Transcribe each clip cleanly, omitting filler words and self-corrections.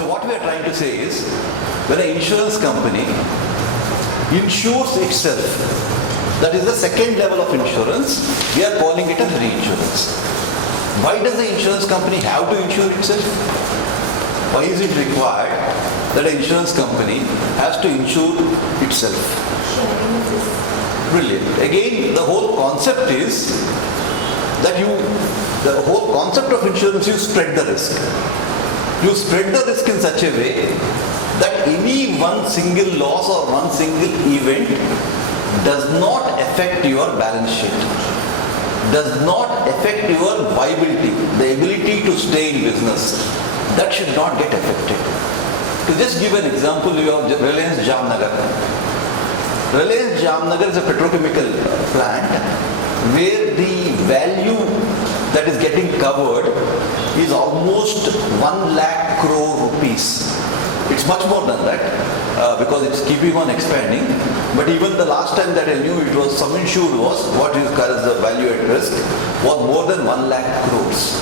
So what we are trying to say is, when an insurance company insures itself, that is the second level of insurance, we are calling it as reinsurance. Why does the insurance company have to insure itself? Why is it required that an insurance company has to insure itself? Brilliant. Again, the whole concept is that the whole concept of insurance, you spread the risk. You spread the risk in such a way that any one single loss or one single event does not affect your balance sheet, does not affect your viability, the ability to stay in business. That should not get affected. To just give an example, you have Reliance Jamnagar. Reliance Jamnagar is a petrochemical plant where the value that is getting covered is almost 1 lakh crore rupees. It's much more than that because it's keeping on expanding. But even the last time that I knew it was sum insured was what is called the value at risk was more than 1 lakh crores.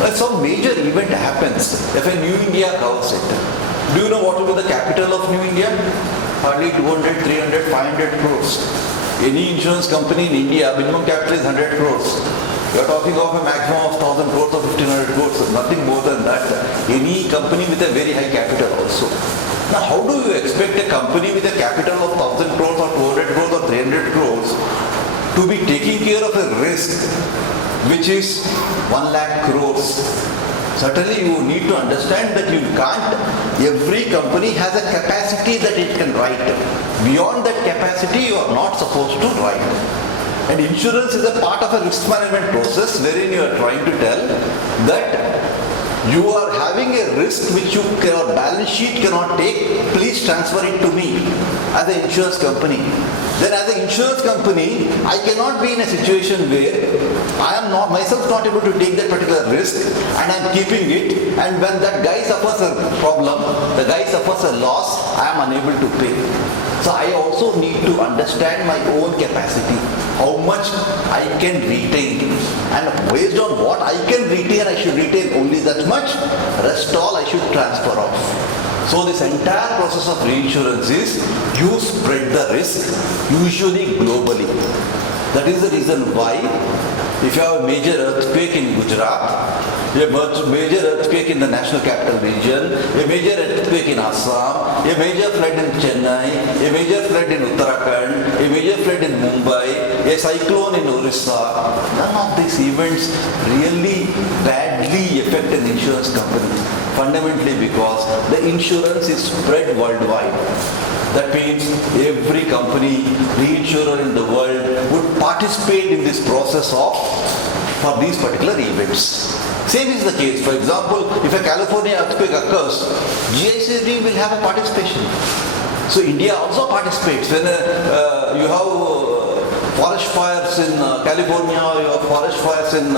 When some major event happens, if a New India covers it, do you know what will be the capital of New India? Hardly 200, 300, 500 crores. Any insurance company in India, minimum capital is 100 crores. You are talking of a maximum of 1000 crores or 1500 crores, nothing more than that. Any company with a very high capital also. Now how do you expect a company with a capital of 1000 crores or 200 crores or 300 crores to be taking care of a risk which is 1 lakh crores? Certainly you need to understand that you can't, every company has a capacity that it can write. Beyond that capacity you are not supposed to write. And insurance is a part of a risk management process wherein you are trying to tell that you are having a risk which your balance sheet cannot take, please transfer it to me as an insurance company. Then as an insurance company, I cannot be in a situation where I am not myself not able to take that particular risk and I am keeping it, and when that guy suffers a problem, the guy suffers a loss, I am unable to pay. So I also need to understand my own capacity, how much I can retain, and based on what I can retain, I should retain only that much, rest all I should transfer off. So this entire process of reinsurance is you spread the risk, usually globally. That is the reason why if you have a major earthquake in Gujarat, a major earthquake in the National Capital Region, a major earthquake in Assam, a major flood in Chennai, a major flood in Uttarakhand, a major flood in Mumbai, a cyclone in Orissa, none of these events really badly affect an insurance company. Fundamentally because the insurance is spread worldwide. That means every company, reinsurer in the world would participate in this process for these particular events. Same is the case. For example, if a California earthquake occurs, GIC Re will have a participation. So India also participates. When you have forest fires in California, you have forest fires in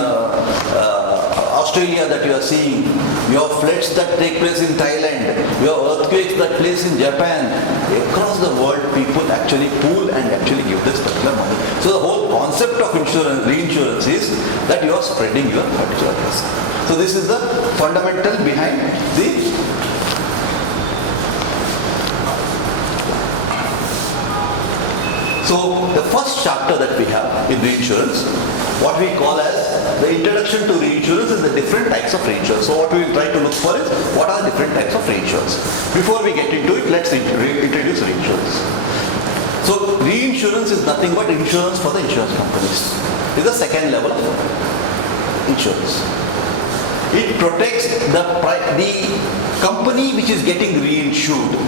Australia that you are seeing, you have floods that take place in Thailand, you have earthquakes that take place in Japan. Across the world, people actually pool and actually give this particular money. So the whole concept of insurance, reinsurance is that you are spreading your particular risk. So this is the fundamental behind the So the first chapter that we have in reinsurance, what we call as the introduction to reinsurance is the different types of reinsurance. So what we will try to look for is what are the different types of reinsurance. Before we get into it, let's introduce reinsurance. So reinsurance is nothing but insurance for the insurance companies. It's the second level of insurance. It protects the company which is getting reinsured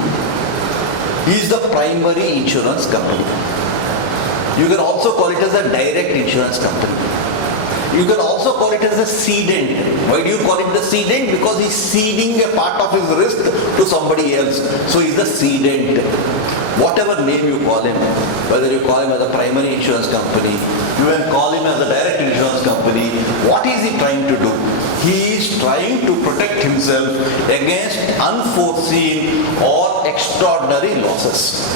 is the primary insurance company. You can also call it as a direct insurance company. You can also call it as a cedent. Why do you call it the cedent? Because he's ceding a part of his risk to somebody else. So he's a cedent. Whatever name you call him, whether you call him as a primary insurance company, you can call him as a direct insurance company, what is he trying to do? He is trying to protect himself against unforeseen or extraordinary losses.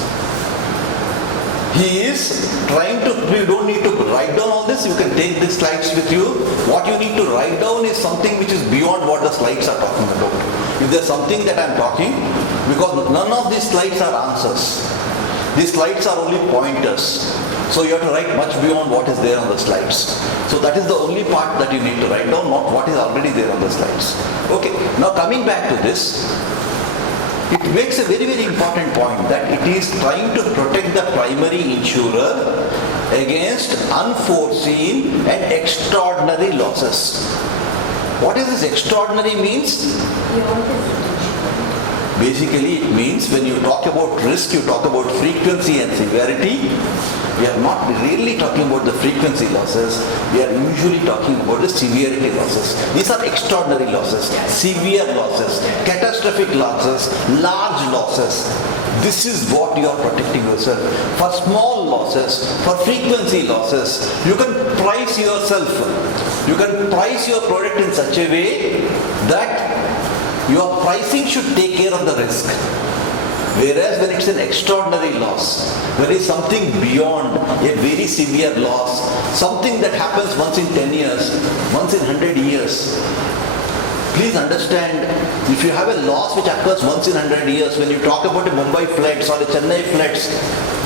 He is trying to, you don't need to write down all this, you can take these slides with you. What you need to write down is something which is beyond what the slides are talking about. if there's something that I'm talking, because none of these slides are answers. These slides are only pointers. So you have to write much beyond what is there on the slides. So that is the only part that you need to write down, not what is already there on the slides. Okay, now coming back to this, it makes a very, very important point that it is trying to protect the primary insurer against unforeseen and extraordinary losses. What is this extraordinary means? Basically, it means when you talk about risk, you talk about frequency and severity. We are not really talking about the frequency losses. We are usually talking about the severity losses. These are extraordinary losses, severe losses, catastrophic losses, large losses. This is what you are protecting yourself. For small losses, for frequency losses, you can price yourself. You can price your product in such a way that your pricing should take care of the risk. Whereas when it's an extraordinary loss, when it's something beyond a very severe loss, something that happens once in 10 years, once in 100 years, please understand, if you have a loss which occurs once in 100 years, when you talk about a Mumbai floods or a Chennai floods,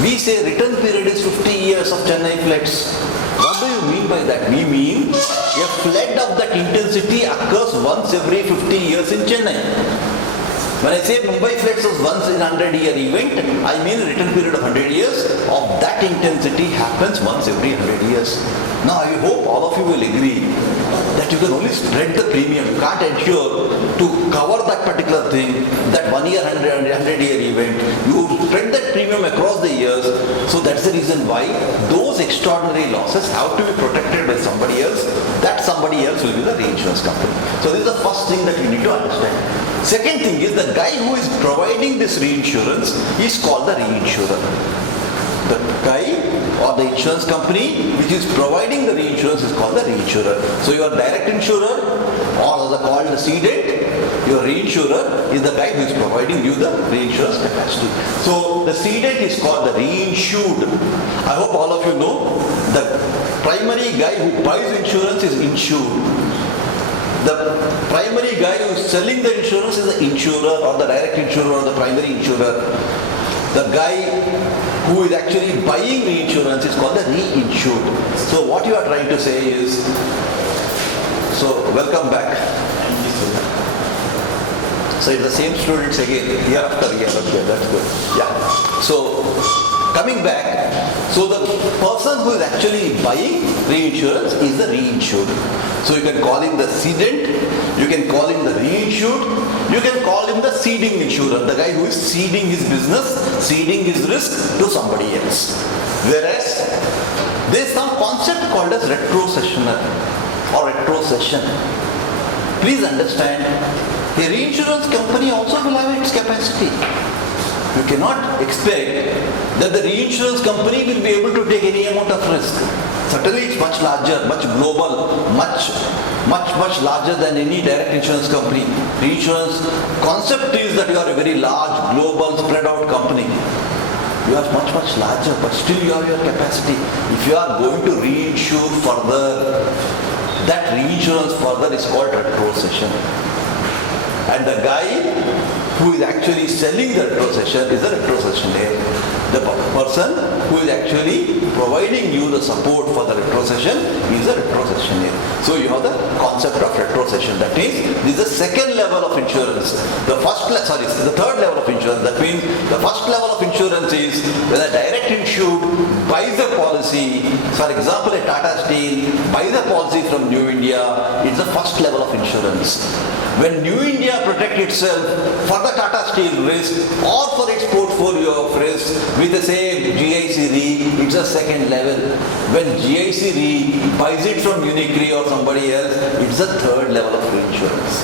we say return period is 50 years of Chennai floods. What do you mean by that? We mean a flood of that intensity occurs once every 50 years in Chennai. When I say Mumbai floods is once in 100-year event, I mean a return period of 100 years of that intensity happens once every 100 years. Now I hope all of you will agree that you can only spread the premium. You can't ensure to cover that particular thing, that 1 year, 100-year event. You spread that premium across the years. So that's the reason why those extraordinary losses have to be protected by somebody else. That somebody else will be the reinsurance company. So this is the first thing that you need to understand. Second thing is the guy who is providing this reinsurance is called the reinsurer. The guy or the insurance company which is providing the reinsurance is called the reinsurer. So your direct insurer, or as called the cedent, your reinsurer is the guy who is providing you the reinsurance capacity. So the cedent is called the reinsured. I hope all of you know the primary guy who buys insurance is insured. The primary guy who is selling the insurance is the insurer or the direct insurer or the primary insurer. The guy who is actually buying reinsurance is called the reinsured. So what you are trying to say is, so welcome back. So it's the same students again, year after year. Okay, that's good. Yeah. So coming back, so the person who is actually buying reinsurance is the reinsured. So you can call him the cedent, you can call him the reinsured, you can call him the ceding insurer, the guy who is ceding his business, ceding his risk to somebody else. Whereas there is some concept called as retrocessioner or retrocession. Please understand, a reinsurance company also will have its capacity. You cannot expect that the reinsurance company will be able to take any amount of risk. Certainly it's much larger, much global, much larger than any direct insurance company. Reinsurance concept is that you are a very large, global, spread out company. You are much larger, but still you have your capacity. If you are going to reinsure further, that reinsurance further is called retrocession. And the guy who is actually selling the retrocession is a retrocessionaire. The person who is actually providing you the support for the retrocession is a retrocessionaire. So you have the concept of retrocession. That is, this is the second level of insurance. The third level of insurance. That means the first level of insurance is when a direct insured buys a policy. For example, a Tata Steel buys a policy from New India. It's the first level of insurance. When New India protects itself for the Tata Steel risk or for its portfolio of risk with the same GIC Re, it's a second level. When GIC Re buys it from Munich Re or somebody else, it's the third level of reinsurance.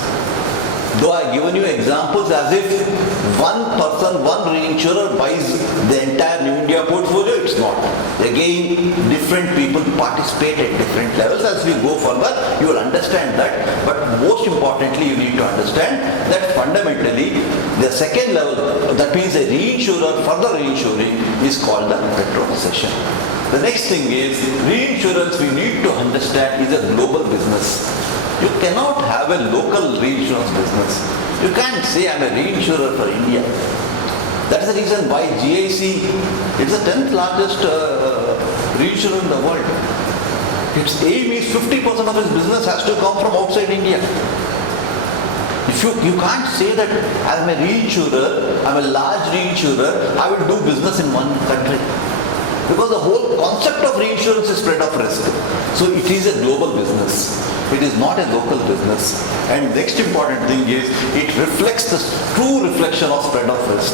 Though I have given you examples as if one person, one reinsurer buys the entire New India portfolio, it's not. Again, different people participate at different levels. As we go further, you will understand that. But most importantly, you need to understand that fundamentally, the second level, that means a reinsurer, further reinsuring, is called the retrocession. The next thing is, reinsurance we need to understand is a global business. You cannot have a local reinsurance business. You can't say I'm a reinsurer for India. That's the reason why GIC is the 10th largest reinsurer in the world. Its aim is 50% of its business has to come from outside India. If you can't say that I'm a reinsurer, I'm a large reinsurer, I will do business in one country. Because the whole concept of reinsurance is spread of risk. So it is a global business. It is not a local business. And next important thing is, it reflects the true reflection of spread of risk.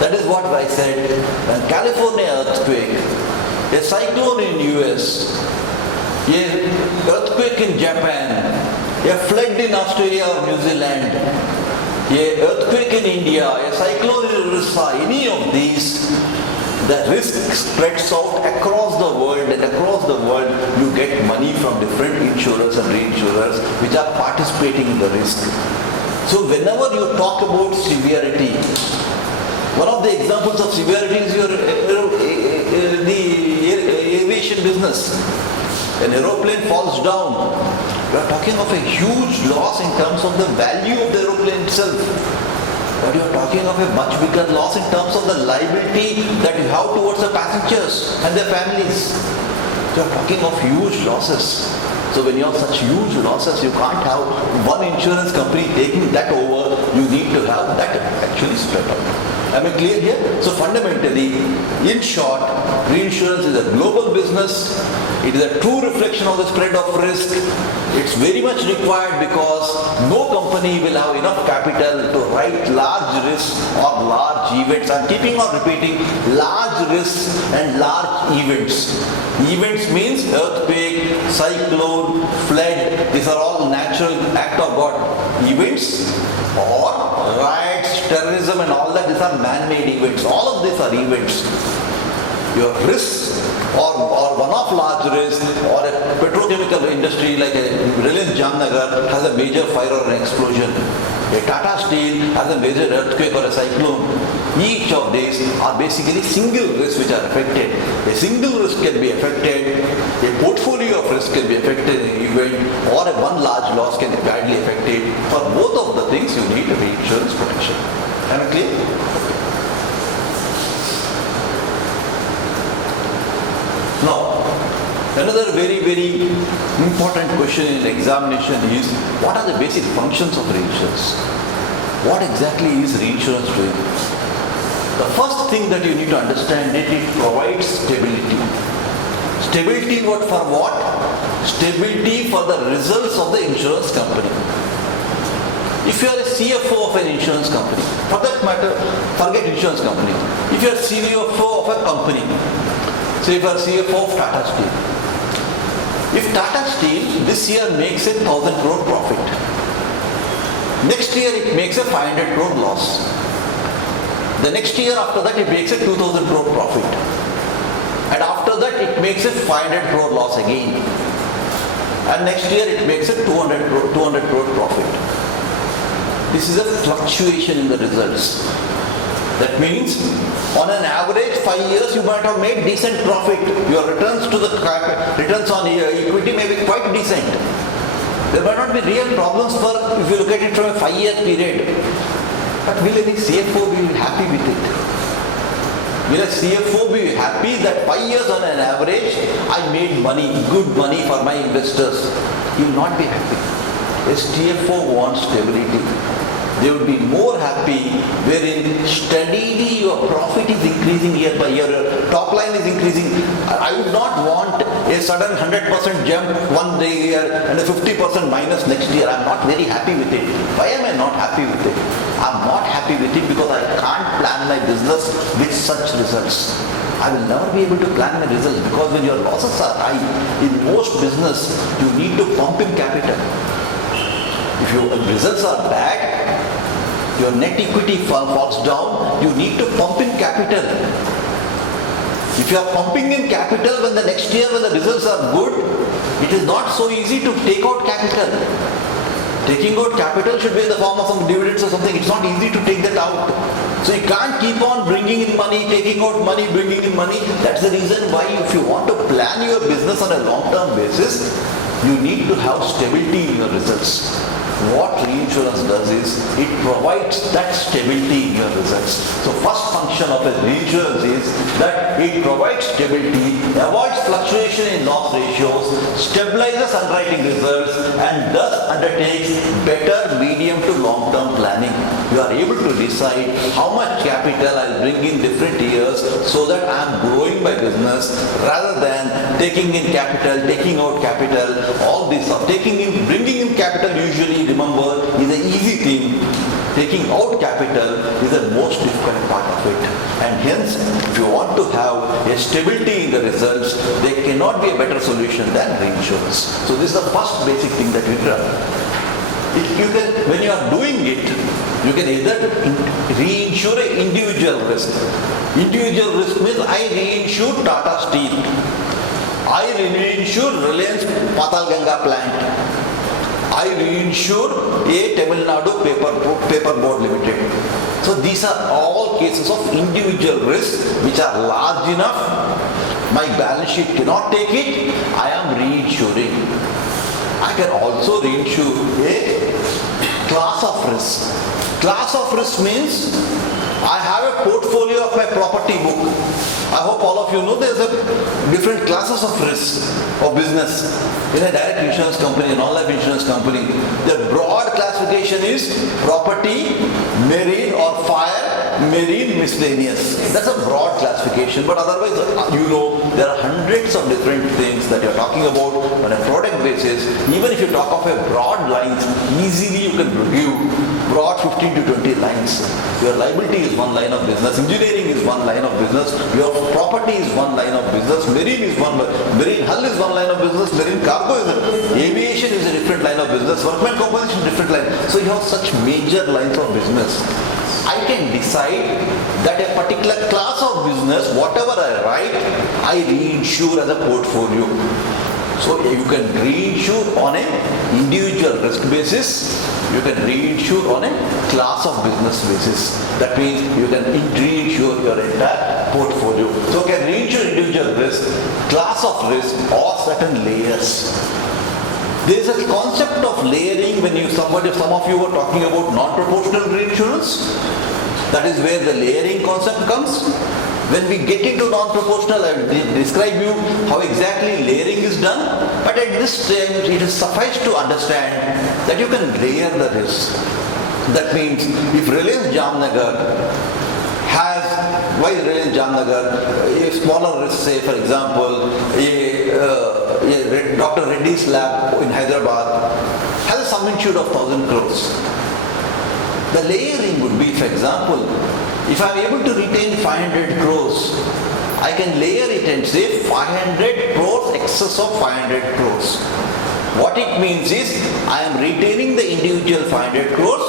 That is what I said. A California earthquake, a cyclone in US, a earthquake in Japan, a flood in Australia or New Zealand, a earthquake in India, a cyclone in Orissa, any of these, the risk spreads out across the world, and across the world you get money from different insurers and reinsurers which are participating in the risk. So whenever you talk about severity, one of the examples of severity is the aviation business. An aeroplane falls down. You are talking of a huge loss in terms of the value of the aeroplane itself. But you are talking of a much bigger loss in terms of the liability that you have towards the passengers and their families. You are talking of huge losses. So when you have such huge losses, you can't have one insurance company taking that over. You need to have that actually spread out. Am I clear here? So fundamentally, in short, reinsurance is a global business. It is a true reflection of the spread of risk. It's very much required because no company will have enough capital to write large risks or large events. I'm keeping on repeating, large risks and large events. Events means earthquake, cyclone, flood. These are all natural act of God. Events or riots, terrorism and all that, these are man-made events. All of these are events. Your risks or one-off large risk, or a petrochemical industry like a Reliance Jamnagar has a major fire or an explosion. A Tata Steel has a major earthquake or a cyclone. Each of these are basically single risks which are affected. A single risk can be affected, a portfolio of risk can be affected in an event, or a one large loss can be badly affected. For both of the things you need reinsurance protection. Am I clear? Now, another very, very important question in examination is, what are the basic functions of reinsurance? What exactly is reinsurance doing? The first thing that you need to understand is it provides stability. Stability for what? Stability for the results of the insurance company. If you are a CFO of an insurance company, for that matter, forget insurance company. If you are CFO of a company, say if you are CFO of Tata Steel. If Tata Steel this year makes a 1,000 crore profit, next year it makes a 500 crore loss. The next year after that it makes a 2,000 crore profit. And after that it makes a 500 crore loss again. And next year it makes a 200 crore profit. This is a fluctuation in the results. That means on an average 5 years you might have made decent profit. Your returns on equity may be quite decent. There might not be real problems if you look at it from a 5-year period. But will any CFO be happy with it? Will a CFO be happy that 5 years on an average I made money, good money for my investors? He will not be happy. A CFO wants stability. They would be more happy wherein steadily your profit is increasing year by year, your top line is increasing. I would not want a sudden 100% jump one day year and a 50% minus next year. I'm not very happy with it. Why am I not happy with it? I'm not happy with it because I can't plan my business with such results. I will never be able to plan my results because when your losses are high, in most business, you need to pump in capital. If your results are bad, your net equity falls down, you need to pump in capital. If you are pumping in capital when the next year when the results are good, it is not so easy to take out capital. Taking out capital should be in the form of some dividends or something. It's not easy to take that out. So you can't keep on bringing in money, taking out money, bringing in money. That's the reason why if you want to plan your business on a long-term basis, you need to have stability in your results. what reinsurance does is it provides that stability in your results. So first function of a reinsurance is that it provides stability, avoids fluctuation in loss ratios, stabilizes underwriting results, and thus undertakes better medium to long term planning. You are able to decide how much capital I'll bring in different years so that I'm growing my business rather than taking in capital, taking out capital, all this stuff. Bringing in capital usually, remember, is an easy thing. Taking out capital is the most difficult part of it. And hence, if you want to have a stability in the results, there cannot be a better solution than reinsurance. So this is the first basic thing that we do. When you are doing it, you can either reinsure an individual risk. Individual risk means I reinsure Tata Steel. I reinsure Reliance Patalganga plant. I reinsure a Tamil Nadu paper board limited. So these are all cases of individual risks which are large enough. My balance sheet cannot take it. I am reinsuring. I can also reinsure a class of risk. Class of risk means I have a portfolio of my property book. I hope all of you know there's a different classes of risk of business. In a direct insurance company, a non-life insurance company, the broad classification is property, marine or fire, marine miscellaneous. That's a broad classification, but otherwise, there are hundreds of different things that you're talking about on a product basis. Even if you talk of a broad lines, easily you can give broad 15 to 20 lines. Your liability is one line of business, engineering is one line of business, your property is one line of business, marine hull is one line of business, marine cargo is aviation is a different line of business, workman compensation is a different line. So you have such major lines of business. I can decide that a particular class of business, whatever I write, I reinsure as a portfolio. So you can reinsure on an individual risk basis, you can reinsure on a class of business basis. That means you can reinsure your entire portfolio. So you can reinsure individual risk, class of risk, or certain layers. There is a concept of layering when some of you were talking about non-proportional reinsurance. That is where the layering concept comes. When we get into non-proportional, I will describe you how exactly layering is done. But at this stage, it is suffice to understand that you can layer the risk. That means if Reliance Jamnagar has, why Reliance Jamnagar, a smaller risk, say for example, Dr. Reddy's lab in Hyderabad has a sum insured of 1,000 crores. The layering would be, for example, if I am able to retain 500 crores, I can layer it and say 500 crores excess of 500 crores. What it means is I am retaining the individual 500 crores.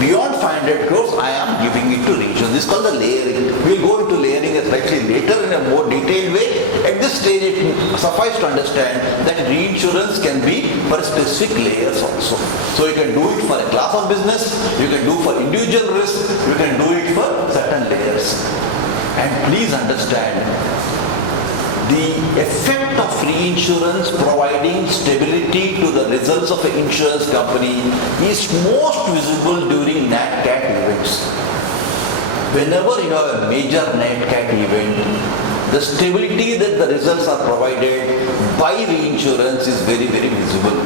Beyond 500 crores, I am giving it to reinsurance. This is called the layering. We will go into layering slightly later in a more detailed way. At this stage, it suffices to understand that reinsurance can be for specific layers also. So you can do it for a class of business, you can do for individual risk, you can do it for certain layers. And please understand, the effect of reinsurance providing stability to the results of an insurance company is most visible during Nat Cat events. Whenever you have a major Nat Cat event, the stability that the results are provided by reinsurance is very, very visible.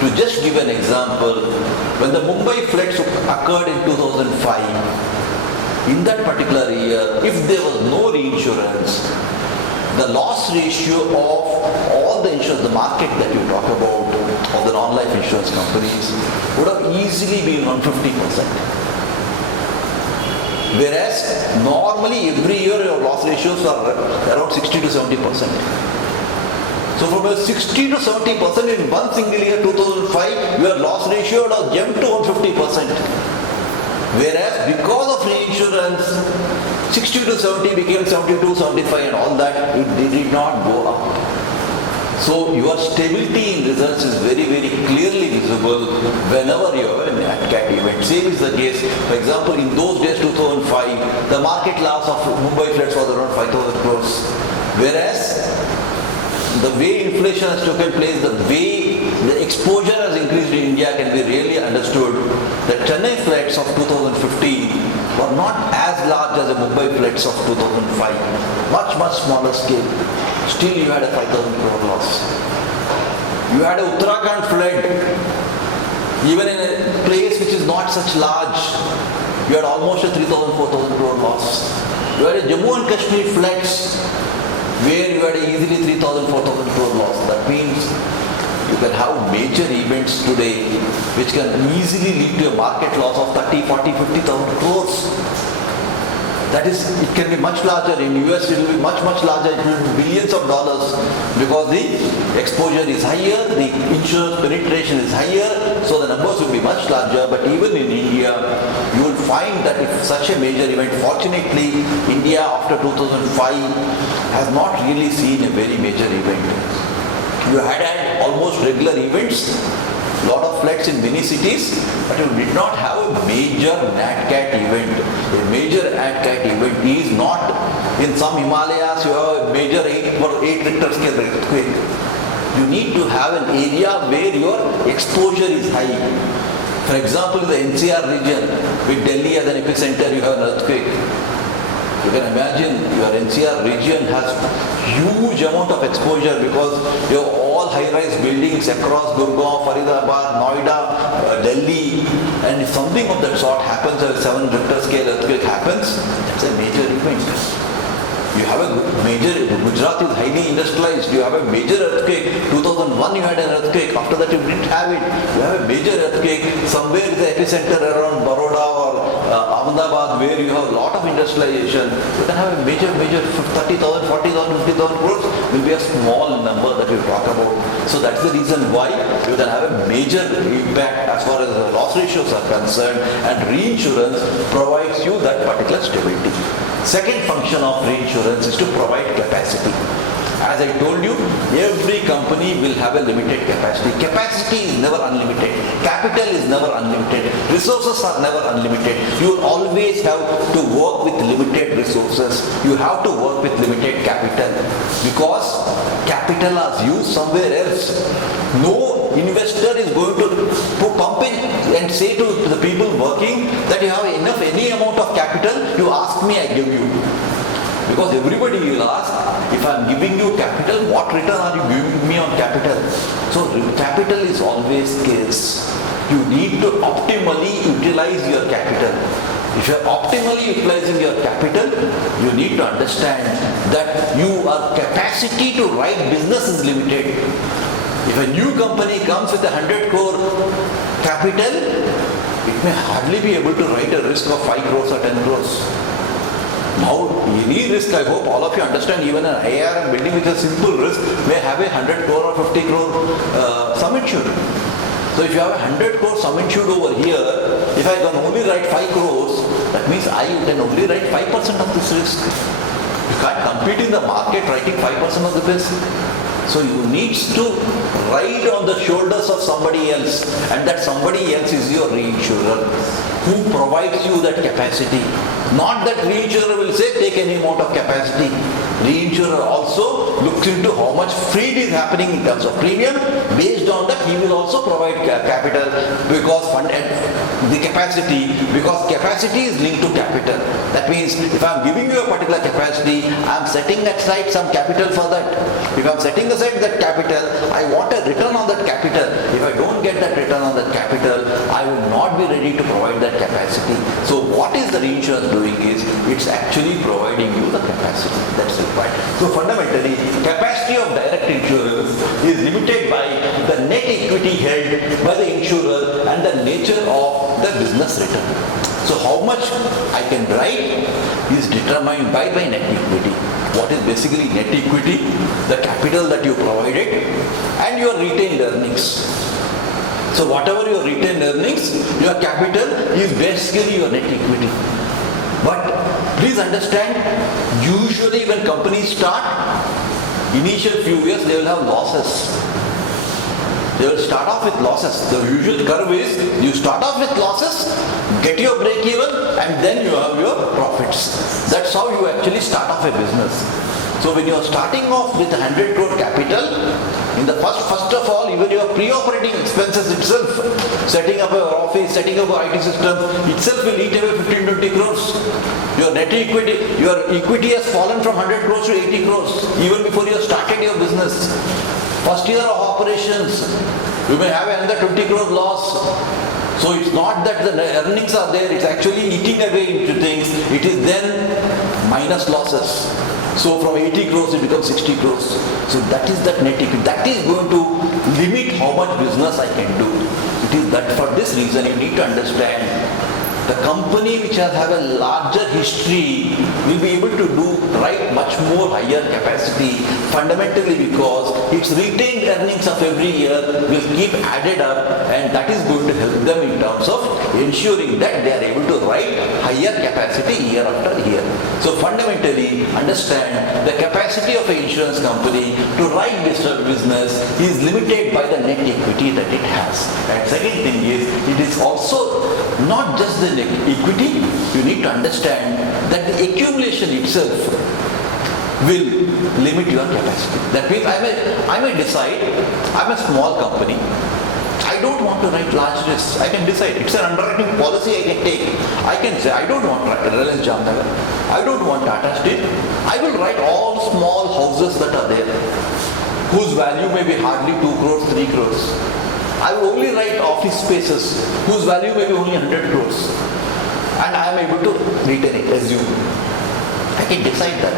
To just give an example, when the Mumbai floods occurred in 2005, in that particular year, if there was no reinsurance, the loss ratio of all the insurance, the market that you talk about, of the non-life insurance companies, would have easily been 150%. Whereas normally every year your loss ratios are around 60 to 70%. So from a 60 to 70% in one single year, 2005, your loss ratio would have jumped to 150%. Whereas because of reinsurance, 60 to 70 became 72, 75 and all that, it did not go up. So your stability in results is very, very clearly visible whenever you have a Nat Cat event. Same is the case. For example, in those days, 2005, the market loss of Mumbai floods was around 5,000 crores. Whereas the way inflation has taken place, the way the exposure has increased in India can be really understood. The Chennai floods of 2015 were not as large as the Mumbai floods of 2005. Much smaller scale. Still you had a 5,000 crore loss. You had a Uttarakhand flood, even in a place which is not such large, you had almost a 3,000, 4,000 crore loss. You had a Jammu and Kashmir floods, where you had a easily 3,000, 4,000 crore loss. That means you can have major events today which can easily lead to a market loss of 30, 40, 50,000 crores. That is, it can be much larger. In US it will be much larger. It will be billions of dollars because the exposure is higher, the insurance penetration is higher, so the numbers will be much larger. But even in India, you will find that if such a major event, fortunately, India after 2005 has not really seen a very major event. You had almost regular events, lot of floods in many cities, but you did not have a major NatCat event. A major NatCat event is not in some Himalayas you have a major 8 Richter scale earthquake. You need to have an area where your exposure is high. For example, in the NCR region, with Delhi as an epicenter, you have an earthquake. You can imagine your NCR region has huge amount of exposure because you have all high-rise buildings across Gurgaon, Faridabad, Noida, Delhi, and if something of that sort happens, a 7 Richter scale earthquake happens, that's a major event. You have a major, Gujarat is highly industrialized, you have a major earthquake, 2001 you had an earthquake, after that you didn't have it. You have a major earthquake, somewhere in the epicenter around Baroda or Ahmedabad where you have a lot of industrialization, you can have a major 30,000, 40,000, 50,000 crores will be a small number that you talk about. So that's the reason why you can have a major impact as far as the loss ratios are concerned, and reinsurance provides you that particular stability. Second function of reinsurance is to provide capacity. As I told you, every company will have a limited capacity. Capacity is never unlimited. Capital is never unlimited. Resources are never unlimited. You will always have to work with limited resources. You have to work with limited capital because capital is used somewhere else. No investor is going to pump in and say to the people working that you have enough, any amount of capital, you ask me, I give you. Because everybody will ask, if I am giving you capital, what return are you giving me on capital? So capital is always scarce. You need to optimally utilize your capital. If you are optimally utilizing your capital, you need to understand that your capacity to write business is limited. If a new company comes with 100 crore capital, it may hardly be able to write a risk of 5 crores or 10 crores. Now, any risk, I hope all of you understand, even an IRM building with a simple risk may have a 100 crore or 50 crore sum insured. So if you have a 100 crore sum insured over here, if I can only write 5 crores, that means I can only write 5% of this risk. You can't compete in the market writing 5% of the risk. So you need to ride on the shoulders of somebody else, and that somebody else is your reinsurer who provides you that capacity. Not that reinsurer will say take any amount of capacity. Reinsurer also looks into how much freed is happening in terms of premium. Based on that, he will also provide capital because the capacity is linked to capital. That means if I am giving you a particular capacity, I am setting aside some capital for that. If I am setting aside that capital, I want a return on that capital. If I don't get that return on that capital, I will not be ready to provide that capacity. So what is the reinsurance doing is, it's actually providing you the capacity that's required. So fundamentally, capacity of direct insurance is limited by the net equity held by the insurer and the nature of the business return. So how much I can write is determined by net equity. What is basically net equity? The capital that you provided and your retained earnings. So whatever your retained earnings, your capital is basically your net equity. But please understand, usually when companies start, initial few years they will have losses. They will start off with losses. The usual curve is, you start off with losses, get your break even, and then you have your profits. That's how you actually start off a business. So when you are starting off with 100 crore capital, In the first of all, even your pre-operating expenses itself, setting up your office, setting up your IT system itself will eat away 15-20 crores. Your net equity has fallen from 100 crores to 80 crores even before you have started your business. First year of operations, you may have another 20 crore loss. So it's not that the earnings are there, it's actually eating away into things. It is then minus losses. So from 80 crores it becomes 60 crores. So that is that net equity. That is going to limit how much business I can do. It is that for this reason you need to understand the company which has have a larger history will be able to write much more higher capacity fundamentally because its retained earnings of every year will keep added up, and that is going to help them in terms of ensuring that they are able to write higher capacity year after year. So fundamentally understand the capacity of an insurance company to write business is limited by the net equity that it has. And second thing is, it is also not just the equity, you need to understand that the accumulation itself will limit your capacity. That means I may decide, I'm a small company, I don't want to write large risks. I can decide, it's an underwriting policy I can take. I can say, I don't want Reliance Jamnagar, I don't want Tata Steel, I will write all small houses that are there, whose value may be hardly 2 crores, 3 crores. I will only write office spaces whose value may be only 100 crores. And I am able to retain it, assume. I can decide that.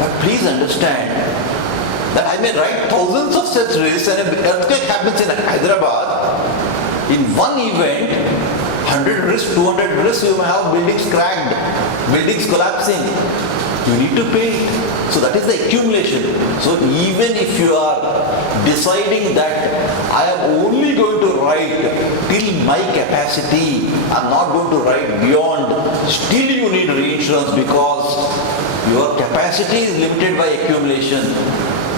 But please understand that I may write thousands of such risks, and an earthquake happens in Hyderabad. In one event, 100 risks, 200 risks, you may have buildings cracked, buildings collapsing. You need to pay it. So that is the accumulation. So even if you are deciding that I am only going to write till my capacity, I am not going to write beyond, still you need reinsurance because your capacity is limited by accumulation.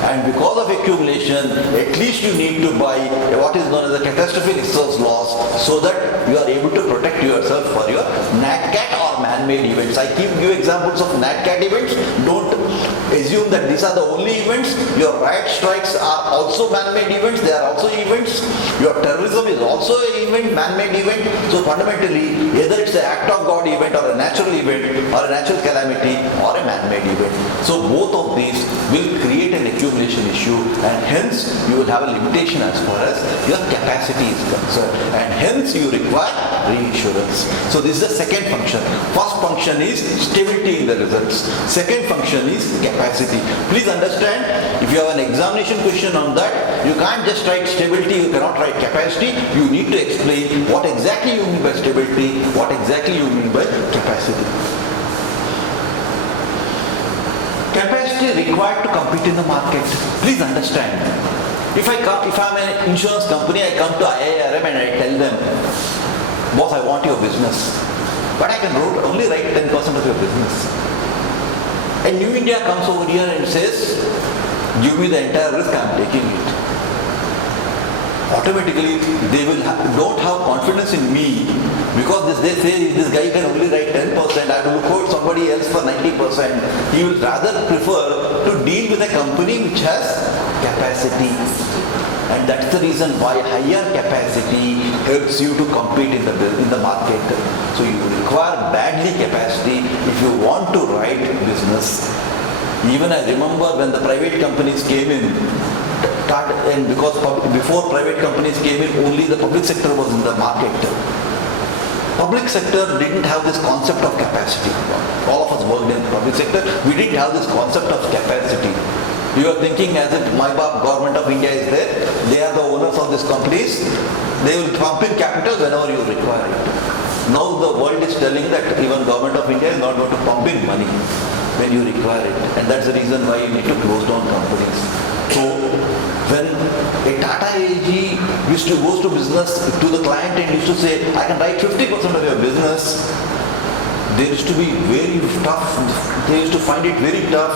And because of accumulation, at least you need to buy what is known as a catastrophic excess loss so that you are able to protect yourself for your NatCat or man-made events. I give examples of NatCat events. Don't assume that these are the only events. Your riot strikes are also man-made events. They are also events. Your terrorism is also an event, man-made event. So fundamentally, either it's an act of God event or a natural event or a natural calamity or a man-made event. So both of these will create an accumulation issue, and hence you will have a limitation as far as your capacity is concerned, and hence you require reinsurance. So this is the second function. First function is stability in the results. Second function is capacity. Please understand, if you have an examination question on that, you can't just write stability, you cannot write capacity. You need to explain what exactly you mean by stability, what exactly you mean by capacity. Capacity required to compete in the market. Please understand. If I'm an insurance company, I come to IIRM and I tell them, boss, I want your business. But I can only write 10% of your business. And New India comes over here and says, give me the entire risk, I'm taking it. Automatically, they don't have confidence in me because they say this guy can only write 10%, I will quote somebody else for 90%. He will rather prefer to deal with a company which has capacity. And that's the reason why higher capacity helps you to compete in the market. So you require badly capacity if you want to write business. Even I remember when the private companies came in, and because before private companies came in, only the public sector was in the market. Public sector didn't have this concept of capacity. All of us worked in the public sector, we didn't have this concept of capacity. You are thinking as if government of India is there, they are the owners of these companies, they will pump in capital whenever you require it. Now the world is telling that even government of India is not going to pump in money when you require it, and that's the reason why you need to close down companies. So when a Tata AG used to go to business to the client and used to say, I can write 50% of your business, they used to be very tough, they used to find it very tough,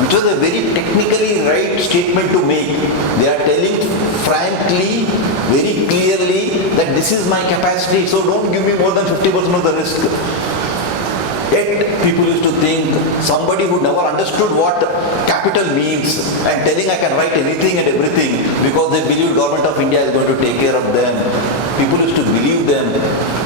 which was a very technically right statement to make. They are telling frankly, very clearly that this is my capacity, so don't give me more than 50% of the risk. Yet people used to think somebody who never understood what capital means and telling I can write anything and everything because they believe government of India is going to take care of them. People used to believe them.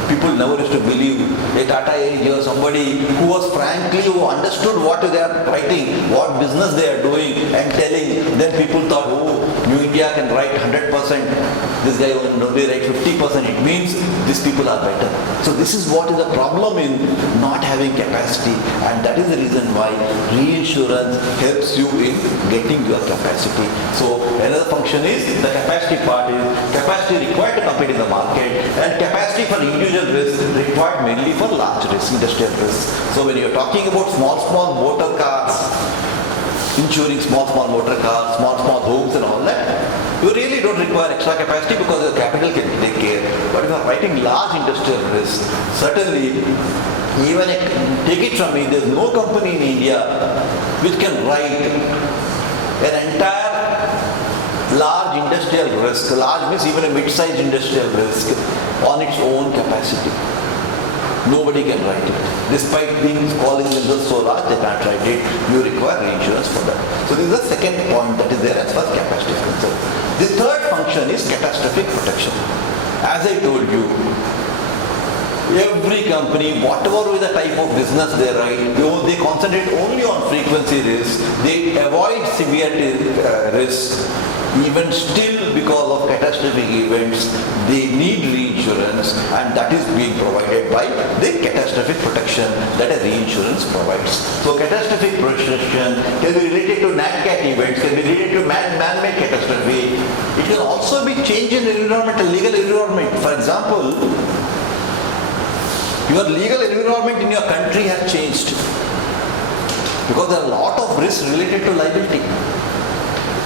People never used to believe a Tata AG or somebody who was who understood what they are writing, what business they are doing and telling. Then people thought, oh, New India can write 100%. This guy will only write 50%. It means these people are better. So this is what is the problem in not having capacity, and that is the reason why reinsurance helps you in getting your capacity. So another function is the capacity part is capacity required to compete in the market, and capacity for individual risk required mainly for large risk, industrial risk. So when you're talking about small motor cars, insuring small motor cars, small homes and all that, you really don't require extra capacity because your capital can take care. But if you are writing large industrial risk, certainly, even take it from me, there is no company in India which can write an entire large industrial risk, large means even a mid-sized industrial risk on its own capacity. Nobody can write it. Despite being calling themselves so large, they can't write it. You require reinsurance for that. So this is the second point that is there as far as capacity is concerned. The third function is catastrophic protection. As I told you, every company, whatever is the type of business they write, they concentrate only on frequency risk. They avoid severity risk. Even still, because of catastrophic events, they need reinsurance, and that is being provided by the catastrophic protection that a reinsurance provides. So catastrophic protection can be related to NatCat events, can be related to man-made catastrophe. It can also be change in environmental, legal environment. For example, your legal environment in your country has changed because there are a lot of risks related to liability.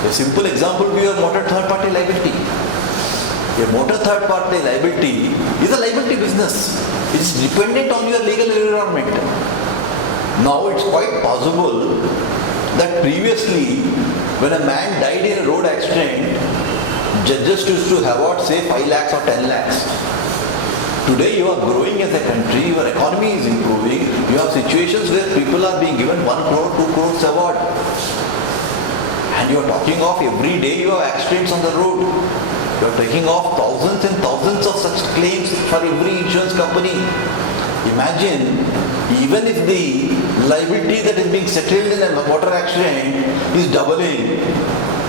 A simple example will be your motor third-party liability. A motor third-party liability is a liability business. It is dependent on your legal environment. Now it's quite possible that previously, when a man died in a road accident, judges used to award say 5 lakhs or 10 lakhs. Today you are growing as a country, your economy is improving, you have situations where people are being given 1 crore, 2 crores award. And you are talking of every day you have accidents on the road. You are taking off thousands and thousands of such claims for every insurance company. Imagine, even if the liability that is being settled in a motor accident is doubling,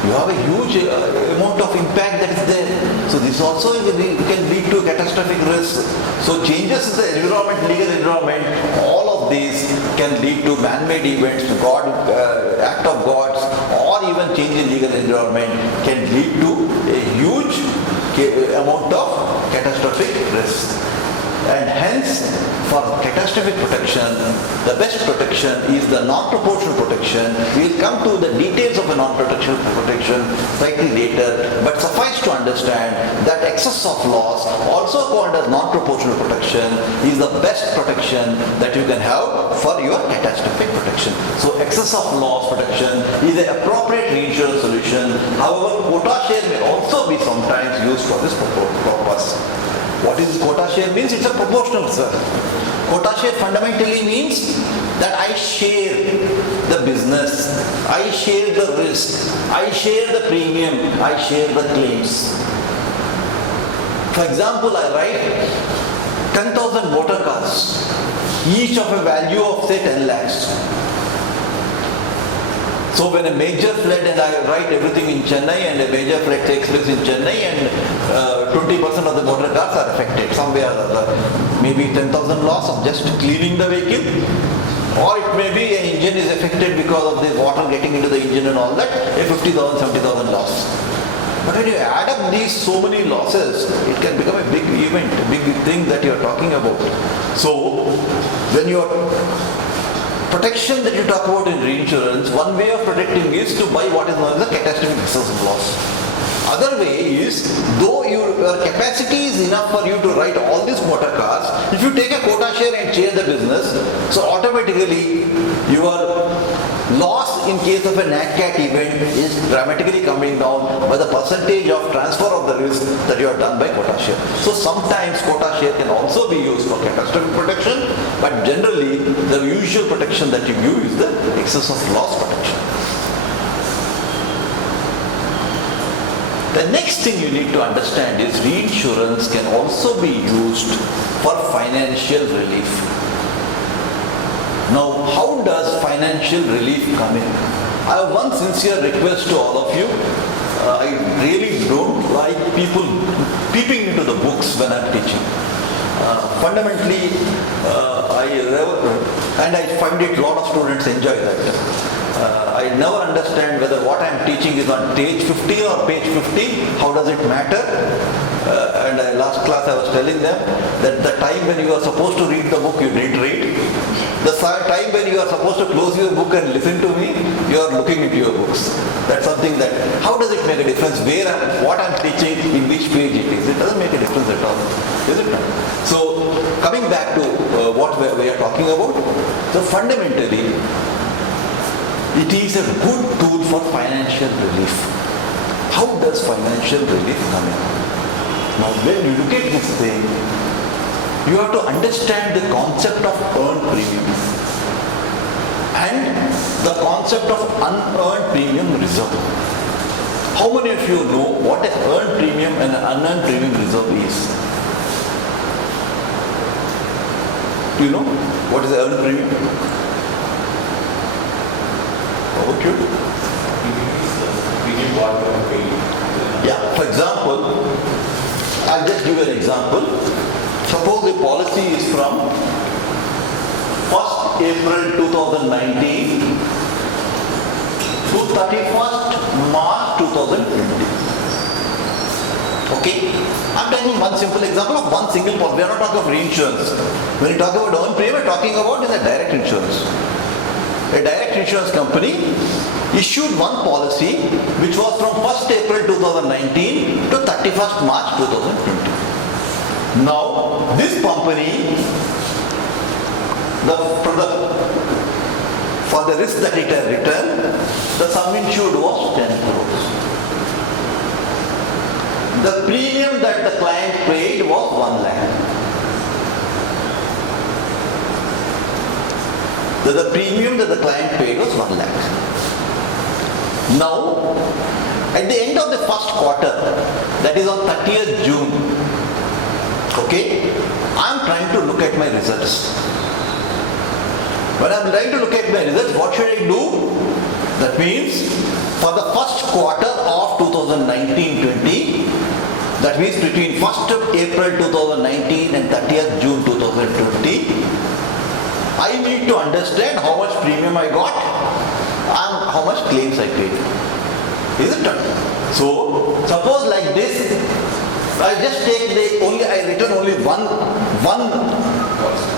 you have a huge amount of impact that is there. So this also can lead to catastrophic risk. So changes in the environment, legal environment, all of these can lead to man-made events, act of gods, or even change in legal environment can lead to a huge amount of catastrophic risk. And hence, for catastrophic protection, the best protection is the non-proportional protection. We will come to the details of a non-proportional protection slightly later, but suffice to understand that excess of loss, also called as non-proportional protection, is the best protection that you can have for your catastrophic protection. So excess of loss protection is an appropriate reinsurance solution. However, quota share may also be sometimes used for this purpose. What is quota share means? It's a proportional, sir. Quota share fundamentally means that I share the business, I share the risk, I share the premium, I share the claims. For example, I write 10,000 motor cars, each of a value of say 10 lakhs. So when a major flood, and I write everything in Chennai, and a major flood takes place in Chennai, and 20% of the motor cars are affected somewhere or other. Maybe 10,000 loss of just cleaning the vehicle, or it may be an engine is affected because of the water getting into the engine and all that, a 50,000, 70,000 loss. But when you add up these so many losses, it can become a big event, a big thing that you are talking about. So when you are protection that you talk about in reinsurance, one way of protecting is to buy what is known as a catastrophic excess of loss. Other way is, though your capacity is enough for you to write all these motor cars, if you take a quota share and share the business, so automatically your loss loss in case of a nat cat event is dramatically coming down by the percentage of transfer of the risk that you have done by quota share. So sometimes quota share can also be used for catastrophic protection, but generally the usual protection that you give is the excess of loss protection. The next thing you need to understand is reinsurance can also be used for financial relief. Now, how does financial relief come in? I have one sincere request to all of you. I really don't like people peeping into the books when I'm teaching. Fundamentally, I find it a lot of students enjoy that. I never understand whether what I am teaching is on page 50 or page 50. How does it matter? Last class I was telling them that the time when you are supposed to read the book, you didn't read. The time when you are supposed to close your book and listen to me, you are looking into your books. That's something that, how does it make a difference what I'm teaching, in which page it is? It doesn't make a difference at all, is it not? So, coming back to what we are talking about, so fundamentally, it is a good tool for financial relief. How does financial relief come in? Now, when you look at this thing, you have to understand the concept of earned premium and the concept of unearned premium reserve. How many of you know what an earned premium and an unearned premium reserve is? Do you know what is the earned premium? How about you? Yeah, for example, I'll just give you an example. Suppose the policy is from 1st April 2019 to 31st March 2020. Okay? I'm taking one simple example of one single policy. We are not talking of reinsurance. When you talk about earned premium, we are talking about is a direct insurance. A direct insurance company issued one policy which was from 1st April 2019 to 31st March 2020. Now, this company, for the risk that it had returned, the sum insured was 10 crores. The premium that the client paid was 1 lakh. The premium that the client paid was 1 lakh. Now, at the end of the first quarter, that is on 30th June, okay, I am trying to look at my results. When I am trying to look at my results, what should I do? That means, for the first quarter of 2019-20, that means between 1st of April 2019 and 30th June 2020, I need to understand how much premium I got and how much claims I paid. Is it not? So, suppose like this, I just take I return only one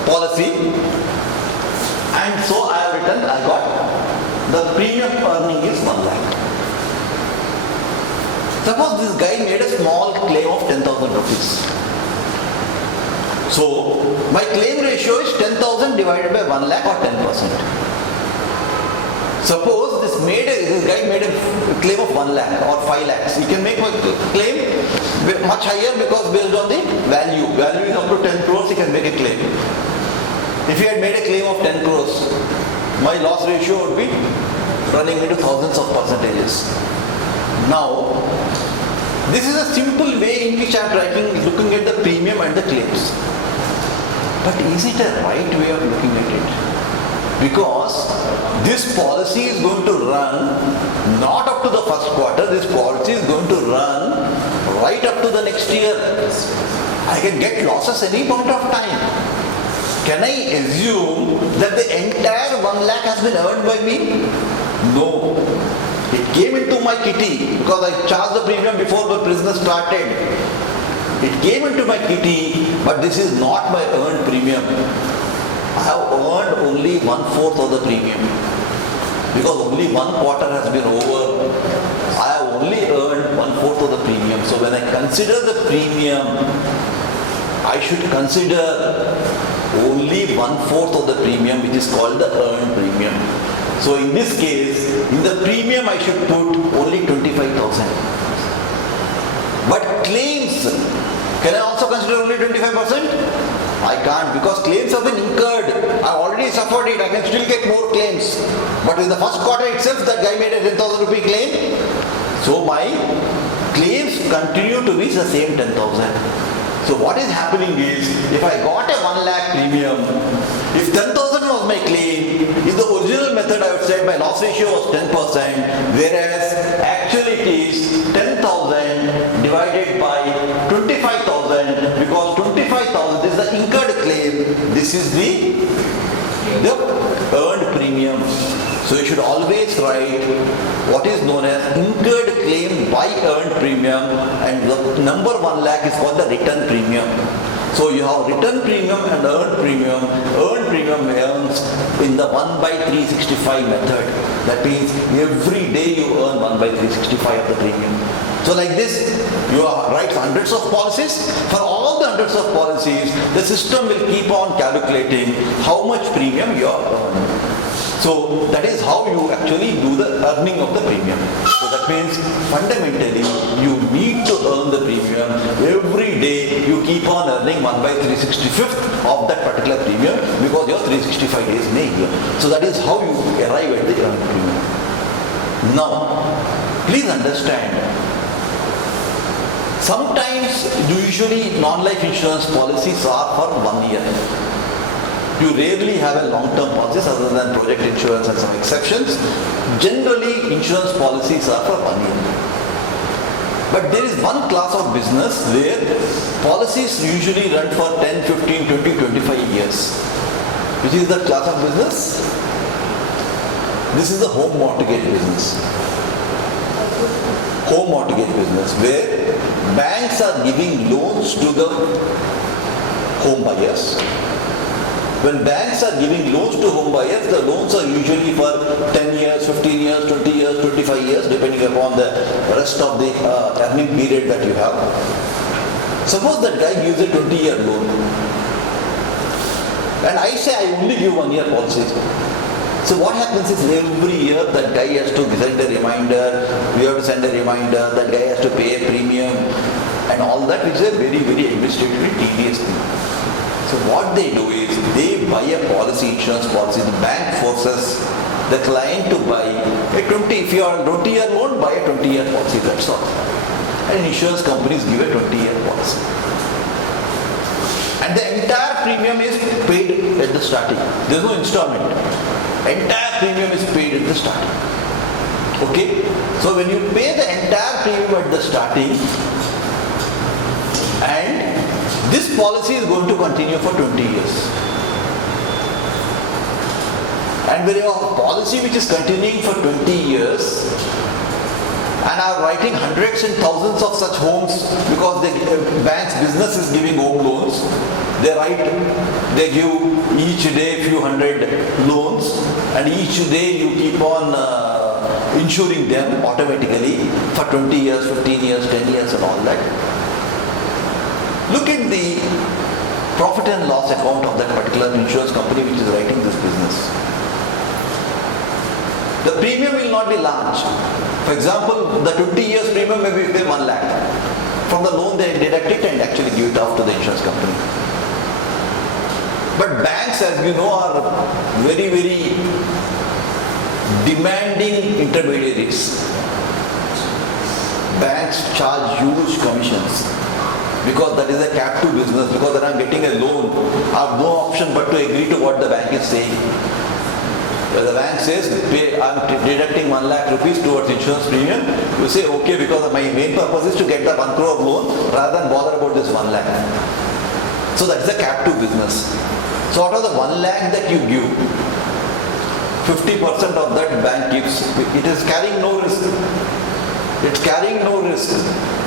policy, and so I got the premium earning is 1 lakh. Suppose this guy made a small claim of 10,000 rupees. So, my claim ratio is 10,000 divided by 1 lakh or 10%. Suppose this guy made a claim of 1 lakh or 5 lakhs. He can make a claim much higher because based on the value. Value is up to 10 crores, he can make a claim. If he had made a claim of 10 crores, my loss ratio would be running into thousands of percentages. Now, this is a simple way in which I am looking at the premium and the claims. But is it a right way of looking at it? Because this policy is going to run not up to the first quarter, this policy is going to run right up to the next year. I can get losses any point of time. Can I assume that the entire 1 lakh has been earned by me? No. It came into my kitty because I charged the premium before the business started. It came into my kitty, but this is not my earned premium. I have earned only 1/4 of the premium because only one quarter has been over. I have only earned 1/4 of the premium. So when I consider the premium, I should consider only 1/4 of the premium, which is called the earned premium. So in this case, in the premium I should put only 25,000. But claims, can I also consider only 25%? I can't, because claims have been incurred. I already suffered it. I can still get more claims. But in the first quarter itself, that guy made a 10,000 rupee claim. So my claims continue to be the same 10,000. So what is happening is, if I got a 1 lakh premium, if 10,000 was my claim, in the original method I would say my loss ratio was 10%, whereas actually it is 10,000 divided by 25,000, because 25,000 is the incurred claim, this is the earned premium. So you should always write what is known as incurred claim by earned premium, and the number 1 lakh is called the return premium. So you have return premium and earned premium. Earned premium earns in the 1 by 365 method. That means every day you earn 1 by 365 of the premium. So like this, you write hundreds of policies. For all the hundreds of policies, the system will keep on calculating how much premium you are earning. So that is how you actually do the earning of the premium. So that means fundamentally you need to earn the premium. Every day you keep on earning 1 by 365th of that particular premium, because you have 365 days in a year. So that is how you arrive at the earned premium. Now, please understand, sometimes usually non-life insurance policies are for 1 year. You rarely have a long-term policies other than project insurance and some exceptions. Generally, insurance policies are for 1 year. But there is one class of business where policies usually run for 10, 15, 20, 25 years. Which is the class of business? This is the home mortgage business. Home mortgage business, where banks are giving loans to the home buyers. When banks are giving loans to home buyers, the loans are usually for 10 years, 15 years, 20 years, 25 years, depending upon the rest of the earning period that you have. Suppose that guy gives a 20-year loan. And I say I only give 1 year policy. So what happens is every year that guy has to send a reminder, we have to send a reminder, that guy has to pay a premium and all that, which is a very, very administratively tedious thing. So what they do is, they buy a policy, insurance policy, the bank forces the client to buy a 20, if you are a 20-year loan, buy a 20-year policy, that's all. And insurance companies give a 20-year policy. And the entire premium is paid at the starting. There is no installment. Entire premium is paid at the starting. Okay? So when you pay the entire premium at the starting, and this policy is going to continue for 20 years. And when you have a policy which is continuing for 20 years, and are writing hundreds and thousands of such homes, because the bank's business is giving home loans, they give each day a few hundred loans, and each day you keep on insuring them automatically for 20 years, 15 years, 10 years and all that. Look at the profit and loss account of that particular insurance company which is writing this business. The premium will not be large. For example, the 20 years premium may be 1 lakh. From the loan they deduct it and actually give it off to the insurance company. But banks, as you know, are very, very demanding intermediaries. Banks charge huge commissions, because that is a captive business, because when I am getting a loan, I have no option but to agree to what the bank is saying. When the bank says, I am deducting 1 lakh rupees towards insurance premium, you say, okay, because my main purpose is to get the 1 crore loan rather than bother about this 1 lakh. So that is a captive business. So out of the 1 lakh that you give, 50% of that bank gives. It is carrying no risk. It's carrying no risk.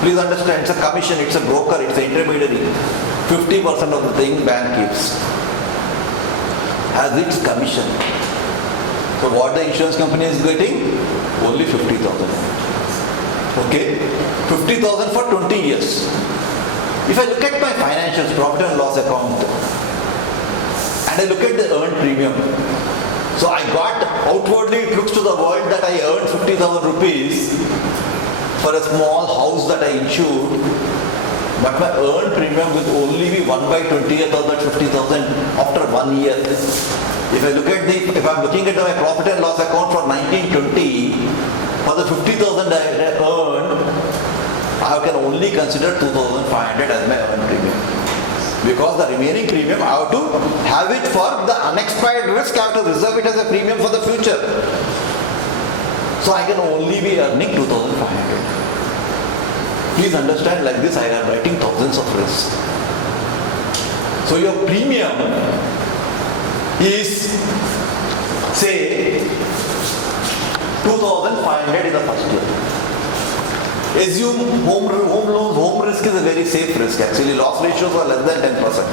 Please understand, it's a commission, it's a broker, it's an intermediary. 50% of the thing bank gives as its commission. So what the insurance company is getting? Only 50,000. Okay? 50,000 for 20 years. If I look at my financials, profit and loss account, and I look at the earned premium, So I got, outwardly it looks to the world that I earned 50,000 rupees for a small house that I insured, but my earned premium will only be 1/20th of that 50,000 after 1 year. If I'm looking at my profit and loss account for 1920, for the 50,000 I earned, I can only consider 2,500 as my earned premium. Because the remaining premium, I have to have it for the unexpired risk, I have to reserve it as a premium for the future. So I can only be earning 2,500. Please understand, like this I am writing thousands of risks. So your premium is, say, 2,500 in the first year. Assume home loans, home risk is a very safe risk. Actually, loss ratios are less than 10%.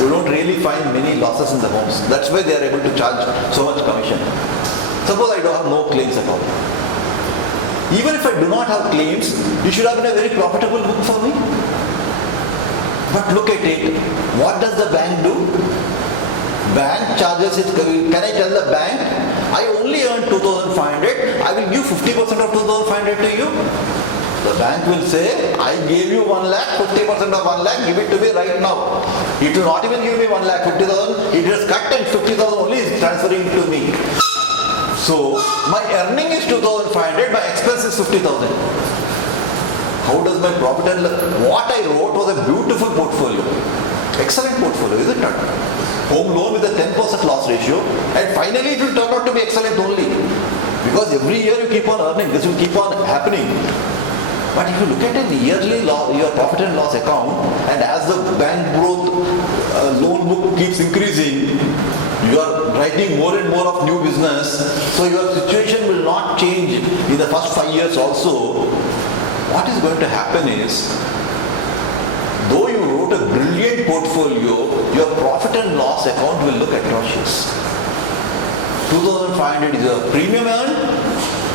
You don't really find many losses in the homes. That's why they are able to charge so much commission. Suppose I don't have no claims at all. Even if I do not have claims, you should have been a very profitable book for me. But look at it. What does the bank do? Bank charges it. Can I tell the bank, I only earned 2,500, I will give 50% of 2,500 to you? The bank will say, I gave you 1 lakh, 50% of 1 lakh, give it to me right now. It will not even give me 1 lakh, 50,000, it is cut and 50,000 only is transferring to me. So, my earning is 2,500, my expense is 50,000. How does my profit and loss? What I wrote was a beautiful portfolio. Excellent portfolio, isn't it? Home loan with a 10% loss ratio, and finally it will turn out to be excellent only. Because every year you keep on earning, this will keep on happening. But if you look at a yearly your profit and loss account, and as the bank growth loan book keeps increasing, you are writing more and more of new business, so your situation will not change in the first 5 years also. What is going to happen is, though you wrote a brilliant portfolio, your profit and loss account will look atrocious. 2,500 is your premium earned,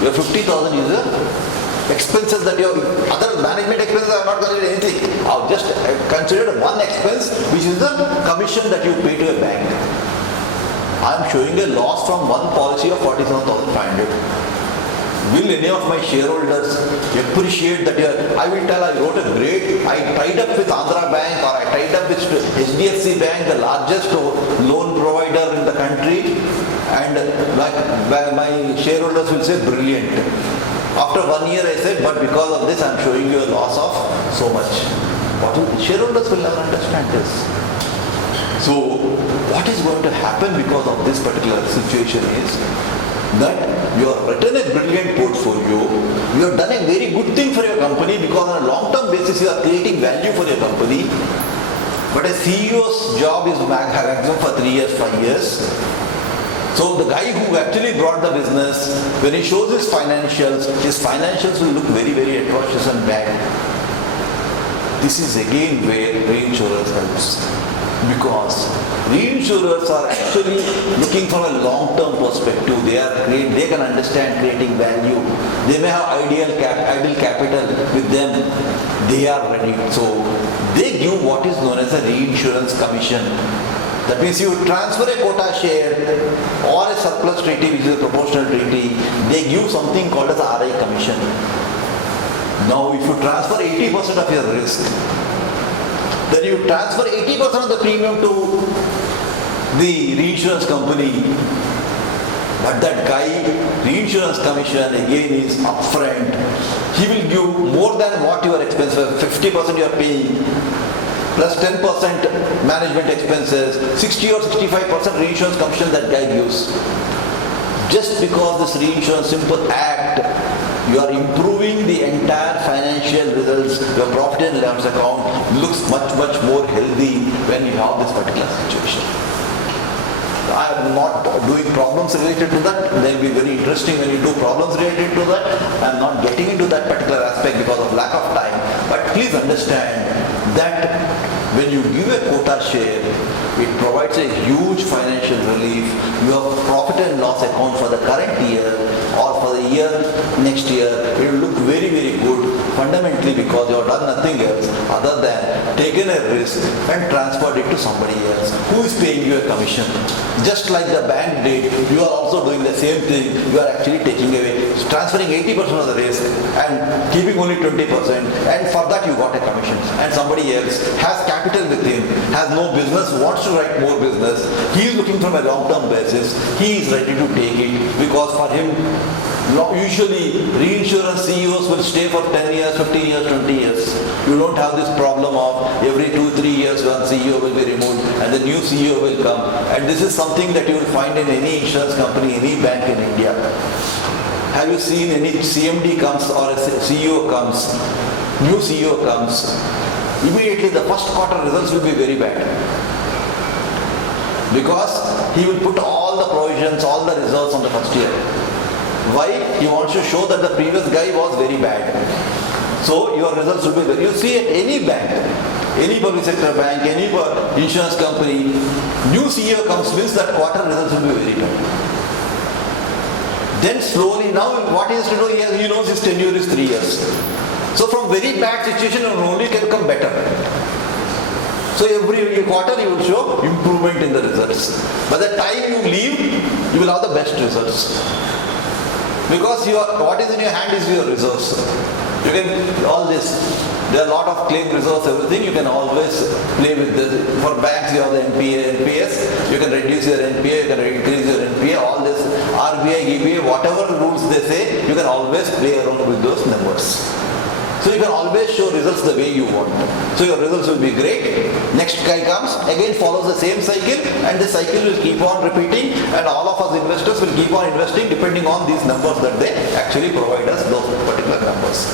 your 50,000 is your expenses that your other management expenses are not considered anything. I've just considered one expense, which is the commission that you pay to a bank. I am showing a loss from one policy of 47,500. Will any of my shareholders appreciate that I will tell I wrote a great, I tied up with Andhra Bank or I tied up with HDFC Bank, the largest loan provider in the country, and my shareholders will say brilliant. After 1 year I said, but because of this I am showing you a loss of so much. Shareholders will never understand this. So what is going to happen because of this particular situation is that you have written a brilliant portfolio, you have done a very good thing for your company because on a long-term basis you are creating value for your company. But a CEO's job is maximum for 3 years, 5 years. So the guy who actually brought the business, when he shows his financials will look very, very atrocious and bad. This is again where reinsurance helps. Because reinsurers are actually looking from a long-term perspective. They can understand creating value. They may have idle capital with them. They are ready. So they give what is known as a reinsurance commission. That means you transfer a quota share or a surplus treaty, which is a proportional treaty. They give something called as RI commission. Now if you transfer 80% of your risk, then you transfer 80% of the premium to the reinsurance company. But that guy, reinsurance commission again is upfront. He will give more than what your expense was. 50% you are paying, plus 10% management expenses, 60 or 65% reinsurance commission that guy gives. Just because this reinsurance simple act, you are improving the entire financial results. Your profit and loss account looks much, much more healthy when you have this particular situation. I am not doing problems related to that. They will be very interesting when you do problems related to that. I am not getting into that particular aspect because of lack of time. But please understand that When you give a quota share, it provides a huge financial relief. You have profit and loss account for the current year or for the year next year. It will look very, very good fundamentally because you have done nothing else other than taken a risk and transferred it to somebody else who is paying you a commission. Just like the bank did, you are also doing the same thing. You are actually taking away, transferring 80% of the risk and keeping only 20%, and for that you got a commission. And somebody else has capital with him, has no business, wants to write more business. He is looking from a long-term basis. He is ready to take it because for him, usually reinsurance CEOs will stay for 10 years, 15 years, 20 years. You don't have this problem of every 2-3 years one CEO will be removed and the new CEO will come. And this is something that you will find in any insurance company, any bank in India. Have you seen any CMD comes or a CEO comes, new CEO comes, immediately the first quarter results will be very bad. Because he will put all the provisions, all the reserves on the first year. Why? He wants to show that the previous guy was very bad. So your results will be very. You see at any bank, any public sector bank, any insurance company, new CEO comes, means that quarter results will be very bad. Then slowly, now what he has to do, he knows his tenure is 3 years. So from very bad situation, only can come better. So every quarter you will show improvement in the results. By the time you leave, you will have the best results. Because what is in your hand is your reserves. You can, all this, there are a lot of claim reserves, everything, you can always play with this. For banks, you have the NPA, NPS, you can reduce your NPA, you can increase your NPA, all this, RBI, EBA, whatever rules they say, you can always play around with those numbers. So you can always show results the way you want. So your results will be great. Next guy comes, again follows the same cycle, and the cycle will keep on repeating, and all of us investors will keep on investing depending on these numbers that they actually provide us, those particular numbers.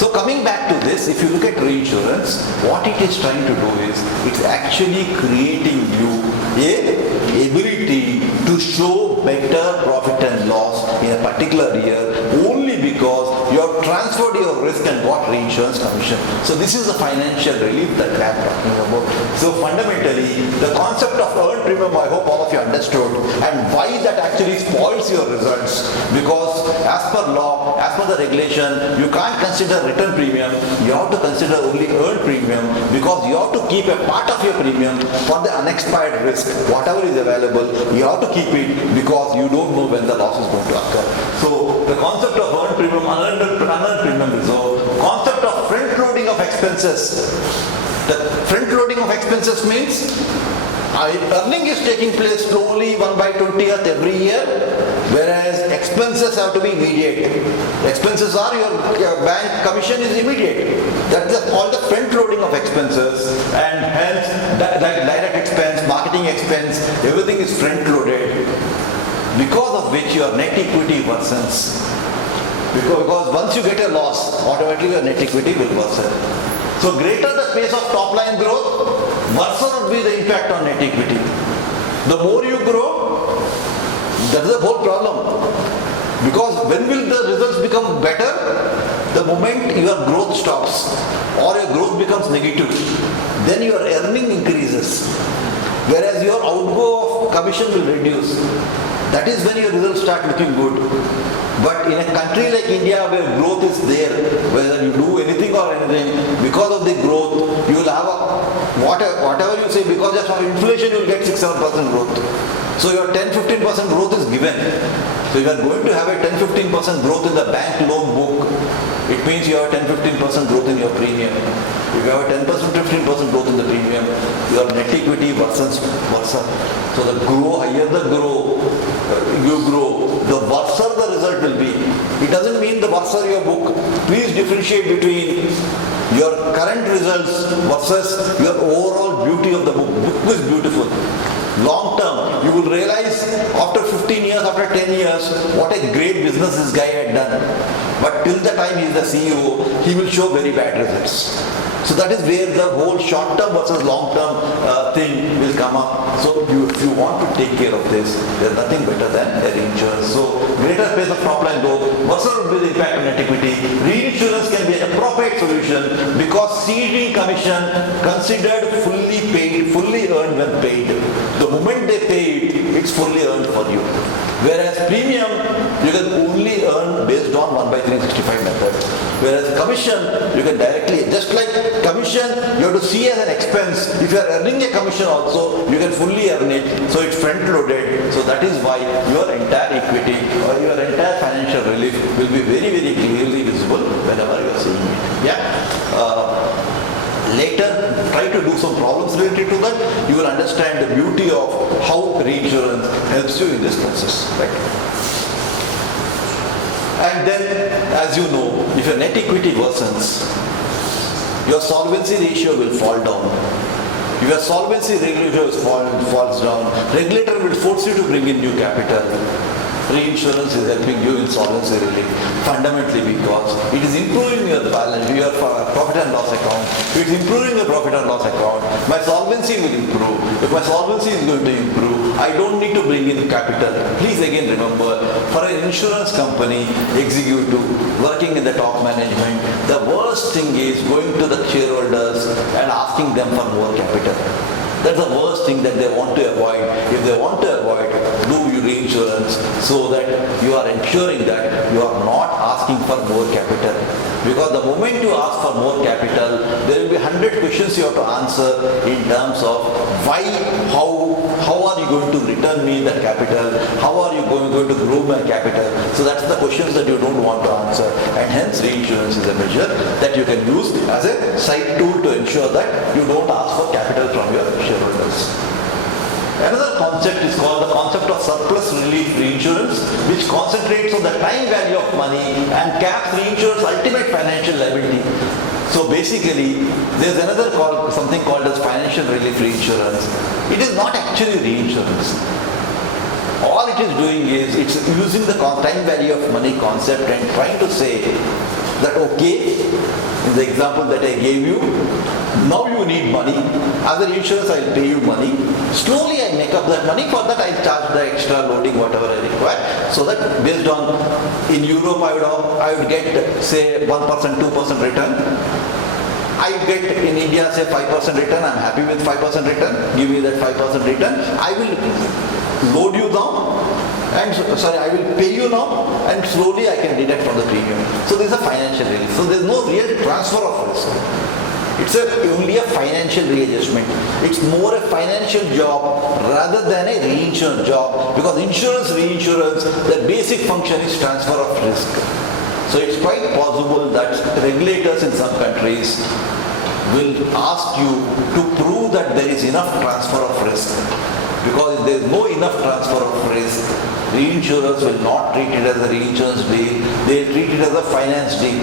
So coming back to this, if you look at reinsurance, what it is trying to do is, it's actually creating you a ability to show better profit and loss in a particular year only because you have transferred your risk and got reinsurance commission. So this is the financial relief that I am talking about. So fundamentally, the concept of earned premium, I hope all of you understood, and why that actually spoils your results, because as per law, as per the regulation, you can't consider return premium, you have to consider only earned premium, because you have to keep a part of your premium for the unexpired risk. Whatever is available, you have to keep it because you don't know when the loss is going to occur. So the concept of earned premium, unearned premium reserve, concept of front loading of expenses. The front loading of expenses means earning is taking place slowly 1/20th every year, whereas expenses have to be immediate. Expenses are your bank commission is immediate. That's all the front loading of expenses, and hence like direct expense, marketing expense, everything is front loaded, because of which your net equity worsens. Because once you get a loss, automatically your net equity will worsen. So greater the pace of top line growth, worse would be the impact on net equity. The more you grow, that is the whole problem. Because when will the results become better? The moment your growth stops or your growth becomes negative, then your earning increases. Whereas your outgo of commission will reduce. That is when your results start looking good. But in a country like India where growth is there, whether you do anything or anything, because of the growth, you will have whatever you say, because of inflation you will get 6-7% growth. So your 10-15% growth is given. So you are going to have a 10-15% growth in the bank loan book. It means you have a 10-15% growth in your premium. If you have a 10-15% growth in the premium, your net equity worsens. So the higher the you grow, the worse the result will be. It doesn't mean the worse your book. Please differentiate between your current results versus your overall beauty of the book. Book is beautiful. Long term, you will realize after 15 years, after 10 years, what a great business this guy had done. But till the time he is the CEO, he will show very bad results. So that is where the whole short-term versus long-term thing will come up. So if you want to take care of this, there's nothing better than a reinsurance. So greater pace of top-line growth versus with impact on net equity. Reinsurance can be an appropriate solution because ceding commission considered fully paid, fully earned when paid. The moment they pay it, it's fully earned for you. Whereas premium, you can only earn based on 1/365 method. Whereas commission, you can directly, just like commission, you have to see as an expense. If you are earning a commission also, you can fully earn it. So it's front loaded. So that is why your entire equity or your entire financial relief will be very, very clearly visible whenever you are seeing it. Yeah. Later, try to do some problems related to that. You will understand the beauty of how reinsurance helps you in this process. Right? And then, as you know, if your net equity worsens, your solvency ratio will fall down. If your solvency ratio falls down, regulator will force you to bring in new capital. Reinsurance is helping you in solvency relief fundamentally because it is improving your balance, your profit and loss account. It is improving your profit and loss account. My solvency will improve. If my solvency is going to improve, I don't need to bring in capital. Please again remember, for an insurance company executive working in the top management, the worst thing is going to the shareholders and asking them for more capital. That's the worst thing that they want to avoid. If they want to avoid, do reinsurance so that you are ensuring that you are not asking for more capital. Because the moment you ask for more capital, there will be 100 questions you have to answer in terms of why, how are you going to return me that capital? How are you going to grow my capital? So that's the questions that you don't want to answer. And hence reinsurance is a measure that you can use as a side tool to ensure that you don't ask for capital from your shareholders. Another concept is called the concept of surplus relief reinsurance, which concentrates on the time value of money and caps reinsurer's ultimate financial liability. So basically, there's another something called as financial relief reinsurance. It is not actually reinsurance. All it is doing is it's using the time value of money concept and trying to say that okay, in the example that I gave you, now you need money. As an insurance, I will pay you money. Slowly I make up that money. For that I charge the extra loading, whatever I require. So that based on, in Europe I would get say 1%, 2% return. I get in India say 5% return. I'm happy with 5% return. Give me that 5% return. I will load you now. I will pay you now and slowly I can deduct from the premium. So this is a financial relief. So there is no real transfer of risk. It's only a financial readjustment. It's more a financial job rather than a reinsurance job because reinsurance, the basic function is transfer of risk. So it's quite possible that regulators in some countries will ask you to prove that there is enough transfer of risk. Because if there is no enough transfer of risk, reinsurers will not treat it as a reinsurance deal, they treat it as a finance deal.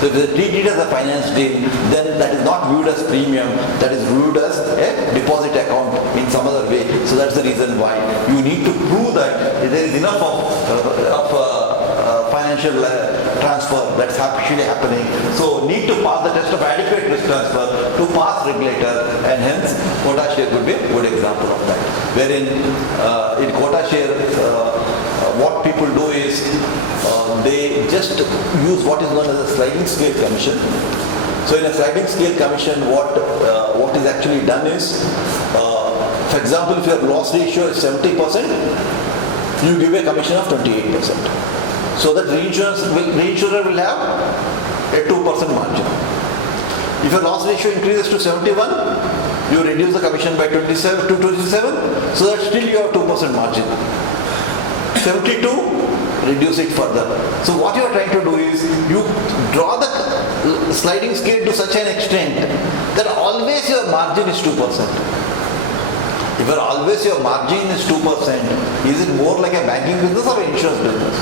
So if they treat it as a finance deal, then that is not viewed as premium, that is viewed as a deposit account in some other way. So that's the reason why you need to prove that there is enough of financial transfer that's actually happening. So need to pass the test of adequate risk transfer to pass regulator, and hence quota share could be a good example of that. Wherein in quota share, what people do is they just use what is known as a sliding scale commission. So in a sliding scale commission, what is actually done is, for example, if your loss ratio is 70%, you give a commission of 28%. So that reinsurer will have a 2% margin. If your loss ratio increases to 71, you reduce the commission by 27 to 27, so that still you have 2% margin. 72, reduce it further. So what you are trying to do is you draw the sliding scale to such an extent that always your margin is 2%. If always your margin is 2%, is it more like a banking business or an insurance business?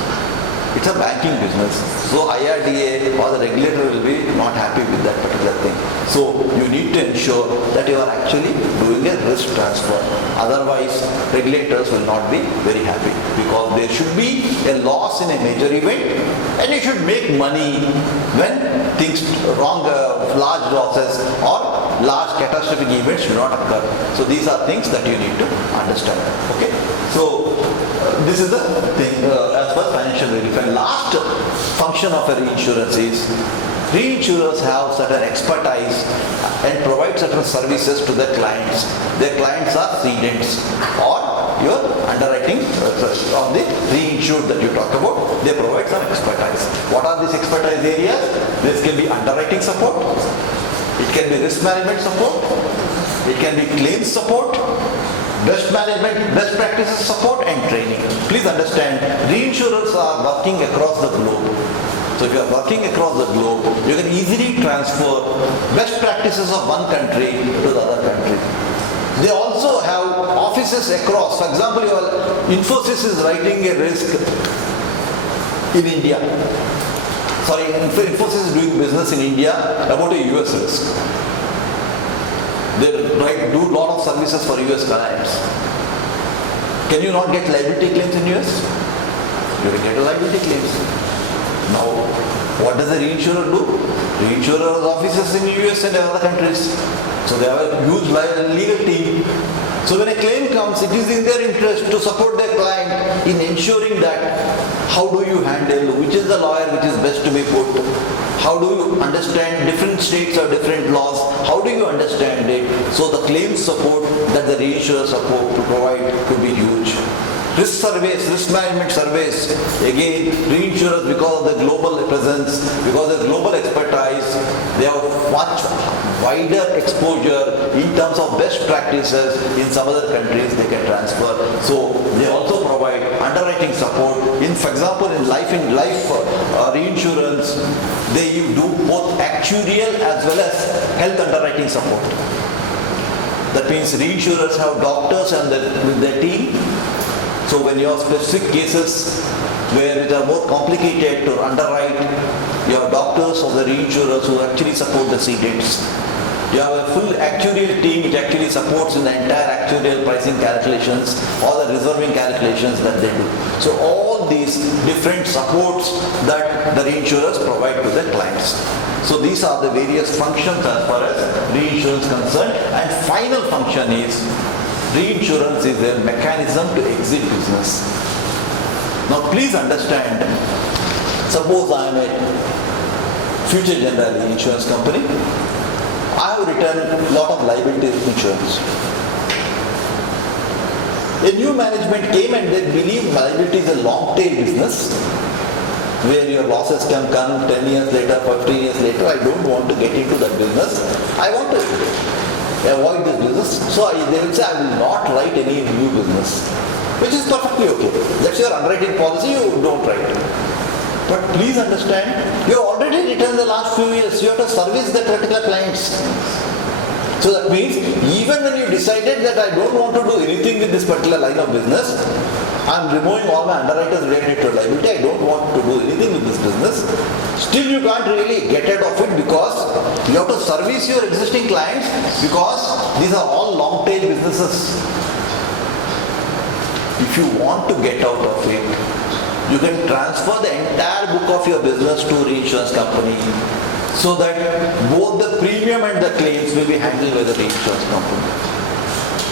It's a banking business. So IRDA or the regulator will be not happy with that particular thing. So you need to ensure that you are actually doing a risk transfer. Otherwise, regulators will not be very happy, because there should be a loss in a major event and you should make money when things wrong, large losses or large catastrophic events do not occur. So these are things that you need to understand. Okay. So this is the thing as far as financial relief. And last function of a reinsurance is, reinsurers have certain expertise and provide certain services to their clients. Their clients are cedents or your underwriting of the reinsured that you talk about. They provide some expertise. What are these expertise areas? This can be underwriting support, it can be risk management support, it can be claims support, best management, best practices support and training. Please understand, reinsurers are working across the globe. So if you are working across the globe, you can easily transfer best practices of one country to the other country. They also have offices across. For example, your Infosys is writing a risk in India. Sorry, Infosys is doing business in India about a US risk. They do a lot of services for US clients. Can you not get liability claims in US? You can get a liability claims. Now, what does the reinsurer do? Reinsurer has offices in US and other countries. So they have a huge legal team. So when a claim comes, it is in their interest to support their client in ensuring that how do you handle, which is the lawyer which is best to be put, how do you understand different states or different laws, how do you understand it. So the claim support that the reinsurer support to provide could be huge. Risk surveys, risk management surveys, again reinsurers, because of the global presence, because of the global expertise, they have much wider exposure in terms of best practices in some other countries they can transfer. So they also provide underwriting support. In, for example, in life reinsurance, they do both actuarial as well as health underwriting support. That means reinsurers have doctors and with their team. So when you have specific cases where it are more complicated to underwrite, you have doctors of the reinsurers who actually support the cedents. You have a full actuarial team which actually supports in the entire actuarial pricing calculations or the reserving calculations that they do. So all these different supports that the reinsurers provide to their clients. So these are the various functions as far as reinsurance is concerned. And final function is, reinsurance is a mechanism to exit business. Now please understand, suppose I am a future general insurance company. I have written a lot of liability insurance. A new management came and they believe liability is a long tail business where your losses can come 10 years later, 15 years later. I don't want to get into that business. I want to avoid this business. So they will say, I will not write any new business, which is perfectly okay. That's your underwriting policy, you don't write. But please understand, you have already written the last few years, you have to service the particular clients. So that means, even when you decided that I don't want to do anything with this particular line of business, I am removing all my underwriters related to liability, I don't want to do anything with this business, still you can't really get out of it because you have to service your existing clients, because these are all long tail businesses. If you want to get out of it, you can transfer the entire book of your business to a reinsurance company so that both the premium and the claims will be handled by the reinsurance company.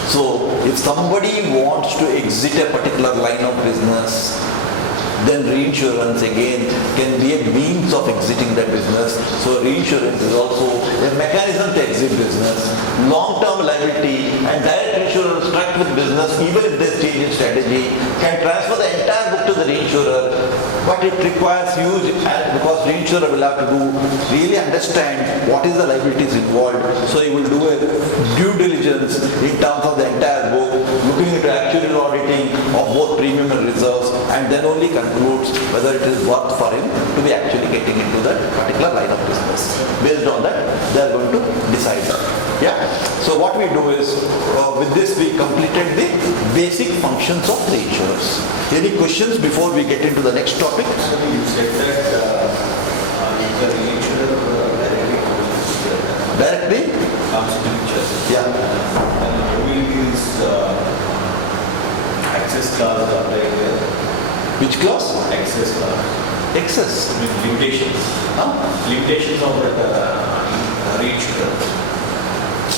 So if somebody wants to exit a particular line of business, then reinsurance again can be a means of exiting that business. So reinsurance is also a mechanism to exit business. Long-term liability and direct insurance struck with business, even if there's change in strategy, can transfer the entire book to the reinsurer. But it requires huge, because reinsurer will have to really understand what is the liabilities involved. So he will do a due diligence in terms of the entire book, looking into actuarial auditing of both premium and reserves, and then only concludes whether it is worth for him to be actually getting into that particular line of business. Based on that, they are going to decide that. Yeah. So what we do is, with this we completed the basic functions of reinsurers. Any questions before we get into the next topic? You said that if the reinsurer Directly? comes to pictures, Yeah. then how will these access clause apply here? Which clause? Access clause. Excess. With limitations. Huh? Limitations of the reinsurer.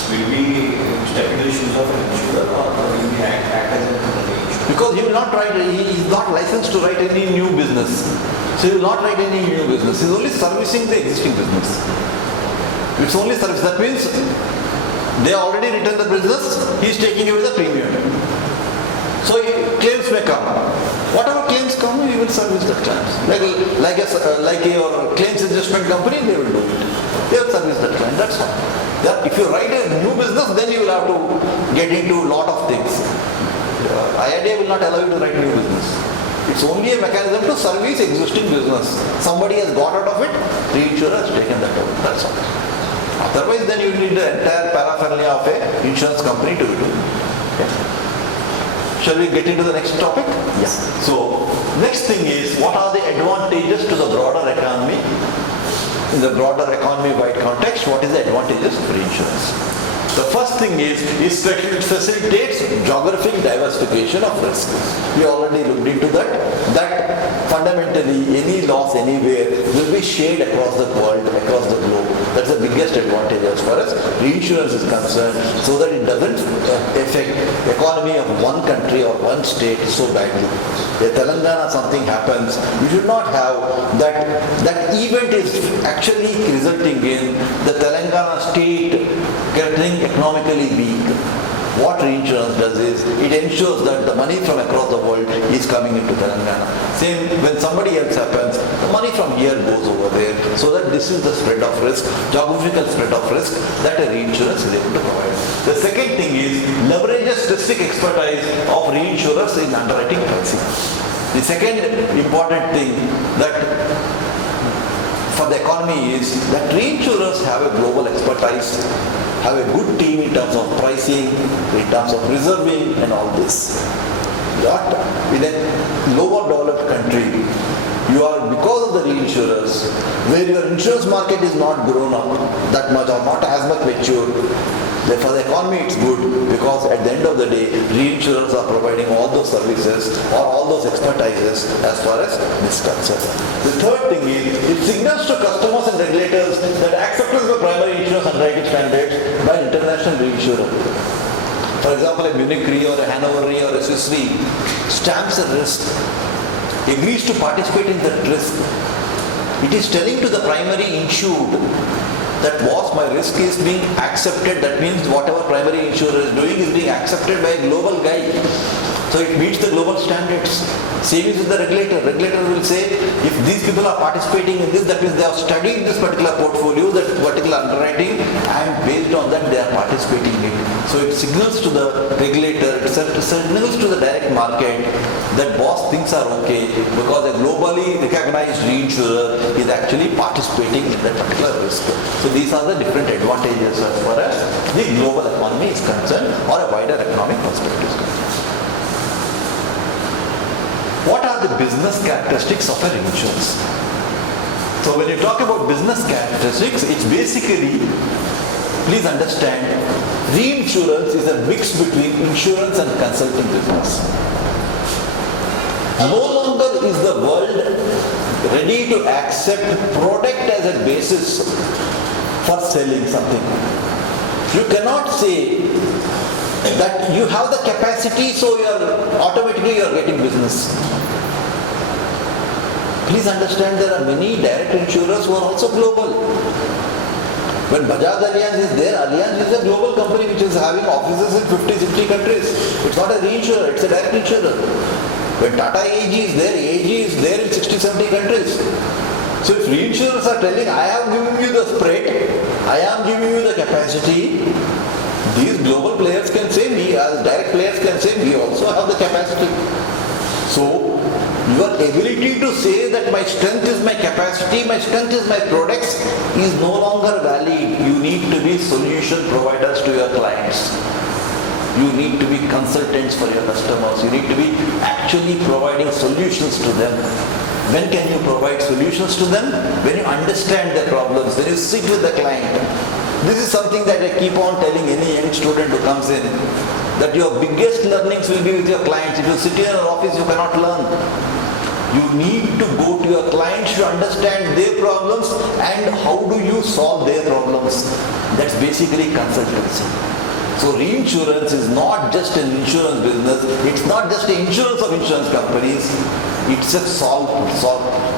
Will be step into the shoes of an insurer or will be act as a reinsurer? Because he will not write, he is not licensed to write any new business. So he will not write any new business. He is only servicing the existing business. It's only service. That means they already written the business, he is taking away the premium. So claims may come. Whatever claims come, he will service the claims. Like your claims adjustment company, they will do it. They will service that claim. That's all. That if you write a new business, then you will have to get into a lot of things. IRDA will not allow you to write new business. It's only a mechanism to service existing business. Somebody has got out of it, reinsurer has taken that out. That's all. Otherwise, then you need the entire paraphernalia of a insurance company to do it. Okay. Shall we get into the next topic? Yes. So, next thing is, what are the advantages to the broader economy? In the broader economy-wide context, what is the advantages of reinsurance? The first thing is it facilitates geographic diversification of risk. We already looked into that. That fundamentally any loss anywhere will be shared across the world, across the globe. That's the biggest advantage as far as reinsurance is concerned, so that it doesn't affect the economy of one country or one state so badly. If Telangana something happens, we should not have that event is actually resulting in the Telangana state getting economically weak. What reinsurance does is, it ensures that the money from across the world is coming into Telangana. Same when somebody else happens, the money from here goes over there, so that this is the spread of risk, geographical spread of risk that a reinsurance is able to provide. The second thing is, leverages specific expertise of reinsurers in underwriting pricing. The second important thing that for the economy is that reinsurers have a global expertise, have a good team in terms of pricing, in terms of reserving and all this. But in a lower developed country, you are, because of the reinsurers, where your insurance market is not grown up that much or not as much mature, for the economy it's good, because at the end of the day, reinsurers are providing all those services or all those expertises as far as this is concerned. The third thing is, it signals to customers and regulators that acceptance of primary insurance underwriting standards by an international reinsurer. For example, a Munich Re or a Hanover Re or a Swiss Re stamps a risk, agrees to participate in that risk. It is telling to the primary insured that my risk is being accepted. That means whatever primary insurer is doing is being accepted by a global guy. So it meets the global standards. Same is with the regulator. Regulator will say, if these people are participating in this, that means they have studied this particular portfolio, that particular underwriting, and based on that they are participating in it. So it signals to the regulator, it signals to the direct market that things are okay, because a globally recognized reinsurer is actually participating in that particular risk. So these are the different advantages as far as the global economy is concerned, or a wider economic perspective is concerned. What are the business characteristics of a reinsurance? So when you talk about business characteristics, it's basically, please understand, reinsurance is a mix between insurance and consulting business. No longer is the world ready to accept product as a basis for selling something. You cannot say that you have the capacity, so automatically you are getting business. Please understand, there are many direct insurers who are also global. When Bajaj Allianz is there, Allianz is a global company which is having offices in 50, 60 countries. It's not a reinsurer, it's a direct insurer. When Tata AG is there, AG is there in 60, 70 countries. So if reinsurers are telling, I am giving you the spread, I am giving you the capacity, these global players can say, we as direct players can say, we also have the capacity. So, your ability to say that my strength is my capacity, my strength is my products is no longer valid. You need to be solution providers to your clients. You need to be consultants for your customers. You need to be actually providing solutions to them. When can you provide solutions to them? When you understand their problems, when you sit with the client. This is something that I keep on telling any young student who comes in, that your biggest learnings will be with your clients. If you sit in an office, you cannot learn. You need to go to your clients to understand their problems and how do you solve their problems. That's basically consultancy. So reinsurance is not just an insurance business. It's not just the insurance of insurance companies. It's a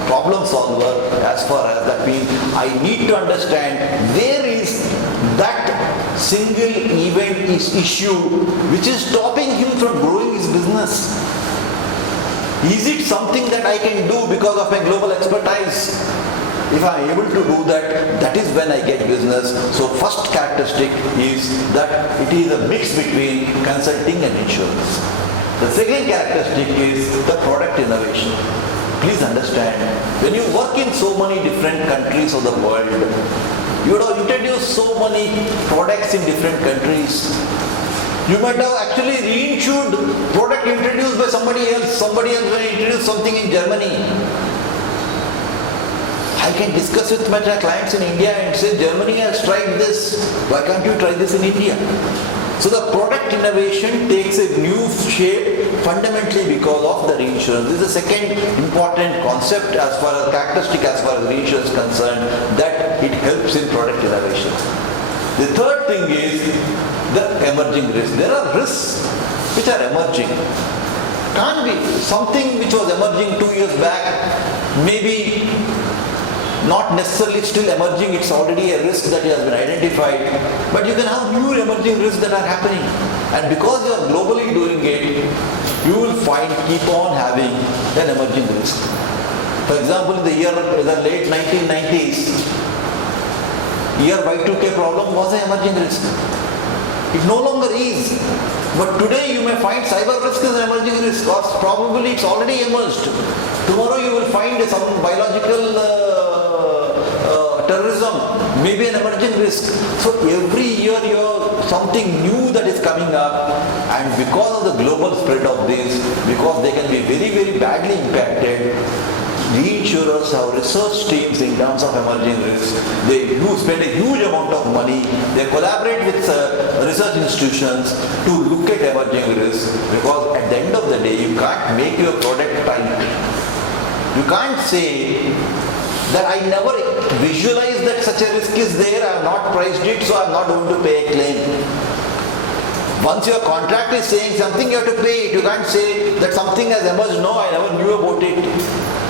problem solver as far as that means. I need to understand where is that single event issue which is stopping him from growing his business. Is it something that I can do because of my global expertise? If I am able to do that, that is when I get business. So first characteristic is that it is a mix between consulting and insurance. The second characteristic is the product innovation. Please understand, when you work in so many different countries of the world, you would have introduced so many products in different countries. You might have actually reinsured product introduced by somebody else. Somebody else will introduce something in Germany. I can discuss with my clients in India and say, Germany has tried this. Why can't you try this in India? So the product innovation takes a new shape fundamentally because of the reinsurance. This is the second important concept as far as characteristic as far as reinsurance is concerned, that it helps in product innovation. The third thing is the emerging risks. There are risks which are emerging. Can't be something which was emerging 2 years back, maybe not necessarily still emerging, it's already a risk that has been identified, but you can have new emerging risks that are happening. And because you are globally doing it, you will keep on having an emerging risk. For example, in the late 1990s, year Y2K problem was an emerging risk. It no longer is. But today you may find cyber risk as an emerging risk, or probably it's already emerged. Tomorrow you will find some biological terrorism, maybe an emerging risk. So every year you have something new that is coming up, and because of the global spread of this, because they can be very, very badly impacted, reinsurers have research teams in terms of emerging risks. They do spend a huge amount of money. They collaborate with research institutions to look at emerging risks, because at the end of the day, you can't make your product tight. You can't say that I never visualized that such a risk is there, I have not priced it, so I am not going to pay a claim. Once your contract is saying something, you have to pay it. You can't say that something has emerged, no, I never knew about it.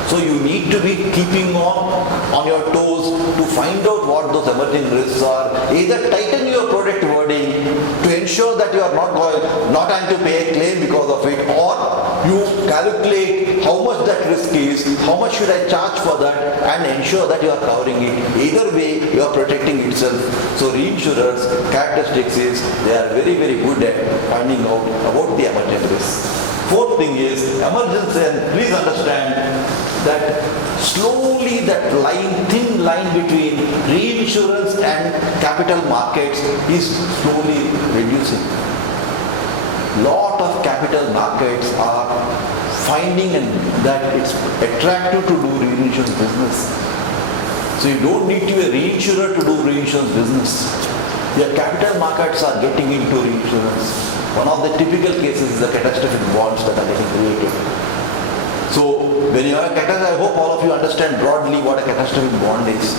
So you need to be keeping on your toes to find out what those emerging risks are. Either tighten your product wording to ensure that you are not having to pay a claim because of it, or you calculate how much that risk is, how much should I charge for that, and ensure that you are covering it. Either way, you are protecting itself. So reinsurers' characteristics is they are very, very good at finding out about the emerging risks. Fourth thing is emergence, and please understand that slowly that thin line between reinsurance and capital markets is slowly reducing. Lot of capital markets are finding that it's attractive to do reinsurance business. So you don't need to be a reinsurer to do reinsurance business. Your capital markets are getting into reinsurance. One of the typical cases is the catastrophic bonds that are getting created. So when you have a catastrophe, I hope all of you understand broadly what a catastrophic bond is.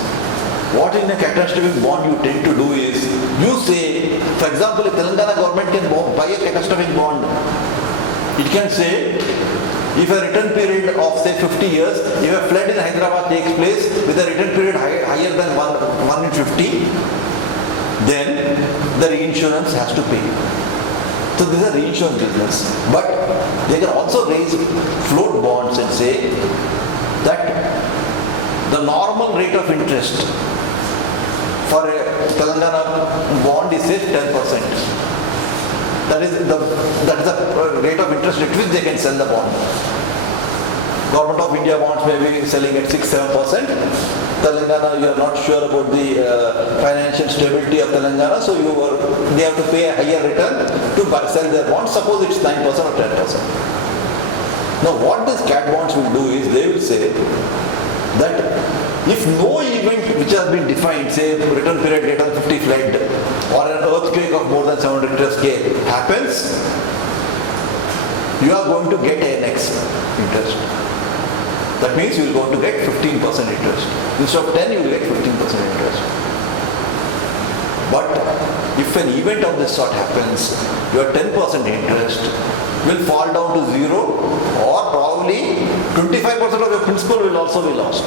What in a catastrophic bond you tend to do is, you say, for example, if Telangana government can buy a catastrophic bond, it can say, if a return period of say 50 years, if a flood in Hyderabad takes place with a return period higher than 1 in 50, then the reinsurance has to pay. So this is a reinsurance business. But they can also raise float bonds and say that the normal rate of interest for a Telangana bond is say 10%. That is the rate of interest at which they can sell the bond. Government of India bonds may be selling at 6-7%. Telangana, you are not sure about the financial stability of Telangana, so they have to pay a higher return to sell their bonds. Suppose it's 9% or 10%. Now what these cat bonds will do is they will say that if no event which has been defined, say return period greater than 50 flood or an earthquake of more than 7 Richter scale happens, you are going to get an X interest. That means you are going to get 15% interest. Instead of 10, you will get 15% interest. But if an event of this sort happens, your 10% interest will fall down to zero, or probably 25% of your principal will also be lost.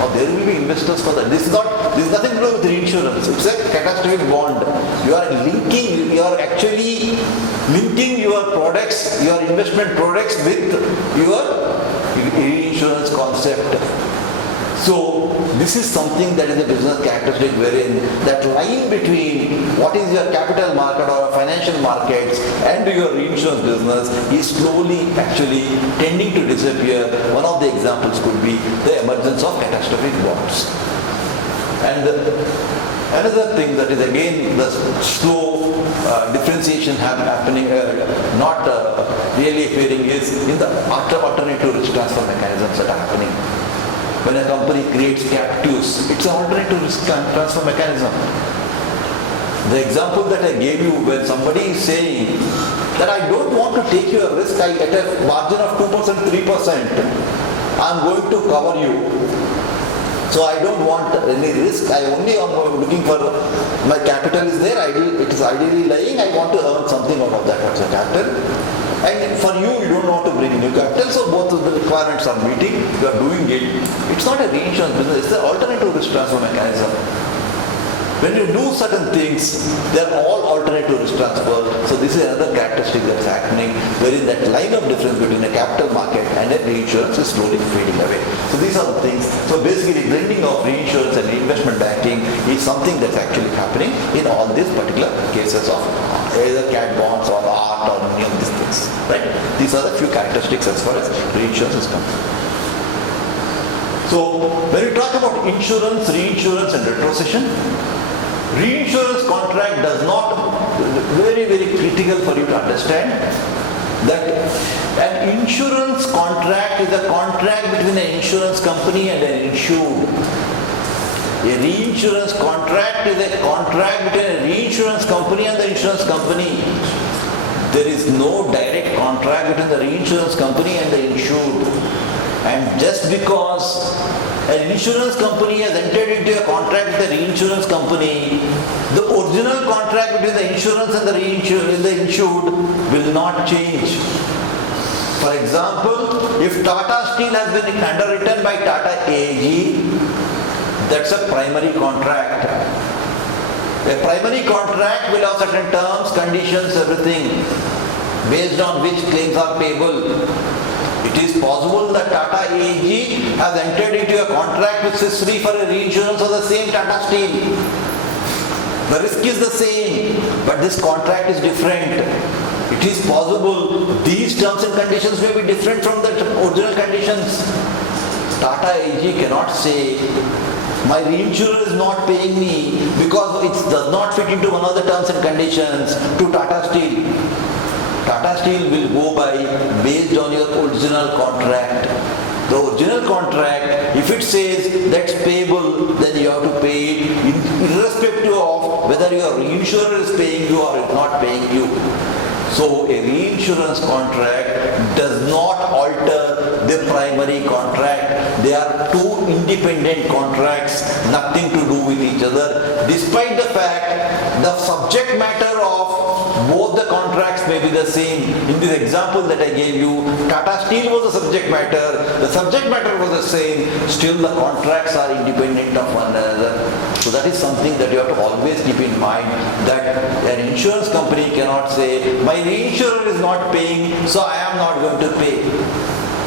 Or there will be investors for that. This is nothing to do with reinsurance. It's a catastrophic bond. You are actually linking your products, your investment products with your reinsurance concept. So this is something that is a business characteristic wherein that line between what is your capital market or financial markets and your reinsurance business is slowly actually tending to disappear. One of the examples could be the emergence of catastrophic bonds. And another thing that is again the slow differentiation happening, not really appearing, is in the alternative risk transfer mechanisms that are happening. When a company creates captives, it's an alternative risk transfer mechanism. The example that I gave you, when somebody is saying that I don't want to take your risk, at a margin of 2%, 3%, I'm going to cover you. So I don't want any risk, I only am looking for, my capital is there, it is ideally lying, I want to earn something out of that capital. And for you don't want to bring new capital, so both of the requirements are meeting, you are doing it. It's not a reinsurance business, it's an alternative risk transfer mechanism. When you do certain things, they are all alternative risk transfer. So this is another characteristic that's happening, wherein that line of difference between a capital market and a reinsurance is slowly fading away. So these are the things. So basically blending of reinsurance and investment banking is something that's actually happening in all these particular cases of either cat bonds or art or any of these things. Right? These are the few characteristics as far as reinsurance is concerned. So when we talk about insurance, reinsurance and retrocession, reinsurance contract does not, very critical for you to understand, that an insurance contract is a contract between an insurance company and an insured. A reinsurance contract is a contract between a reinsurance company and the insurance company. There is no direct contract between the reinsurance company and the insured. And just because an insurance company has entered into a contract with the reinsurance company, the original contract between the insurance and the insured will not change. For example, if Tata Steel has been underwritten by Tata AG, that's a primary contract. A primary contract will have certain terms, conditions, everything, based on which claims are payable. It is possible that Tata AG has entered into a contract with Swiss Re for a reinsurance of the same Tata Steel. The risk is the same, but this contract is different. It is possible these terms and conditions may be different from the original conditions. Tata AG cannot say, my reinsurer is not paying me because it does not fit into one of the terms and conditions to Tata Steel. Tata Steel will go by based on your original contract. The original contract, if it says that's payable, then you have to pay it irrespective of whether your reinsurer is paying you or is not paying you. So a reinsurance contract does not alter the primary contract. They are two independent contracts, nothing to do with each other, despite the fact the subject matter of both the contracts may be the same. In this example that I gave you, Tata Steel was the subject matter was the same, still the contracts are independent of one another. So that is something that you have to always keep in mind, that an insurance company cannot say, my reinsurer is not paying, so I am not going to pay.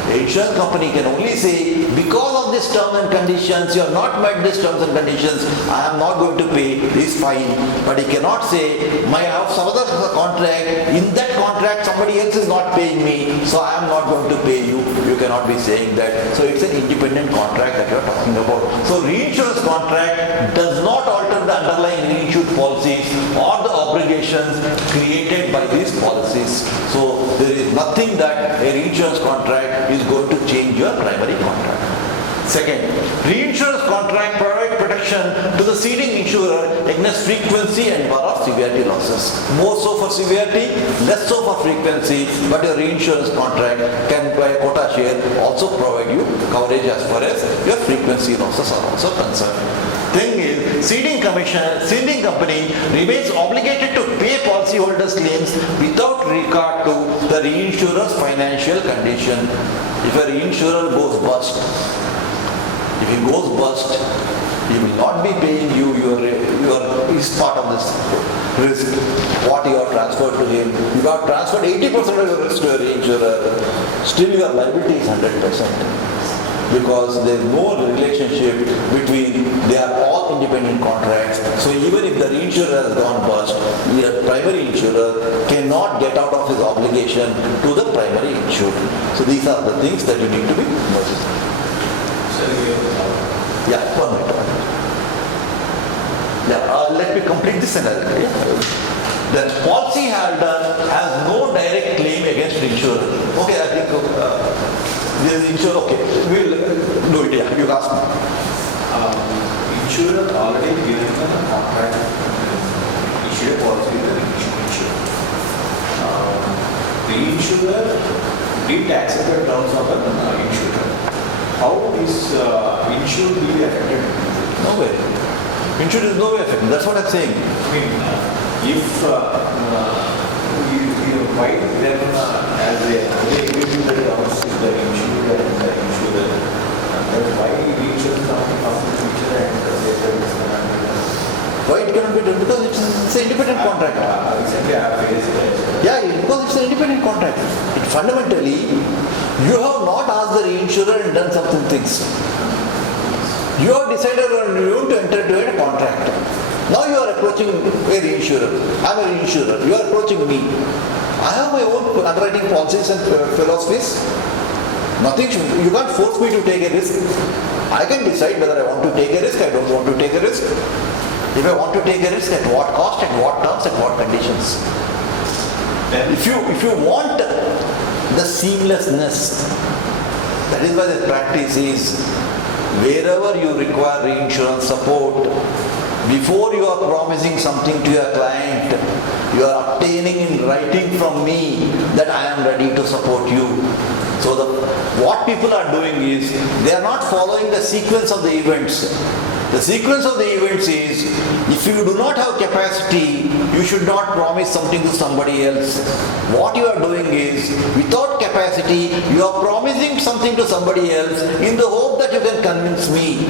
The insurance company can only say, because of this terms and conditions, you have not met these terms and conditions, I am not going to pay this fine. But he cannot say, I have some other contract, in that contract somebody else is not paying me, so I am not going to pay you. You cannot be saying that. So it's an independent contract that you are talking about. So reinsurance contract does not alter the underlying reinsured policies or the obligations created by these policies. So there is nothing that a reinsurance contract is going to change your primary contract. Second, reinsurance contract provides protection to the ceding insurer against frequency and or severity losses. More so for severity, less so for frequency, but your reinsurance contract can, by quota share, also provide you coverage as far as your frequency losses are also concerned. Thing is, ceding company remains obligated to pay policyholders' claims without regard to the reinsurer's financial condition. If a reinsurer goes bust, if he goes bust, he will not be paying you is part of this risk. What you have transferred to him, you have transferred 80% of your risk to a reinsurer, still your liability is 100%. Because there is no relationship between, they are all independent contracts. So even if the reinsurer has gone bust, the primary insurer cannot get out of his obligation to the primary insured. So these are the things that you need to be noticing. Yeah, 1 minute. Yeah, let me complete this scenario. The policyholder has no direct claim against insurer. Okay, I think this is insurer. Okay, we'll do it. Yeah, you ask me. Insurer already given a contract, issued a policy with the insurer. The insurer did accept the terms of an insurer. How is insured will be affected? No way. Insured is no way affected. That's what I'm saying. I mean, if you write them as a agreement that ours is the insurer and the insurer, then why reinsurance company comes to the future and they say it's going to be done? Why it cannot be done? Because it's an independent contract. Recently I faced it. Yeah, because it's an independent contract. It fundamentally, you have not asked the reinsurer and done certain things. You have decided on you to enter into a contract. Now you are approaching a reinsurer. I am a reinsurer. You are approaching me. I have my own underwriting policies and philosophies. Nothing. You can't force me to take a risk. I can decide whether I want to take a risk, I don't want to take a risk. If I want to take a risk, at what cost, at what terms, at what conditions. If you want the seamlessness, that is why the practice is, wherever you require reinsurance support, before you are promising something to your client, you are obtaining in writing from me that I am ready to support you. So what people are doing is, they are not following the sequence of the events. The sequence of the events is, if you do not have capacity, you should not promise something to somebody else. What you are doing is, without capacity, you are promising something to somebody else in the hope that you can convince me.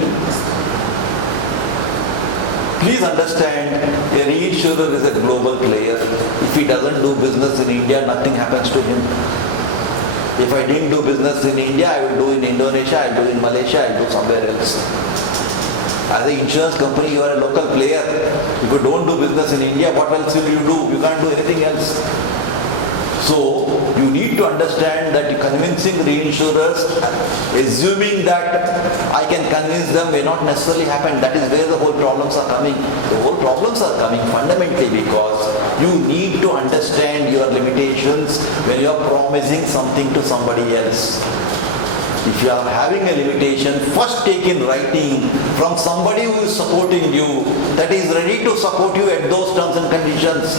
Please understand, a reinsurer is a global player. If he doesn't do business in India, nothing happens to him. If I didn't do business in India, I will do in Indonesia, I will do in Malaysia, I will do somewhere else. As an insurance company, you are a local player. If you don't do business in India, what else will you do? You can't do anything else. So, you need to understand that convincing reinsurers, assuming that I can convince them, may not necessarily happen. That is where the whole problems are coming. The whole problems are coming fundamentally because you need to understand your limitations when you are promising something to somebody else. If you are having a limitation, first take in writing from somebody who is supporting you, that is ready to support you at those terms and conditions.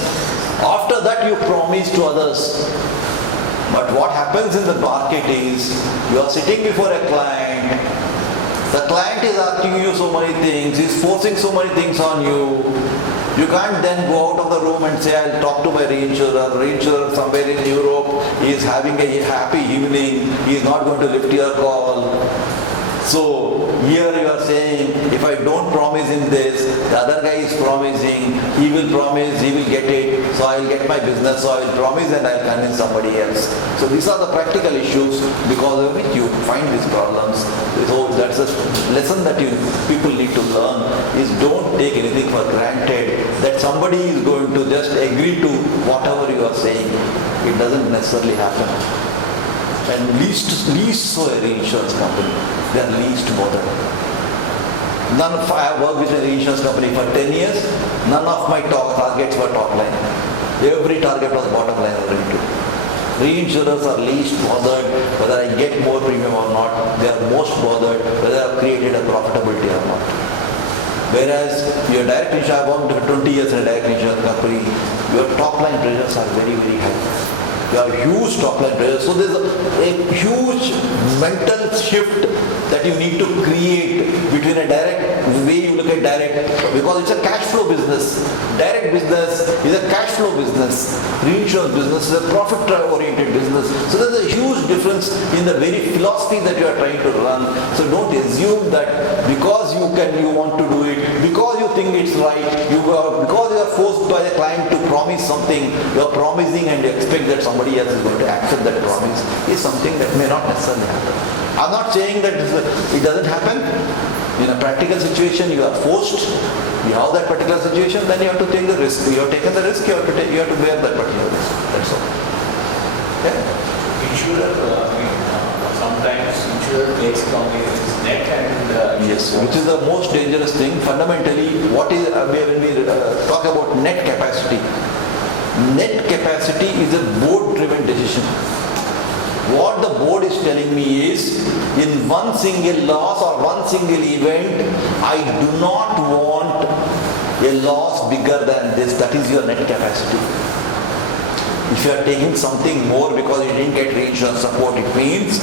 After that you promise to others. But what happens in the market is, you are sitting before a client, the client is asking you so many things, he is forcing so many things on you. You can't then go out of the room and say, I'll talk to my reinsurer somewhere in Europe, he is having a happy evening, he is not going to lift your call. So, here you are saying, if I don't promise him this, the other guy is promising, he will promise, he will get it, so I will get my business, so I will promise and I will convince somebody else. So these are the practical issues because of which you find these problems. So that's a lesson that people need to learn, is don't take anything for granted that somebody is going to just agree to whatever you are saying. It doesn't necessarily happen. And least so a reinsurance company, they are least bothered. I have worked with a reinsurance company for 10 years, none of my targets were top line. Every target was bottom line oriented. Reinsurers are least bothered whether I get more premium or not. They are most bothered whether I have created a profitability or not. Whereas your direct insurance, I have worked 20 years in a direct insurance company, your top line pressures are very, very high. You have huge top line pressure. So there's a huge mental shift that you need to create between a direct, the way you look at direct, because it's a cash flow business. Direct business is a cash flow business. Reinsurance business is a profit oriented business. So there's a huge difference in the very philosophy that you are trying to run. So don't assume that because you want to do it, because you think it's right, because you are forced by the client to promise something, you are promising and you expect that somebody else is going to accept that promise, is something that may not necessarily happen. I'm not saying that it doesn't happen. In a practical situation, you are forced, you have that particular situation, then you have to take the risk. You have taken the risk, you have to bear that particular risk. That's all. Okay? Insurer, sometimes insurer takes it on his neck and... yes, which is the most dangerous thing. Fundamentally, what is when we talk about net capacity is a board-driven decision. What the board is telling me is, in one single loss or one single event, I do not want a loss bigger than this. That is your net capacity. If you are taking something more because you didn't get reinsurance support, it means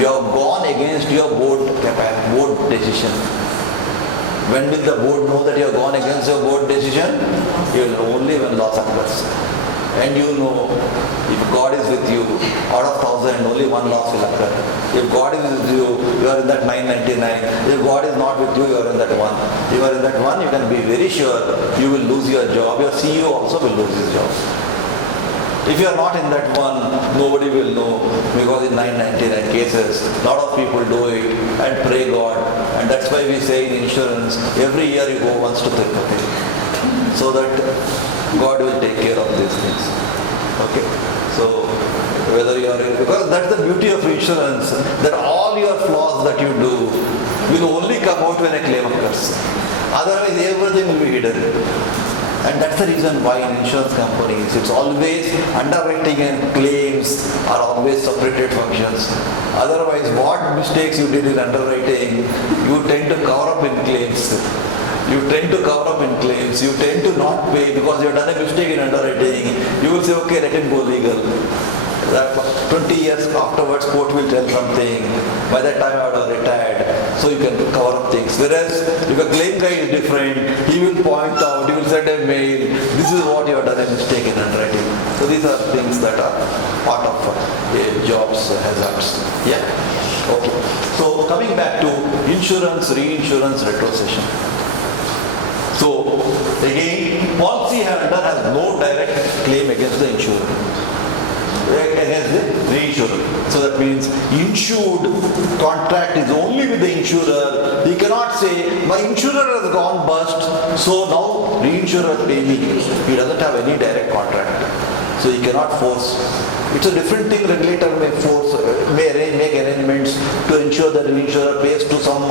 you have gone against your board decision. When will the board know that you have gone against your board decision? You will only when loss occurs. And you know, if God is with you, out of 1,000, only one loss will occur. If God is with you, you are in that 999. If God is not with you, you are in that one. If you are in that one, you can be very sure you will lose your job. Your CEO also will lose his job. If you are not in that one, nobody will know, because in 999 cases, a lot of people do it and pray God. And that's why we say in insurance, every year you go once to Tirupati, so that God will take care of these things. Okay? So, whether you are, because that's the beauty of insurance, that all your flaws that you do will only come out when a claim occurs. Otherwise, everything will be hidden. And that's the reason why in insurance companies, it's always underwriting and claims are always separated functions. Otherwise, what mistakes you did in underwriting, you tend to cover up in claims. You tend to cover up in claims. You tend to not pay because you have done a mistake in underwriting. You will say, okay, let him go legal. That 20 years afterwards, court will tell something. By that time, I would have retired. So you can cover up things. Whereas, if a claim guy is different, he will point out, he will send a mail, this is what you have done a mistake in underwriting. So these are things that are part of a job's hazards. Yeah? Okay. So coming back to insurance, reinsurance, retrocession. So again, policyholder has no direct claim against the insurer, against the reinsurer. So that means insured contract is only with the insurer. He cannot say, my insurer has gone bust, so now reinsurer pay me. He doesn't have any direct contract. So he cannot force. It's a different thing. Regulator may force, make arrangements to ensure that the reinsurer pays to some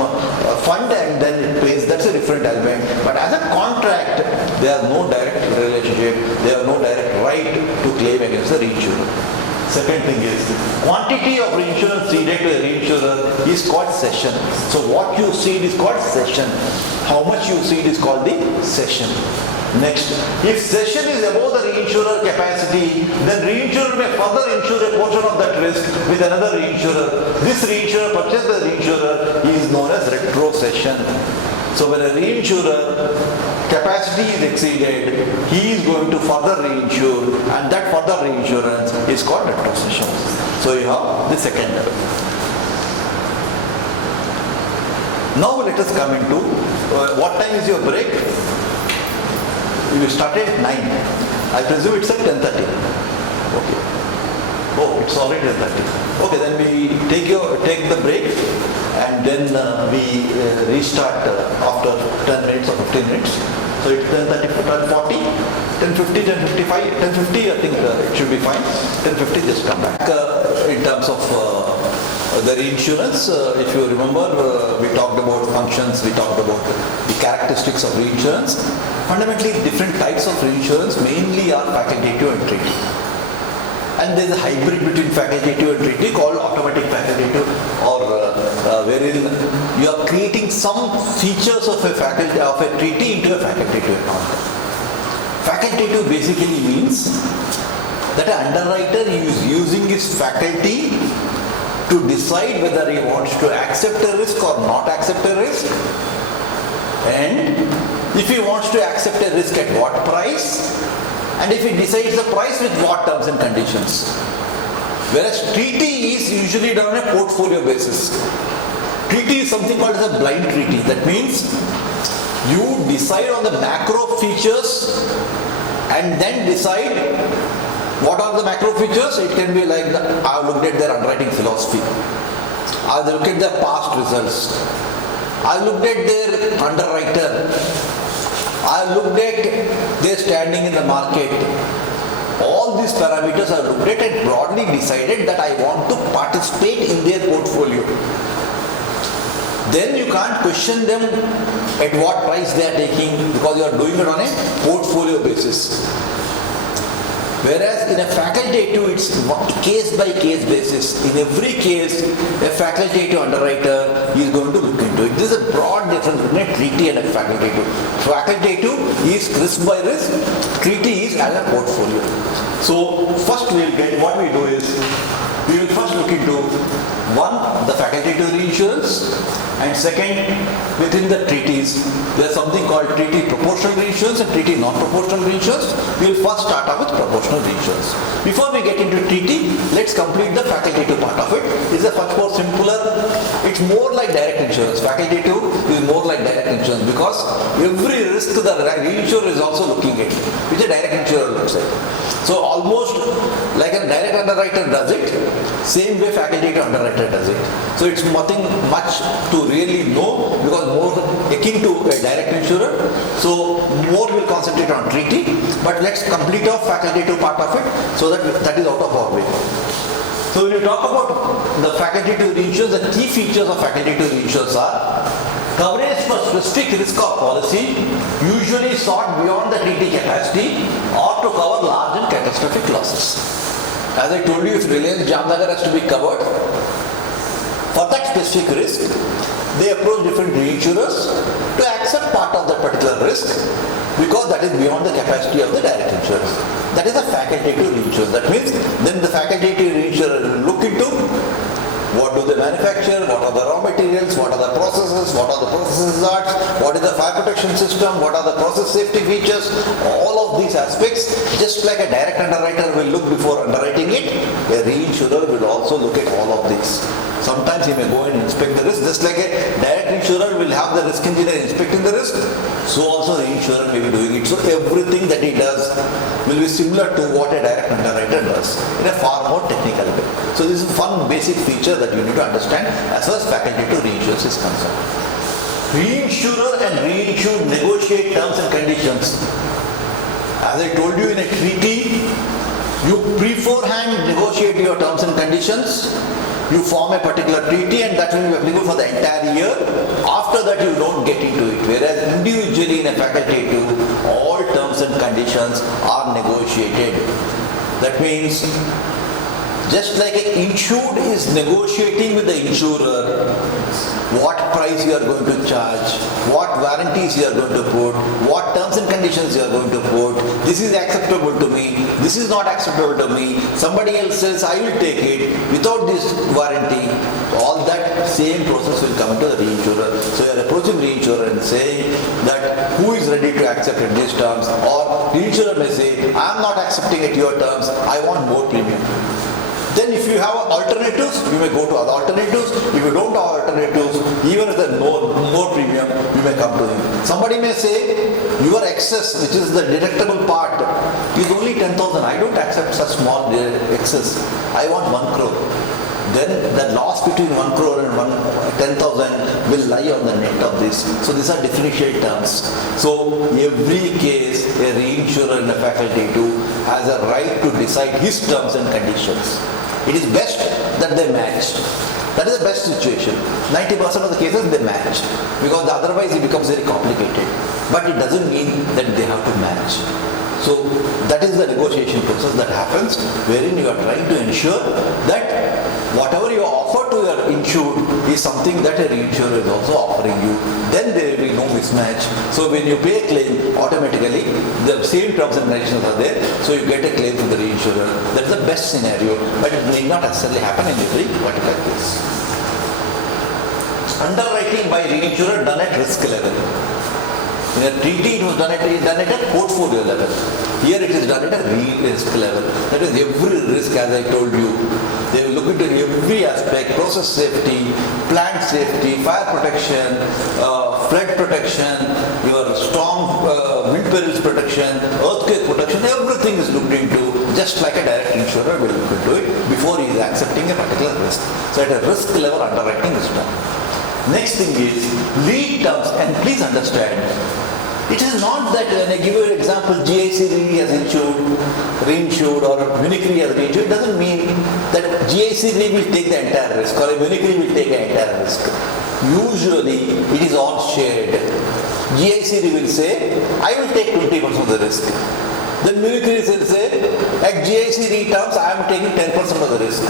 fund and then it pays. That's a different element. But as a contract, there are no direct relationship. There are no direct right to claim against the reinsurer. Second thing is, quantity of reinsurance ceded to a reinsurer is called cession. So what you cede is called cession. How much you cede is called the cession. Next, if cession is above the reinsurer capacity, then reinsurer may further insure a portion of that risk with another reinsurer. This reinsurer purchased the reinsurer is known as retrocession. So when a reinsurer capacity is exceeded, he is going to further reinsure, and that further reinsurance is called retrocession. So you have the second level. Now let us come into what time is your break? You started at 9. I presume it's at 10:30. Okay. Oh, it's already 10:30. Okay, then we take the break and then we restart after 10 minutes or 15 minutes. So it's 10:30, 10:40, 10:50, 10:55, 10:50 I think it should be fine. 10:50 just come back. In terms of the reinsurance, if you remember, we talked about functions, we talked about the characteristics of reinsurance. Fundamentally, different types of reinsurance mainly are facultative and treaty. And there is a hybrid between facultative and treaty called automatic facultative, or wherein you are creating some features of a treaty into a facultative account. Facultative basically means that an underwriter is using his faculty to decide whether he wants to accept a risk or not accept a risk, and if he wants to accept a risk at what price, and if he decides the price with what terms and conditions. Whereas treaty is usually done on a portfolio basis. Treaty is something called as a blind treaty. That means you decide on the macro features and then decide what are the macro features. It can be like I've looked at their underwriting philosophy, I've looked at their past results, I've looked at their underwriter, I've looked at their standing in the market. All these parameters I looked at and broadly decided that I want to participate in their portfolio. Then you can't question them at what price they are taking, because you are doing it on a portfolio basis. Whereas in a facultative, it's case by case basis. In every case, a facultative underwriter is going to look into it. This is a broad difference between a treaty and a facultative. Facultative is risk by risk, treaty is as a portfolio. So first what we do is, we will first look into one, the facultative reinsurance, and second, within the treaties, there is something called treaty proportional reinsurance and treaty non-proportional reinsurance. We will first start off with proportional reinsurance. Before we get into treaty, let's complete the facultative part of it. It's a much more simpler, it's more like direct insurance. Facultative is more like direct insurance because every risk the reinsurer is also looking at, which a direct insurer looks at. So almost like a direct underwriter does it, same way facultative underwriter does it. So it's nothing much to really know, because more akin to a direct insurer. So more will concentrate on treaty, but let's complete off facultative part of it so that is out of our way. So when you talk about the facultative reinsurance, the key features of facultative reinsurance are coverage for specific risk or policy, usually sought beyond the treaty capacity, or to cover large and catastrophic losses. As I told you, if Reliance Jamnagar has to be covered for that specific risk, they approach different reinsurers to accept part of that particular risk, because that is beyond the capacity of the direct insurers. That is a facultative reinsurance. That means then the facultative reinsurer will look into what do they manufacture, what are the raw materials, what are the processes, what are the process arts, what is the fire protection system, what are the process safety features, all of these aspects. Just like a direct underwriter will look before underwriting it, a reinsurer will also look at all of these. Sometimes he may go and inspect the risk, just like a direct insurer will have the risk engineer inspecting the risk, so also the insurer may be doing it. So everything that he does will be similar to what a direct underwriter does in a far more technical way. So this is a fun basic feature that you need to understand as far as facultative reinsurance is concerned. Reinsurer and reinsured negotiate terms and conditions. As I told you, in a treaty, you beforehand negotiate your terms and conditions. You form a particular treaty and that will be applicable for the entire year. After that you don't get into it. Whereas individually in a facultative, all terms and conditions are negotiated. That means just like an insured is negotiating with the insurer what price you are going to charge, what warranties you are going to put, what terms and conditions you are going to put, this is acceptable to me, this is not acceptable to me, somebody else says I will take it without this warranty. All that same process will come into the reinsurer. So you are approaching reinsurer and saying that who is ready to accept at these terms, or reinsurer may say I am not accepting at your terms, I want more premium. Then if you have alternatives, you may go to other alternatives. If you don't have alternatives, even with a more premium, you may come to him. Somebody may say, your excess, which is the deductible part, is only 10,000. I don't accept such small excess. I want 1 crore. Then the loss between 1 crore and 10,000 will lie on the net of this. So these are differential terms. So every case, a reinsurer and a facultative has a right to decide his terms and conditions. It is best that they match. That is the best situation. 90% of the cases they match, because otherwise it becomes very complicated. But it doesn't mean that they have to match. So that is the negotiation process that happens, wherein you are trying to ensure that whatever you offer to your insured is something that a reinsurer is also offering you. Then there will be no mismatch. So when you pay a claim, automatically the same terms and conditions are there. So you get a claim from the reinsurer. That is the best scenario, but it may not necessarily happen in every particular case. Underwriting by reinsurer done at risk level. In a treaty, it was done at a portfolio level. Here it is done at a risk level. That is every risk, as I told you. They will look into every aspect: process safety, plant safety, fire protection, flood protection, your storm, wind perils protection, earthquake protection. Everything is looked into, just like a direct insurer will look into it before he is accepting a particular risk. So at a risk level, underwriting is done. Next thing is lead terms, and please understand, it is not that when I give you an example, GIC Re has insured, reinsured, or Munich Re has reinsured, it doesn't mean that GIC Re will take the entire risk or Munich Re will take the entire risk. Usually it is all shared. GIC Re will say, I will take 20% of the risk. Then Munich Re will say, at GIC Re terms, I am taking 10% of the risk.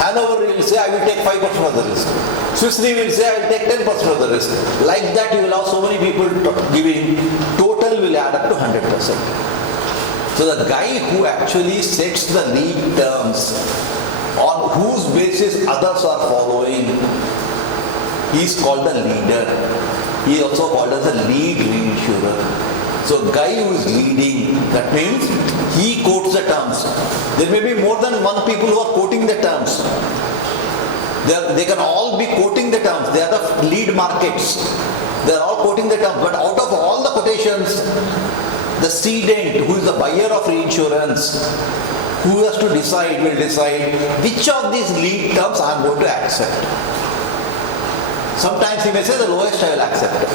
Hanover will say, I will take 5% of the risk. Swiss Re will say, I will take 10% of the risk. Like that, you will have so many people giving, total will add up to 100%. So the guy who actually sets the lead terms, on whose basis others are following, he is called the leader. He is also called as a lead reinsurer. So guy who is leading, that means he quotes the terms. There may be more than one people who are quoting the terms. They can all be quoting the terms. They are the lead markets. They are all quoting the terms. But out of all the quotations, the cedent, who is the buyer of reinsurance, who has to decide, will decide which of these lead terms I am going to accept. Sometimes he may say the lowest I will accept.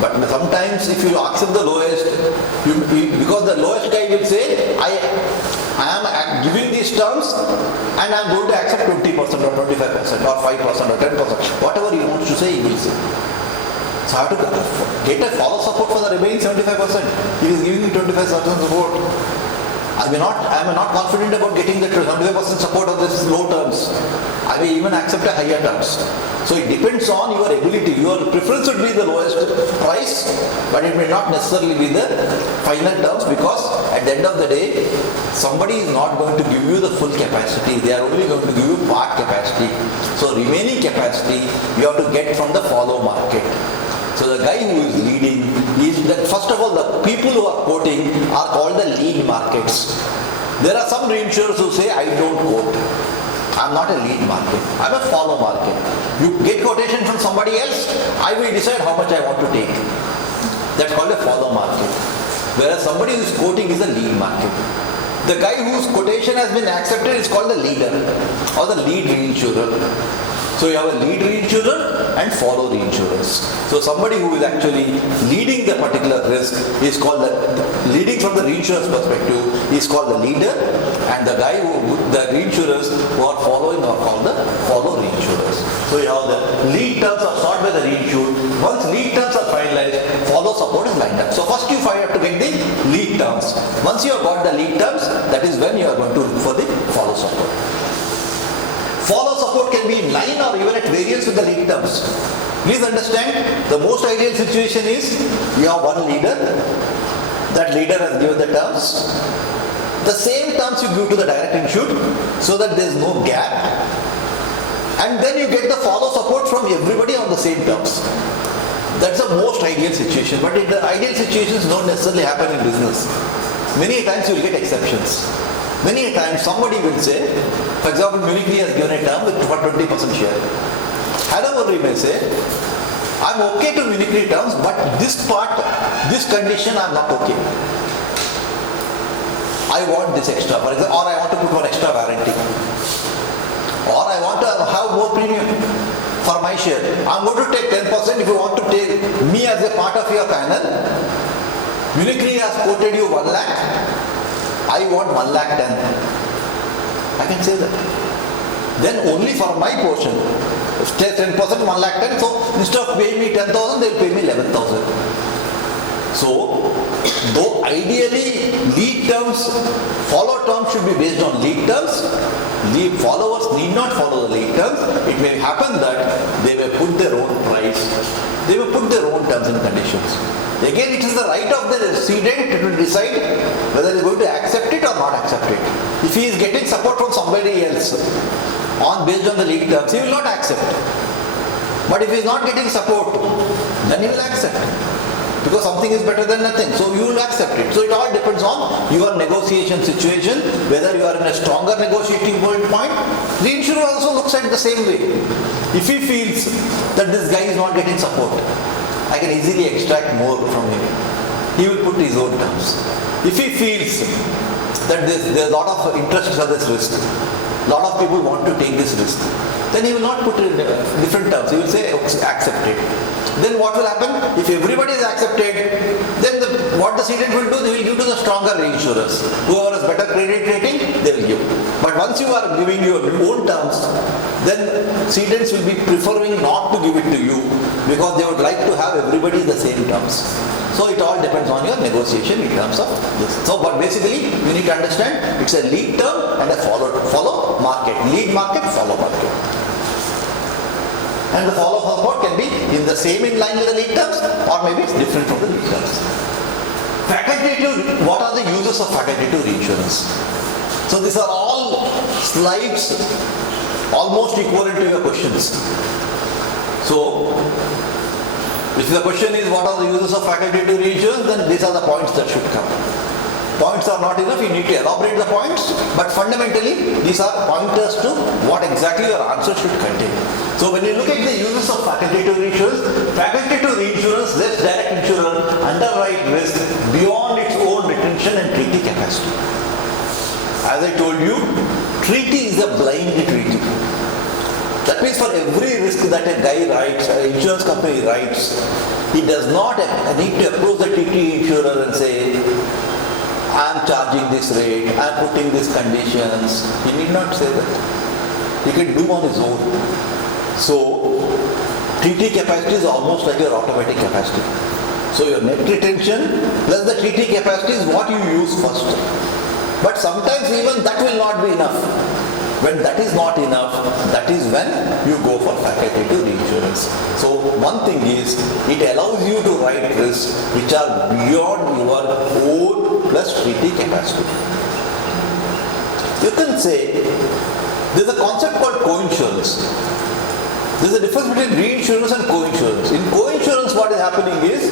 But sometimes if you accept the lowest, because the lowest guy will say, I am giving these terms and I am going to accept 20% or 25% or 5% or 10%. Whatever he wants to say, he will say. So I have to get a follow support for the remaining 75%. He is giving me 25% support. I am not confident about getting the 75% support of this low terms. I may even accept a higher terms. So it depends on your ability. Your preference would be the lowest price, but it may not necessarily be the final terms, because at the end of the day, somebody is not going to give you the full capacity. They are only going to give you part capacity. So remaining capacity, you have to get from the follow market. So the guy who is leading is that, first of all, the people who are quoting are called the lead markets. There are some reinsurers who say, I don't quote. I'm not a lead market. I'm a follow market. You get quotation from somebody else, I will decide how much I want to take. That's called a follow market. Whereas somebody who is quoting is a lead market. The guy whose quotation has been accepted is called the leader or the lead reinsurer. So you have a lead reinsurer and follow reinsurers. So somebody who is actually leading the particular risk is called leading from the reinsurer's perspective is called the leader, and the guy the reinsurers who are following are called the follow reinsurers. So you have the lead terms are sought by the reinsured. Once lead terms are finalized, follow support is lined up. So first you have to get the lead terms. Once you have got the lead terms, that is when you are going to look for the follow support. Follow support can be in line or even at variance with the lead terms. Please understand, the most ideal situation is you have one leader. That leader has given the terms. The same terms you give to the direct insured so that there is no gap. And then you get the follow support from everybody on the same terms. That's the most ideal situation. But the ideal situations don't necessarily happen in business. Many times you will get exceptions. Many times somebody will say, for example, Munich has given a term for 20% share. However, we may say, I'm okay to Munich terms, but this part, this condition I'm not okay. I want this extra, for example, or I want to put one extra warranty. Or I want to have more premium for my share. I'm going to take 10% if you want to take me as a part of your panel. Munich has quoted you 1 lakh. I want 1 lakh 10. I can say that. Then only for my portion, 10%, 1 lakh 10. So instead of paying me 10,000, they'll pay me 11,000. So, though ideally lead terms, follow terms should be based on lead terms, lead followers need not follow the lead terms. It may happen that they may put their own price, they may put their own terms and conditions. Again, it is the right of the cedent to decide whether he is going to accept it or not accept it. If he is getting support from somebody else based on the lead terms, he will not accept. But if he is not getting support, then he will accept. Because something is better than nothing. So you will accept it. So it all depends on your negotiation situation, whether you are in a stronger negotiating point. The insurer also looks at it the same way. If he feels that this guy is not getting support, I can easily extract more from him. He will put his own terms. If he feels that there is a lot of interest for this risk, a lot of people want to take this risk, then he will not put it in different terms. He will say accept it. Then what will happen? If everybody is accepted, then what the cedent will do, they will give to the stronger reinsurers. Whoever has better credit rating, they will give. But once you are giving your own terms, then cedents will be preferring not to give it to you because they would like to have everybody the same terms. So it all depends on your negotiation in terms of this. So, but basically, you need to understand it's a lead term and a follow market. Lead market, follow market. And the follow support can be in the same in line with the lead terms or maybe it's different from the lead terms. Facultative, what are the uses of facultative reinsurance? So these are all slides almost equivalent to your questions. So, if the question is what are the uses of facultative reinsurance, then these are the points that should come. Points are not enough, you need to elaborate the points, but fundamentally these are pointers to what exactly your answer should contain. So when you look at the uses of facultative reinsurance lets direct insurer underwrite risk beyond its own retention and treaty capacity. As I told you, treaty is a blind treaty. That means for every risk that a guy writes, an insurance company writes, he does not need to approach the treaty insurer and say, I am charging this rate, I am putting these conditions. He need not say that. He can do on his own. So, treaty capacity is almost like your automatic capacity. So your net retention plus the treaty capacity is what you use first. But sometimes even that will not be enough. When that is not enough, that is when you go for facultative reinsurance. So one thing is, it allows you to write risks which are beyond your own plus treaty capacity. You can say, there is a concept called coinsurance. There is a difference between reinsurance and coinsurance. In coinsurance, what is happening is,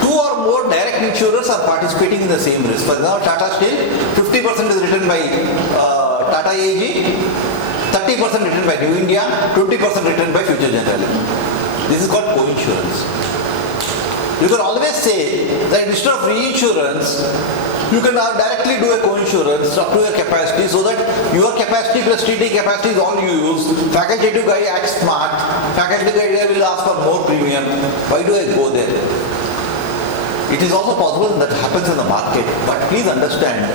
two or more direct insurers are participating in the same risk. For example, Tata Steel, 50% is written by Tata AG, 30% written by New India, 20% written by Future Generali. This is called coinsurance. You can always say that instead of reinsurance, you can directly do a coinsurance up to your capacity so that your capacity plus treaty capacity is all you use. Facultative guy acts smart. Facultative guy will ask for more premium. Why do I go there? It is also possible that happens in the market, but please understand,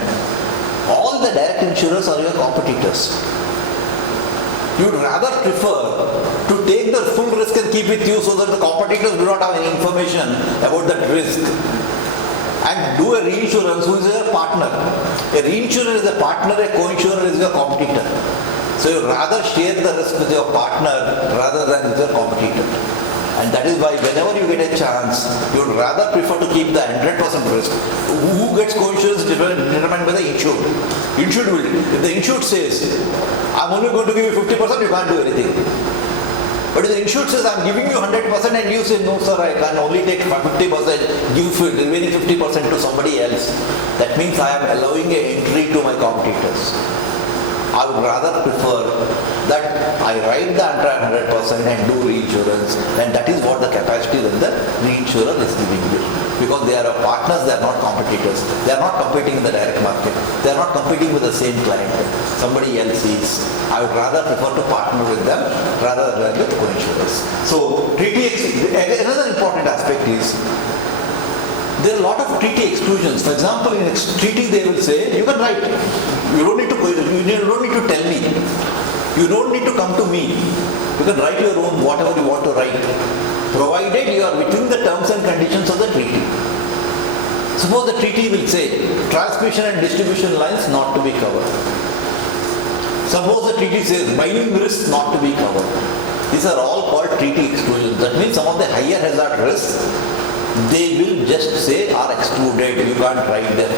all the direct insurers are your competitors. You would rather prefer to take the full risk and keep with you so that the competitors do not have any information about that risk, and do a reinsurance who is your partner. A reinsurer is a partner, a co-insurer is your competitor. So you rather share the risk with your partner rather than with your competitor. And that is why whenever you get a chance, you would rather prefer to keep the 100% risk. Who gets co-insurance is determined by the insured. Insured will. If the insured says, I'm only going to give you 50%, you can't do anything. But if the insured says, I'm giving you 100% and you say, no sir, I can only take 50%, give the remaining 50% to somebody else. That means I am allowing a entry to my competitors. I would rather prefer that I write the entire 100% and do reinsurance, and that is what the capacity that the reinsurer is giving you. Because they are partners, they are not competitors. They are not competing in the direct market. They are not competing with the same client. Somebody else is. I would rather prefer to partner with them rather than with co-insurers. So another important aspect is there are a lot of treaty exclusions. For example, in a treaty they will say, you can write. You don't need to tell me. You don't need to come to me. You can write your own whatever you want to write, provided you are within the terms and conditions of the treaty. Suppose the treaty will say transmission and distribution lines not to be covered. Suppose the treaty says mining risks not to be covered. These are all called treaty exclusions. That means some of the higher hazard risks, they will just say are excluded. You can't write them.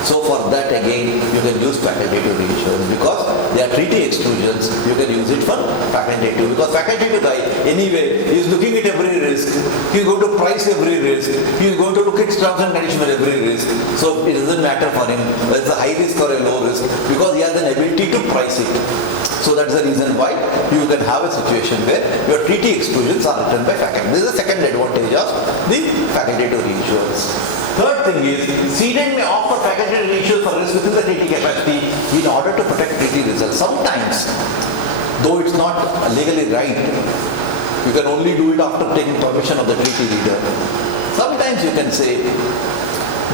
So for that again, you can use facultative reinsurance because they are treaty exclusions. You can use it for facultative because facultative guy anyway is looking at every risk. He is going to price every risk. He is going to look at terms and conditions for every risk. So it doesn't matter for him whether it's a high risk or a low risk because he has an ability to price it. So that's the reason why you can have a situation where your treaty exclusions are written by facultative. This is the second advantage of the facultative reinsurance. Third thing is, cedent may offer facultative reinsurance for risk within the treaty capacity in order to protect treaty results. Sometimes, though it's not legally right, you can only do it after taking permission of the treaty reader. Sometimes you can say,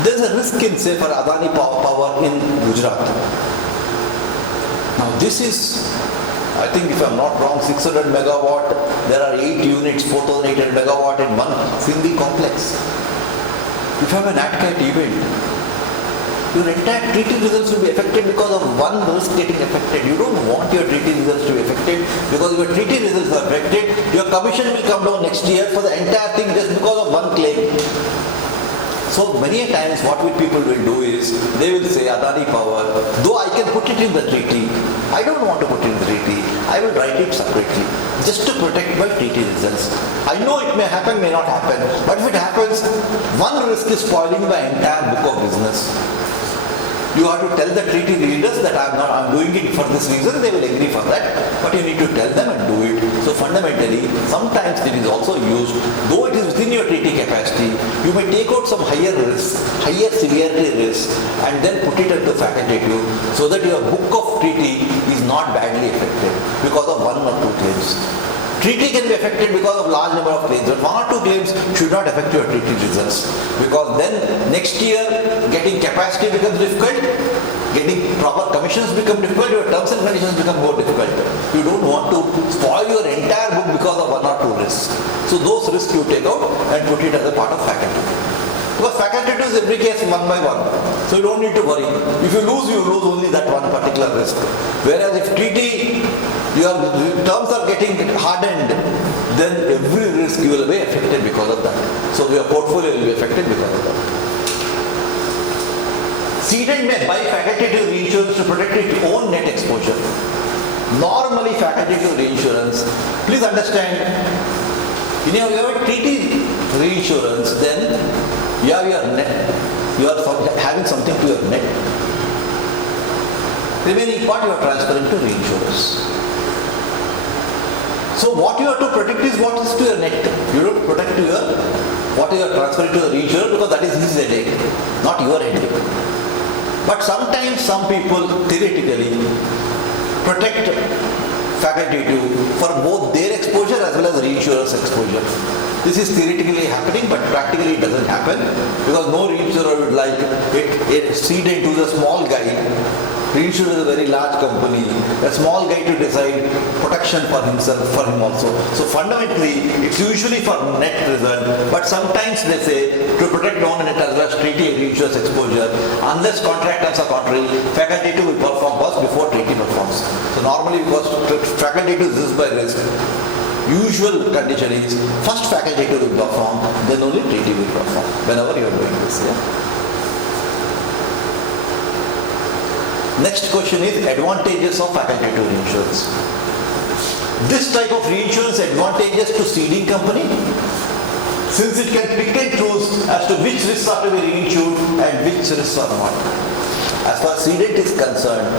there's a risk in, say, for Adani Power in Gujarat. Now this is, I think if I'm not wrong, 600 megawatt, there are 8 units, 4,800 megawatt in one single complex. If you have an ATCAT event, your entire treaty results will be affected because of one risk getting affected. You don't want your treaty results to be affected because if your treaty results are affected, your commission will come down next year for the entire thing just because of one claim. So many a times what people will do is, they will say Adani Power, though I can put it in the treaty, I don't want to put it in the treaty, I will write it separately, just to protect my treaty results. I know it may happen, may not happen, but if it happens, one risk is spoiling my entire book of business. You have to tell the treaty readers that I'm doing it for this reason, they will agree for that, but you need to tell them and do it. So fundamentally, sometimes it is also used, though it is within your treaty capacity, you may take out some higher risk, higher severity risk, and then put it into facultative, so that your book of treaty is not badly affected because of one or two claims. Treaty can be affected because of large number of claims, but one or two claims should not affect your treaty results. Because then next year, getting capacity becomes difficult, getting proper commissions become difficult, your terms and conditions become more difficult. You don't want to spoil your entire book because of one or two risks. So those risks you take out and put it as a part of facultative. Because facultative is every case one by one. So you don't need to worry. If you lose only that one particular risk. Whereas if treaty, your terms are getting hardened, then every risk you will be affected because of that. So your portfolio will be affected because of that. Cedent may buy facultative reinsurance to protect its own net exposure. Normally facultative reinsurance, please understand, when you have a treaty reinsurance, then you have your net, you are having something to your net. Remaining part you are transferring to reinsurers. So what you have to protect is what is to your net. You don't protect what you are transferring to the reinsurer because that is his headache, not your headache. But sometimes some people theoretically protect facultative for both their exposure as well as reinsurer's exposure. This is theoretically happening, but practically it doesn't happen because no reinsurer would like it ceded to the small guy. Reinsurer is a very large company, a small guy to decide protection for himself, for him also. So fundamentally, it's usually for net result, but sometimes they say to protect non-net as well as treaty and reinsurance exposure, unless contract terms are contrary, facultative will perform first before treaty performs. So normally because facultative is risk by risk, usual condition is first facultative will perform, then only treaty will perform, whenever you are doing this. Yeah? Next question is advantages of facultative reinsurance. This type of reinsurance advantages to ceding company, since it can pick and choose as to which risks are to be reinsured and which which risks are not. As far as cedent is concerned,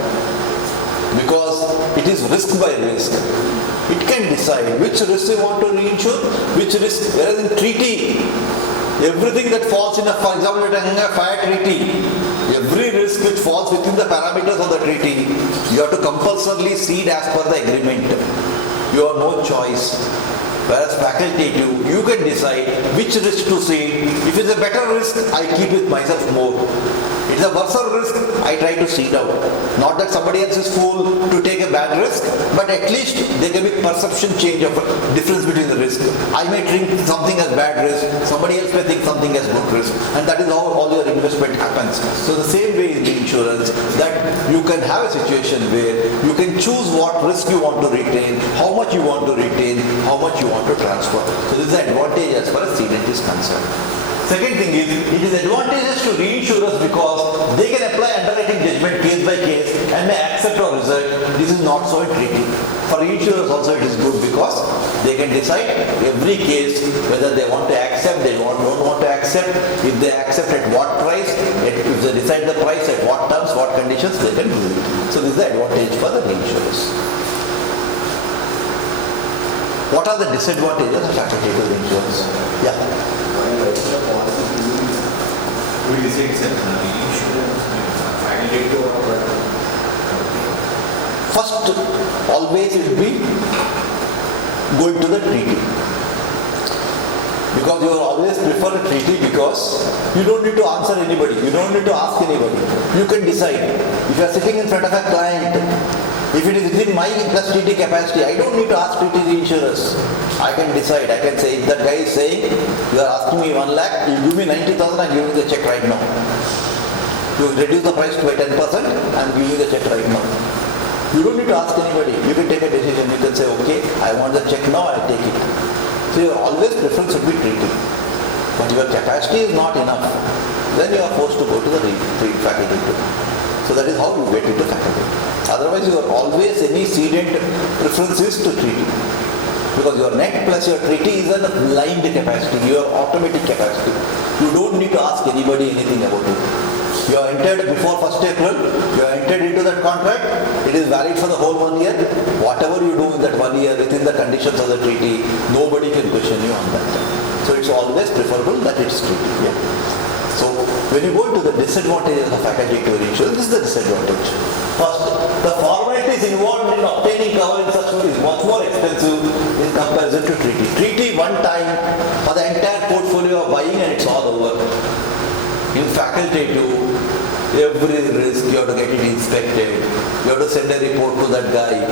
because it is risk by risk, it can decide which risk you want to reinsure, which risk, whereas in treaty, everything that falls in a, for example, a fire treaty, every risk which falls within the parameters of the treaty, you have to compulsorily cede as per the agreement. You have no choice. Whereas facultative, you can decide which risk to cede. If it's a better risk, I keep it myself more. It's a worse risk, I try to cede out. Not that somebody else is fool to take a bad risk, but at least there can be perception change of difference between the risk. I may think something as bad risk, somebody else may think something as good risk, and that is how all your investment happens. So the same way in the insurance, that you can have a situation where you can choose what risk you want to retain, how much you want to retain, how much you want to transfer. So this is the advantage as far as cedent is concerned. Second thing is, it is advantageous to reinsurers because they can apply underwriting judgment case by case and may accept or reject. This is not so in treaty. For reinsurers also it is good because they can decide every case whether they want to accept, they don't want to accept, if they accept at what price, if they decide the price at what terms, what conditions, they can do it. So this is the advantage for the reinsurers. What are the disadvantages of facultative reinsurance? Yeah. We decide insurance, facultative or First, always it will be going to the treaty. Because you will always prefer a treaty because you don't need to answer anybody, you don't need to ask anybody. You can decide. If you are sitting in front of a client, if it is within my plus treaty capacity, I don't need to ask treaty reinsurers. I can decide, I can say, if that guy is saying, you are asking me 1 lakh, you give me 90,000, I'm giving the check right now. You reduce the price by 10%, I'm giving the check right now. You don't need to ask anybody. You can take a decision. You can say, okay, I want the check now, I'll take it. So your always preference would be treaty. But your capacity is not enough. Then you are forced to go to the facultative. So that is how you get into facultative. Otherwise, you are always any cedent preference is to treaty. Because your net plus your treaty is a blind capacity, your automatic capacity. You don't need to ask anybody anything about it. You are entered before 1st April, you are entered into that contract, it is valid for the whole 1 year. Whatever you do in that 1 year within the conditions of the treaty, nobody can question you on that. So it's always preferable that it's treaty. Yeah. So when you go into the disadvantages of facultative reinsurance, this is the disadvantage. First, the formalities involved in obtaining cover in such way is much more expensive in comparison to treaty. Treaty one time for the entire portfolio of buying and it's all over. In facultative, every risk you have to get it inspected. You have to send a report to that guy.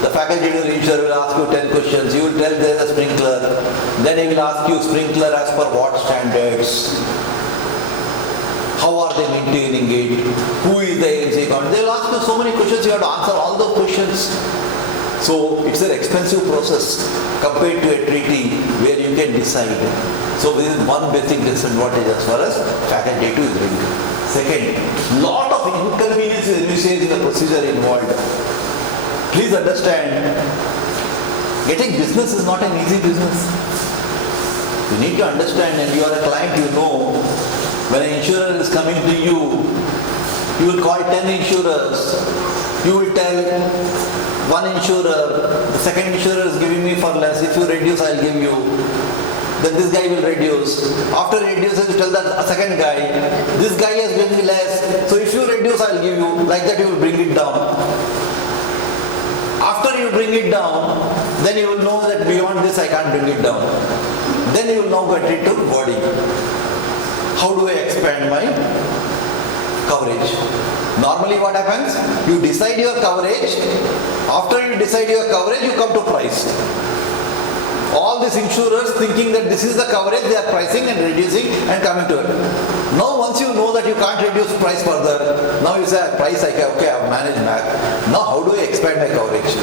The facultative reinsurer will ask you 10 questions. You will tell there is a sprinkler. Then he will ask you sprinkler as per what standards. How are they maintaining it? Who is the agency? They will ask you so many questions. You have to answer all those questions. So it's an expensive process compared to a treaty where you can decide. So this is one basic disadvantage as far as facultative is concerned. Second, lot of inconveniences in the procedure involved. Please understand, getting business is not an easy business. You need to understand, and you are a client, you know, when an insurer is coming to you, you will call 10 insurers. You will tell one insurer, the second insurer is giving me for less. If you reduce, I'll give you. Then this guy will reduce. After reduces, you tell that second guy, this guy has given me less. So if you reduce, I'll give you. Like that you will bring it down. After you bring it down, then you will know that beyond this I can't bring it down. Then you will now get into wording. How do I expand my coverage? Normally what happens? You decide your coverage. After you decide your coverage, you come to price. All these insurers thinking that this is the coverage, they are pricing and reducing and coming to it. Now once you know that you can't reduce price further, now you say price, okay, I've managed math. Now how do I expand my coverage?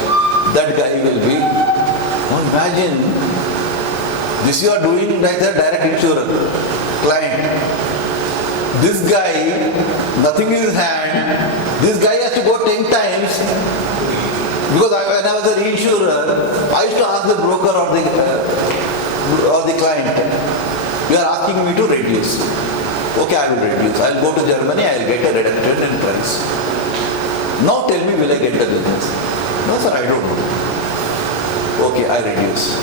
That guy will be, now imagine, this you are doing like a direct insurer, client. This guy, nothing in his hand, this guy has to go 10 times. Because when I was a reinsurer, I used to ask the broker or the client, you are asking me to reduce. Okay, I will reduce. I will go to Germany, I will get a reduction in price. Now tell me, will I get the business? No sir, I don't know. Okay, I reduce.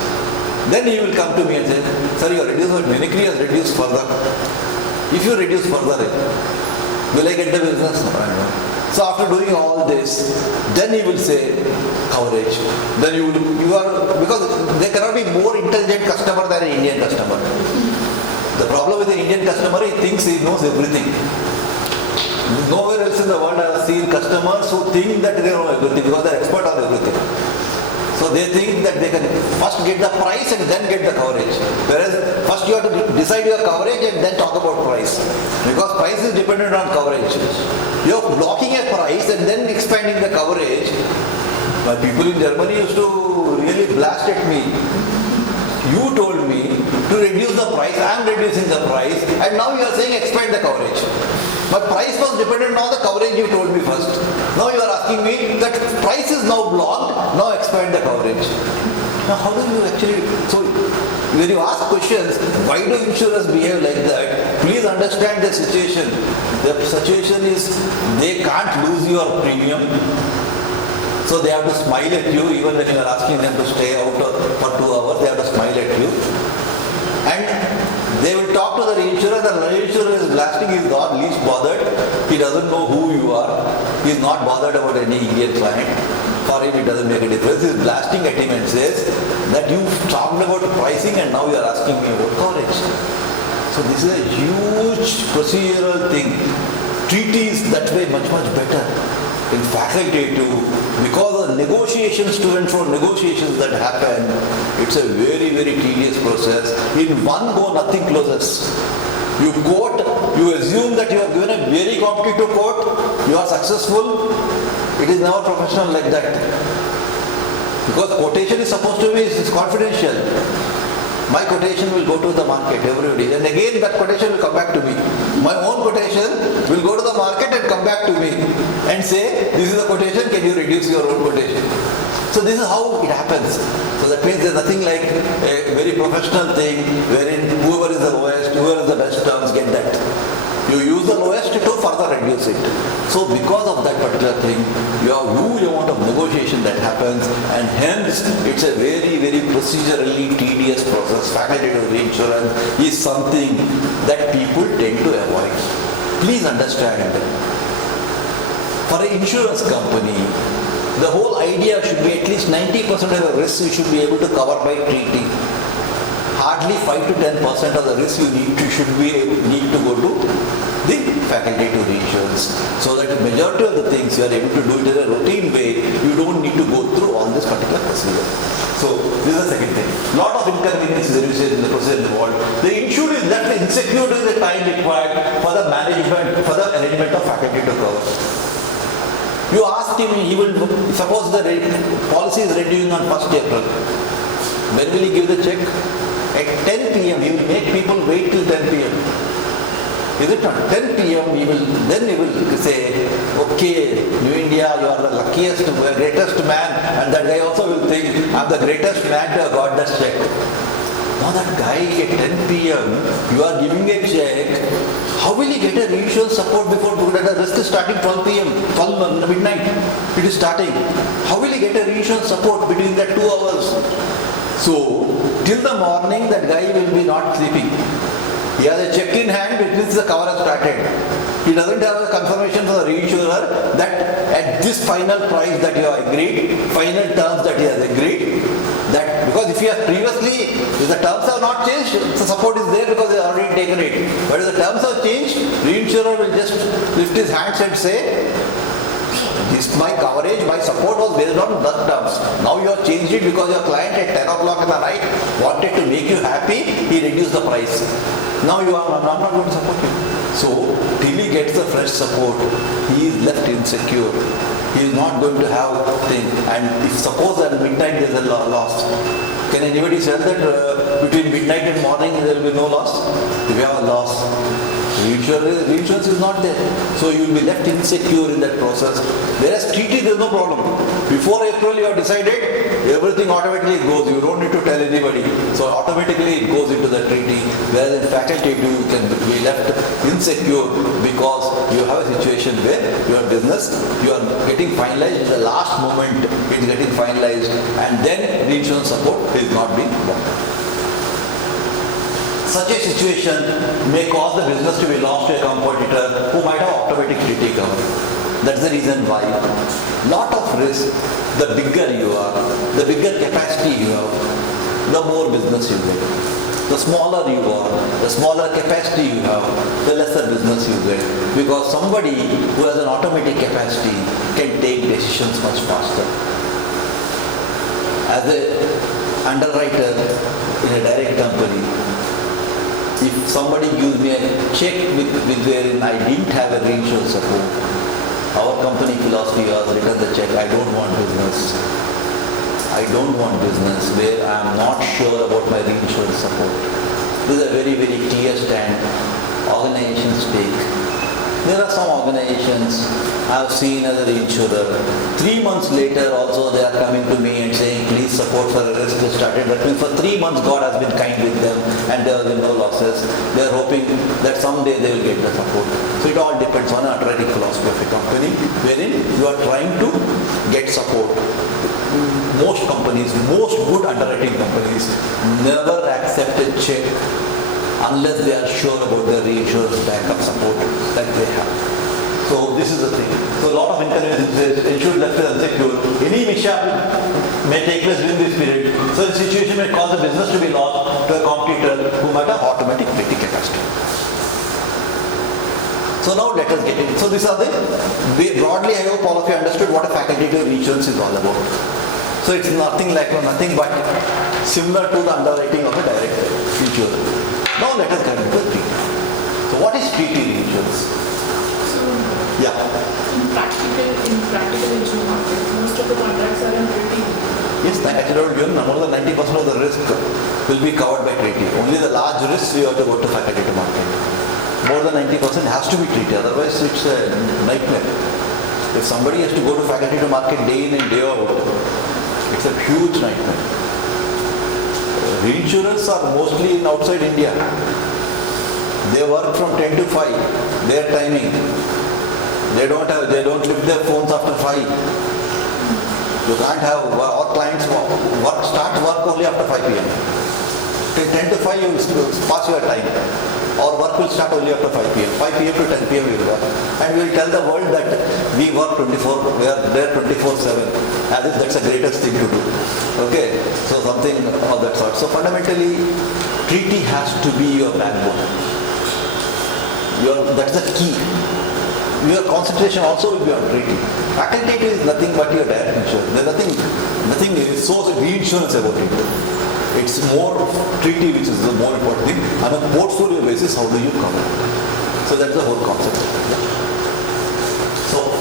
Then he will come to me and say, sir, you reduce, but mimicry has reduced further. If you reduce further, will I get the business? No, I don't know. So after doing all this, then he will say, coverage. Then you are, because there cannot be more intelligent customer than an Indian customer. The problem with the Indian customer, he thinks he knows everything. Nowhere else in the world I have seen customers who think that they know everything because they are expert on everything. So they think that they can first get the price and then get the coverage. Whereas first you have to decide your coverage and then talk about price. Because price is dependent on coverage. You are blocking a price and then expanding the coverage. My people in Germany used to really blast at me. You told me to reduce the price, I am reducing the price, and now you are saying expand the coverage. But price was dependent on the coverage you told me first. Now you are asking me that price is now blocked, now expand the coverage. Now how do you actually, so when you ask questions, why do insurers behave like that? Please understand the situation. The situation is they can't lose your premium. So they have to smile at you even when you are asking them to stay out for 2 hours, they have to smile at you. And they will talk to the reinsurer, the reinsurer is blasting, he is not least bothered. He doesn't know who you are. He is not bothered about any Indian client. For him it doesn't make a difference. He is blasting at him and says that you talked about pricing and now you are asking me about coverage. So this is a huge procedural thing. Treaty is that way much better. In facultative, because the negotiations to and fro negotiations that happen, it's a very tedious process. In one go, nothing closes. You quote, you assume that you have given a very competitive quote, you are successful. It is never professional like that. Because quotation is supposed to be confidential. My quotation will go to the market, everybody. And again that quotation will come back to me. My own quotation will go to the market and come back to me and say, this is the quotation, can you reduce your own quotation? So this is how it happens. So that means there's nothing like a very professional thing wherein whoever is the lowest, whoever is the best terms get that. You use the lowest to further reduce it. So because of that particular thing, you have huge amount of negotiation that happens, and hence it's a very procedurally tedious process. Facultative reinsurance is something that people tend to avoid. Please understand, for an insurance company, the whole idea should be at least 90% of the risk you should be able to cover by treaty. Hardly 5 to 10% of the risk you need to go to the facultative reinsurance. So that the majority of the things you are able to do it in a routine way, you don't need to go through all this particular procedure. So this is the second thing. Lot of inconvenience is in the procedure involved. The insured is left insecure in the time required for the management, for the arrangement of facultative cover. You ask him, he will, suppose the policy is renewing on 1st April. When will he give the check? At 10 p.m. he will make people wait till 10 p.m. Is it not? 10 p.m. he will say, okay, New India, you are the luckiest, greatest man, and that guy also will think, I'm the greatest man to have got this check. Now that guy at 10 p.m. you are giving a check, how will he get a reinsurance support before the risk is starting 12 p.m., 12 midnight, it is starting. How will he get a reinsurance support between that 2 hours? So, till the morning that guy will be not sleeping. He has a check in hand, which means the cover has started. He doesn't have a confirmation from the reinsurer that at this final price that you have agreed, final terms that he has agreed, that because if he has previously, if the terms have not changed, the support is there because they have already taken it. But if the terms have changed, reinsurer will just lift his hands and say, this my coverage, my support was based on that terms. Now you have changed it because your client at 10 o'clock in the night wanted to make you happy, he reduced the price. Now I'm not going to support you. So till he gets the fresh support, he is left insecure. He is not going to have thing. And if suppose at midnight there is a loss, can anybody say that between midnight and morning there will be no loss? If you have a loss, Reinsurance is not there. So you will be left insecure in that process. Whereas treaty, there is no problem. Before April, you have decided, everything automatically goes. You don't need to tell anybody. So automatically it goes into the treaty. Whereas in facultative, you can be left insecure because you have a situation where your business, you are getting finalized in the last moment, it is getting finalized, and then reinsurance support is not being bought. Such a situation may cause the business to be lost to a competitor who might have automatic treaty cover. That's the reason why. Lot of risk, the bigger you are, the bigger capacity you have, the more business you get. The smaller you are, the smaller capacity you have, the lesser business you get. Because somebody who has an automatic capacity can take decisions much faster. As an underwriter in a direct company, if somebody gives me a check with wherein I didn't have a reinsurance support, our company philosophy was return the check. I don't want business. I don't want business where I am not sure about my reinsurance support. This is a very, very clear stand organizations take. There are some organizations I have seen as a reinsurer. 3 months later also they are coming to me and saying, please support for a risk they started. That means for 3 months God has been kind with them and there have been no losses. They are hoping that someday they will get the support. So it all depends on the underwriting philosophy of a company wherein you are trying to get support. Most companies, most good underwriting companies never accept a check unless they are sure about the reinsurance backup support that they have. So this is the thing. So a lot of inconveniences, insured left is unsecured. Any mishap may take place during this period. So the situation may cause the business to be lost to a competitor who might have automatic treaty capacity. So now let us get in. So these are the, broadly I hope all of you understood what a facultative reinsurance is all about. So it's nothing but similar to the underwriting of a direct insurer. Now let us get into the treaty. So what is treaty reinsurance? So, Yeah. in practical insurance market, most of the contracts are in treaty. Yes, I told you, more than 90% of the risk will be covered by treaty. Only the large risks you have to go to facultative market. More than 90% has to be treaty, otherwise it's a nightmare. If somebody has to go to facultative market day in and day out, it's a huge nightmare. Reinsurers are mostly in outside India. They work from 10 to 5, their timing. They don't lift their phones after 5. You can't have, our clients start work only after 5 p.m. Till 10 to 5 you pass your time. Our work will start only after 5 p.m. 5 p.m. to 10 p.m. we will work. And we will tell the world that we work 24, we are there 24/7. As if that's the greatest thing to do. Okay, so something of that sort. So fundamentally, treaty has to be your backbone. That's the key. Your concentration also will be on treaty. Facultative is nothing but your direct insurance. There's nothing is so reinsurance about it. It's more treaty which is the more important thing. On a portfolio basis, how do you cover it? So that's the whole concept. So,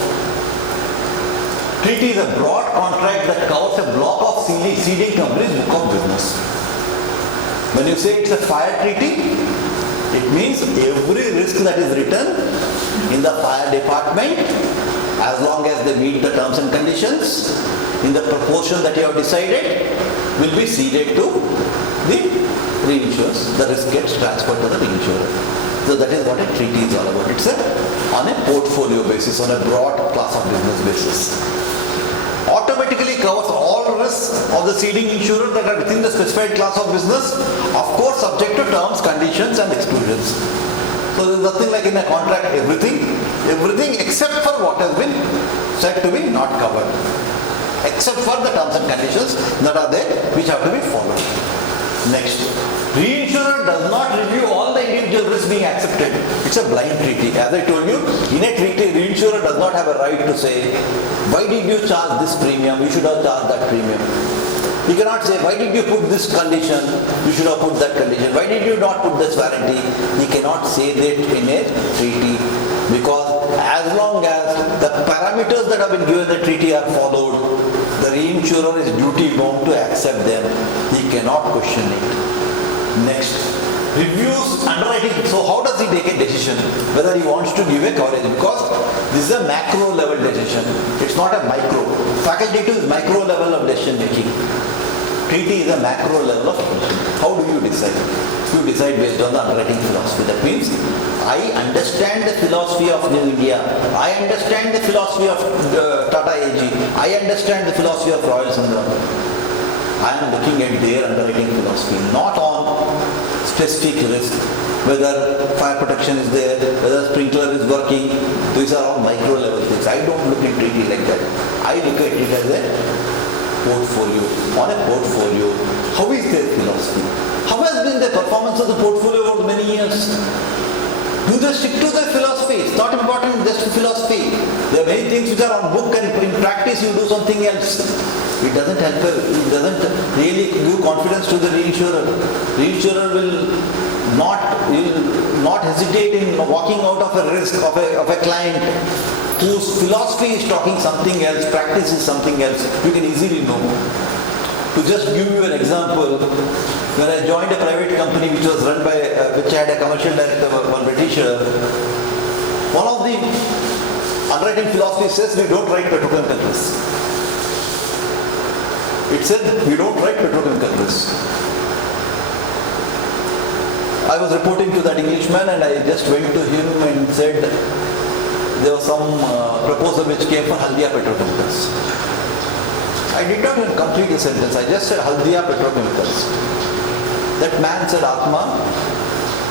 treaty is a broad contract that covers a block of seeding companies' book of business. When you say it's a fire treaty, it means every risk that is written in the fire department, as long as they meet the terms and conditions, in the proportion that you have decided, will be ceded to the reinsurers. The risk gets transferred to the reinsurer. So that is what a treaty is all about. It's on a portfolio basis, on a broad class of business basis. Automatically covers all risks of the ceding insurer that are within the specified class of business, of course subject to terms, conditions and exclusions. So there is nothing like in a contract, everything except for what has been said to be not covered. Except for the terms and conditions that are there which have to be followed. Next, reinsurer does not review all the individual risks being accepted. It's a blind treaty. As I told you, in a treaty, reinsurer does not have a right to say, why did you charge this premium? You should have charged that premium. He cannot say, why did you put this condition? You should have put that condition. Why did you not put this warranty? He cannot say that in a treaty. Because as long as the parameters that have been given in the treaty are followed, the reinsurer is duty bound to accept them. He cannot question it. Next, reviews underwriting. So how does he take a decision whether he wants to give a coverage? Because this is a macro level decision. It's not a micro. Facultative is micro level of decision making. Treaty is a macro level of decision. How do you decide? You decide based on the underwriting philosophy. That means I understand the philosophy of New India. I understand the philosophy of Tata AG. I understand the philosophy of Royal Sundaram. I am looking at their underwriting philosophy, not on specific risk, whether fire protection is there, whether sprinkler is working. These are all micro level things. I don't look at treaty like that. I look at it as a portfolio. On a portfolio, how is their philosophy? How has been the performance of the portfolio over many years? Do they stick to their philosophy? It's not important just philosophy. There are many things which are on book and in practice you do something else. It doesn't help, it doesn't really give confidence to the reinsurer. Reinsurer will not hesitate in walking out of a risk of a client whose philosophy is talking something else, practice is something else. You can easily know. To just give you an example, when I joined a private company which was run by, which had a commercial director, one Britisher, one of the underwriting philosophy says we don't write petrochemical risks. It said we don't write petrochemical risks. I was reporting to that Englishman and I just went to him and said there was some proposal which came for Haldia Petrochemicals. I did not even complete the sentence. I just said Haldia Petrochemicals. That man said, Atma,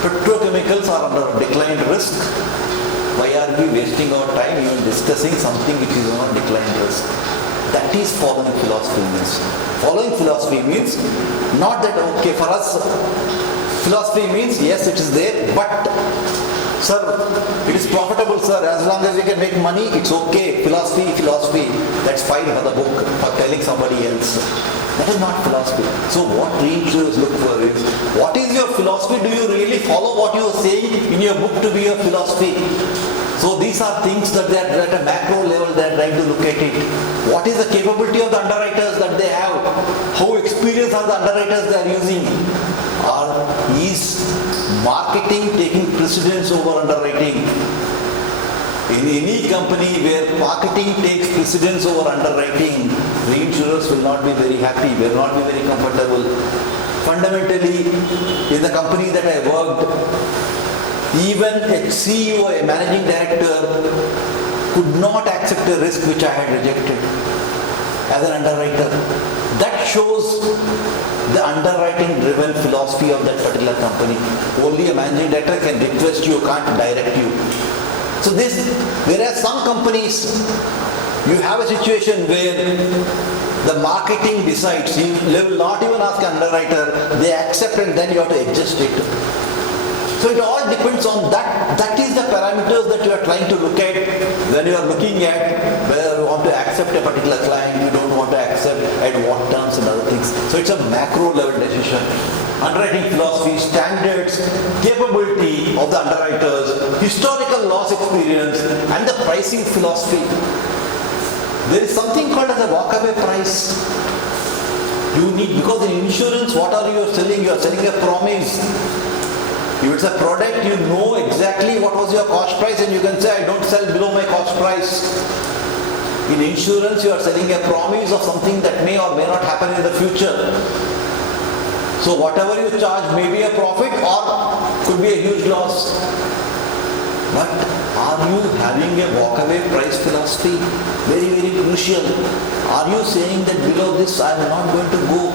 petrochemicals are under declined risk. Why are we wasting our time even discussing something which is on declined risk? That is following philosophy means. Following philosophy means not that, okay, for us, philosophy means yes, it is there, but sir, it is profitable, sir. As long as you can make money, it's okay. Philosophy, that's fine for the book, for telling somebody else. That is not philosophy. So what reinsurers look for is, what is your philosophy? Do you really follow what you are saying in your book to be your philosophy? So these are things that they are at a macro level, they are trying to look at it. What is the capability of the underwriters that they have? How experienced are the underwriters they are using? Or is marketing taking precedence over underwriting? In any company where marketing takes precedence over underwriting, reinsurers will not be very happy, will not be very comfortable. Fundamentally, in the company that I worked, even a CEO, a managing director, could not accept a risk which I had rejected as an underwriter. That shows the underwriting driven philosophy of that particular company. Only a managing director can request you, can't direct you. So whereas some companies, you have a situation where the marketing decides, you will not even ask an underwriter, they accept and then you have to adjust it. So it all depends on that. That is the parameters that you are trying to look at when you are looking at whether you want to accept a particular client, you don't want to accept, at what terms and other things. So it's a macro level decision. Underwriting philosophy, standards, capability of the underwriters, historical loss experience, and the pricing philosophy. There is something called as a walkaway price. You need, because in insurance, what are you selling? You are selling a promise. If it's a product, you know exactly what was your cost price and you can say, I don't sell below my cost price. In insurance, you are selling a promise of something that may or may not happen in the future. So whatever you charge may be a profit or could be a huge loss. But are you having a walkaway price philosophy? Very, very crucial. Are you saying that below this I am not going to go?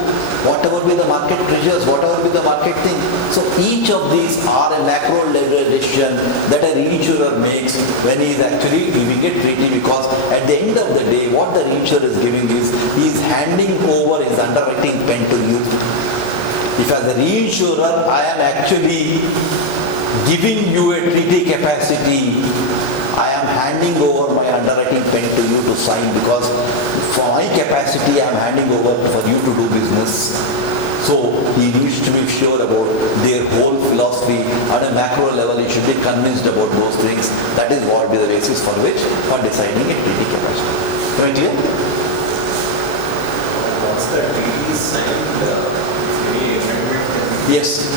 Whatever be the market pressures, whatever be the market thing. So each of these are a macro level decision that a reinsurer makes when he is actually giving a treaty, because at the end of the day, what the reinsurer is giving is, he is handing over his underwriting pen to you. If as a reinsurer, I am actually giving you a treaty capacity, I am handing over my underwriting pen to you to sign, because for my capacity I am handing over for you to do business. So he needs to be sure about their whole philosophy. At a macro level, he should be convinced about those things. That is what be the basis for which for deciding a treaty capacity. Very clear? Once the treaty is signed, any amendment? Yes.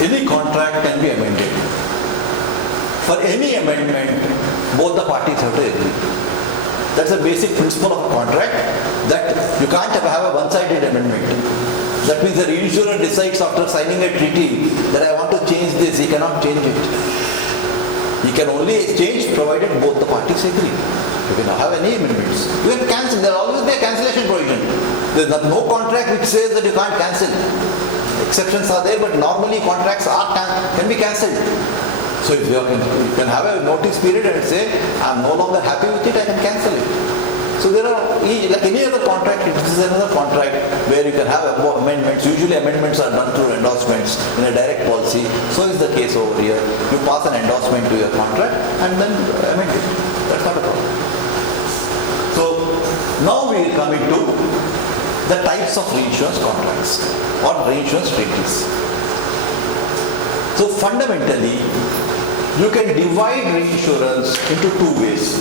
any contract can be amended. For any amendment, both the parties have to agree. That's a basic principle of a contract, that you can't have a one-sided amendment. That means the reinsurer decides after signing a treaty that I want to change this, he cannot change it. He can only change provided both the parties agree. You can have any amendments. You can cancel, there will always be a cancellation provision. There is no contract which says that you can't cancel. Exceptions are there, but normally contracts can be cancelled. So if you can have a notice period and say, I am no longer happy with it, I can cancel it. So there are, like any other contract, it is another contract where you can have amendments. Usually amendments are done through endorsements in a direct policy. So is the case over here. You pass an endorsement to your contract and then amend it. That's not a problem. So now we will come into the types of reinsurance contracts or reinsurance treaties. So fundamentally, you can divide reinsurance into two ways.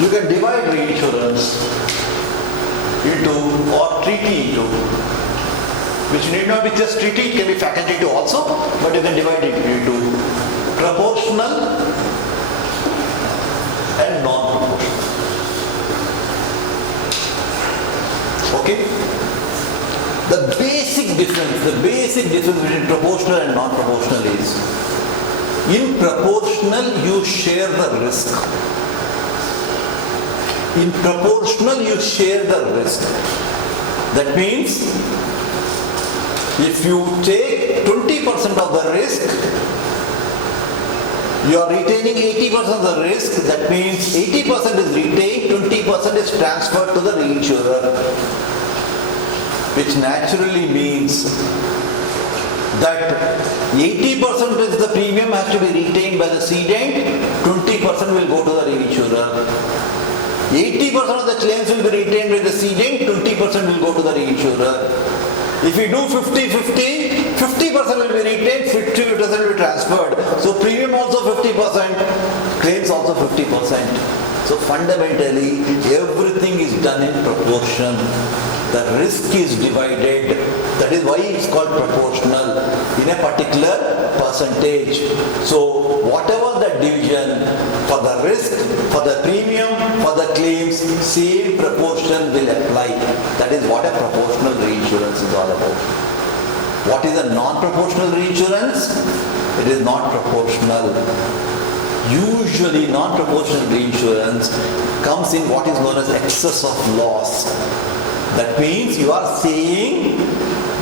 You can divide reinsurance into, or treaty into, which need not be just treaty, it can be facultative also, but you can divide it into proportional and non-proportional. Okay? The basic difference between proportional and non-proportional is, in proportional you share the risk. In proportional you share the risk. That means, if you take 20% of the risk, you are retaining 80% of the risk. That means 80% is retained, 20% is transferred to the reinsurer, which naturally means that 80% is the premium has to be retained by the cedent, 20% will go to the reinsurer. 80% of the claims will be retained by the cedent, 20% will go to the reinsurer. If we do 50-50, 50% will be retained, 50% will be transferred. So premium also 50%, claims also 50%. So fundamentally, everything is done in proportion. The risk is divided. That is why it's called proportional in a particular percentage. So whatever the division for the risk, for the premium, for the claims, same proportion will apply. That is what a proportional reinsurance is all about. What is a non-proportional reinsurance? It is not proportional. Usually non-proportional reinsurance comes in what is known as excess of loss. That means you are saying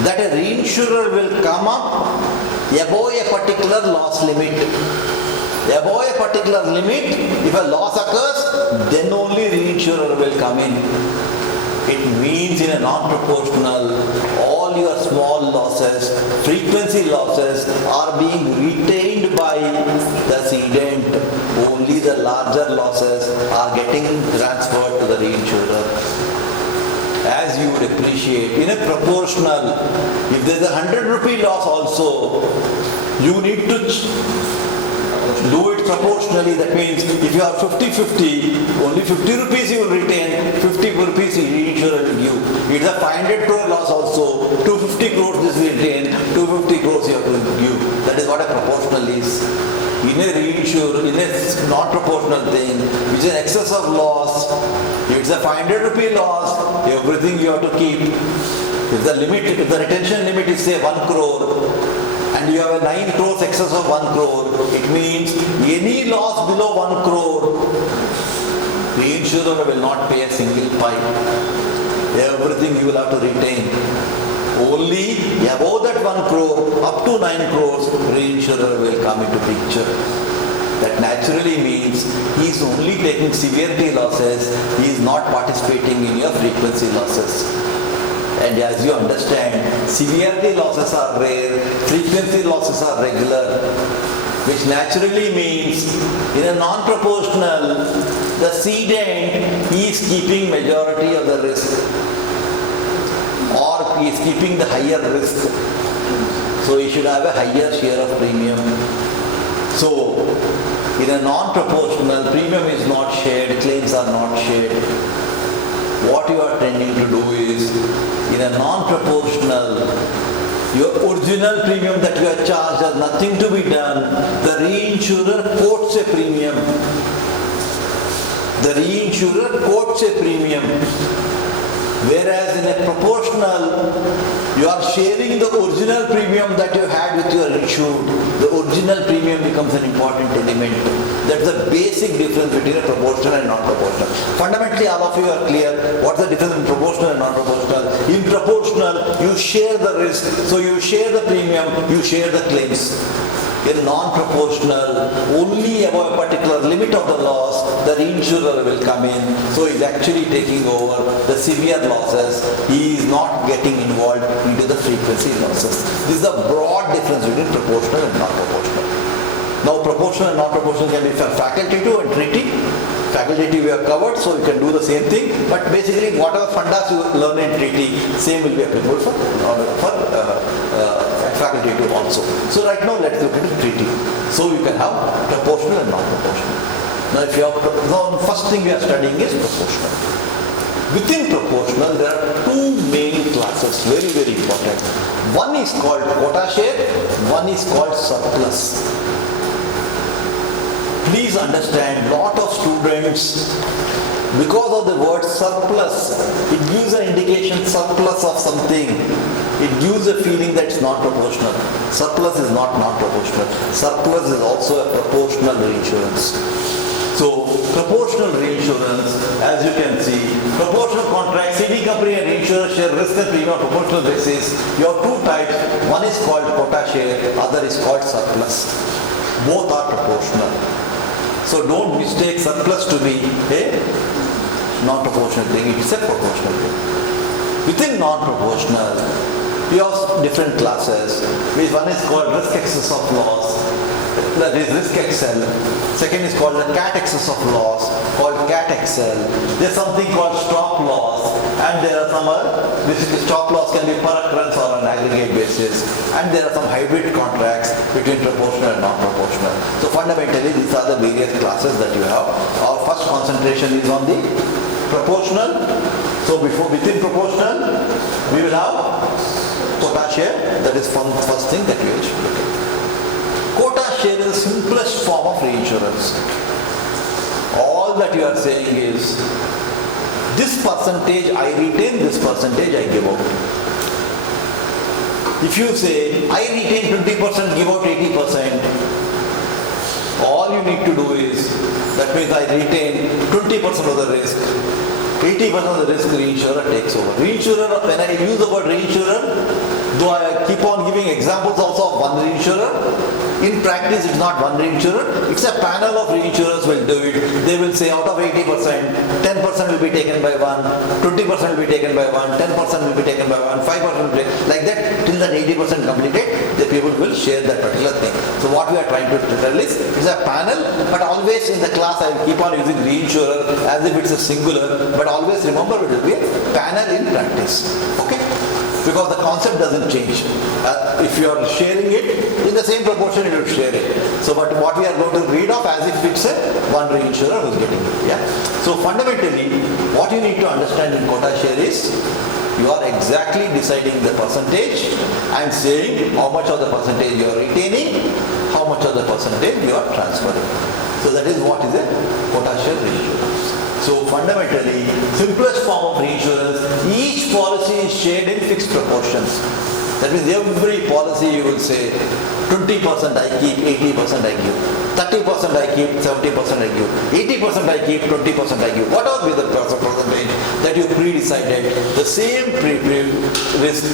that a reinsurer will come up above a particular loss limit. Above a particular limit, if a loss occurs, then only reinsurer will come in. It means in a non-proportional, all your small losses, frequency losses are being retained by the cedent. Only the larger losses are getting transferred to the reinsurer. As you would appreciate, in a proportional, if there is a 100 rupee loss also, you need to do it proportionally. That means if you are 50-50, only 50 rupees you will retain, 50 rupees reinsurer will give. It's a 500 crore loss also, 250 crores this will retain, 250 crores you have to give. That is what a proportional is. In a reinsurer, in a non-proportional thing, which is an excess of loss, it's a 500 rupee loss, everything you have to keep. If the limit, if the retention limit is say 1 crore, and you have a 9 crores excess of 1 crore, it means any loss below 1 crore, the insurer will not pay a single pipe. Everything you will have to retain. Only above that 1 crore, up to 9 crores, reinsurer will come into picture. That naturally means he is only taking severity losses, he is not participating in your frequency losses. And as you understand, severity losses are rare, frequency losses are regular, which naturally means in a non-proportional, the cedent is keeping majority of the risk, or he is keeping the higher risk. So he should have a higher share of premium. So In a non-proportional, premium is not shared, claims are not shared. What you are tending to do is, in a non-proportional, your original premium that you are charged has nothing to be done. The reinsurer quotes a premium. The reinsurer quotes a premium. Whereas in a proportional, you are sharing the original premium that you had with your insured. The original premium becomes an important element. That's the basic difference between a proportional and non-proportional. Fundamentally, all of you are clear what's the difference in proportional and non-proportional. In proportional, you share the risk, so you share the premium, you share the claims. In non-proportional, only above a particular limit of the loss, the reinsurer will come in. So he's actually taking over the severe losses. He is not getting involved into the frequency losses. This is the broad difference between proportional and non-proportional. Now proportional and non-proportional can be facultative and treaty. Facultative we have covered, so you can do the same thing. But basically whatever fundas you learn in treaty, same will be applicable for facultative also. So right now let's look at the treaty. So you can have proportional and non-proportional. Now if you have, now first thing we are studying is proportional. Within proportional there are two main classes, very very important. One is called quota share, one is called surplus. Please understand, lot of students, because of the word surplus, it gives an indication surplus of something. It gives a feeling that it's not proportional. Surplus is not non-proportional. Surplus is also a proportional reinsurance. So, proportional reinsurance, as you can see, proportional contract, ceding company and reinsurer share risk and premium on proportional basis. You have two types. One is called quota share, other is called surplus. Both are proportional. So don't mistake surplus to be a non-proportional thing. It's a proportional thing. Within non-proportional, you have different classes. One is called risk excess of loss, that is risk XL. Second is called the cat excess of loss, called cat XL. There's something called stop loss, and there are some basically stop loss can be per occurrence or on an aggregate basis, and there are some hybrid contracts between proportional and non-proportional. So fundamentally these are the various classes that you have. Our first concentration is on the proportional. So within proportional we will have quota share, that is first thing that we will look at. Quota share is the simplest form of reinsurance. All that you are saying is, this percentage I retain, this percentage I give out. If you say, I retain 20%, give out 80%, all you need to do is, that means I retain 20% of the risk, 80% of the risk reinsurer takes over. Reinsurer, when I use the word reinsurer, though I keep on giving examples also of one reinsurer, in practice it's not one reinsurer, it's a panel of reinsurers will do it. They will say out of 80%, 10% will be taken by one, 20% will be taken by one, 10% will be taken by one, 5% will be taken, like that till that 80% completed, the people will share that particular thing. So what we are trying to tell is, it's a panel, but always in the class I will keep on using reinsurer as if it's a singular, but always remember it will be a panel in practice. Okay? Because the concept doesn't change. If you are sharing it, in the same proportion you will share it. So but what we are going to read off as if it's a one reinsurer who is getting it. Yeah? So fundamentally, what you need to understand in quota share is, you are exactly deciding the percentage and saying how much of the percentage you are retaining, how much of the percentage you are transferring. So that is what is a quota share reinsurance. So fundamentally, simplest form of reinsurance, each policy is shared in fixed proportions. That means every policy you will say 20% I keep, 80% I give, 30% I keep, 70% I give, 80% I keep, 20% I give. Whatever be the percentage that you pre-decided, the same risk,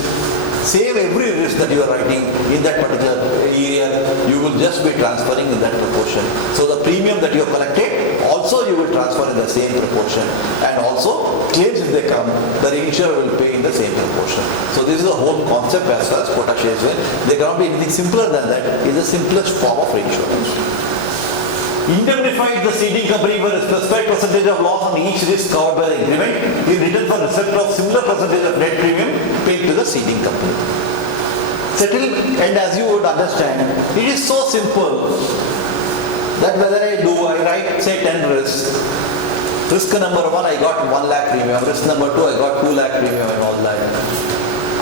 same every risk that you are writing in that particular area, you will just be transferring in that proportion. So the premium that you have collected, also you will transfer in the same proportion. And also, claims if they come, the reinsurer will pay in the same proportion. So this is the whole concept as far as quota share is concerned. There cannot be anything simpler than that. It is the simplest form of reinsurance. Indemnified the ceding company for a specified percentage of loss on each risk covered by the agreement in return for receipt of similar percentage of net premium paid to the ceding company. Settle, and as you would understand, it is so simple. that whether I write say 10 risks. Risk number 1 I got 1 lakh premium, risk number 2 I got 2 lakh premium and all that.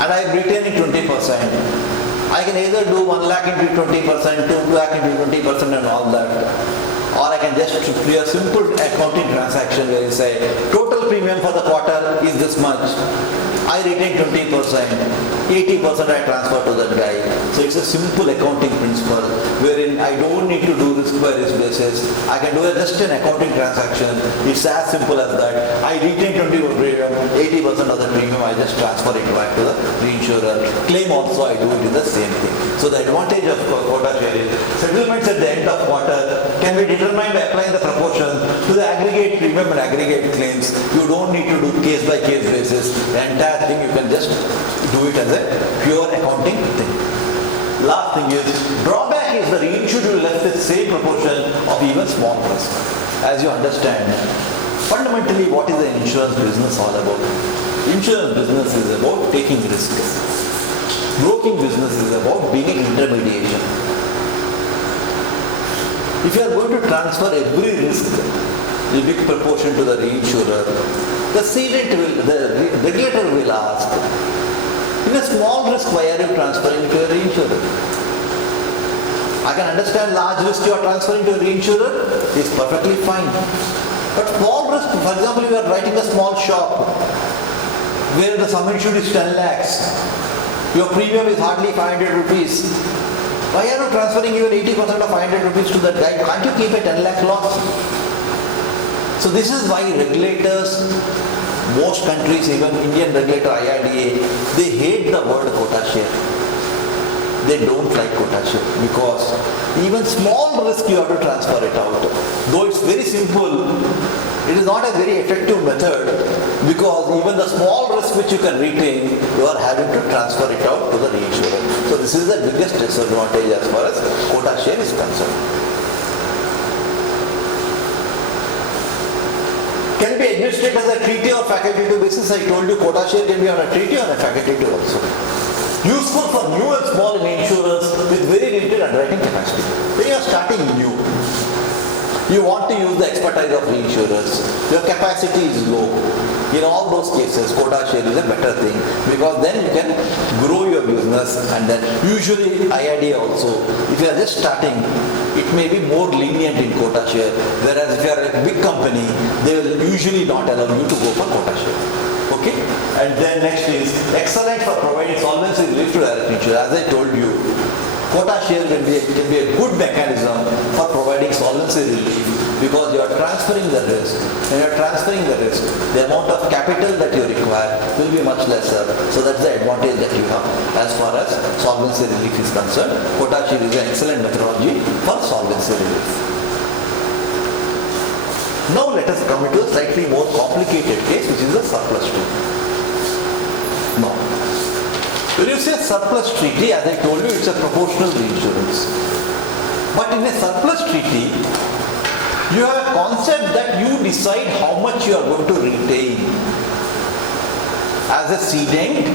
And I am retaining 20%. I can either do 1 lakh into 20%, 2 lakh into 20% and all that. Or I can just do a simple accounting transaction where you say total premium for the quarter is this much. I retain 20%, 80% I transfer to that guy. So it's a simple accounting principle wherein I don't need to do risk by risk basis. I can do just an accounting transaction. It's as simple as that. I retain 20% premium, 80% of the premium I just transfer it back to the reinsurer. Claim also I do it in the same thing. So the advantage of quota share is settlements at the end of quarter can be determined by applying the proportion to the aggregate premium and aggregate claims. You don't need to do case by case basis. The entire thing you can just do it as a pure accounting thing. Last thing is, drawback is the reinsurer will left with same proportion of even small risk. As you understand, fundamentally what is the insurance business all about? Insurance business is about taking risk. Broking business is about being an intermediation. If you are going to transfer every risk, a big proportion to the reinsurer, the regulator will ask, in a small risk, why are you transferring to a reinsurer? I can understand large risk you are transferring to a reinsurer is perfectly fine. But small risk, for example, you are writing a small shop where the sum insured is 10 lakhs. Your premium is hardly 500 rupees. Why are you transferring even 80% of 500 rupees to that guy? Can't you keep a 10 lakh loss? So this is why regulators, most countries, even Indian regulator IRDA, they hate the word quota share. They don't like quota share because even small risk you have to transfer it out. Though it's very simple, it is not a very effective method because even the small risk which you can retain, you are having to transfer it out to the reinsurer. So this is the biggest disadvantage as far as quota share is concerned. Can be administered as a treaty or facultative basis. I told you quota share can be on a treaty or a facultative also. Useful for new and small insurers with very limited underwriting capacity. When you are starting new, you want to use the expertise of reinsurers. Your capacity is low. In all those cases, quota share is a better thing because then you can grow your business and then usually IRDA also, if you are just starting, it may be more lenient in quota share, whereas if you are a big company, they will usually not allow you to go for quota share. Okay? And then next is excellent for providing solvency relief to direct insurer. As I told you, quota share can be a good mechanism for providing solvency relief because you are transferring the risk. When you are transferring the risk, the amount of capital that you require will be much lesser. So that's the advantage that you have as far as solvency relief is concerned. Quota share is an excellent methodology for solvency relief. Now let us come into a slightly more complicated case, which is the surplus treaty. Now, when you say surplus treaty, as I told you, it's a proportional reinsurance. But in a surplus treaty, you have a concept that you decide how much you are going to retain. As a cedent,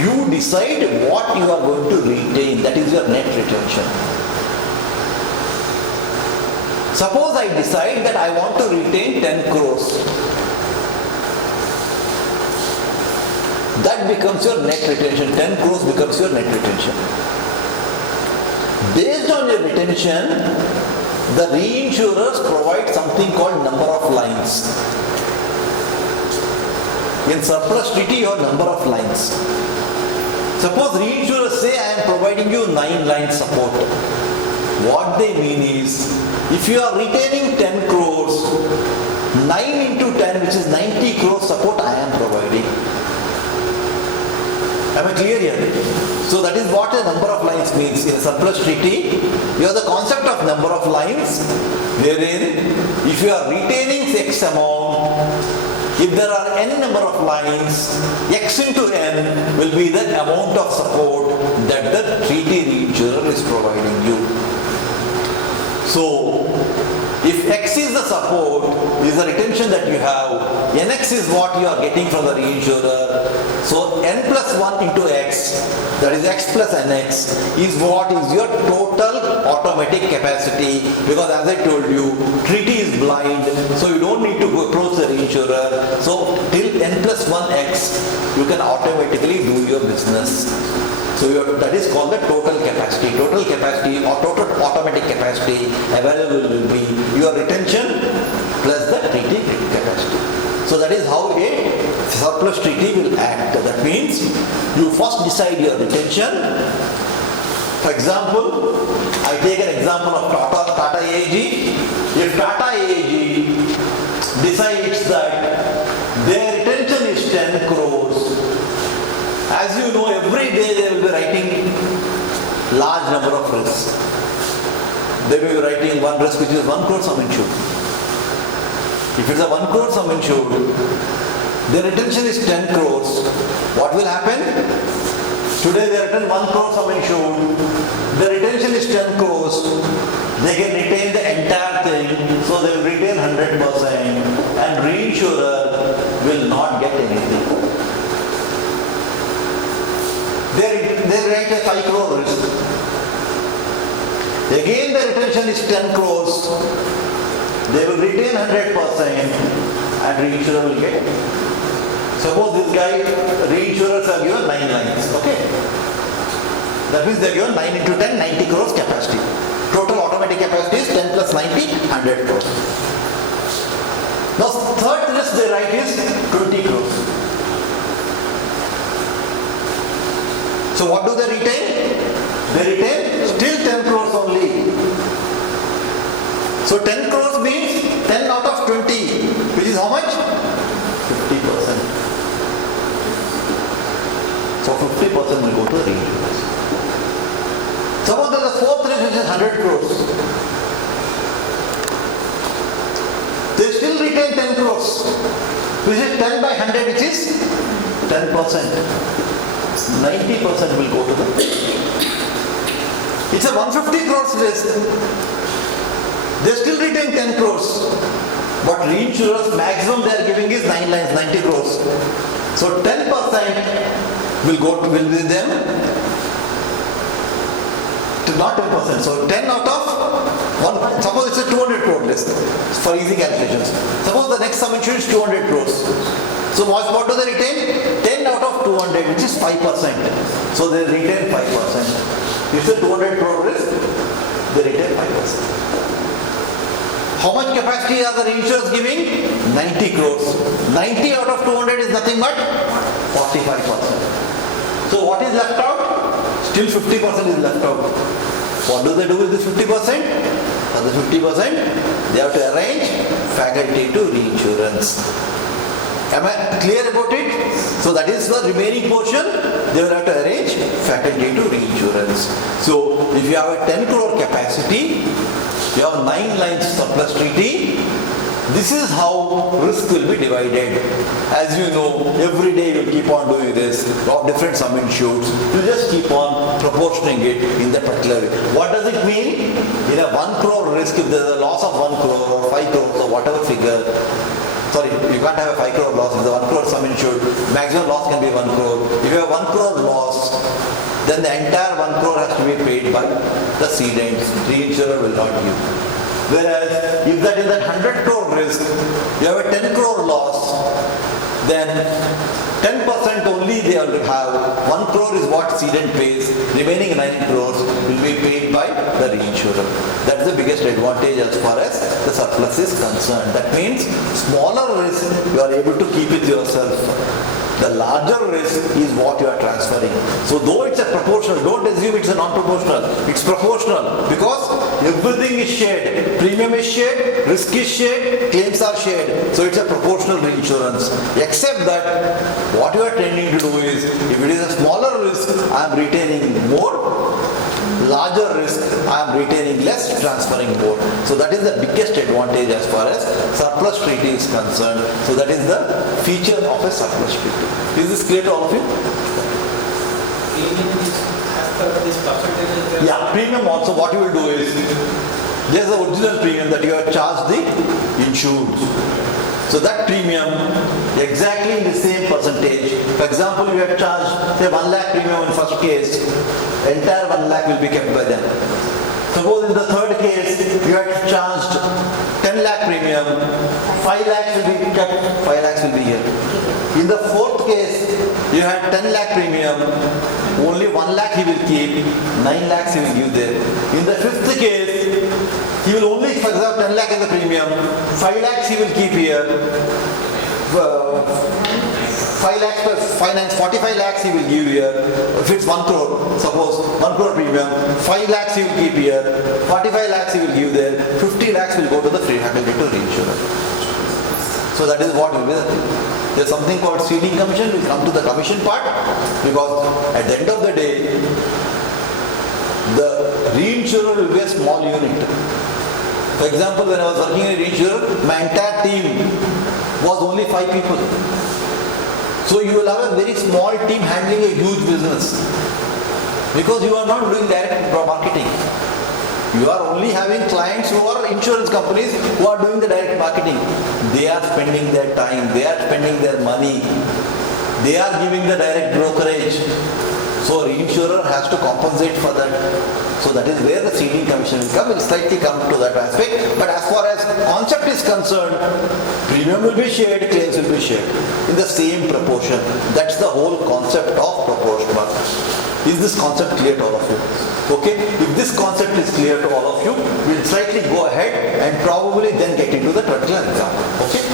you decide what you are going to retain. That is your net retention. Suppose I decide that I want to retain 10 crores. That becomes your net retention. 10 crores becomes your net retention. Based on your retention, the reinsurers provide something called number of lines. In surplus treaty, you have number of lines. Suppose reinsurers say I am providing you 9 lines support. What they mean is, if you are retaining 10 crores, 9 into 10, which is 90 crores support I am providing. Am I clear here? So that is what a number of lines means. In a surplus treaty, you have the concept of number of lines, wherein if you are retaining X amount, if there are n number of lines, X into n will be the amount of support that the treaty reinsurer is providing you. So, if X is the support, is the retention that you have, Nx is what you are getting from the reinsurer, So n plus 1 into x, that is x plus nx, is what is your total automatic capacity, because as I told you, treaty is blind, so you don't need to go approach the reinsurer. So till n plus 1x, you can automatically do your business. So that is called the total capacity. Total capacity or total automatic capacity available will be your retention plus the treaty capacity. So that is how a surplus treaty will act. That means you first decide your retention. For example, I take an example of Tata AG. If Tata AG decides that their retention is 10 crores, as you know, every day they will be writing large number of risks. They will be writing one risk which is 1 crore sum insured. If it's a 1 crore sum insured, their retention is 10 crores. What will happen? Today they return 1 crore sum insured. The retention is 10 crores. They can retain the entire thing, so they will retain 100%, and reinsurer will not get anything. They write a 5 crore risk. Again the retention is 10 crores. They will retain 100% and reinsurer will get. Suppose this guy, reinsurers are given 9 lines. Okay. That means they are given 9 into 10, 90 crores capacity. Total automatic capacity is 10 plus 90, 100 crores. Now third risk they write is 20 crores. So what do they retain? They retain still 10 crores only. So 10 crores means 10 out of 20, which is how much? 50%. So 50% will go to the reinsurers. Suppose there is a fourth risk which is 100 crores. They still retain 10 crores, which is 10 by 100, which is 10%. 90% will go to them. It's a 150 crores risk. They still retain 10 crores. But reinsurers maximum they are giving is 9 lines, 90 crores. So 10% will be them. Not 10%. So 10 out of 1. Suppose it's a 200 crore list for easy calculations. Suppose the next sum insured is 200 crores. So what do they retain? 10 out of 200, which is 5%. So they retain 5%. If it's a 200 crore risk, they retain 5%. How much capacity are the reinsurers giving? 90 crores. 90 out of 200 is nothing but 45%. So what is left out? Still 50% is left out. What do they do with this 50%? For the 50%, they have to arrange facultative reinsurance. Am I clear about it? So that is the remaining portion. They will have to arrange facultative reinsurance. So if you have a 10 crore capacity, you have 9 lines surplus treaty. This is how risk will be divided. As you know, every day you keep on doing this, of different sum insureds. You just keep on proportioning it in that particular way. What does it mean? In a 1 crore risk, if there is a loss of 1 crore or 5 crores or whatever figure, sorry, you can't have a 5 crore loss. If the 1 crore sum insured, maximum loss can be 1 crore. If you have 1 crore loss, then the entire 1 crore has to be paid by the cedents. Reinsurer will not give. Whereas if that is a 100 crore risk, you have a 10 crore loss, then 10% only they will have. 1 crore is what cedent pays. Remaining 9 crores will be paid by the reinsurer. That's the biggest advantage as far as the surplus is concerned. That means smaller risk you are able to keep it yourself. The larger risk is what you are transferring. So though it's a proportional, don't assume it's a non-proportional. It's proportional because everything is shared. Premium is shared, risk is shared, claims are shared. So it's a proportional reinsurance. Except that what you are tending to do is, if it is a smaller risk, I am retaining more. Larger risk, I am retaining less, transferring more. So that is the biggest advantage as far as surplus treaty is concerned. So that is the feature of a surplus treaty. Is this clear to all of you? Premium is after this percentage is there. Yeah, premium also what you will do is, there's the original premium that you have charged the insured. So that premium, exactly in the same percentage. For example, you had charged say 1 lakh premium in first case, entire 1 lakh will be kept by them. Suppose in the third case, you had charged 10 lakh premium, 5 lakhs will be kept, 5 lakhs will be here. In the fourth case, you had 10 lakh premium, only 1 lakh he will keep, 9 lakhs he will give there. In the fifth case, he will only, for example, 10 lakh is the premium, 5 lakhs he will keep here, 5 lakhs plus finance, 45 lakhs he will give here. If it's 1 crore, suppose 1 crore premium, 5 lakhs he will keep here, 45 lakhs he will give there, 50 lakhs will go to the facultative reinsurer. So that is what will be the thing. There's something called ceding commission. We'll come to the commission part because at the end of the day, the reinsurer will be a small unit. For example, when I was working in a reinsurer, my entire team was only 5 people. So you will have a very small team handling a huge business because you are not doing direct marketing. You are only having clients who are insurance companies who are doing the direct marketing. They are spending their time, they are spending their money, they are giving the direct brokerage. So reinsurer has to compensate for that. So that is where the ceding commission will come. We'll slightly come to that aspect. But as far as concept is concerned, premium will be shared, claims will be shared in the same proportion. That's the whole concept of proportional. Is this concept clear to all of you? Okay, if this concept is clear to all of you, we'll slightly go ahead and probably then get into the particular example. Okay,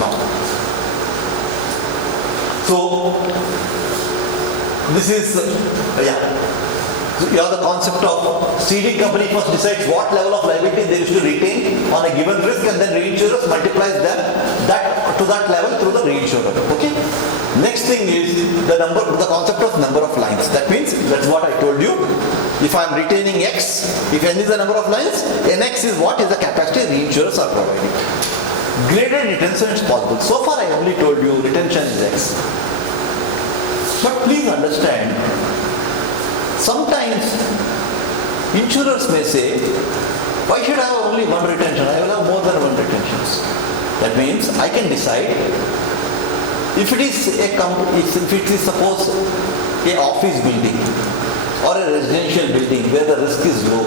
now. So, this is, you have the concept of ceding company first decides what level of liability they wish to retain on a given risk and then reinsurers multiplies them to that level through the reinsurer. Okay. Next thing is the concept of number of lines. That means, that's what I told you. If I am retaining X, if N is the number of lines, NX is what is the capacity reinsurers are providing. Graded retention is possible. So far I only told you retention is X. But please understand, sometimes insurers may say, why should I have only one retention? I will have more than one retentions. That means I can decide if it is suppose a office building or a residential building where the risk is low,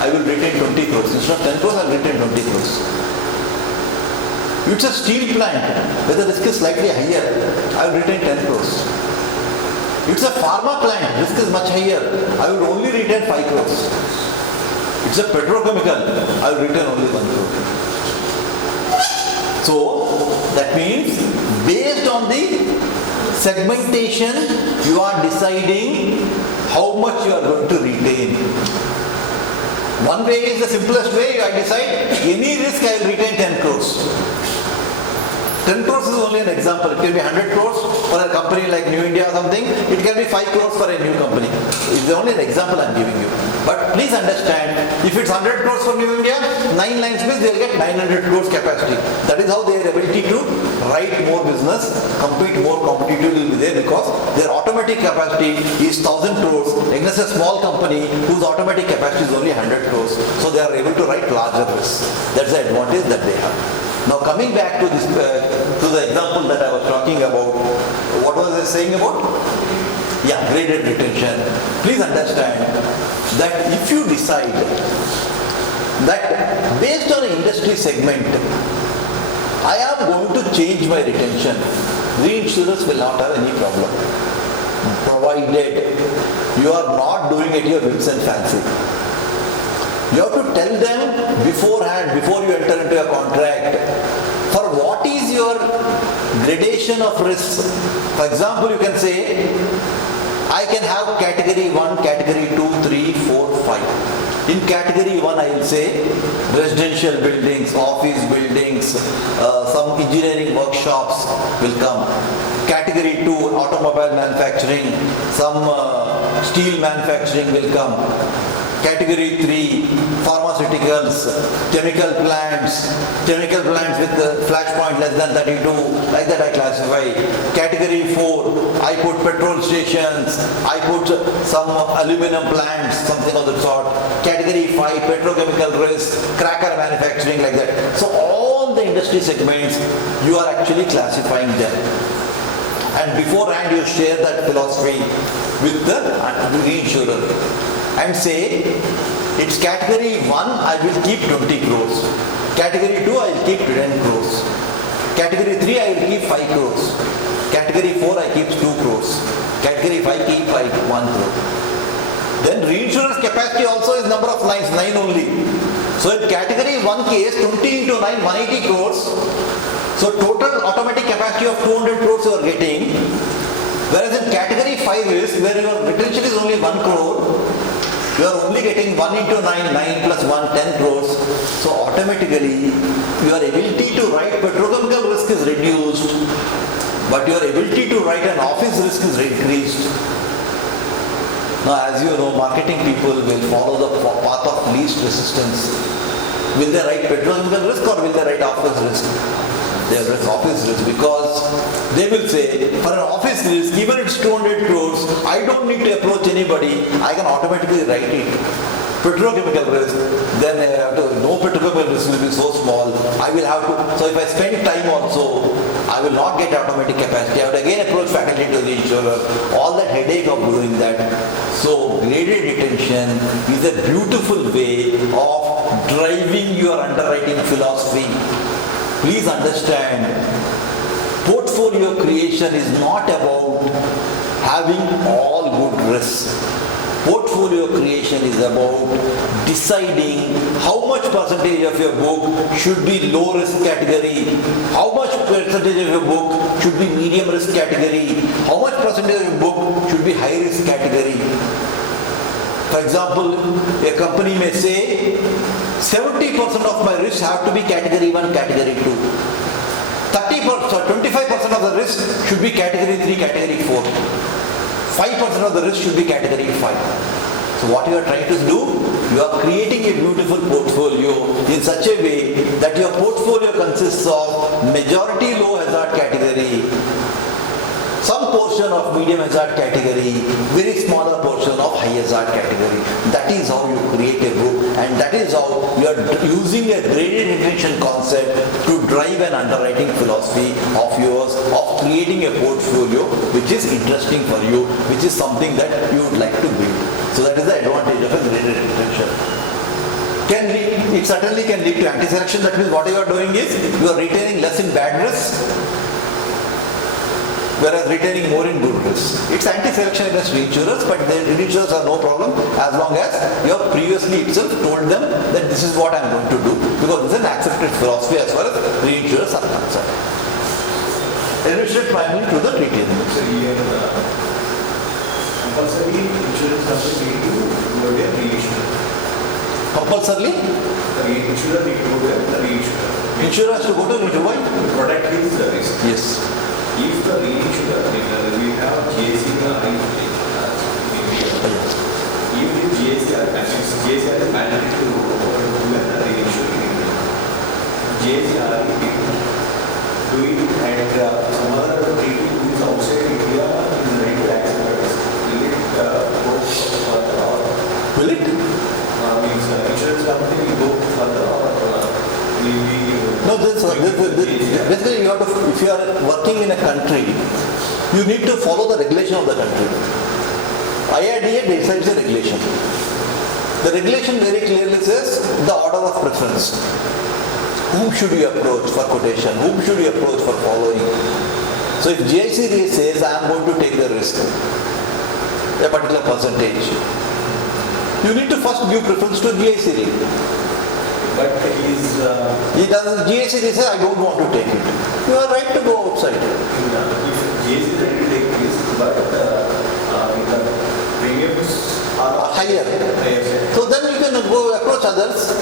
I will retain 20 crores. Instead of 10 crores, I will retain 20 crores. It's a steel plant where the risk is slightly higher, I will retain 10 crores. It's a pharma plant, risk is much higher, I will only retain 5 crores. It's a petrochemical, I will retain only 1 crore. So, that means based on the segmentation, you are deciding how much you are going to retain. One way is the simplest way, I decide any risk I will retain 10 crores. 10 crores is only an example. It can be 100 crores for a company like New India or something. It can be 5 crores for a new company. It's only an example I am giving you. But please understand, if it's 100 crores for New India, 9 lines means they will get 900 crores capacity. That is how their ability to write more business, compete more competitively will be there because their automatic capacity is 1000 crores against a small company whose automatic capacity is only 100 crores. So they are able to write larger risks. That's the advantage that they have. Now coming back to this, to the example that I was talking about, what was I saying about? Yeah, graded retention. Please understand that if you decide that based on an industry segment, I am going to change my retention, reinsurers will not have any problem, provided you are not doing it your whims and fancy. You have to tell them beforehand, before you enter into a contract, for what is your gradation of risk. For example, you can say, I can have category 1, category 2, 3, 4, 5. In category 1, I will say residential buildings, office buildings, some engineering workshops will come. Category 2, automobile manufacturing, some steel manufacturing will come. Category 3, pharmaceuticals, chemical plants with flash point less than 32, like that I classify. Category 4, I put petrol stations, I put some aluminum plants, something of that sort. Category 5, petrochemical risk, cracker manufacturing, like that. So all all the industry segments, you are actually classifying them. And beforehand you share that philosophy with the reinsurer and say, it's category 1, I will keep 20 crores. Category 2, I will keep 10 crores. Category 3, I will keep 5 crores. Category 4, I keep 2 crores. Category 5, keep 1 crore. Then reinsurance capacity also is number of lines, 9 only. So in category 1 case, 20 into 9, 180 crores. So total automatic capacity of 200 crores you are getting. Whereas in category 5 risk, where your retention is only 1 crore, you are only getting 1 into 9, 9 plus 1, 10 crores. So automatically, your ability to write petrochemical risk is reduced, but your ability to write an office risk is increased. Now, as you know, marketing people will follow the path of least resistance. Will they write petrochemical risk or will they write office risk? They will write office risk because they will say, for an office risk, even it's 200 crores, I don't need to approach anybody, I can automatically write it. Petrochemical risk, then I have to, no petrochemical risk will be so small, I will have to, so if I spend time also, I will not get automatic capacity. I have to again approach facultative reinsurer, all that headache of doing that. So graded retention is a beautiful way of driving your underwriting philosophy. Please understand, portfolio creation is not about having all good risks. Portfolio creation is about deciding how much percentage of your book should be low risk category, how much percentage of your book should be medium risk category, how much percentage of your book should be high risk category. For example, a company may say 70% of my risks have to be category 1, category 2. 25% of the risk should be category 3, category 4. 5% of the risk should be category 5. So what you are trying to do, you are creating a beautiful portfolio in such a way that your portfolio consists of majority low hazard category, some portion of medium hazard category, very smaller portion of high hazard category. That is how you create a book, and that is how you are using a graded retention concept to drive an underwriting philosophy of yours, of creating a portfolio which is interesting for you, which is something that you would like to build. So that is the advantage of a graded retention. It certainly can lead to anti-selection. That means what you are doing is you are retaining less in bad risks, whereas retaining more in good risks. It's anti-selection against reinsurers, but the reinsurers have no problem as long as you have previously itself told them that this is what I am going to do, because this is an accepted philosophy as far as reinsurers are concerned. Restricted primarily to the treaty. So here, compulsory insurance company need to go their reinsurance. Compulsorily? The reinsurer need to go the reinsurer. Insurer has to go to reinsurer. Why? To protect his risk. Yes. If the reinsurer, we have GSC in India. Even if GSR is mandated to do a reinsurer. GSR do it and some other treaty who is outside India is ready to accept risk. Will it go further or? Will it? Means insurance company will go further or will we? No, basically you have to, if you are working in a country, you need to follow the regulation of the country. IRDA decides the regulation. The regulation very clearly says the order of preference. Whom should you approach for quotation? Whom should you approach for following? So if GIC says I am going to take the risk, a particular percentage, you need to first give preference to GIC. But he doesn't. GIC says I don't want to take it. You are right to go outside. if GSC is ready to take risk, but the premiums are Higher. So then you can go approach others.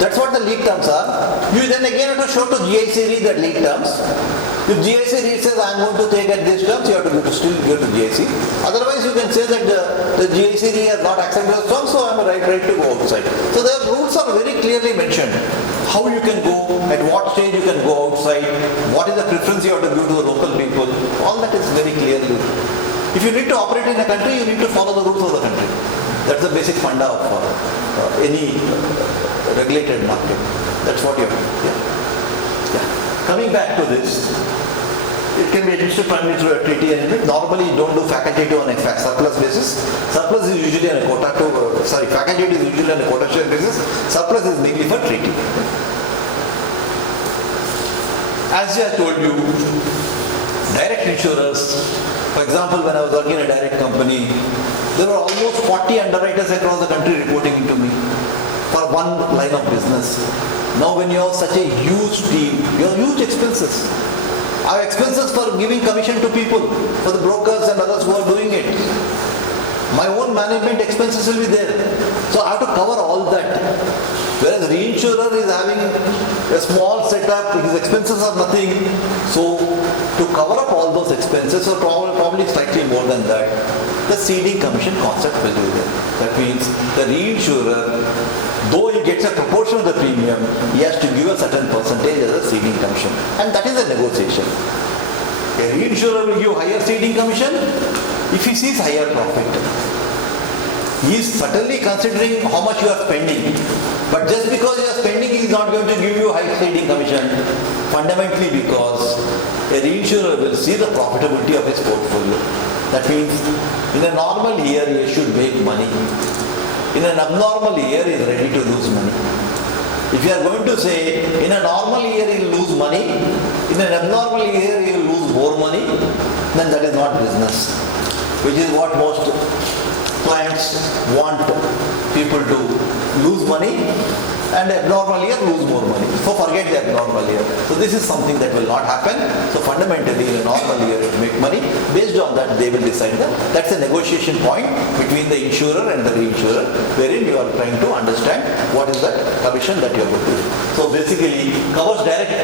That's what the league terms are. You then again have to show to GIC that league terms. If GIC says I am going to take at this terms, you have to still go to GIC. Otherwise you can say that the GIC has not accepted those terms, so I am right to go outside. So the rules are very clearly mentioned. How you can go, at what stage you can go outside, what is the preference you have to give to the local people. All that is very clearly. If you need to operate in a country, you need to follow the rules of the country. That's the basic funda of any regulated market. That's what you have to do. Yeah. coming back to this, it can be administered primarily through a treaty arrangement. Normally you don't do facultative on a surplus basis. Surplus is usually on a quota facultative is usually on a quota share basis. Surplus is mainly for treaty. As I told you, direct insurers, for example, when I was working in a direct company, there were almost 40 underwriters across the country reporting into me for one line of business. Now when you have such a huge team, you have huge expenses. I have expenses for giving commission to people, for the brokers and others who are doing it. My own management expenses will be there. So I have to cover all that. Whereas reinsurer is having a small setup, his expenses are nothing. So to cover up all those expenses, or probably slightly more than that, the ceding commission concept will be there. That means the reinsurer, though he gets a proportion of the premium, he has to give a certain percentage as a ceding commission. And that is a negotiation. A reinsurer will give higher ceding commission if he sees higher profit. He is certainly considering how much you are spending. But just because you are spending, he is not going to give you high ceding commission. Fundamentally because a reinsurer will see the profitability of his portfolio. That means in a normal year he should make money. In an abnormal year he is ready to lose money. If you are going to say in a normal year he will lose money, in an abnormal year he will lose more money, then that is not business. Which is what most clients want people to lose money, and abnormal year lose more money. So forget the abnormal year. So this is something that will not happen. So fundamentally in a normal year you make money. Based on that they will decide that. That's a negotiation point between the insurer and the reinsurer, wherein you are trying to understand what is the commission that you are going to do. So basically covers direct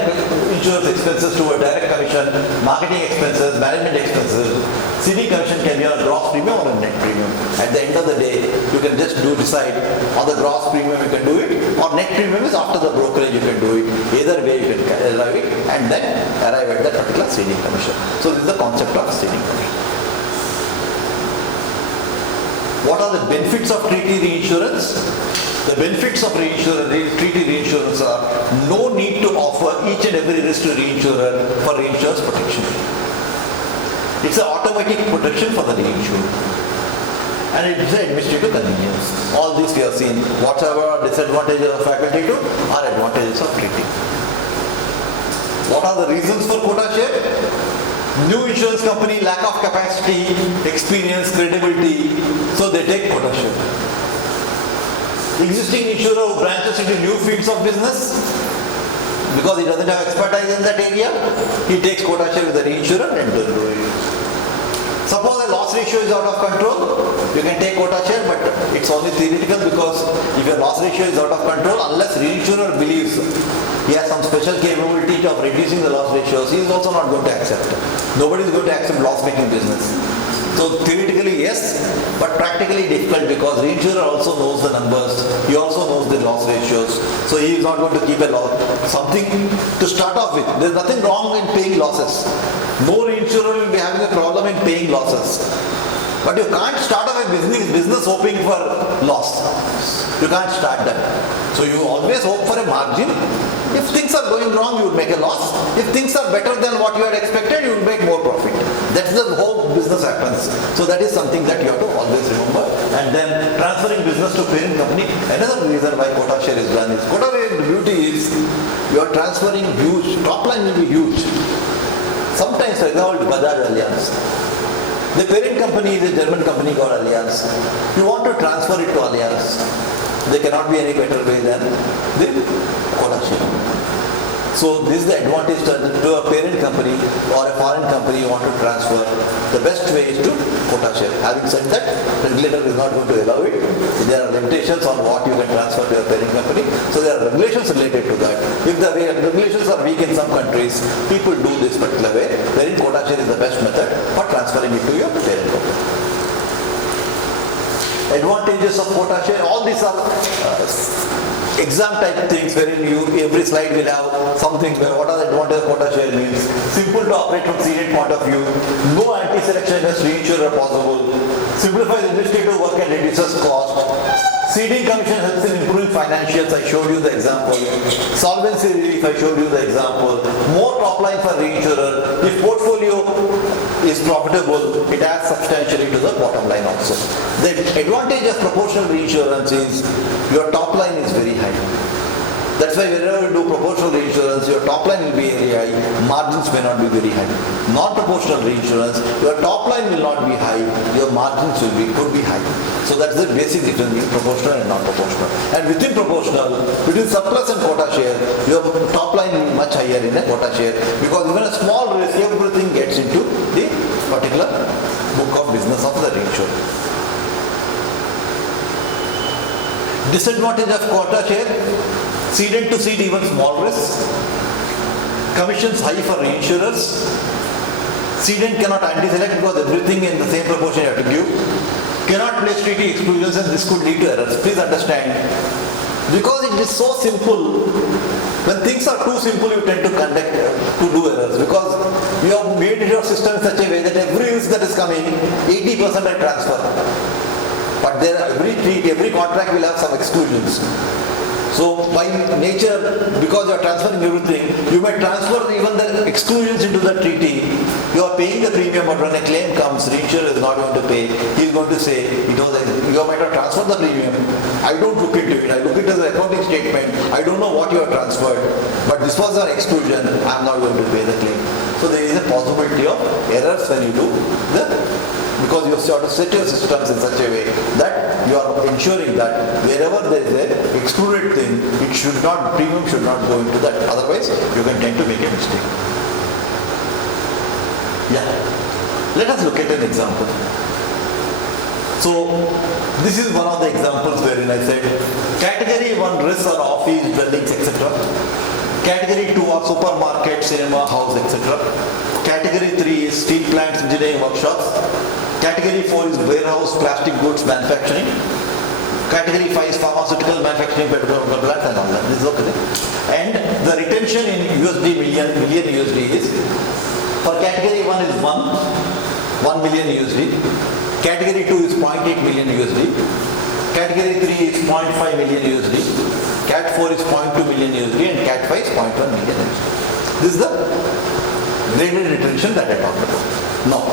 insurance expenses to a direct commission, marketing expenses, management expenses. Ceding commission can be on a gross premium or a net premium. At the end of the day, you can just decide on the gross premium you can do it, or net premium is after the brokerage you can do it. Either way you can arrive it and then arrive at that particular ceding commission. So this is the concept of ceding commission. What are the benefits of treaty reinsurance? The benefits of treaty reinsurance are no need to offer each and every risk to reinsurer for reinsurance protection. It's an automatic protection for the reinsurer. And it is an administrative convenience. All this we have seen. Whatever disadvantages of facultative are advantages of treaty. What are the reasons for quota share? New insurance company, lack of capacity, experience, credibility, so they take quota share. Existing insurer who branches into new fields of business, because he doesn't have expertise in that area, he takes quota share with the reinsurer and does do it. Suppose a loss ratio is out of control, you can take quota share, but it's only theoretical, because if your loss ratio is out of control, unless reinsurer believes he has some special capability of reducing the loss ratios, he is also not going to accept. Nobody is going to accept loss-making business. So theoretically yes, but practically difficult, because reinsurer also knows the numbers, he also knows the loss ratios, so he is not going to keep a loss, something to start off with. There is nothing wrong in paying losses. No reinsurer will be having a problem in paying losses. But you can't start off a business hoping for loss. You can't start that. So you always hope for a margin. If things are going wrong, you will make a loss. If things are better than what you had expected, you will make more profit. That's the whole business happens. So that is something that you have to always remember. And then transferring business to parent company. Another reason why quota share is done is, quota share, the beauty is you are transferring huge, top line will be huge. Sometimes, for example, Bajaj Allianz. The parent company is a German company called Allianz. You want to transfer it to Allianz. There cannot be any better way than the quota share. So this is the advantage to a parent company or a foreign company you want to transfer. The best way is to quota share. Having said that, regulator is not going to allow it. There are limitations on what you can transfer to a parent company. So there are regulations related to that. If the regulations are weak in some countries, people do this particular way, wherein quota share is the best method for transferring it to your parent company. Advantages of quota share, all these are exam type things wherein every slide will have something where what are the advantages of quota share means. Simple to operate from ceded point of view, no anti-selection against reinsurer possible, simplifies administrative work and reduces cost, Ceding commission helps in improving financials. I showed you the example. Solvency relief, I showed you the example. More top line for reinsurer. If portfolio is profitable, it adds substantially to the bottom line also. The advantage of proportional reinsurance is your top line is very high. That's why whenever you do proportional reinsurance, your top line will be very high, margins may not be very high. Non-proportional reinsurance, your top line will not be high, your margins could be high. So that's the basic difference between proportional and non-proportional. And within proportional, between surplus and quota share, your top line will be much higher in the quota share, because even a small risk, everything gets into the particular book of business of the reinsurer. Disadvantage of quota share, ceded to cede even small risks, commissions high for reinsurers, cedent cannot anti-select because everything in the same proportion you have to give, cannot place treaty exclusions, and this could lead to errors. Please understand, because it is so simple, when things are too simple you tend to do errors, because you have made your system in such a way that every risk that is coming, 80% are transfer. But there every contract will have some exclusions. So by nature, because you are transferring everything, you may transfer even the exclusions into the treaty. You are paying the premium, but when a claim comes, reinsurer is not going to pay. He is going to say, you might have transferred the premium. I don't look into it. I look it as an accounting statement. I don't know what you have transferred, but this was an exclusion. I am not going to pay the claim. So there is a possibility of errors when you do because you have to set your systems in such a way that you are ensuring that wherever there is an excluded thing, premium should not go into that. Otherwise, you can tend to make a mistake. Yeah. Let us look at an example. So, this is one of the examples wherein I said, category 1 risks are office, dwellings, etc. Category 2 are supermarket, cinema, house, etc. Category 3 is steel plants, engineering workshops. Category 4 is warehouse, plastic goods, manufacturing. Category 5 is pharmaceutical, manufacturing, petrochemical plants and all that. This is okay. And the retention in USD, million USD is, for category 1 is 1 million USD. Category 2 is 0.8 million USD. Category 3 is 0.5 million USD. Cat 4 is 0.2 million USD and Cat 5 is 0.1 million USD. This is the graded retention that I talked about. Now,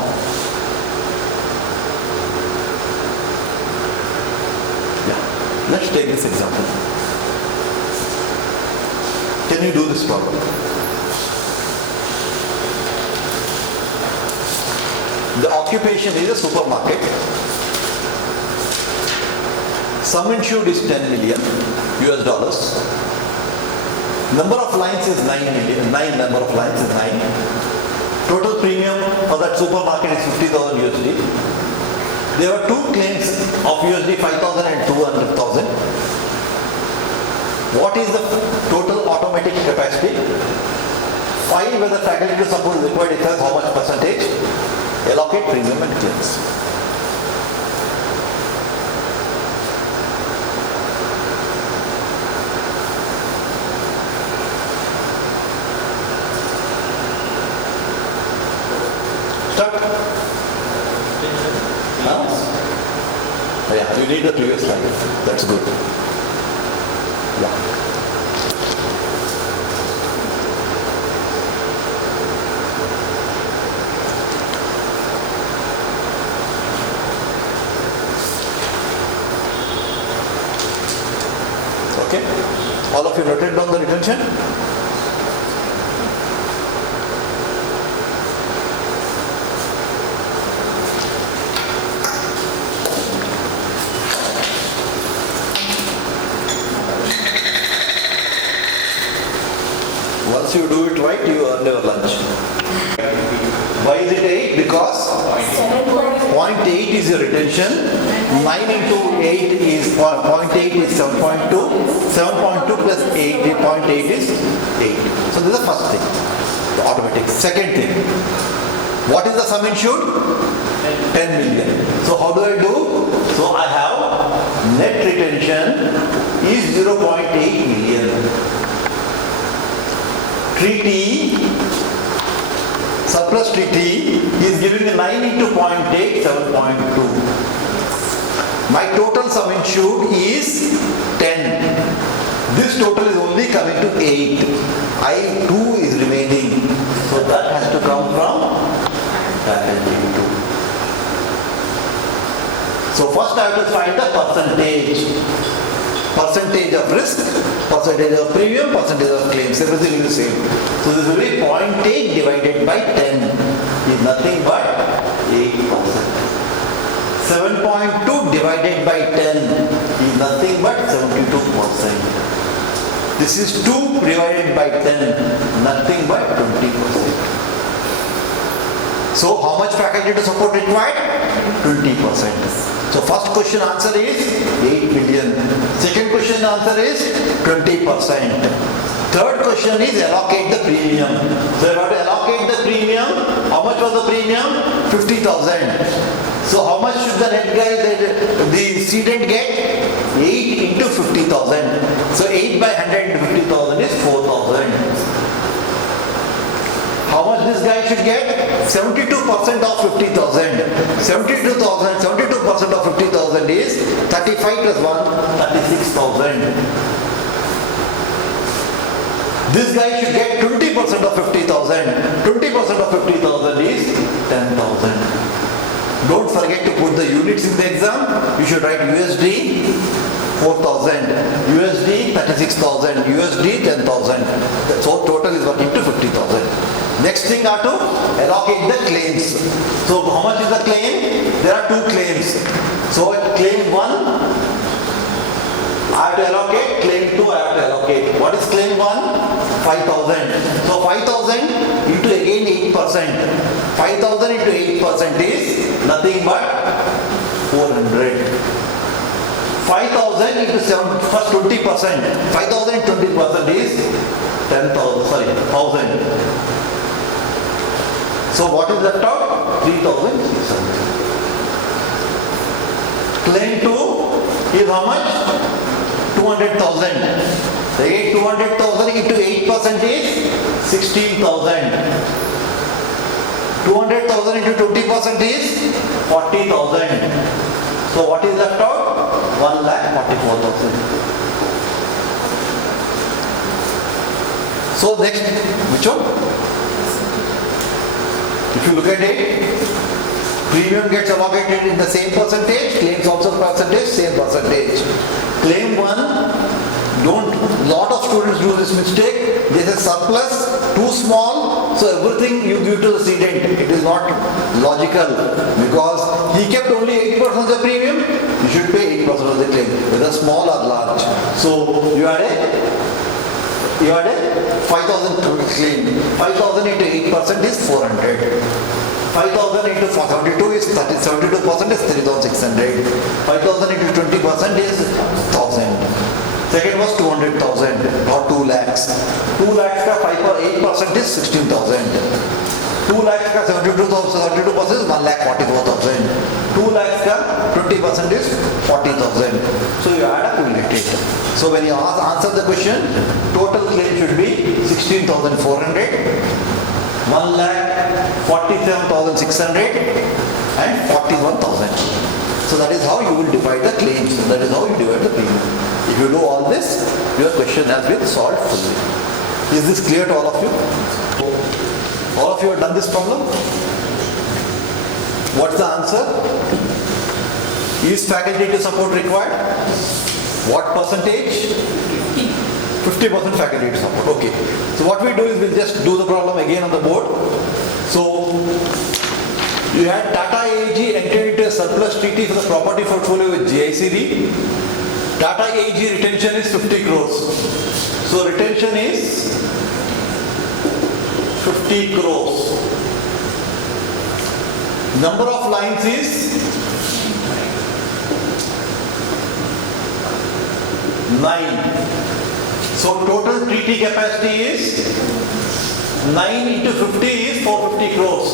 let's take this example. Can you do this problem? The occupation is a supermarket. Sum insured is 10 million US dollars. Number of lines is 9 million. 9 number of lines is 9. Total premium for that supermarket is 50,000 USD. There were 2 claims of USD 5,000 and 200,000. What is the total automatic capacity? 5 whether facultative support is required, it says how much percentage. Allocate premium and claims. Start. Yeah, you need the previous slide. That's good. Yeah. Okay. All of you noted down the retention? Once you do it right, you earn your lunch. Why is it 8? Because 0.8 is your retention. 9 into 8 is 0.8 is 7.2. 7.2 plus 8, 0.8 is 8. So this is the first thing, the automatic. Second thing, what is the sum insured? 10 million. So how do I do? So I have net retention is 0.8 million. Treaty, surplus treaty is giving a 9 into 0.8, 7.2. My total total sum insured is 10. This total is only coming to 8. I2 is remaining. So that has to come from faculty 2. So first I have to find the percentage. Percentage of risk, percentage of premium, percentage of claims, everything is the same. So this will be 0.8 divided by 10 is nothing but 8%. 7.2 divided by 10 is nothing but 72%. This is 2 divided by 10, nothing but 20%. So how much faculty to support required? 20%. So first question answer is 8 million. Second question answer is 20%. Third question is allocate the premium. So you have to allocate the premium. How much was the premium? 50,000. So how much should the net guy, the cedent get? 8 into 50,000. So 8 by 150,000 is 4,000. How much this guy should get? 72% of 50,000. 72% of 50,000 is 35 plus 1, 36,000. This guy should get 20% of 50,000. 20% of 50,000 is 10,000. Don't forget to put the units in the exam. You should write USD 4,000, USD 36,000, USD 10,000. So total is working to 50,000. Next thing are to allocate the claims. So how much is the claim? There are 2 claims. So claim 1, I have to allocate. Claim 2, I have to allocate. What is claim 1? 5,000. So 5,000 into again 8%. 5,000 into 8% is nothing but 400. 5,000 into 7, first 20%. 5,000 into 20% is 10,000, sorry, 1,000. So what is left out? 3,600. Claim 2 is how much? 200,000. Again 200,000 into 8% is 16,000. 200,000 into 20% is 40,000. So what is left out? 1,44,000. So next, which one? If you look at it, premium gets allocated in the same percentage, claims also percentage, same percentage. Claim 1, lot of students do this mistake. There is a surplus, too small, so everything you give to the cedent. It is not logical because he kept only 8% of the premium, you should pay 8% of the claim, whether small or large. So you had a 5,000 claim. 5,000 into 8% is 400. 5,000 into 72 is 72% is 3,600. 5,000 into 20% is 1,000. Second was 200,000 or 2 lakhs. 2 lakhs ka 8% is 16,000. 2 lakhs ka 72% is 1,44,000. 2 lakhs ka 20% is 40,000. So you add up, you will get it. So when you answer the question, total claim should be 16,400, 1,47,600 and 41,000. So that is how you will divide the claims. That is how you divide the premium. If you do all this, your question has been solved fully. Is this clear to all of you? All of you have done this problem? What's the answer? Is faculty to support required? What percentage? 50% faculty to support. Okay. So what we do is we'll just do the problem again on the board. So you had Tata AG entered into a surplus treaty for the property portfolio with GIC. Tata AG retention is 50 crores. So retention is 50 crores. Number of lines is 9. So total treaty capacity is 9 into 50 is 450 crores.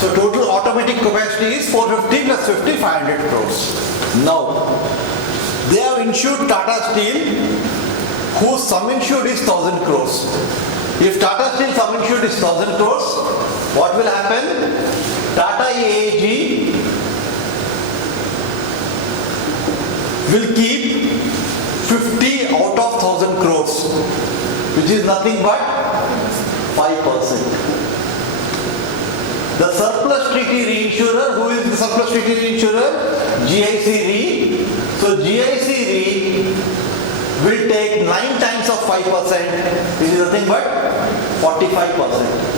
So total automatic capacity is 450 plus 50, 500 crores. Now, they have insured Tata Steel, whose sum insured is 1,000 crores. If Tata Steel sum insured is 1,000 crores, what will happen? Tata AAG will keep 50 out of 1000 crores, which is nothing but 5%. The surplus treaty reinsurer, who is the surplus treaty reinsurer? GIC Re. So GIC Re will take 9 times of 5%, which is nothing but 45%.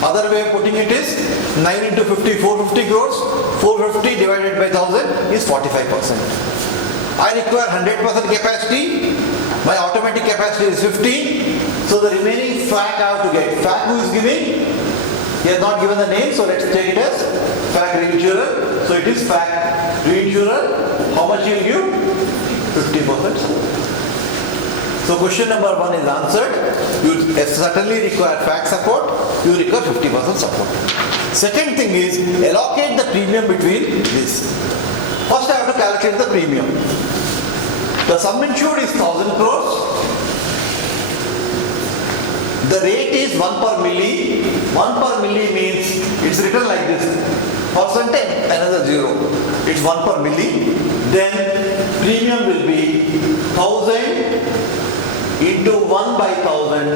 Other way of putting it is 9 into 50, 450 crores. 450 divided by 1000 is 45%. I require 100% capacity. My automatic capacity is 50. So the remaining FAC I have to get. FAC who is giving? He has not given the name, so let's take it as FAC reinsurer. So it is FAC reinsurer. How much he will give? 50%. So question number 1 is answered. You certainly require FAC support. You require 50% support. Second thing is allocate the premium between this. First I have to calculate the premium. The sum insured is 1000 crores. The rate is 1 per milli. 1 per milli means it's written like this. Percentage, another 0. It's 1 per milli. Then premium will be 1000 into 1 by 1000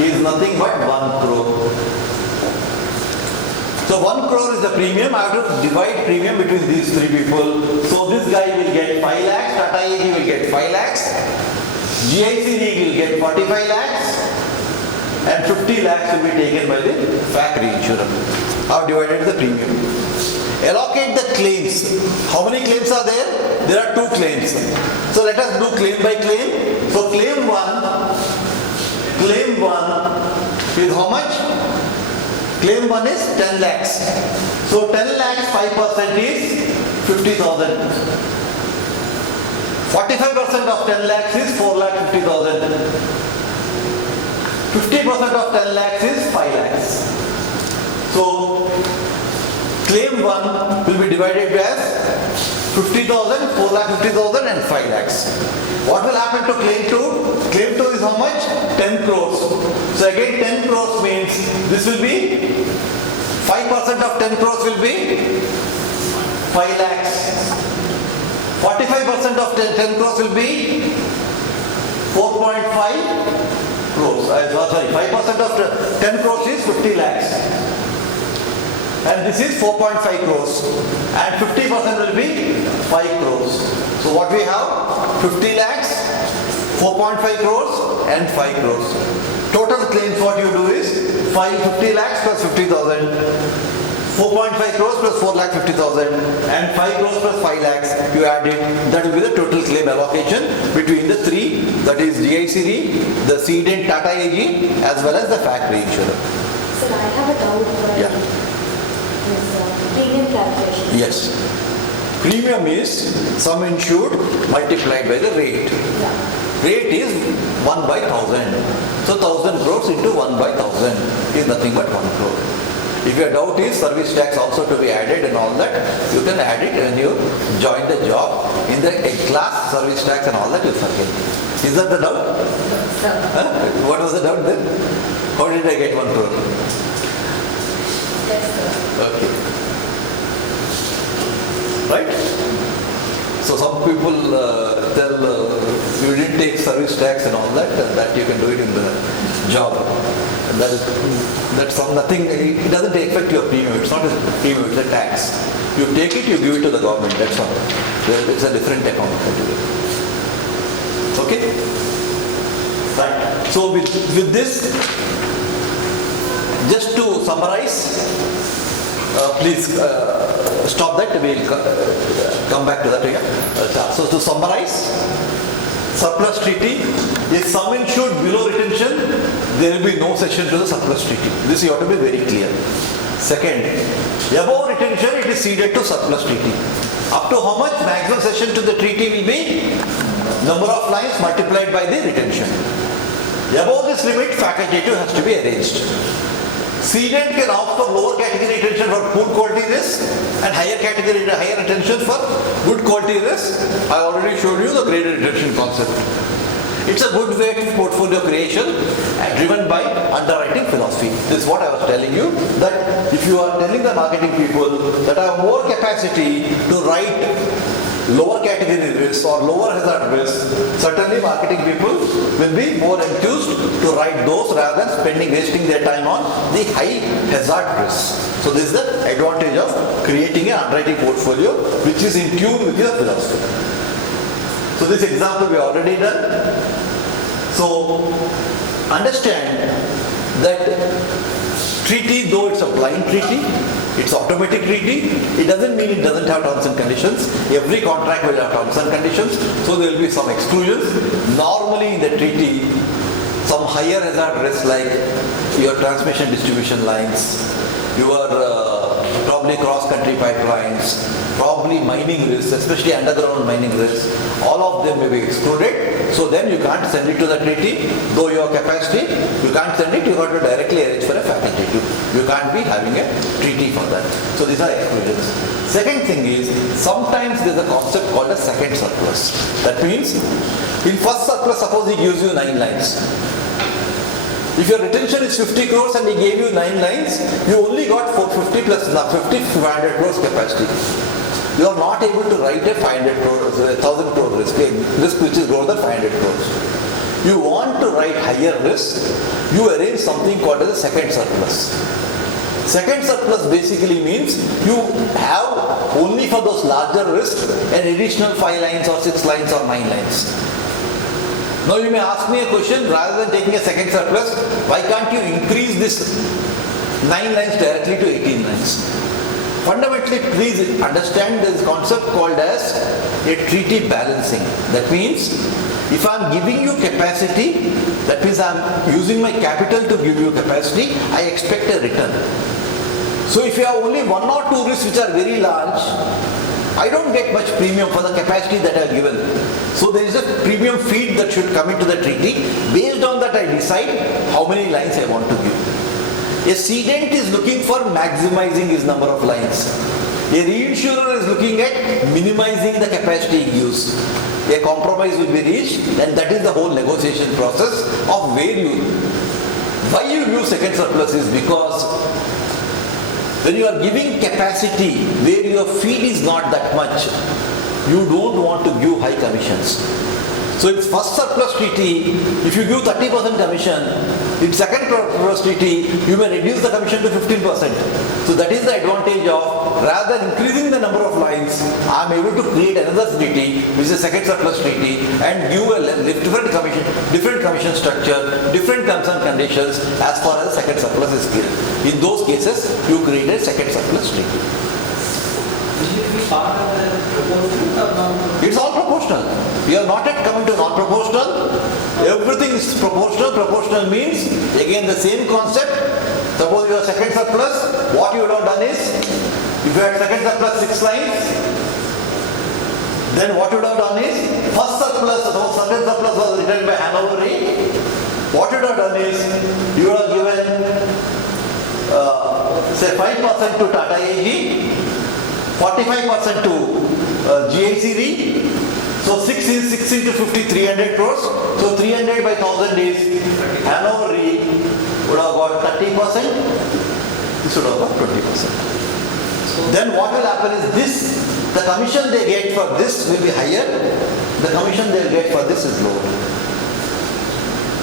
is nothing but 1 crore. So 1 crore is the premium. I have to divide premium between these three people. So this guy will get 5 lakhs, Tata AG will get 5 lakhs, GIC will get 45 lakhs, and 50 lakhs will be taken by the FAC reinsurer. I have divided the premium. Allocate the claims. How many claims are there? There are 2 claims. So let us do claim by claim. So claim 1 is how much? Claim 1 is 10 lakhs. So 10 lakhs 5% is 50,000. 45% of 10 lakhs is 4,50,000. 50% of 10 lakhs is 5 lakhs. So claim 1 will be divided as 50,000, 4,50,000 and 5 lakhs. What will happen to claim 2? Claim 2 is how much? 10 crores. So again 10 crores means this will be 5% of 10 crores will be 5 lakhs. 45% of 10 crores will be 4.5 crores. Sorry, 5% of 10 crores is 50 lakhs. And this is 4.5 crores. And 50% will be 5 crores. So what we have? 50 lakhs, 4.5 crores and 5 crores. Total claims what you do is 50 lakhs plus 50,000, 4.5 crores plus 4,50,000 and 5 crores plus 5 lakhs. You add it. That will be the total claim allocation between the three. That is GIC Re, the cedent Tata AG as well as the FAC reinsurer. Sir, I have a doubt. Yeah. Premium calculation. Yes. Premium is sum insured multiplied by the rate. Yeah. Rate is 1 by 1000. So 1000 crores into 1 by 1000 is nothing but 1 crore. If your doubt is service tax also to be added and all that, you can add it when you join the job. In the class, service tax and all that you forget. Is that the doubt? Huh? What was the doubt then? How did I get 1 crore? Yes, sir. Okay. Right? So some people tell you didn't take service tax and all that, and that you can do it in the job. And that's nothing, it doesn't affect your premium. It's not a premium, it's a tax. You take it, you give it to the government, that's all. It's a different account. Okay? Right. So with this, just to summarize, please stop that, we'll come back to that again. So to summarize, surplus treaty is sum insured below retention, there will be no cession to the surplus treaty. This you have to be very clear. Second, above retention it is ceded to surplus treaty. Up to how much maximum cession to the treaty will be? Number of lines multiplied by the retention. Above this limit, facultative has to be arranged. Cedent can opt for lower category retention for poor quality risk and higher category, higher retention for good quality risk. I already showed you the graded retention concept. It's a good way to portfolio creation and driven by underwriting philosophy. This is what I was telling you, that if you are telling the marketing people that I have more capacity to write lower category risk or lower hazard risk, certainly marketing people will be more enthused to write those rather than wasting their time on the high hazard risk. So this is the advantage of creating an underwriting portfolio which is in tune with your philosophy. So this example we already done. So understand that treaty, though it's a blind treaty, it's automatic treaty, it doesn't mean it doesn't have terms and conditions. Every contract will have terms and conditions, so there will be some exclusions. Normally in the treaty, some higher hazard risks like your transmission distribution lines, your probably cross-country pipelines, probably mining risks, especially underground mining risks, all of them may be excluded. So then you can't send it to the treaty, though your capacity, you can't send it, you have to directly arrange for a facultative. You can't be having a treaty for that. So these are exclusions. Second thing is, sometimes there's a concept called a second surplus. That means, in first surplus, suppose he gives you 9 lines. If your retention is 50 crores and he gave you 9 lines, you only got 450 plus 500 crores capacity. You are not able to write a 500 crores, 1000 crore risk which is greater than 500 crores. You want to write higher risk, you arrange something called as a second surplus. Second surplus basically means you have only for those larger risks an additional 5 lines or 6 lines or 9 lines. Now you may ask me a question, rather than taking a second surplus, why can't you increase this 9 lines directly to 18 lines? Fundamentally, please understand this concept called as a treaty balancing. That means, if I am giving you capacity, that means I am using my capital to give you capacity, I expect a return. So if you have only 1 or 2 risks which are very large, I don't get much premium for the capacity that I have given. So there is a premium feed that should come into the treaty. Based on that, I decide how many lines I want to give. A cedent is looking for maximizing his number of lines. A reinsurer is looking at minimizing the capacity he gives. A compromise will be reached, and that is the whole negotiation process of why you use second surplus is because when you are giving capacity where your feed is not that much, you don't want to give high commissions. So in first surplus treaty, if you give 30% commission, in second surplus treaty, you may reduce the commission to 15%. So that is the advantage of, rather than increasing the number of lines, I am able to create another treaty, which is a second surplus treaty, and give a different commission structure, different terms and conditions as far as the second surplus is clear. In those cases, you create a second surplus treaty. It's all proportional. We are not yet coming to non-proportional. Everything is proportional. Proportional means, again the same concept. Suppose you have second surplus, what you would have done is, if you had second surplus 6 lines, then what you would have done is, first surplus, suppose second surplus was written by Hanover Re, what you would have done is, you would have given, say 5% to Tata AG, 45% to GIC Re. So 6 into 50, 300 crores. So 300 by 1000 is Hanover Re would have got 30%. This would have got 20%. Then what will happen is the commission they get for this will be higher. The commission they will get for this is lower.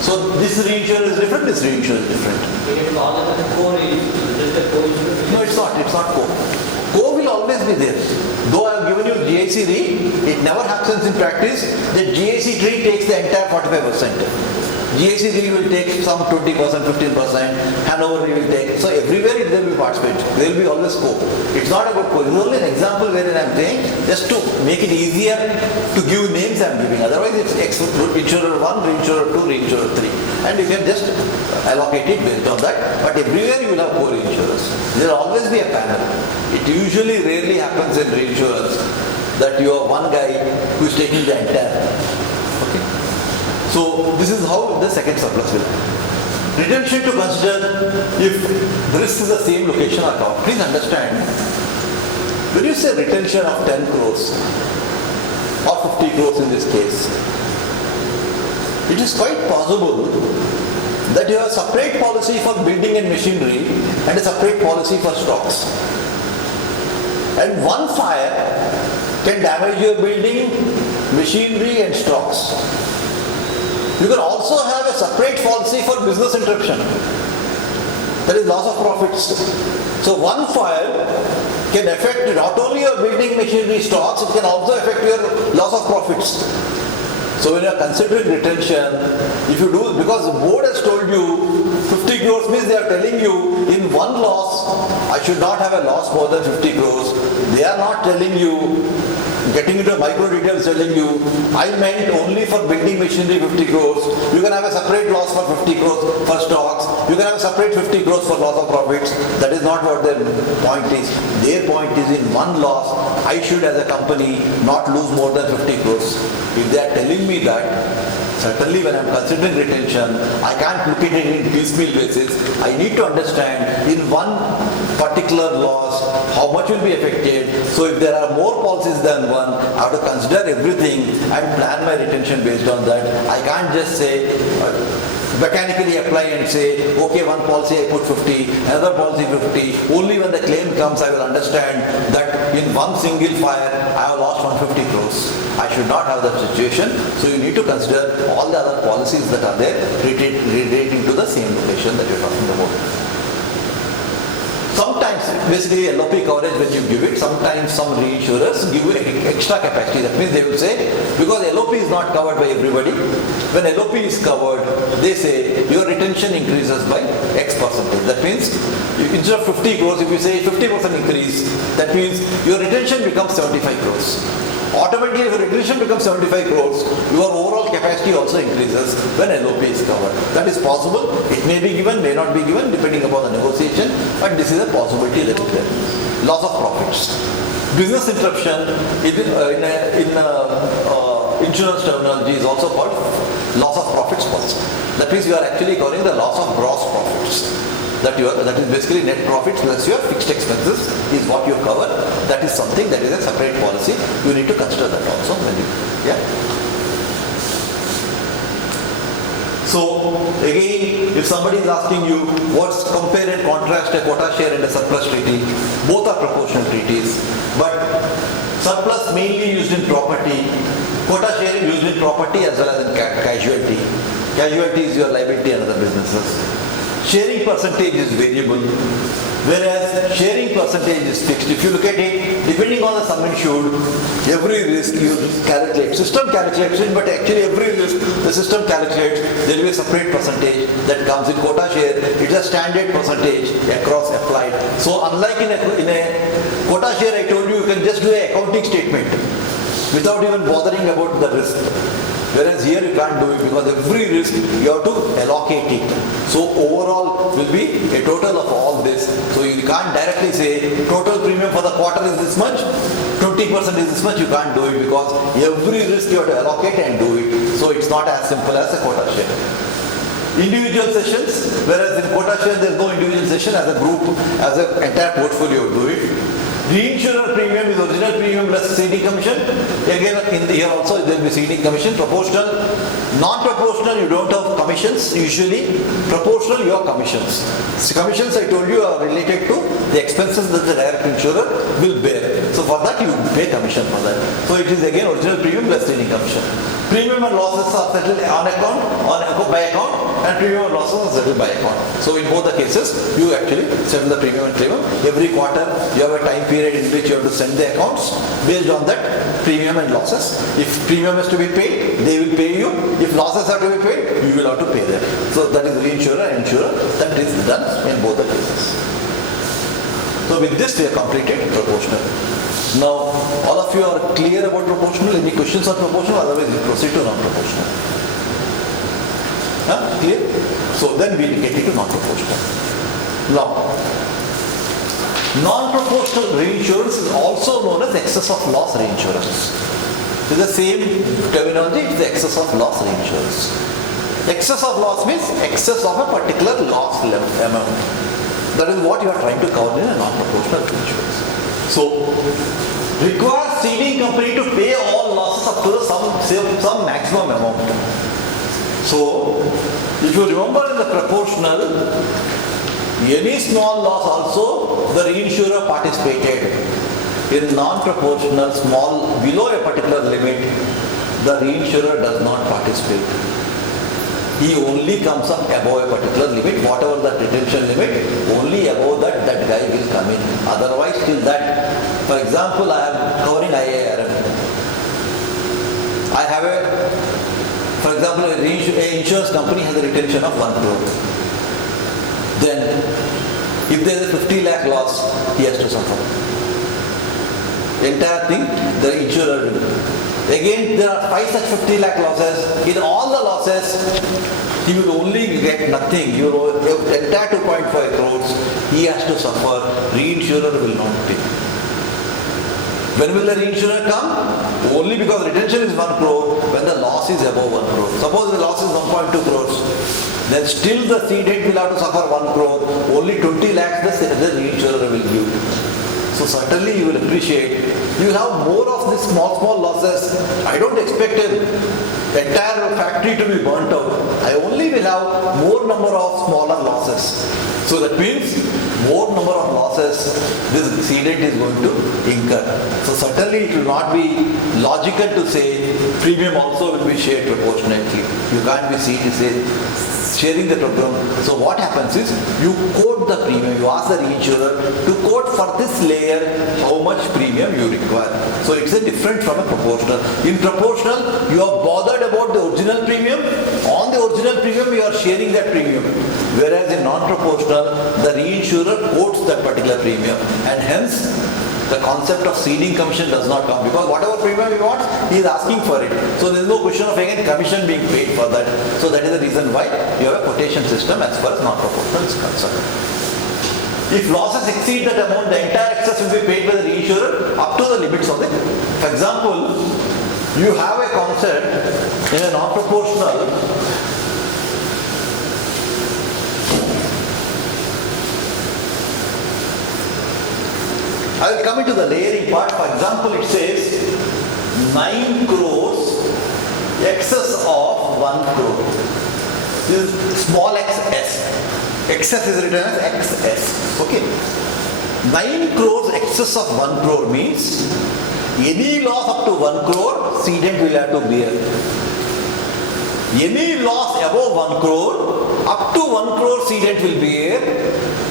So this reinsurer is different, this reinsurer is different. No, it's not. It's not core. Co will always be there. Though I have given you GIC Re, it never happens in practice that GIC Re takes the entire 45%. GIC Re will take some 20%, 15%, Hanover Re will take. So everywhere it will be participant. There will be always co. It's not about co. This is only an example wherein I am saying just to make it easier to give names I am giving. Otherwise it's insurer 1, reinsurer 2, reinsurer 3. And you can just allocate it based on that. But everywhere you will have co-reinsurers. There will always be a panel. It usually rarely happens in reinsurance that you are one guy who is taking the entire. Okay. So this is how the second surplus will happen. Retention to consider if the risk is the same location or not. Please understand, when you say retention of 10 crores or 50 crores in this case, it is quite possible that you have a separate policy for building and machinery and a separate policy for stocks. And one fire can damage your building, machinery and stocks. You can also have a separate policy for business interruption. That is loss of profits. So one fire can affect not only your building, machinery, stocks, it can also affect your loss of profits. So when you are considering retention, if you do, because the board has told you 50 crores means they are telling you in one loss, I should not have a loss more than 50 crores. They are not telling you, getting into micro details telling you, I meant only for building machinery 50 crores. You can have a separate loss for 50 crores for stocks. You can have a separate 50 crores for loss of profits. That is not what their point is. Their point is in one loss, I should as a company not lose more than 50 crores. If they are telling me that, certainly when I am considering retention, I can't look at it in piecemeal basis. I need to understand in one particular loss how much will be affected. So if there are more policies than one, I have to consider everything and plan my retention based on that. I can't just say, mechanically apply and say, okay, one policy I put 50, another policy 50. Only when the claim comes I will understand that in one single fire I have lost 150 crores. I should not have that situation. So you need to consider all the other policies that are there relating to the same location that you are talking about. Sometimes, basically LOP coverage when you give it, sometimes some reinsurers give you extra capacity. That means they will say, because LOP is not covered by everybody, when LOP is covered, they say your retention increases by X percentage. That means instead of 50 crores, if you say 50% increase, that means your retention becomes 75 crores. Automatically, if your retention becomes 75 crores, your overall capacity also increases when LOP is covered. That is possible. It may be given, may not be given, depending upon the negotiation, but this is a possibility that is there. Loss of profits. Business interruption in insurance terminology is also called loss of profits policy. That means you are actually calling the loss of gross profits. That is basically net profits plus your fixed expenses is what you cover. That is something that is a separate policy. You need to consider that also. So again, if somebody is asking you what's compare and contrast a quota share and a surplus treaty, both are proportional treaties. But surplus mainly used in property, quota share used in property as well as in casualty. Casualty is your liability and other businesses. Sharing percentage is variable, whereas sharing percentage is fixed. If you look at it, depending on the sum insured, every risk you calculate. System calculates it, but actually every risk the system calculates, there will be a separate percentage that comes in quota share. It's a standard percentage across applied. So unlike in a quota share, I told you can just do an accounting statement without even bothering about the risk. Whereas here you can't do it because every risk you have to allocate it. So overall will be a total of all this. So you can't directly say total premium for the quarter is this much, 20% is this much. You can't do it because every risk you have to allocate and do it. So it's not as simple as a quota share. Individual sessions, whereas in quota share there is no individual session, as a group, as an entire portfolio do it. Reinsurer premium is original premium plus ceding commission. Again, in the here also there will be ceding commission. Proportional, non-proportional you don't have commissions usually. Proportional you have commissions. So commissions I told you are related to the expenses that the direct insurer will bear. So for that you pay commission for that. So it is again original premium plus ceding commission. Premium and losses are settled on account, by account, and premium and losses are settled by account. So in both the cases, you actually settle the premium and claim. Every quarter, you have a time period in which you have to send the accounts. Based on that, premium and losses. If premium is to be paid, they will pay you. If losses are to be paid, you will have to pay them. So that is reinsurer and insurer. That is done in both the cases. So with this, we have completed proportional. Now, all of you are clear about proportional? Any questions on proportional? Otherwise, we proceed to non-proportional. Clear? So then we will get into non-proportional. Now, non-proportional reinsurance is also known as excess of loss reinsurance. It is the same terminology, it is the excess of loss reinsurance. Excess of loss means excess of a particular loss amount. That is what you are trying to cover in a non-proportional reinsurance. So, requires ceding company to pay all losses up to some maximum amount. So, if you remember in the proportional, any small loss also the reinsurer participated. In non-proportional, small, below a particular limit, the reinsurer does not participate. He only comes up above a particular limit, whatever the retention limit, only above that guy will come in. Otherwise, till that, for example, I am covering IARM. I have for example, an insurance company has a retention of 1 crore. Then, if there is a 50 lakh loss, he has to suffer. Entire thing, the insurer will. Again, there are 5 such 50 lakh losses. In all the losses, he will only get nothing. You know, entire 2.5 crores, he has to suffer. Reinsurer will not pay. When will the reinsurer come? Only because retention is 1 crore when the loss is above 1 crore. Suppose the loss is 1.2 crores. Then still the cedent will have to suffer 1 crore. Only 20 lakhs the reinsurer will give. So certainly you will appreciate, you will have more of these small losses. I don't expect an entire factory to be burnt out. I only will have more number of smaller losses. So that means more number of losses this cedent is going to incur. So certainly it will not be logical to say premium also will be shared proportionately. You can't be sharing the program. So what happens is you quote the premium. You ask the reinsurer to quote for this layer how much premium you require. So it's a different from a proportional. In proportional, you are bothered about the original premium. On the original premium, you are sharing that premium. Whereas in non-proportional, the reinsurer quotes that particular premium, and hence the concept of ceding commission does not come, because whatever premium he wants, he is asking for it. So there is no question of again commission being paid for that. So that is the reason why you have a quotation system as far as non-proportional is concerned. If losses exceed that amount, the entire excess will be paid by the reinsurer up to the limits of the. For example, you have a concept in a non-proportional. I will come into the layering part. For example, it says 9 crores excess of 1 crore. This is small xs. Excess is written as xs. Okay. 9 crores excess of 1 crore means any loss up to 1 crore, cedent will have to bear. Any loss above 1 crore, up to 1 crore cedent will bear.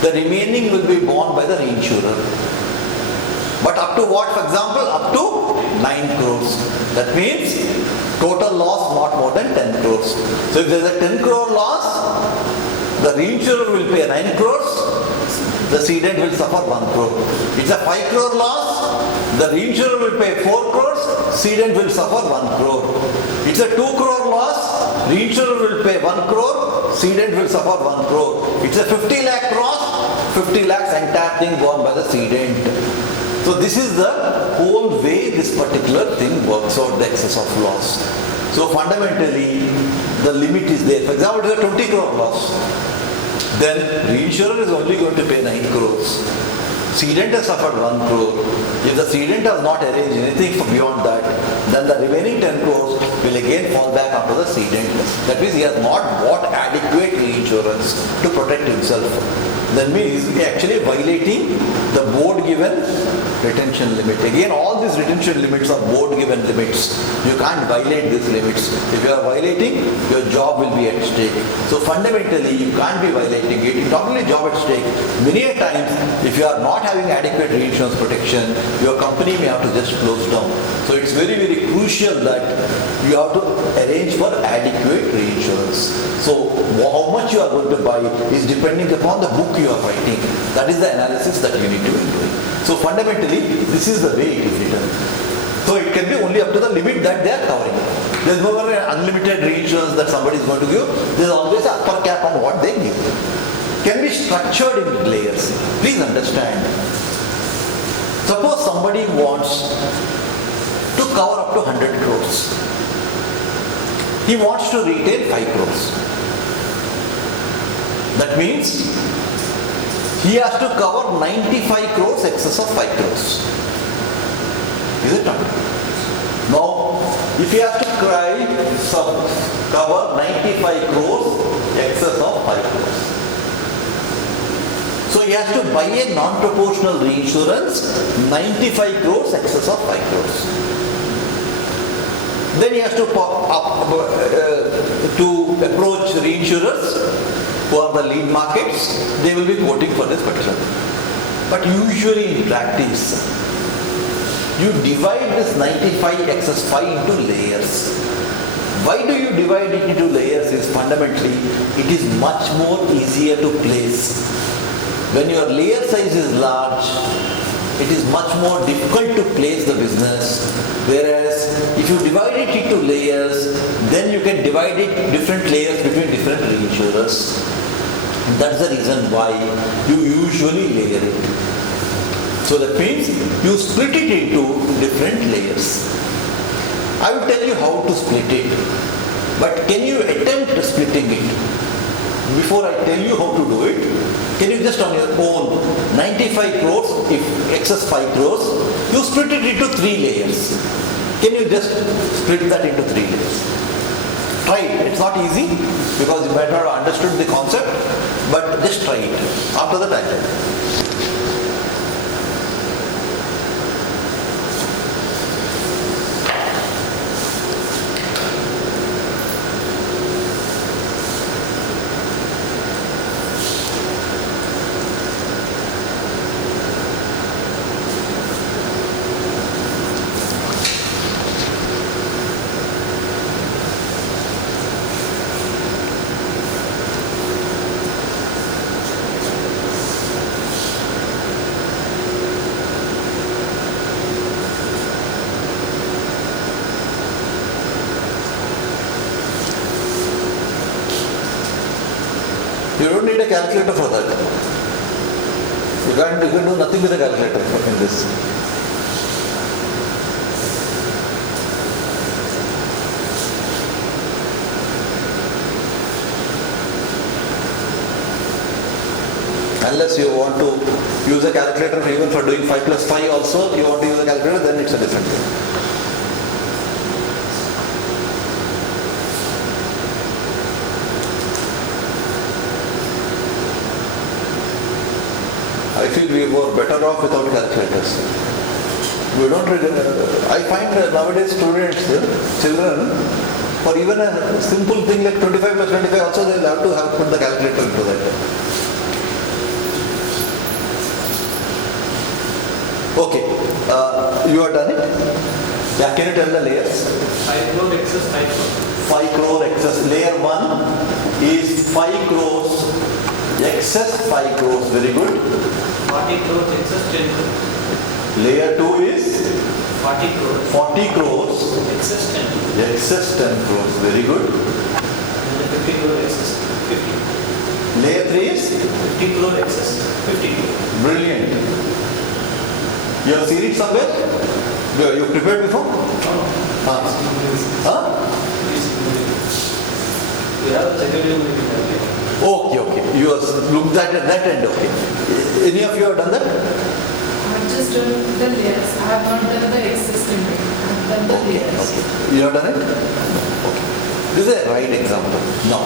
The remaining will be borne by the reinsurer. But up to what, for example? Up to 9 crores. That means total loss not more than 10 crores. So if there is a 10 crore loss, the reinsurer will pay 9 crores, the cedent will suffer 1 crore. It's a 5 crore loss, the reinsurer will pay 4 crores, cedent will suffer 1 crore. It's a 2 crore loss, reinsurer will pay 1 crore, cedent will suffer 1 crore. It's a 50 lakh loss, 50 lakhs entire thing borne by the cedent. So this is the whole way this particular thing works out, the excess of loss. So fundamentally, the limit is there. For example, it is a 20 crore loss. Then reinsurer is only going to pay 9 crores. Cedent has suffered 1 crore. If the cedent has not arranged anything for beyond that, then the remaining 10 crores will again fall back onto the cedent. That means he has not bought adequate reinsurance to protect himself. That means he is actually violating the board given retention limit. Again, all these retention limits are board given limits. You can't violate these limits. If you are violating, your job will be at stake. So fundamentally, you can't be violating it. It's not only job at stake. Many a times, if you are not having adequate reinsurance protection, your company may have to just close down. So it's very, very crucial that you have to arrange for adequate reinsurance. So how much you are going to buy is depending upon the book you are writing. That is the analysis that you need to be doing. So fundamentally, this is the way it is written. So it can be only up to the limit that they are covering. There is no unlimited reinsurance that somebody is going to give. There is always an upper cap on what they give. Can be structured in layers. Please understand. Suppose somebody wants to cover up to 100 crores. He wants to retain 5 crores. That means he has to cover 95 crores excess of 5 crores. Is it not? Now, if he has to cover 95 crores excess of 5 crores. So he has to buy a non-proportional reinsurance, 95 crores excess of 5 crores. Then he has to approach reinsurers who are the lead markets. They will be quoting for this particular thing. But usually in practice, you divide this 95 excess 5 into layers. Why do you divide it into layers is fundamentally, it is much more easier to place. When your layer size is large, it is much more difficult to place the business. Whereas if you divide it into layers, then you can divide it different layers between different reinsurers. That's the reason why you usually layer it. So that means you split it into different layers. I will tell you how to split it, but can you attempt splitting it? Before I tell you how to do it, can you just on your own, 95 crores, if excess 5 crores, you split it into 3 layers. Can you just split that into 3 layers? Try it. It's not easy because you might not have understood the concept, but just try it. After that I tell you. You don't need a calculator for that. You can do nothing with a calculator in this. Unless you want to use a calculator even for doing 5 plus 5 also, you want to use a calculator, then it's a different thing. I feel we were better off without calculators. We don't I find nowadays students, children, for even a simple thing like 25 plus 25 also they will have to have put the calculator into that. Okay, you are done it? Yeah, can you tell the layers? 5 crore excess, 5 crore. 5 crore excess. Layer 1 is 5 crores excess 5 crores. Very good. 40 crore excess, 10 crore. Layer 2 is 40 crore. 40 crores Excess 10 crore. excess 10 crores. Very good. And then 50 crore excess, 50. Layer 3 is 50 crore excess, 50 crore. brilliant. You have seen it somewhere? You prepared before? Huh? We have secondary calculator. Okay. You have looked at that end, okay. Any of you have done that? I have just done the layers. I have not done the excess limit. I have done the layers. Okay. You have done it? Okay. This is a right example. No.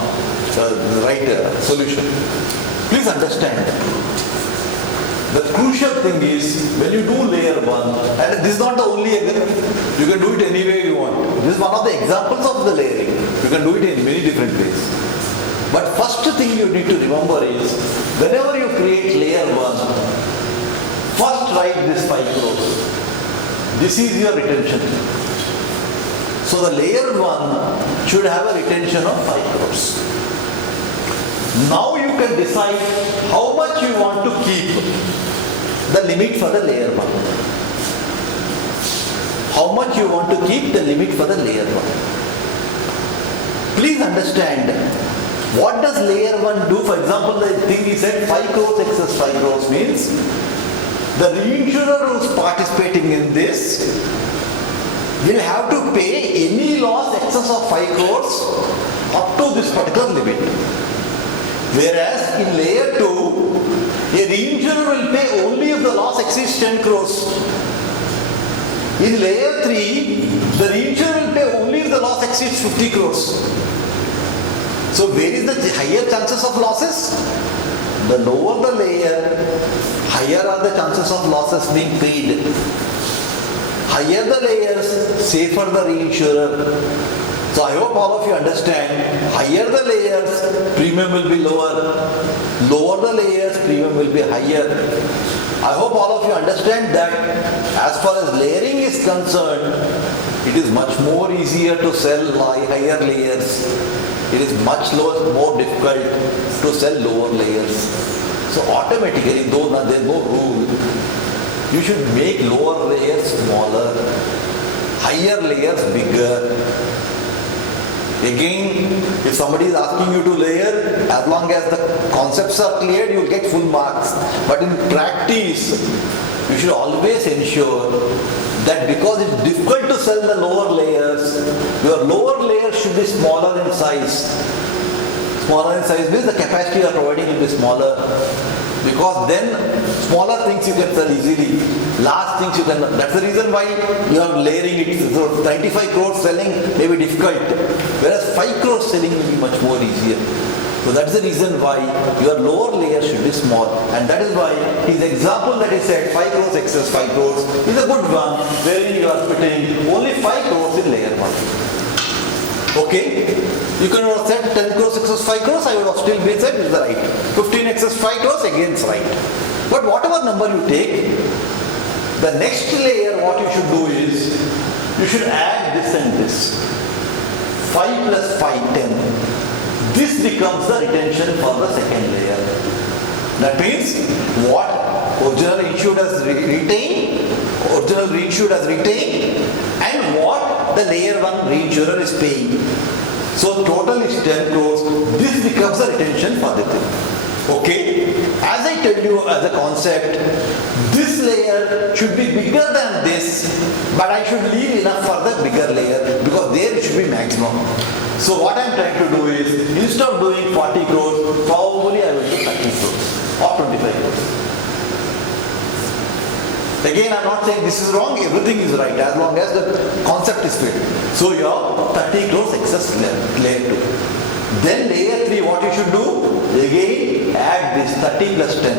The right solution. Please understand. The crucial thing is when you do layer 1, and this is not the only example, you can do it any way you want. This is one of the examples of the layering. You can do it in many different ways. But first thing you need to remember is, whenever you create layer 1, first write this 5 crores. This is your retention. So the layer 1 should have a retention of 5 crores. Now you can decide how much you want to keep the limit for the layer 1. How much you want to keep the limit for the layer 1. Please understand, what does layer 1 do? For example, the thing he said 5 crores excess 5 crores means the reinsurer who is participating in this will have to pay any loss excess of 5 crores up to this particular limit. Whereas in layer 2, a reinsurer will pay only if the loss exceeds 10 crores. In layer 3, the reinsurer will pay only if the loss exceeds 50 crores. So where is the higher chances of losses? The lower the layer, higher are the chances of losses being paid. Higher the layers, safer the reinsurer. So I hope all of you understand, higher the layers, premium will be lower. Lower the layers, premium will be higher. I hope all of you understand that as far as layering is concerned, it is much more easier to sell higher layers. It is much more difficult to sell lower layers. So automatically, though there is no rule, you should make lower layers smaller, higher layers bigger. Again, if somebody is asking you to layer, as long as the concepts are cleared, you will get full marks. But in practice, you should always ensure that because it's difficult to sell the lower layers, your lower layers should be smaller in size. Smaller in size means the capacity you are providing will be smaller. Because then smaller things you can sell easily. Large things you can. That's the reason why you are layering it. So 95 crores selling may be difficult. Whereas 5 crores selling will be much more easier. So that's the reason why your lower layer should be small. And that is why his example that he said 5 crores excess 5 crores is a good one, wherein you are putting only 5 crores in layer 1. Okay? You can have said 10 crores excess 5 crores, I would have still been said is the right. 15 excess 5 crores, again it's right. But whatever number you take, the next layer what you should do is, you should add this and this. 5 plus 5, 10. This becomes the retention for the second layer. That means what original insured has retained, original reinsured has retained, and what the layer 1 reinsurer is paying. So total is 10 crores. This becomes the retention for the thing. Okay? As I tell you as a concept, this layer should be bigger than this, but I should leave enough for the bigger layer because there it should be maximum. So what I am trying to do is, instead of doing 40 crores, probably I will do 30 crores or 25 crores. Again, I am not saying this is wrong, everything is right as long as the concept is fit. So your 30 crores excess layer 2. Then layer 3, what you should do? Again, add this 30 plus 10.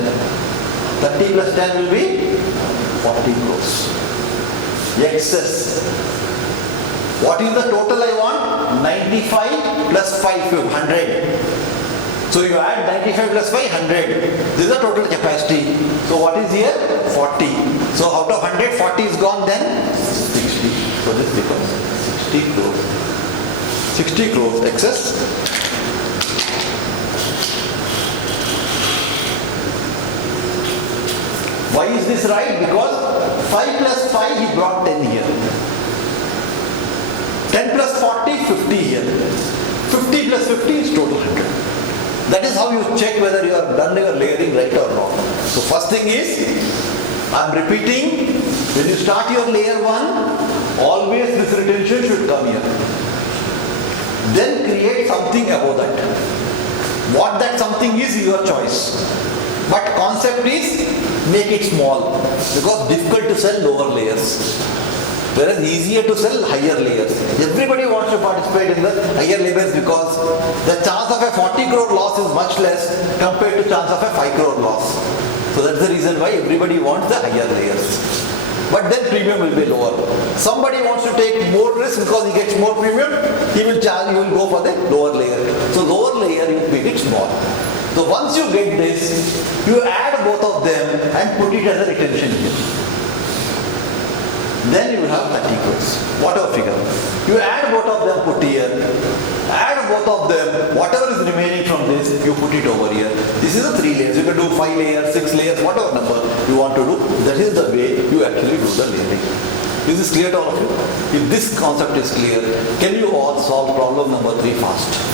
30 plus 10 will be 40 crores. Excess. What is the total I want? 95 plus 5, 100. So you add 95 plus 5, 100. This is the total capacity. So what is here? 40. So out of 100, 40 is gone, then 60. So this becomes 60 crores. 60 crores excess. Why is this right? Because 5 plus 5, he brought 10 here. 10 plus 40, 50 here. 50 plus 50 is total 100. That is how you check whether you have done your layering right or wrong. So first thing is, I am repeating, when you start your layer 1, always this retention should come here. Then create something above that. What that something is your choice. But concept is, make it small. Because difficult to sell lower layers. Whereas easier to sell higher layers. Everybody wants to participate in the higher layers because the chance of a 40 crore loss is much less compared to chance of a 5 crore loss. So that's the reason why everybody wants the higher layers. But then premium will be lower. Somebody wants to take more risk because he gets more premium, he will go for the lower layer. So lower layer you make it small. So once you get this, you add both of them and put it as a retention here. Then you will have 30 crores, whatever figure. You add both of them, put here. Add both of them, whatever is remaining from this, you put it over here. This is the 3 layers. You can do 5 layers, 6 layers, whatever number you want to do. That is the way you actually do the layering. Is this clear to all of you? If this concept is clear, can you all solve problem number 3 fast?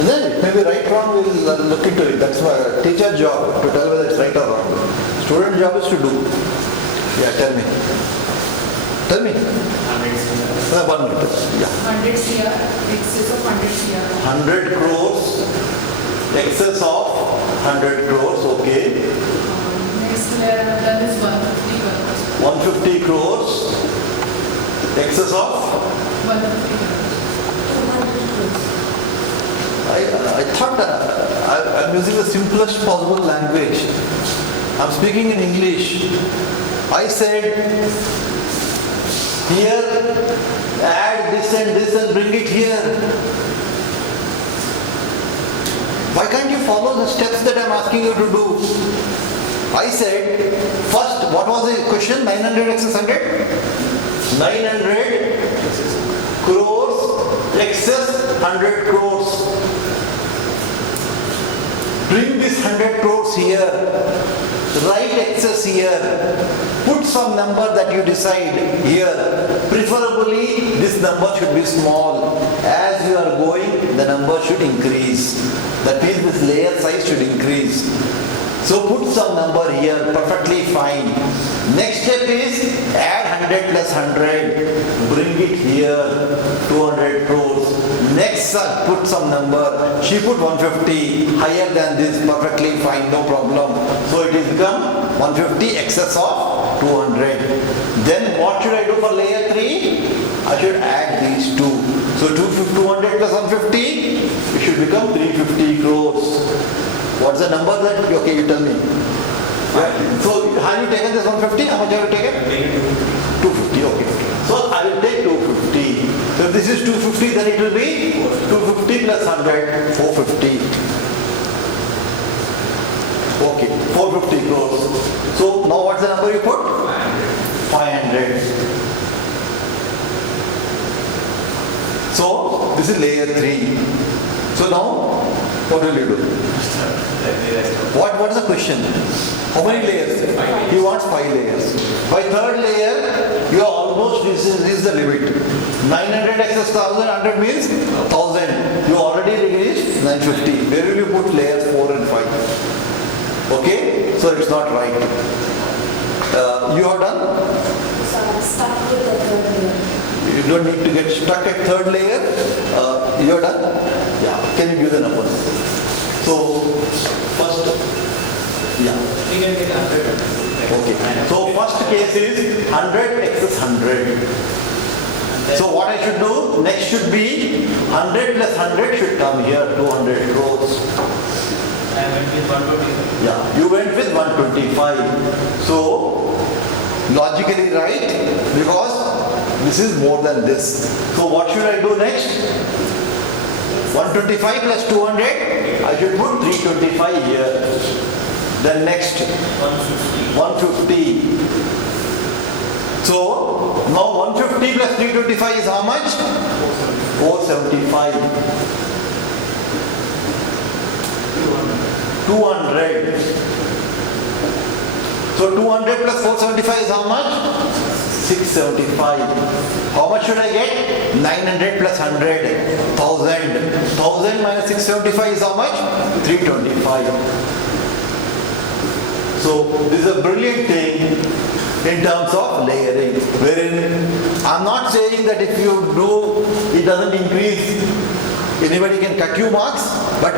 Then it may be right or wrong, we will look into it. That's why teacher job to tell whether it's right or wrong. Student job is to do. Yeah, tell me. Tell me. 1 minute. Yeah. 100 CR, excess of 100 CR. 100 crores, excess of 100 crores, okay. Next layer I have done is 150 crores. 150 crores, excess of 150 crores. 200 crores. I thought I'm using the simplest possible language. I'm speaking in English. I said, here, add this and bring it here. Why can't you follow the steps that I'm asking you to do? I said, first, what was the question? 900 excess 100? 900 crores excess 100 crores. Bring this 100 crores here, write excess here, put some number that you decide here. Preferably this number should be small. As you are going, the number should increase. That means this layer size should increase. So put some number here, perfectly fine. Next step is add 100 plus 100, bring it here, 200 crores. Next put some number, she put 150, higher than this, perfectly fine, no problem. So it is become 150 excess of 200. Then what should I do for layer 3? I should add these two. So 200 plus 150, it should become 350 crores. What's the number that, okay, you tell me. So have you taken this 150? How much have you taken? 250, okay. So I will take 250. So if this is 250, then it will be 250 plus 100, 450. Okay, 450 crores. So now what's the number you put? 500. So this is layer 3. So now, what will you do? What is the question? How many layers? He wants 5 layers. By third layer, you are almost reached the limit. 900 excess 1,100 means 1,000. You already reached 950. Where will you put layers 4 and 5? Okay? So it's not right. You are done? So I'm stuck with the third layer. You don't need to get stuck at third layer. You are done? Yeah. Can you give the numbers? So, first, yeah. You can get 100. Okay. So, first case is 100 excess 100. So, what I should do? Next should be 100 plus 100 should come here, 200 crores. I went with 125. Yeah, you went with 125. So, logically right, because this is more than this. So, what should I do next? 125 plus 200, I should put 325 here. Then next, 150. So, now 150 plus 325 is how much? 475. 200. So 200 plus 475 is how much? 675. How much should I get? 900 plus 100. 1000. 1000 minus 675 is how much? 325. So this is a brilliant thing in terms of layering, wherein I'm not saying that if you do, it doesn't increase, anybody can cut you marks, but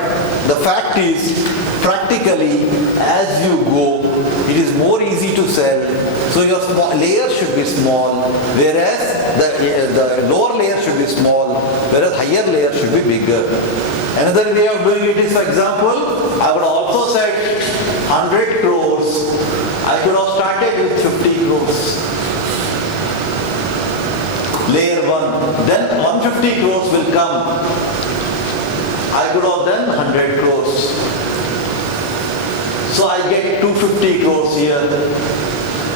the fact is, practically, as you go, it is more easy to sell. So your layer should be small, whereas the lower layer should be small, whereas higher layer should be bigger. Another way of doing it is, for example, I would also said 100 crores. I could have started with 50 crores. Layer 1. Then 150 crores will come. I could have done 100 crores. So I get 250 crores here.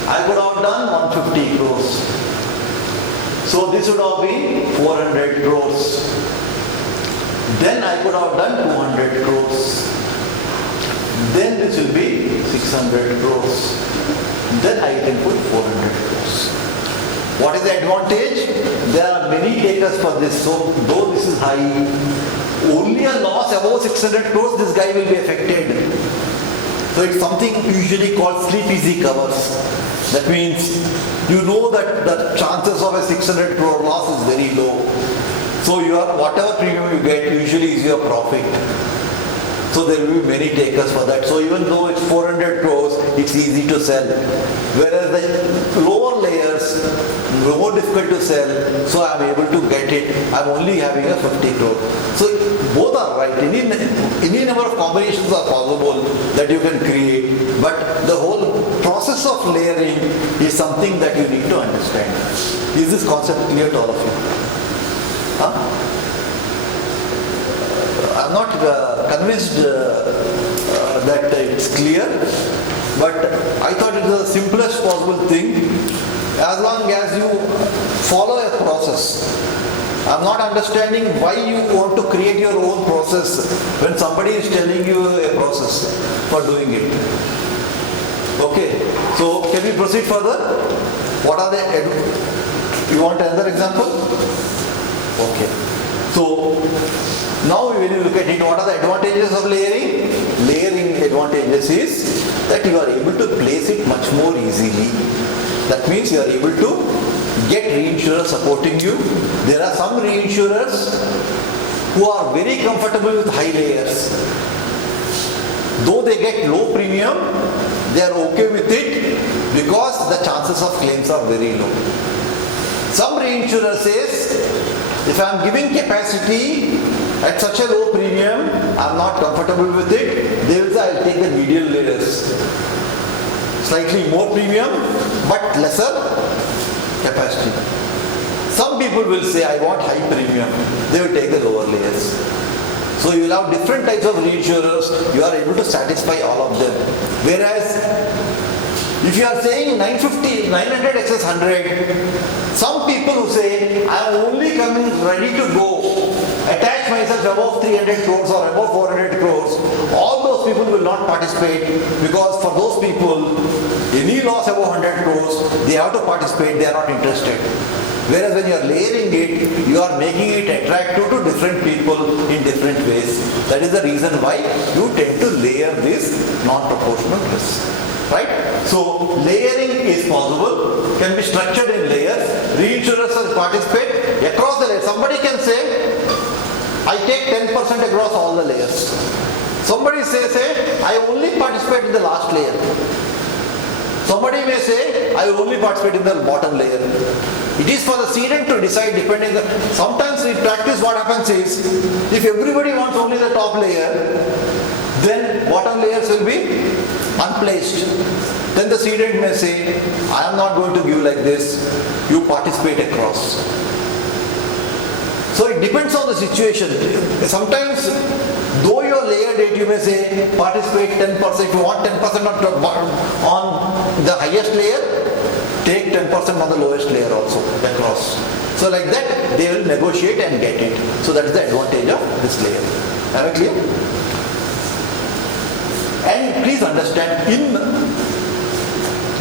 I could have done 150 crores. So this would have been 400 crores. Then I could have done 200 crores. Then this will be 600 crores. Then I can put 400 crores. What is the advantage? There are many takers for this. So though this is high, only a loss above 600 crores, this guy will be affected. So it's something usually called sleep easy covers. That means you know that the chances of a 600 crore loss is very low. So whatever premium you get usually is your profit. So there will be many takers for that. So even though it's 400 crores, it's easy to sell. Whereas the lower layers, more difficult to sell, so I'm able to get it. I'm only having a 50 crore. So both are right. Any number of combinations are possible that you can create, but the whole process of layering is something that you need to understand. Is this concept clear to all of you? Huh? I'm not convinced that it's clear, but I thought it's the simplest possible thing as long as you follow a process. I'm not understanding why you want to create your own process when somebody is telling you a process for doing it. Okay, so can we proceed further? What are the, you want another example? Okay, so now when you look at it, what are the advantages of layering? Layering advantages is that you are able to place it much more easily. That means you are able to get reinsurers supporting you. There are some reinsurers who are very comfortable with high layers. Though they get low premium, they are okay with it because the chances of claims are very low. Some reinsurer says, if I am giving capacity at such a low premium, I am not comfortable with it, they will say I will take the median layers. Slightly more premium but lesser capacity. Some people will say I want high premium, they will take the lower layers. So you will have different types of reinsurers, you are able to satisfy all of them. Whereas if you are saying 950, 900 excess 100, some people who say I am only coming ready to go, attach myself above 300 crores or above 400 crores, all those people will not participate because for those people, any loss above 100 crores, they have to participate, they are not interested. Whereas when you are layering it, you are making it attractive to different people in different ways. That is the reason why you tend to layer this non-proportional risk. Right? So layering is possible, can be structured in layers. Reinsurers will participate across the layers. Somebody can say, I take 10% across all the layers. Somebody say, I only participate in the last layer. Somebody may say, I only participate in the bottom layer. It is for the cedent to decide depending on, sometimes in practice what happens is, if everybody wants only the top layer, then bottom layers will be unplaced. Then the cedent may say, I am not going to give like this, you participate across. So it depends on the situation. Sometimes, though you are layered it, you may say, participate 10%, if you want 10% on the highest layer, take 10% on the lowest layer also, across. So like that, they will negotiate and get it. So that is the advantage of this layer. Am I clear? And please understand, in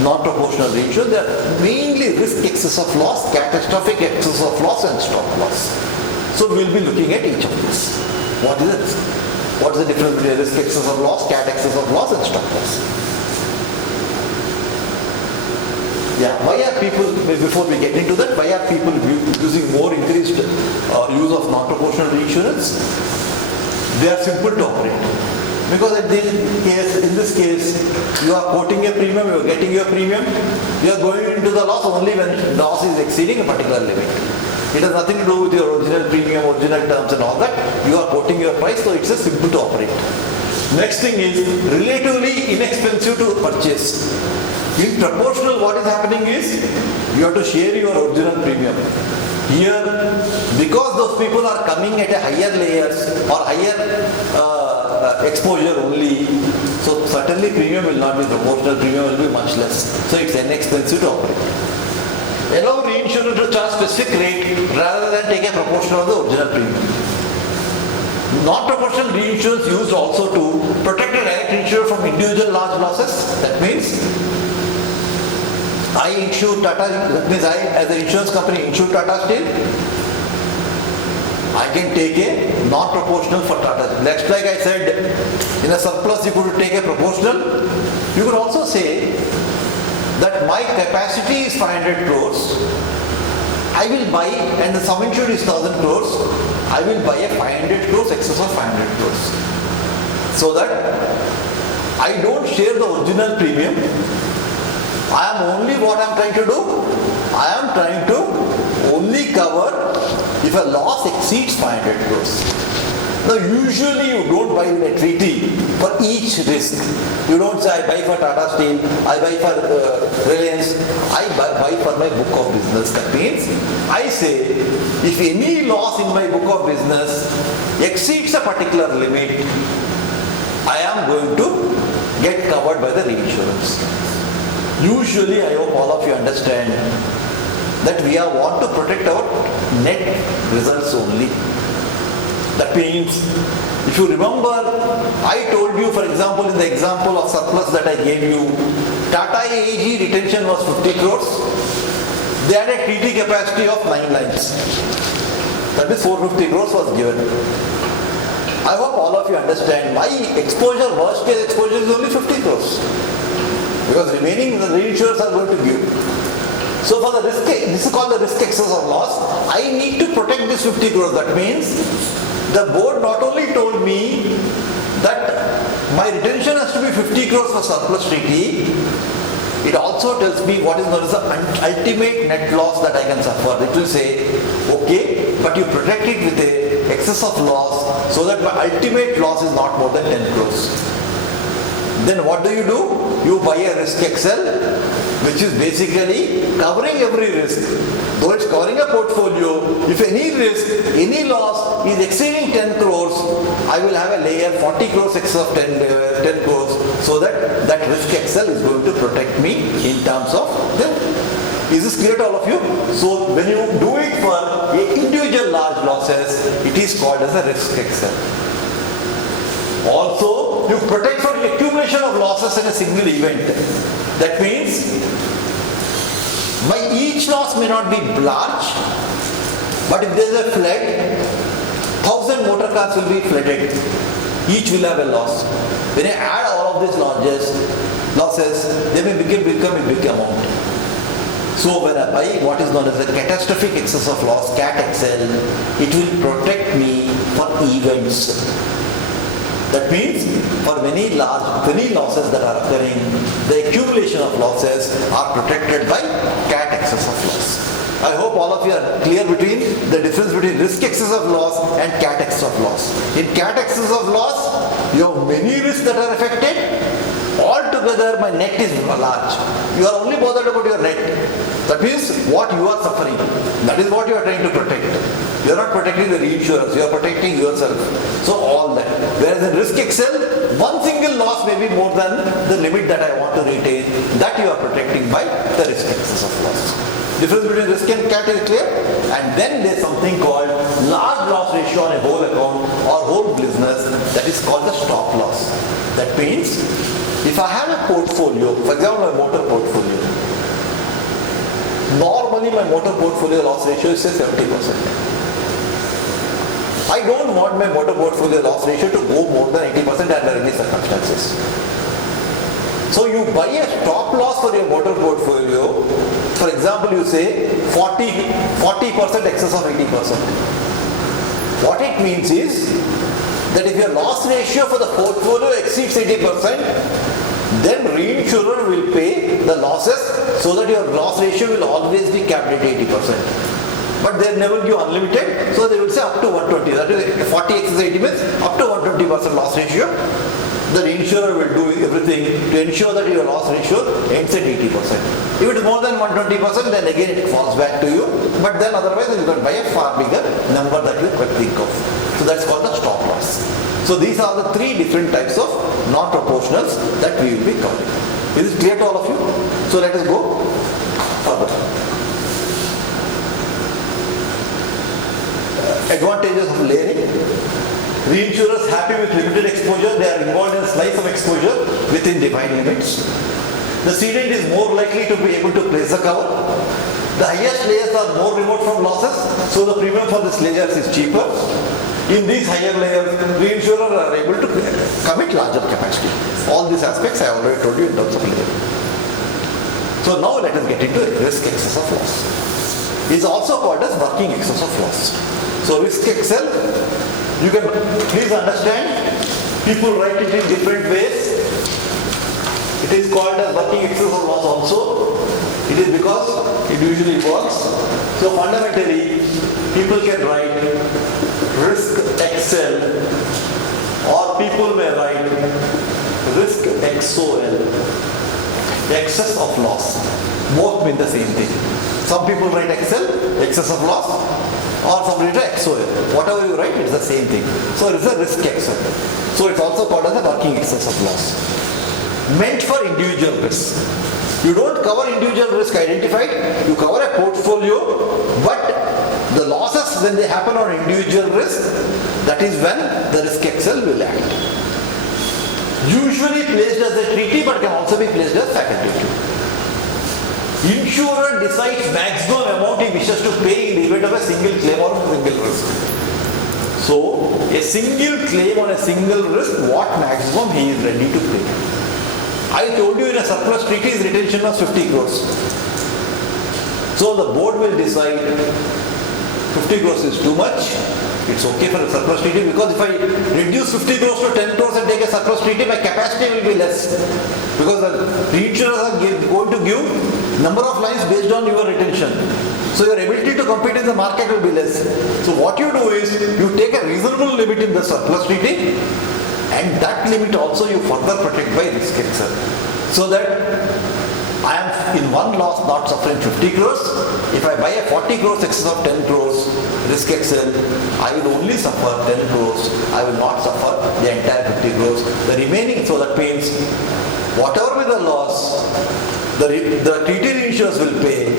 non-proportional reinsurance, there are mainly risk excess of loss, catastrophic excess of loss and stop loss. So we will be looking at each of these. What is the risk? What is the difference between risk excess of loss, cat excess of loss and stop loss? Yeah, why are people, before we get into that, why are people using more increased use of non-proportional reinsurance? They are simple to operate. Because in this case, you are quoting a premium, you are getting your premium, you are going into the loss only when the loss is exceeding a particular limit. It has nothing to do with your original premium, original terms and all that. You are quoting your price, so it's a simple to operate. Next thing is relatively inexpensive to purchase. In proportional, what is happening is you have to share your original premium. Here, because those people are coming at a higher layers or higher exposure only, so certainly premium will not be proportional, premium will be much less. So it's inexpensive to operate. Allow reinsurer to charge specific rate rather than take a proportion of the original premium. Non-proportional reinsurance used also to protect a direct insurer from individual large losses. That means I insure Tata, that means I as an insurance company insure Tata Steel, I can take a non-proportional for Tata. Next, like I said, in a surplus you could take a proportional. You could also say that my capacity is 500 crores. I will buy, and the sum insured is 1000 crores, I will buy a 500 crores excess of 500 crores. so that I don't share the original premium. I am only what I am trying to do. I am trying to only cover if a loss exceeds 500 crores. Now usually you don't buy in a treaty for each risk. You don't say I buy for Tata Steel, I buy for Reliance, I buy for my book of business. That means I say if any loss in my book of business exceeds a particular limit, I am going to get covered by the reinsurance. Usually I hope all of you understand that we want to protect our net results only. That means, if you remember, I told you, for example, in the example of surplus that I gave you, Tata AG retention was 50 crores. They had a TT capacity of 9 lines. That is 450 crores was given. I hope all of you understand, my exposure, worst case exposure is only 50 crores. Because remaining the reinsurers are going to give. So for the risk, this is called the risk excess of loss, I need to protect this 50 crores. That means, the board not only told me that my retention has to be 50 crores for surplus treaty, it also tells me what is known as the ultimate net loss that I can suffer. It will say, okay, but you protect it with a excess of loss so that my ultimate loss is not more than 10 crores. Then what do? You buy a risk excel, which is basically covering every risk. Though it's covering a portfolio, if any risk, any loss is exceeding 10 crores, I will have a layer 40 crores excess of 10 crores, so that that risk excel is going to protect me in terms of them. Is this clear to all of you? So when you do it for individual large losses, it is called as a risk excel. Also, you protect from the accumulation of losses in a single event. That means, each loss may not be large, but if there is a flood, 1,000 motor cars will be flooded. Each will have a loss. When I add all of these losses, they may become a big amount. So when I buy what is known as a catastrophic excess of loss, CAT XL, it will protect me for events. That means for many losses that are occurring, the accumulation of losses are protected by CAT excess of loss. I hope all of you are clear between the difference between risk excess of loss and CAT excess of loss. In CAT excess of loss, you have many risks that are affected. Altogether, my net is large. You are only bothered about your net. That means what you are suffering. That is what you are trying to protect. You are not protecting the reinsurance, you are protecting yourself. So all that. Whereas in risk excel, one single loss may be more than the limit that I want to retain. That you are protecting by the risk excess of loss. Difference between risk and CAT is clear. And then there is something called large loss ratio on a whole account or whole business, that is called the stop loss. That means if I have a portfolio, for example my motor portfolio, normally my motor portfolio loss ratio is say 70%. I don't want my motor portfolio loss ratio to go more than 80% under any circumstances. So you buy a stop loss for your motor portfolio. For example, you say 40% excess of 80%. What it means is that if your loss ratio for the portfolio exceeds 80%, then reinsurer will pay the losses so that your loss ratio will always be capped at 80%. But they never give unlimited, so they will say up to 120. That is 40 excess 80 means up to 120% loss ratio. The reinsurer will do everything to ensure that your loss ratio ends at 80%. If it is more than 120%, then again it falls back to you. But then otherwise you can buy a far bigger number that you can think of. So that's called the stop loss. So these are the three different types of non-proportionals that we will be covering. Is it clear to all of you? So let us go further. Advantages of layering. Reinsurers happy with limited exposure, they are involved in a slice of exposure within defined limits. The cedent is more likely to be able to place the cover. The highest layers are more remote from losses, so the premium for these layers is cheaper. In these higher layers, reinsurers are able to commit larger capacity. All these aspects I already told you in terms of layering. So now let us get into risk excess of loss. It is also called as working excess of loss. So risk excel, you can please understand, People write it in different ways. It is called as working excess of loss also. It is because it usually works. So fundamentally, people can write risk XL, or people may write risk XOL, excess of loss. Both mean the same thing. Some people write XL, excess of loss, or some write XOL. Whatever you write, it's the same thing. So it's a risk XL. So it's also called as a working excess of loss. Meant for individual risk. You don't cover individual risk identified, you cover a portfolio, but the losses when they happen on individual risk, that is when the risk XL will act. Usually placed as a treaty, but can also be placed as facultative. Insurer decides maximum amount he wishes to pay in the event of a single claim or a single risk. So, a single claim on a single risk, what maximum he is ready to pay. I told you in a surplus treaty his retention was 50 crores. So the board will decide 50 crores is too much. It's okay for a surplus treaty because if I reduce 50 crores to 10 crores and take a surplus treaty, my capacity will be less. Because the reinsurers are going to give number of lines based on your retention. So your ability to compete in the market will be less. So what you do is you take a reasonable limit in the surplus treaty, and that limit also you further protect by risk XL. So that I am in one loss not suffering 50 crores. If I buy a 40 crores excess of 10 crores risk XL, I will only suffer 10 crores. I will not suffer the entire 50 crores. The remaining, so that means whatever be the loss, the treaty reinsurers will pay.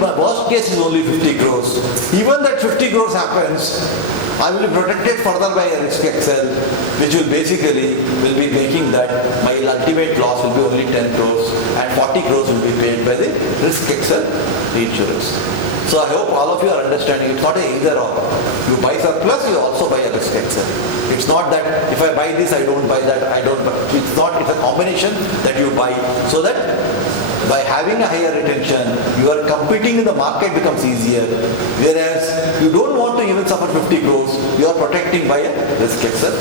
My worst case is only 50 crores. Even that 50 crores happens, I will be protected further by a risk XL, which will basically be making that my ultimate loss will be only 10 crores and 40 crores will be paid by the risk XL reinsurance. So I hope all of you are understanding. It's not a either or. You buy surplus, you also buy a risk XL. It's not that if I buy this, I don't buy that, I don't buy. It's not, it's a combination that you buy so that by having a higher retention, your competing in the market becomes easier. Whereas you don't want to even suffer 50 crores, you are protecting by a risk XL.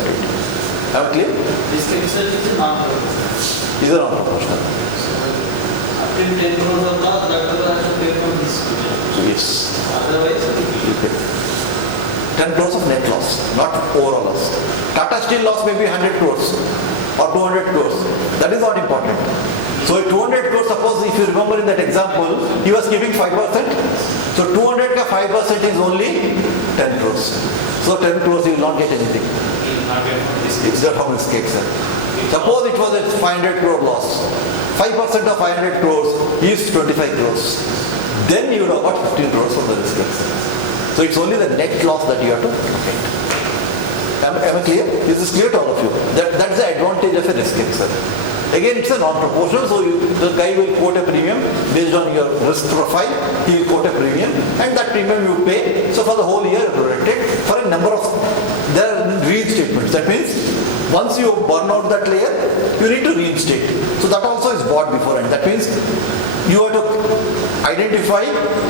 Am I clear? Risk XL is a non-proportional. Is a non-proportional. Up to 10 crores of loss, that has to pay for this. Yes. Otherwise, You pay. 10 crores of net loss, not overall loss. Tata Steel loss may be 100 crores or 200 crores. That is not important. So 200 crores, suppose if you remember in that example, he was giving 5%. So 200 ka 5% is only 10 crores. So 10 crores you will not get anything. It's not from risk XL. Suppose it was a 500 crore loss. 5% of 500 crores is 25 crores. Then you would have got 15 crores from the risk XL. So it's only the net loss that you have to protect. Am I clear? Is this clear to all of you? That's the advantage of a risk XL. Again, it's a non-proportional, so the guy will quote a premium based on your risk profile. He will quote a premium, and that premium you pay. So for the whole year, you're protected for a number of reinstatements. That means once you burn out that layer, you need to reinstate. So that also is bought beforehand. That means you have to identify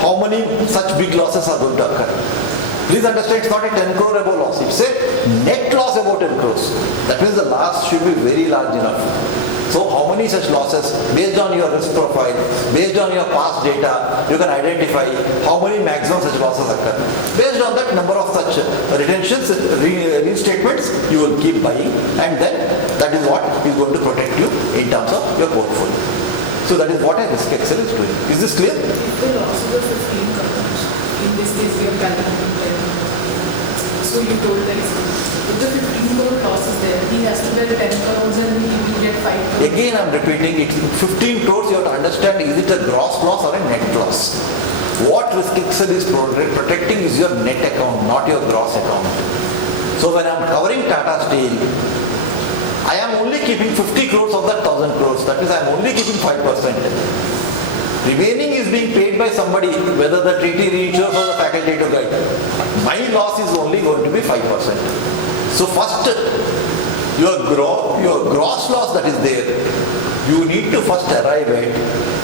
how many such big losses are going to occur. Please understand, it's not a 10 crore above loss. It's a net loss about 10 crores. That means the loss should be very large enough. So how many such losses, based on your risk profile, based on your past data, you can identify how many maximum such losses occur. Based on that number of such retentions, reinstatements, you will keep buying, and then that is what is going to protect you in terms of your portfolio. So that is what a risk XL is doing. Is this clear? If the loss was 15 crores, in this case we have calculated 10. So you told that if the 15 crore loss is there, he has to bear 10 crores and he will get 5 crores. Again, I am repeating it. 15 crores, you have to understand, is it a gross loss or a net loss? What risk XL is protecting is your net account, not your gross account. So when I am covering Tata Steel, I am only keeping 50 crores of that 1000 crores. That means I am only keeping 5%. Remaining is being paid by somebody, whether the treaty reinsurers or the facultative guy. My loss is only going to be 5%. So first, your gross loss that is there, you need to first arrive at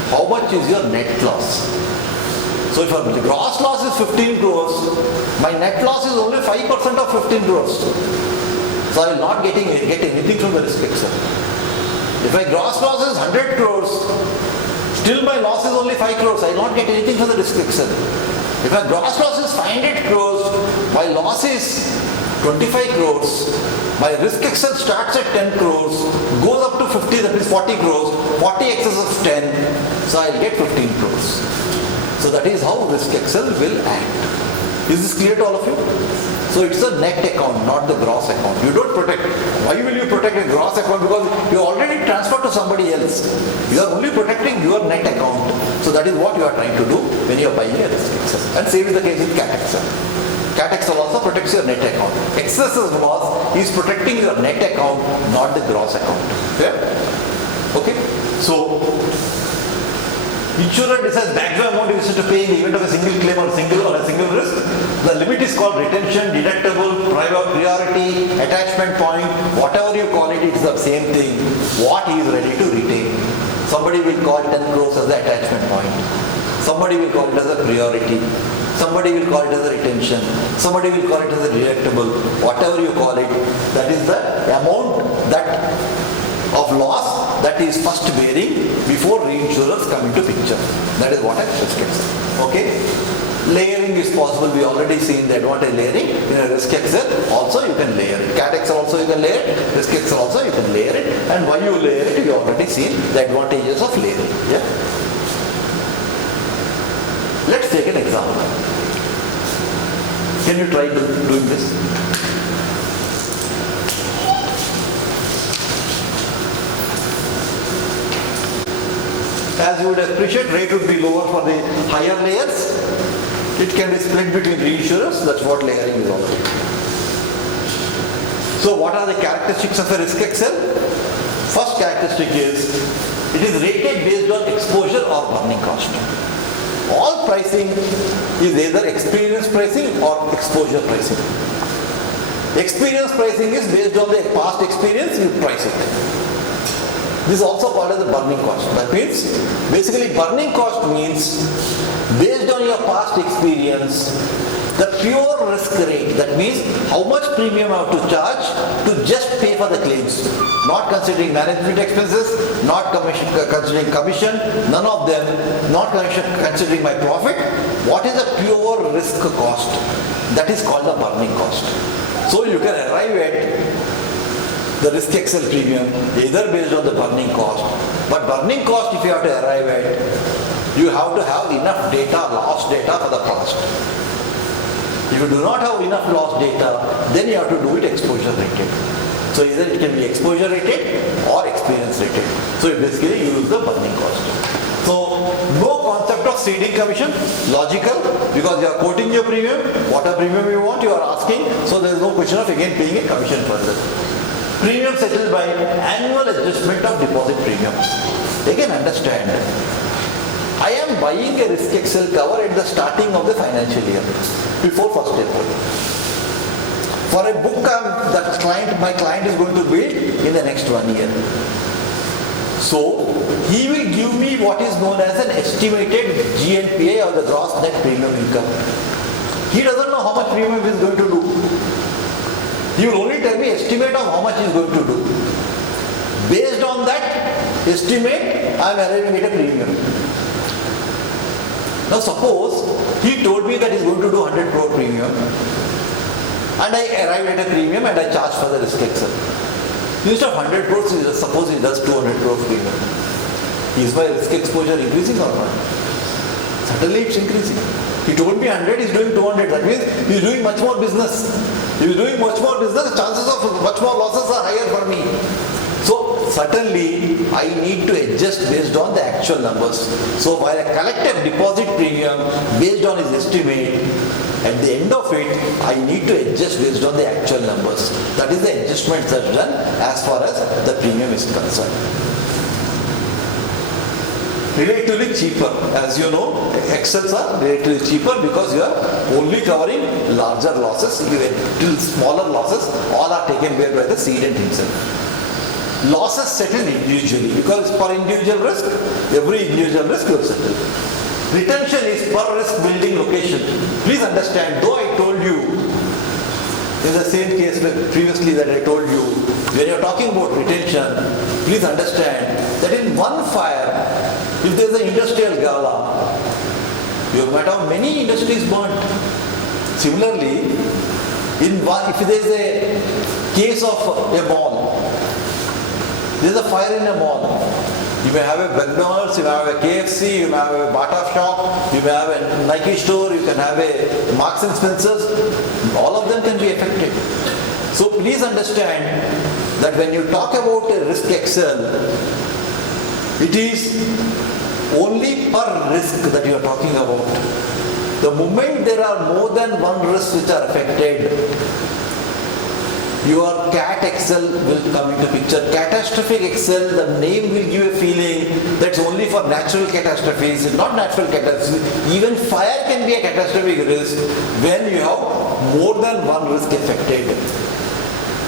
how much is your net loss. So if the gross loss is 15 crores, my net loss is only 5% of 15 crores. So I will not get anything from the risk excel. If my gross loss is 100 crores, still my loss is only 5 crores. I will not get anything from the risk excel. If my gross loss is 500 crores, my loss is 25 crores. My risk excel starts at 10 crores, goes up to 50, that is 40 crores, 40 excess of 10, so I will get 15 crores. So that is how risk excel will act. Is this clear to all of you? So it's a net account, not the gross account. You don't protect. Why will you protect a gross account? Because you already transferred to somebody else. You are only protecting your net account. So that is what you are trying to do when you are buying a risk excel. And same is the case with Cat Excel. Cat Excel also protects your net account. Excess loss is protecting your net account, not the gross account. Okay? So, insurer decides maximum amount is to pay in the event of a single claim or a single risk. The limit is called retention, deductible, priority, attachment point, whatever you call it, it's the same thing. What he is ready to retain. Somebody will call 10 crores as the attachment point. Somebody will call it as a priority. Somebody will call it as a retention. Somebody will call it as a deductible. Whatever you call it, that is the amount that of loss that is first bearing before reinsurers come into picture. That is what a risk excel. Okay? Layering is possible. We already seen the advantage layering. In a risk excel also you can layer it. Cat excel also you can layer it. Risk excel also you can layer it. And why you layer it, you already seen the advantages of layering. Yeah? Let's take an example. Can you try doing this? As you would appreciate, rate would be lower for the higher layers. It can be split between reinsurers. That's what layering is all about. So what are the characteristics of a risk excel? First characteristic is, it is rated based on exposure or burning cost. All pricing is either experience pricing or exposure pricing. Experience pricing is based on the past experience, you price it. This is also called as the burning cost. That means, basically burning cost means, based on your past experience, the pure risk rate, that means how much premium I have to charge to just pay for the claims. Not considering management expenses, not considering commission, none of them, not considering my profit. What is the pure risk cost? That is called the burning cost. So you can arrive at the risk excel premium either based on the burning cost, but burning cost if you have to arrive at, you have to have enough data, loss data for the past. If you do not have enough loss data, then you have to do it exposure rated. So either it can be exposure rated or experience rated. So basically you use the burning cost. So no concept of ceding commission, logical, because you are quoting your premium, whatever premium you want you are asking, so there is no question of again paying a commission further. Premium settled by annual adjustment of deposit premium. Again understand, I am buying a risk excel cover at the starting of the financial year, before 1st April. For a book my client is going to build in the next 1 year. So, he will give me what is known as an estimated GNPA or the gross net premium income. He doesn't know how much premium he is going to do. He will only tell me estimate of how much he is going to do. Based on that estimate, I am arriving at a premium. Now suppose he told me that he is going to do 100 crore premium and I arrived at a premium and I charge for the risk excel. Instead of 100 crores, suppose he does 200 crore premium. Is my risk exposure increasing or not? Certainly it's increasing. He told me 100, he's doing 200. That means he's doing much more business. He's doing much more business, chances of much more losses are higher for me. So certainly I need to adjust based on the actual numbers. So while I collect a deposit premium based on his estimate, at the end of it, I need to adjust based on the actual numbers. That is the adjustments that are done as far as the premium is concerned. Relatively cheaper. As you know, Excels are relatively cheaper because you are only covering larger losses. Till smaller losses, all are taken care by the cedent himself. Losses settled individually because for individual risk, every individual risk will settle. Retention is per risk building location. Please understand, though I told you in the same case like previously that I told you, when you're talking about retention, please understand that in one fire, if there's an industrial gala, you might have many industries burnt. Similarly, if there's a case of a mall, there's a fire in a mall. You may have a McDonald's, you may have a KFC, you may have a Bata shop, you may have a Nike store, you can have a Marks and Spencer's. All of them can be affected. So please understand that when you talk about a risk excel, it is only per risk that you are talking about. The moment there are more than one risk which are affected, your CAT Excel will come into picture. Catastrophic Excel, the name will give a feeling that's only for natural catastrophes. It's not natural catastrophes. Even fire can be a catastrophic risk when you have more than one risk affected.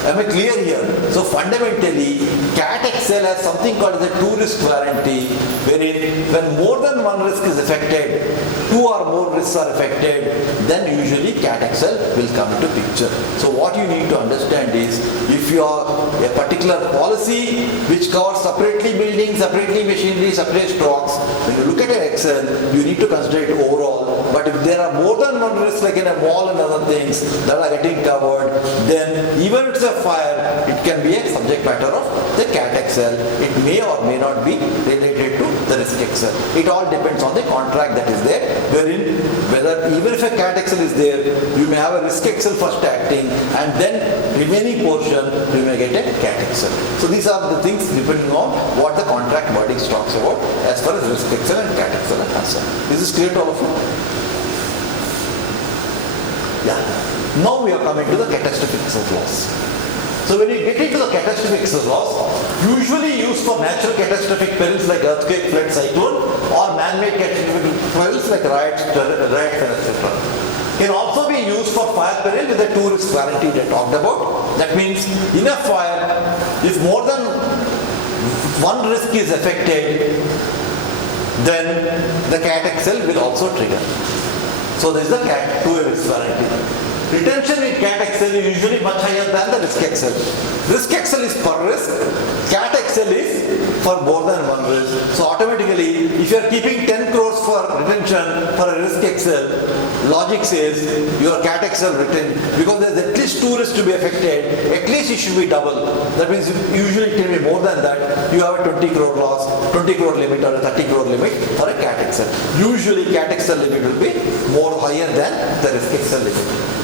Am I clear here? So fundamentally, CAT Excel has something called as a two-risk warranty, wherein when more than one risk is affected, two or more risks are affected, then usually CAT Excel will come into picture. So what you need to understand is, if you are a particular policy which covers separately building, separately machinery, separate stocks, when you look at an Excel, you need to consider it overall. But if there are more than one risk, like in a mall and other things that are getting covered, then even if it's a fire, it can be a subject matter of the CAT Excel. It may or may not be related to the risk Excel. It all depends on the contract that is there, wherein whether even if a CAT Excel is there, you may have a risk Excel first acting, and then remaining portion you may get a CAT Excel. So these are the things depending on what the contract wordings talks about as far as risk Excel and CAT Excel are concerned. Is this clear to all of you? Yeah. Now we are coming to the catastrophic excess loss. So when you get into the catastrophic excess loss, usually used for natural catastrophic perils like earthquake, flood, cyclone, or man-made catastrophic perils like riots, etc. Can also be used for fire peril with a two-risk warranty that I talked about. That means in a fire, if more than one risk is affected, then the CAT Excel will also trigger. So there is the CAT two-risk warranty. Retention in CAT Excel is usually much higher than the risk Excel. Risk Excel is per risk, CAT Excel is for more than one risk. So automatically, if you are keeping 10 crores for retention for a risk Excel, logic says your CAT Excel return, because there is at least two risks to be affected, at least it should be double. That means usually it can be more than that. You have a 20 crore loss, 20 crore limit or a 30 crore limit for a CAT Excel. Usually CAT Excel limit will be more higher than the risk Excel limit.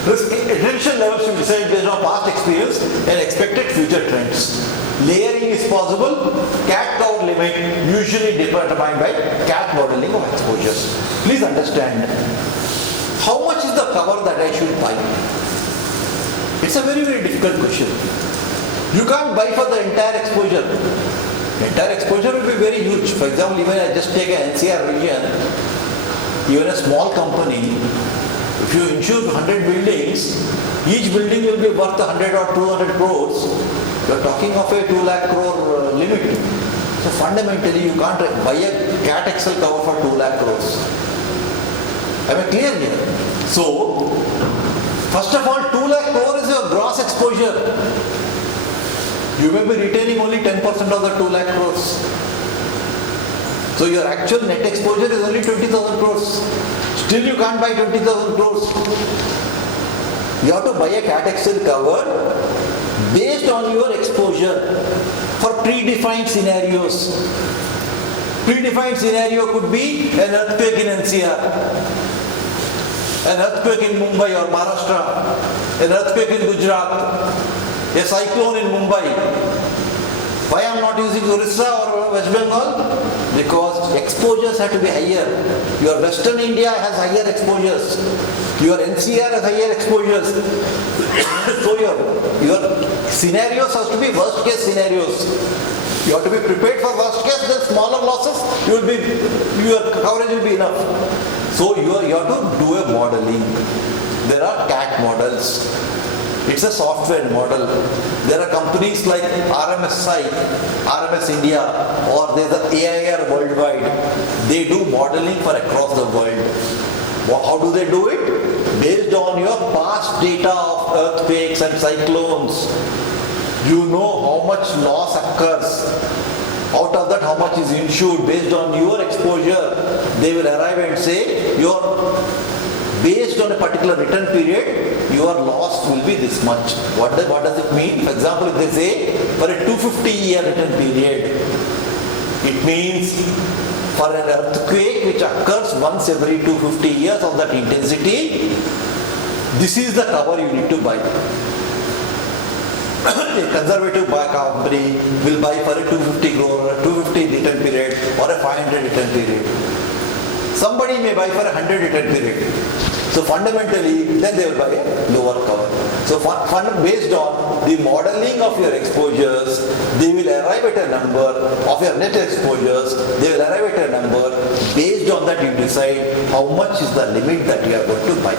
Retention levels should be decided based on past experience and expected future trends. Layering is possible. CAT cover limit usually determined by CAT modeling of exposures. Please understand, how much is the cover that I should buy? It's a very, very difficult question. You can't buy for the entire exposure. Entire exposure will be very huge. For example, even I just take an NCR region, even a small company, if you insure 100 buildings, each building will be worth 100 or 200 crores. You are talking of a 2 lakh crore limit. So fundamentally, you can't buy a CAT Excel cover for 2 lakh crores. Am I clear here? So, first of all, 2 lakh crore is your gross exposure. You may be retaining only 10% of the 2 lakh crores. So your actual net exposure is only 20,000 crores. Still you can't buy 20,000 crores. You have to buy a CAT Excel cover based on your exposure for predefined scenarios. Predefined scenario could be an earthquake in NCR, an earthquake in Mumbai or Maharashtra, an earthquake in Gujarat, a cyclone in Mumbai. Why I am not using Orissa or West Bengal? Because exposures have to be higher. Your Western India has higher exposures. Your NCR has higher exposures. So your scenarios have to be worst case scenarios. You have to be prepared for worst case, then smaller losses, your coverage will be enough. So you have to do a modeling. There are CAT models. It's a software model. There are companies like RMSI, RMS India, or there's the AIR worldwide. They do modeling for across the world. How do they do it? Based on your past data of earthquakes and cyclones, you know how much loss occurs. Out of that, how much is insured based on your exposure. They will arrive and say, based on a particular return period, your loss will be this much. What does it mean? For example, if they say for a 250-year return period, it means for an earthquake which occurs once every 250 years of that intensity, this is the cover you need to buy. A conservative company will buy for a 250 crore, or a 250 return period, or a 500 return period. Somebody may buy for a 100 return period. So fundamentally, then they will buy a lower cover. So based on the modeling of your exposures, they will arrive at a number of your net exposures. They will arrive at a number. Based on that, you decide how much is the limit that you are going to buy.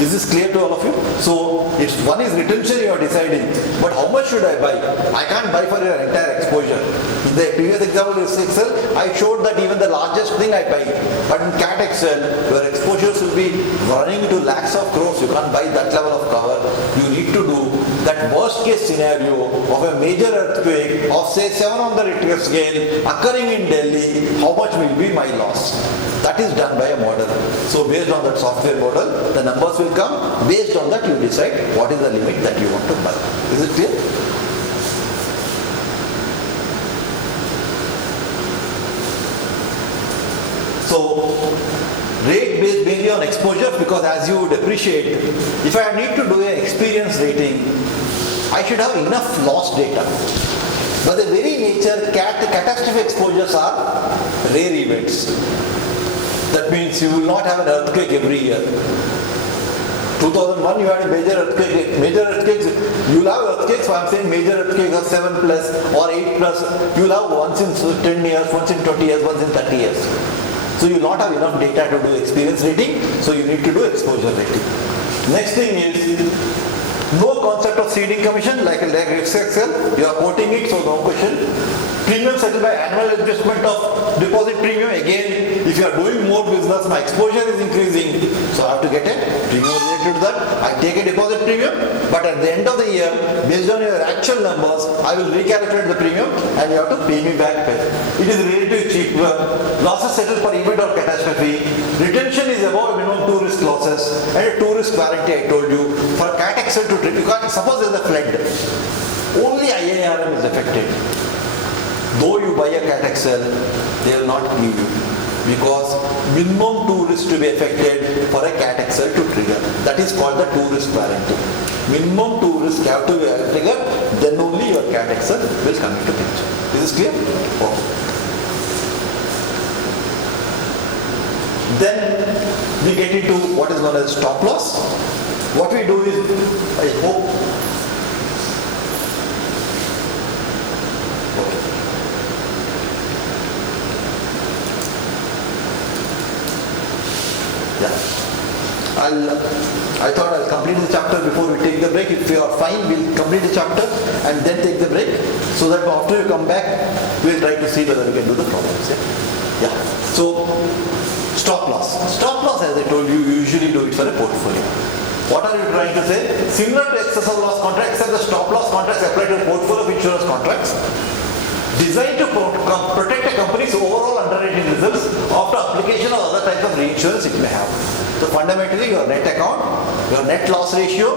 Is this clear to all of you? So, one is retention you are deciding, but how much should I buy? I can't buy for your entire exposure. In the previous example is Excel, I showed that even the largest thing I buy. But in Cat Excel, your exposures will be running to lakhs of crores. You can't buy that level of cover. You need to do that worst case scenario of a major earthquake of say 7 on the Richter scale occurring in Delhi, how much will be my loss? That is done by a model. So based on that software model, the numbers will come. Based on that, you decide what is the limit that you want to buy. Is it clear? So rate based mainly on exposure, because as you would appreciate, if I need to do an experience rating, I should have enough loss data. But the very nature, catastrophic exposures are rare events. That means you will not have an earthquake every year. 2001 you had a major earthquake. Major earthquakes, you will have earthquakes, so I am saying major earthquakes are 7 plus or 8 plus. You will have once in 10 years, once in 20 years, once in 30 years. So you will not have enough data to do experience rating, so you need to do exposure rating. Next thing is, no concept of ceding commission, like Excel, you are quoting it, so no question. Premium settled by annual adjustment of deposit premium. Again, if you are doing more business, my exposure is increasing, so I have to get a premium related to that. I take a deposit premium, but at the end of the year, based on your actual numbers, I will recalculate the premium and you have to pay me back. It is relatively cheaper. Losses settled per event or catastrophe. Retention is above minimum 2 risk losses and a 2 risk warranty I told you. For Cat Excel to trip, suppose there is a flood, only IARM is affected. Though you buy a Cat Excel, they will not give you, because minimum 2 risks to be affected for a Cat Excel to trigger. That is called the 2 risk warranty. Minimum 2 risks have to be triggered, then only your Cat Excel will come into picture. Is this clear? Okay. Then we get into what is known as stop loss. What we do is, I hope, I thought I'll complete the chapter before we take the break. If you are fine, we'll complete the chapter and then take the break, so that after you come back, we'll try to see whether we can do the problems. Yeah. So, stop loss. Stop loss, as I told you, you usually do it for a portfolio. What are you trying to say? Similar to excess of loss contracts, except the stop loss contracts apply to a portfolio of insurance contracts, designed to protect a company's overall underwriting results after application of other types of reinsurance it may have. So fundamentally, your net account, your net loss ratio,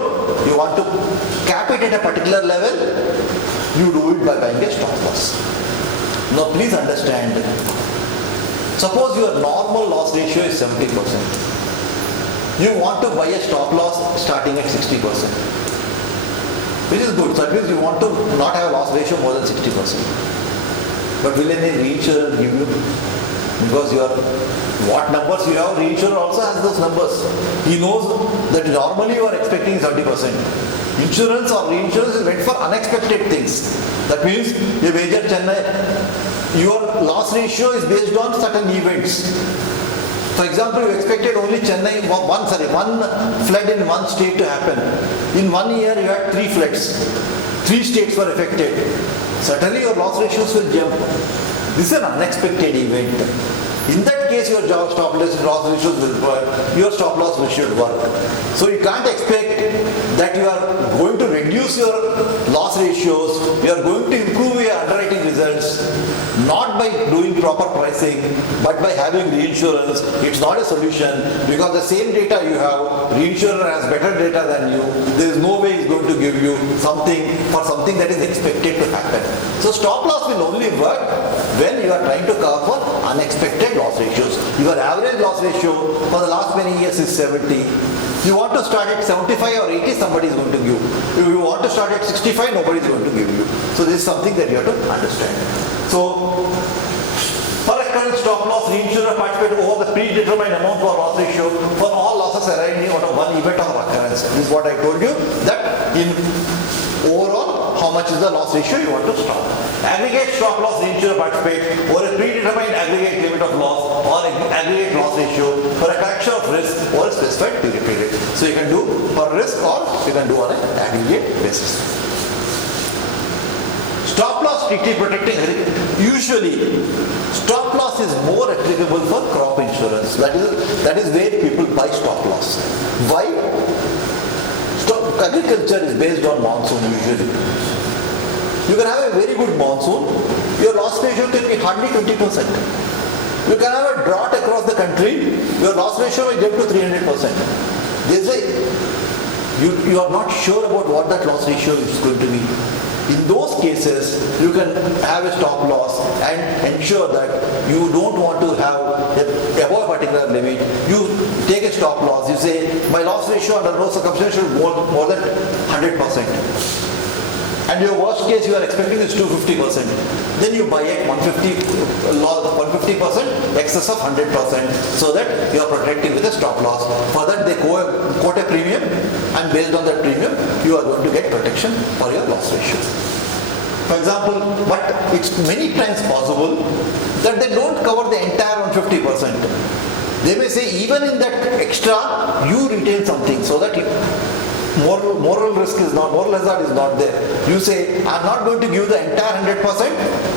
you want to cap it at a particular level, you do it by buying a stop loss. Now please understand, suppose your normal loss ratio is 70%. You want to buy a stop loss starting at 60%. Which is good. So that means you want to not have a loss ratio more than 60%. But will any reinsurer give you? Because what numbers you have, reinsurer also has those numbers. He knows that normally you are expecting 70%. Insurance or reinsurance is meant for unexpected things. That means a major Chennai, your loss ratio is based on certain events. For example, you expected only one flood in one state to happen. In 1 year, you had 3 floods. 3 states were affected. Certainly, your loss ratios will jump. This is an unexpected event. In that case, case your stop loss ratios will work, your stop loss should work. So you can't expect that you are going to reduce your loss ratios, you are going to improve your underwriting results, not by doing proper pricing, but by having reinsurance. It's not a solution because the same data you have, reinsurer has better data than you. There is no way he's going to give you something for something that is expected to happen. So stop loss will only work when you are trying to cover for unexpected loss ratios. Your average loss ratio for the last many years is 70. You want to start at 75 or 80, somebody is going to give. If you want to start at 65, nobody is going to give you. So this is something that you have to understand. So, per occurrence stop loss, reinsurer participate over the predetermined amount for loss ratio for all losses arising out of one event or occurrence. This is what I told you, that in overall, how much is the loss ratio you want to stop. Aggregate stop loss, reinsurer participate over a predetermined aggregate limit of loss or aggregate loss ratio for a correction of risk over a specified period. So you can do per risk or you can do on an aggregate basis. Stop loss treaty protecting, usually stop loss is more applicable for crop insurance. That is where people buy stop loss. Why? Agriculture is based on monsoon usually. You can have a very good monsoon, your loss ratio can be hardly 20%. You can have a drought across the country, your loss ratio will get to 300%. There's you are not sure about what that loss ratio is going to be. In those cases, you can have a stop loss and ensure that you don't want to have above a particular limit. You take a stop loss, you say, my loss ratio under no circumstance should be more than 100%. And your worst case you are expecting is 250%. Then you buy at 150% excess of 100% so that you are protecting with a stop loss. For that they quote a premium and based on that premium you are going to get protection for your loss ratio. For example, but it's many times possible that they don't cover the entire 150%. They may say even in that extra you retain something so that moral risk is not, moral hazard is not there. You say, I'm not going to give the entire 100%,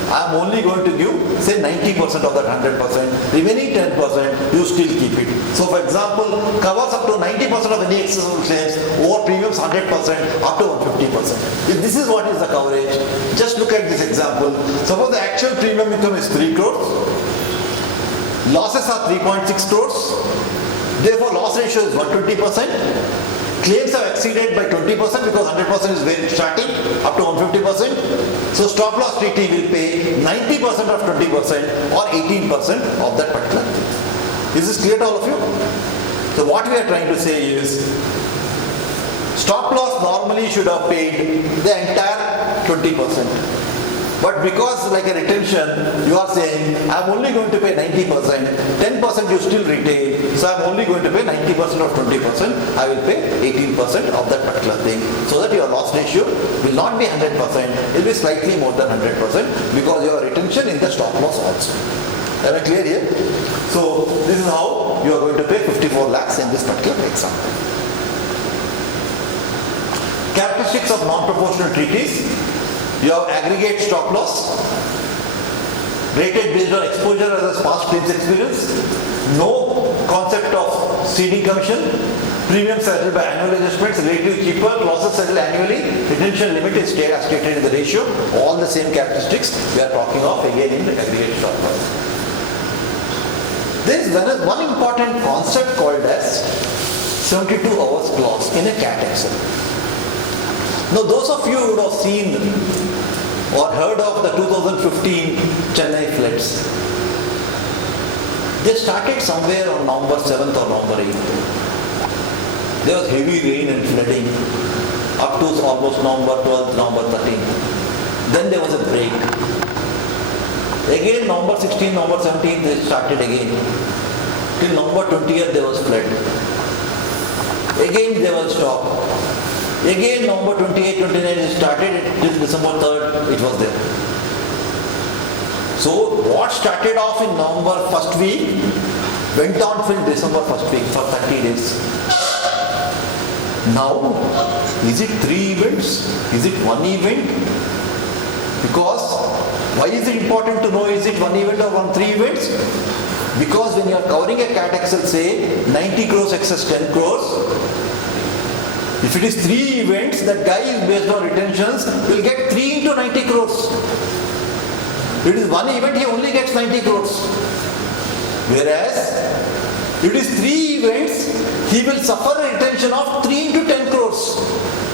I'm only going to give, say, 90% of that 100%. Remaining 10%, you still keep it. So, for example, covers up to 90% of any excessive claims, over premiums 100%, up to 150%. If this is what is the coverage, just look at this example. Suppose the actual premium income is 3 crores, losses are 3.6 crores, therefore loss ratio is 120%. Claims have exceeded by 20% because 100% is very starting up to 150%. So stop loss treaty will pay 90% of 20% or 18% of that particular thing. Is this clear to all of you? So what we are trying to say is stop loss normally should have paid the entire 20%. But because like a retention, you are saying, I'm only going to pay 90%, 10% you still retain, so I'm only going to pay 90% of 20%, I will pay 18% of that particular thing. So that your loss ratio will not be 100%, it will be slightly more than 100% because your retention in the stop loss also. Am I clear here? So this is how you are going to pay 54 lakhs in this particular example. Characteristics of non-proportional treaties. You have aggregate stop loss, rated based on exposure as a past claims experience, no concept of ceding commission, premium settled by annual adjustments, relatively cheaper, losses settled annually, retention limit is stated in the ratio, all the same characteristics we are talking of again in the aggregate stop loss. There is one important concept called as 72 hours clause in a CAT excel. Now those of you who would have seen or heard of the 2015 Chennai floods, they started somewhere on November 7th or November 8th. There was heavy rain and flooding up to almost November 12th, November 13th. Then there was a break. Again November 16th, November 17th they started again. Till November 20th there was flood. Again there was stop. Again November 28, 29 it started, till December 3rd it was there. So what started off in November first week went on till December first week for 30 days. Now, is it 3 events? Is it 1 event? Because, why is it important to know is it 1 event or 3 events? Because when you are covering a cat XL, say 90 crores excess 10 crores, if it is 3 events, that guy is based on retentions, will get 3 into 90 crores. If it is 1 event, he only gets 90 crores. Whereas, if it is 3 events, he will suffer a retention of 3 into 10 crores.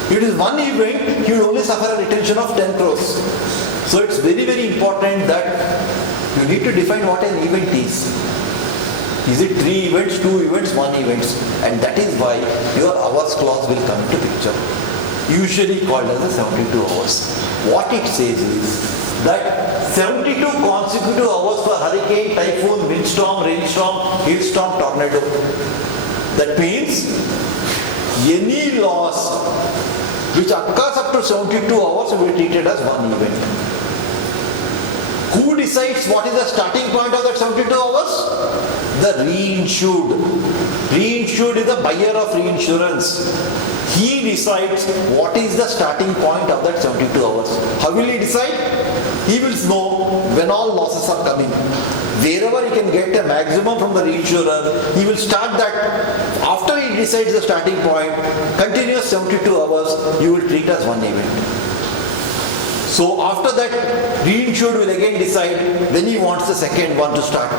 If it is 1 event, he will only suffer a retention of 10 crores. So it's very, very important that you need to define what an event is. Is it 3 events, 2 events, 1 events? And that is why your hours clause will come into picture. Usually called as the 72 hours. What it says is that 72 consecutive hours for hurricane, typhoon, windstorm, rainstorm, hailstorm, tornado. That means any loss which occurs up to 72 hours will be treated as 1 event. Who decides what is the starting point of that 72 hours? The reinsured. Reinsured is the buyer of reinsurance. He decides what is the starting point of that 72 hours. How will he decide? He will know when all losses are coming. Wherever he can get a maximum from the reinsurer, he will start that. After he decides the starting point, continuous 72 hours, you will treat as 1 event. So after that, reinsured will again decide when he wants the second one to start.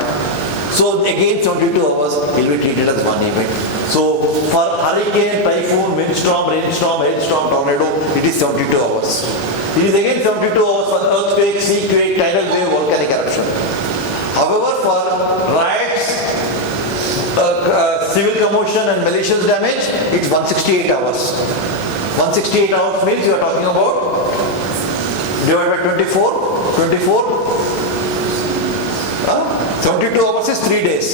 So again 72 hours will be treated as 1 event. So for hurricane, typhoon, windstorm, rainstorm, hailstorm, tornado, it is 72 hours. It is again 72 hours for earthquake, seaquake, tidal wave, volcanic eruption. However, for riots, civil commotion and malicious damage, it's 168 hours. 168 hours means you are talking about divided by 24, 72 hours is 3 days.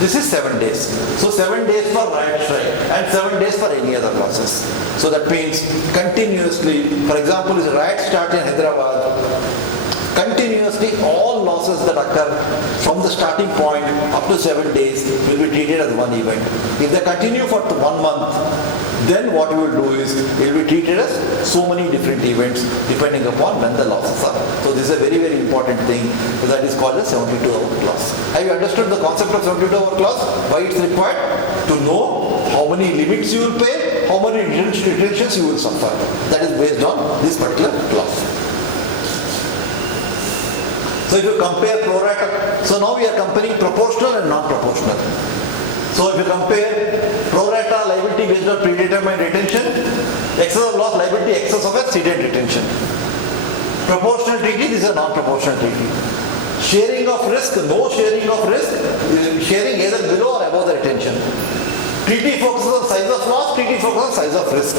This is 7 days. So 7 days for riot strike and 7 days for any other losses. So that means continuously, for example, if the riot starts in Hyderabad, continuously all losses that occur from the starting point up to 7 days will be treated as 1 event. If they continue for 1 month, then what we will do is it will be treated as so many different events depending upon when the losses are. So this is a very, very important thing that is called the 72-hour clause. Have you understood the concept of 72-hour clause? Why it's required? To know how many limits you will pay, how many retentions you will suffer. That is based on this particular clause. So if you compare pro rata, so now we are comparing proportional and non-proportional. So if you compare pro rata liability based on predetermined retention, excess of loss liability, excess of a ceded retention. Proportional treaty, this is a non-proportional treaty. Sharing of risk, no sharing of risk, sharing either below or above the retention. Treaty focuses on size of loss, treaty focuses on size of risk.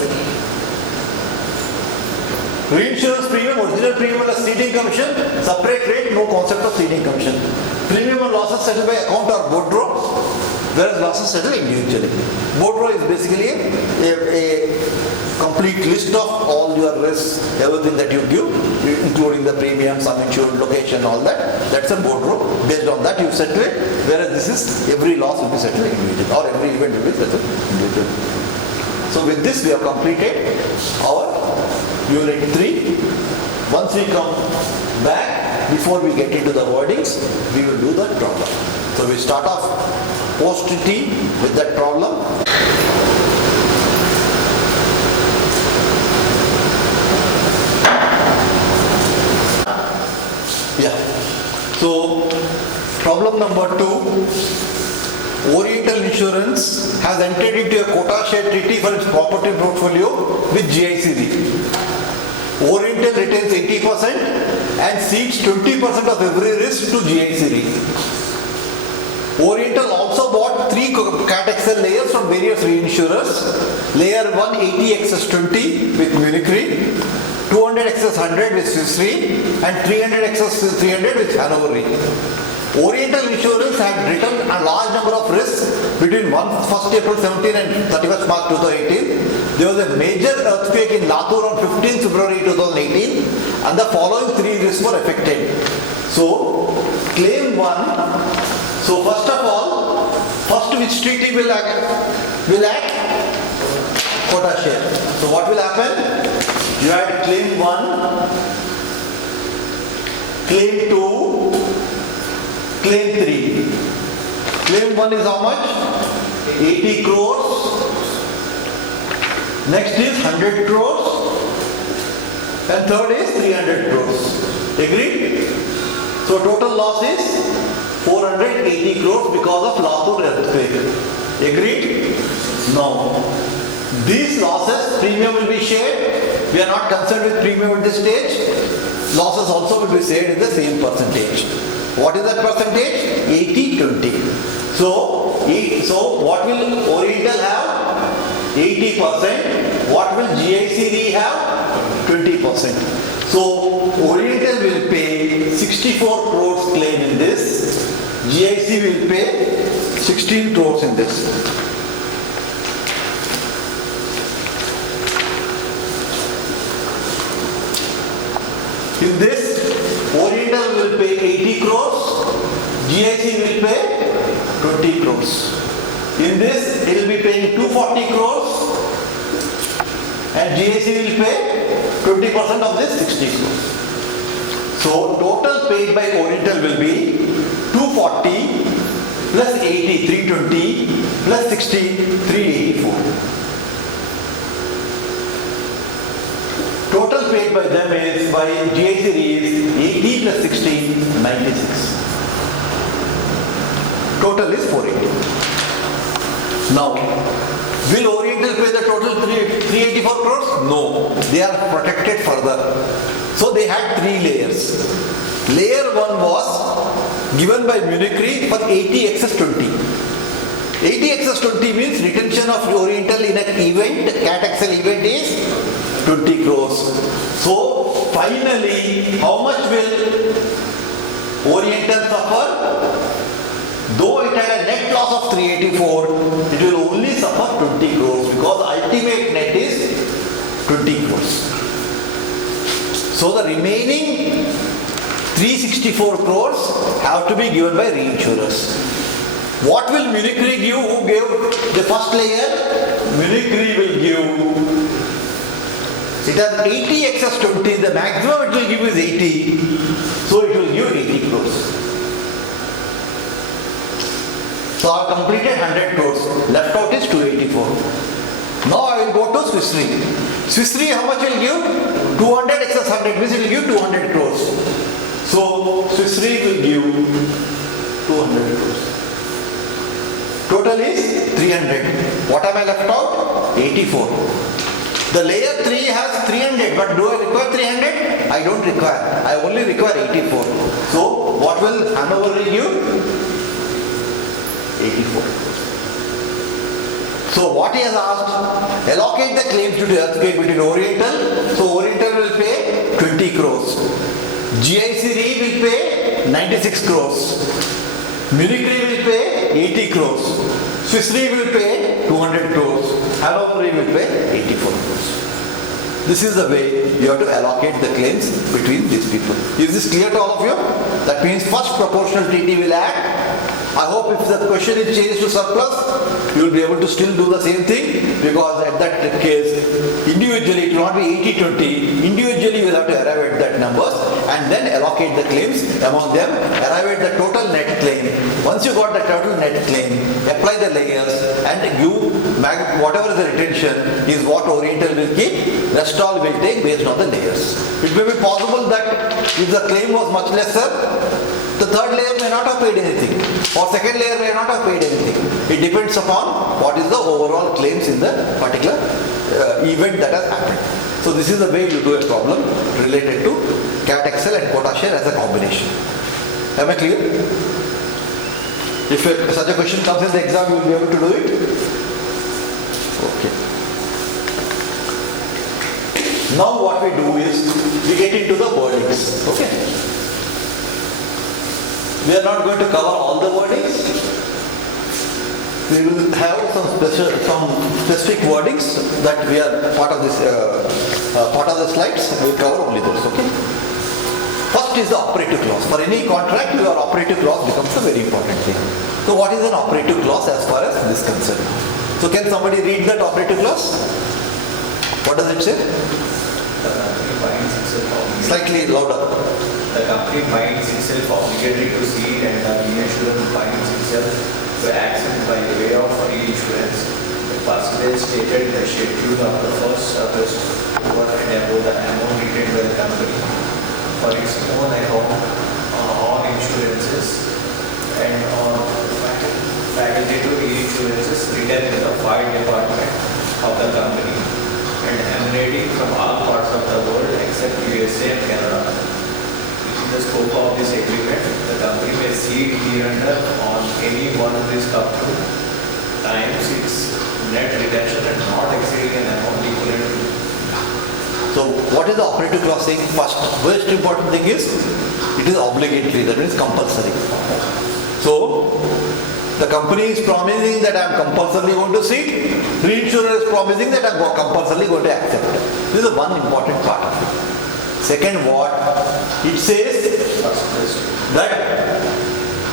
Reinsurance premium, original premium and a ceding commission, separate rate, no concept of ceding commission. Premium and losses settled by account or bordereau, whereas losses settled individually. Bordereau is basically a complete list of all your risks, everything that you give, including the premium, sum insured, location, all that. That's a bordereau. Based on that you settle it, whereas this is every loss will be settled individually or every event will be settled individually. So with this we have completed our Unit 3. Once we come back, before we get into the wordings, we will do that problem. So we start off post T with that problem. Yeah. So problem number 2. Oriental Insurance has entered into a quota share treaty for its property portfolio with GIC. Oriental retains 80% and cedes 20% of every risk to GIC. Oriental also bought 3 Cat XL layers from various reinsurers. Layer 1 80 XS 20 with Munich Re, 200 XS 100 with Swiss Re and 300 XS 300 with Hanover Re. Oriental Insurance had written a large number of risks between 1st April 17 and 31st March 2018. There was a major earthquake in Latur on 15th February 2018 and the following 3 risks were affected. So, claim 1. So first of all, first which treaty will act? Quota share. So what will happen? You had claim 1, claim 2, claim 3. Claim 1 is how much? 80 crores. Next is 100 crores. And third is 300 crores. Agreed? So total loss is 480 crores because of Latur earthquake. Agreed? No. These losses, premium will be shared. We are not concerned with premium at this stage. Losses also will be shared in the same percentage. What is that percentage? 80-20. So what will Oriental have? 80%. What will GIC have? 20%. So Oriental will pay 64 crores claim in this. GIC will pay 16 crores in this. In this, Oriental will pay 80 crores, GIC will pay 20 crores. In this, it will be paying 240 crores and GIC will pay 20% of this 60 crores. So total paid by Oriental will be 240 plus 80, 320 plus 60, 384. Total paid by them is, by GIC is 80 plus 16, 96. Total is 480. Now, will Oriental pay the total 384 crores? No, they are protected further. So they had 3 layers. Layer 1 was given by Munich Re for 80 excess 20. 80 excess 20 means retention of Oriental in an event, Cat XL event is 20 crores. So finally, how much will Oriental suffer? Though it had a net loss of 384, it will only suffer 20 crores because ultimate net is 20 crores. So the remaining 364 crores have to be given by reinsurers. What will Munich Re give? Who gave the first layer? Munich Re will give. It has 80 excess 20, the maximum it will give is 80, so it will give 80 crores. So I have completed 100 crores, left out is 284. Now I will go to Swiss Re. Swiss Re how much will give? 200 excess 100 means it will give 200 crores. So Swiss Re will give 200 crores. Total is 300. What am I left out? 84. The layer 3 has 300, but do I require 300? I don't require. I only require 84. So what will Hanover give? 84. So what he has asked, allocate the claims due to earthquake between Oriental. So Oriental will pay 20 crores. GIC Re will pay 96 crores. Munich Re will pay 80 crores. Swiss Re will pay 200 crores. Hanover Re will pay 84 crores. This is the way you have to allocate the claims between these people. Is this clear to all of you? That means first proportional TT will act. I hope if the question is changed to surplus, you will be able to still do the same thing, because at that case, individually it will not be 80-20. Individually you will have to arrive at that numbers and then allocate the claims among them, arrive at the total net claim. Once you got the total net claim, apply the layers and give whatever is the retention is what Oriental will keep, rest all will take based on the layers. It may be possible that if the claim was much lesser, the third layer may not have paid anything, or second layer may not have paid anything. It depends upon what is the overall claims in the particular event that has happened. So this is the way you do a problem related to Cat XL and Quota share as a combination. Am I clear? If such a question comes in the exam, you will be able to do it. Okay. Now what we do is, we get into the wordings. Okay. We are not going to cover all the wordings. We will have some specific wordings that we are part of this part of the slides. We will cover only those. Okay. First is the operative clause. For any contract, your operative clause becomes a very important thing. So what is an operative clause as far as this is concerned? So can somebody read that operative clause? What does it say? Slightly louder. the company finds itself obligatory to cede and the reinsurer finds itself to accept by way of reinsurance the percentage stated in the schedule of the first surplus over and above the amount retained by the company for its own account on insurances and on facultative reinsurances written in the fire department of the company and emanating from all parts of the world except USA and Canada. Within the scope of this agreement, the company may cede hereunder on any one risk up to times its net retention and not exceeding an amount equivalent to. So what is the operative clause saying? First important thing is it is obligatory, that means compulsory. So the company is promising that I am compulsorily going to cede, reinsurer is promising that I am compulsorily going to accept. This is one important part of it. Second, what it says that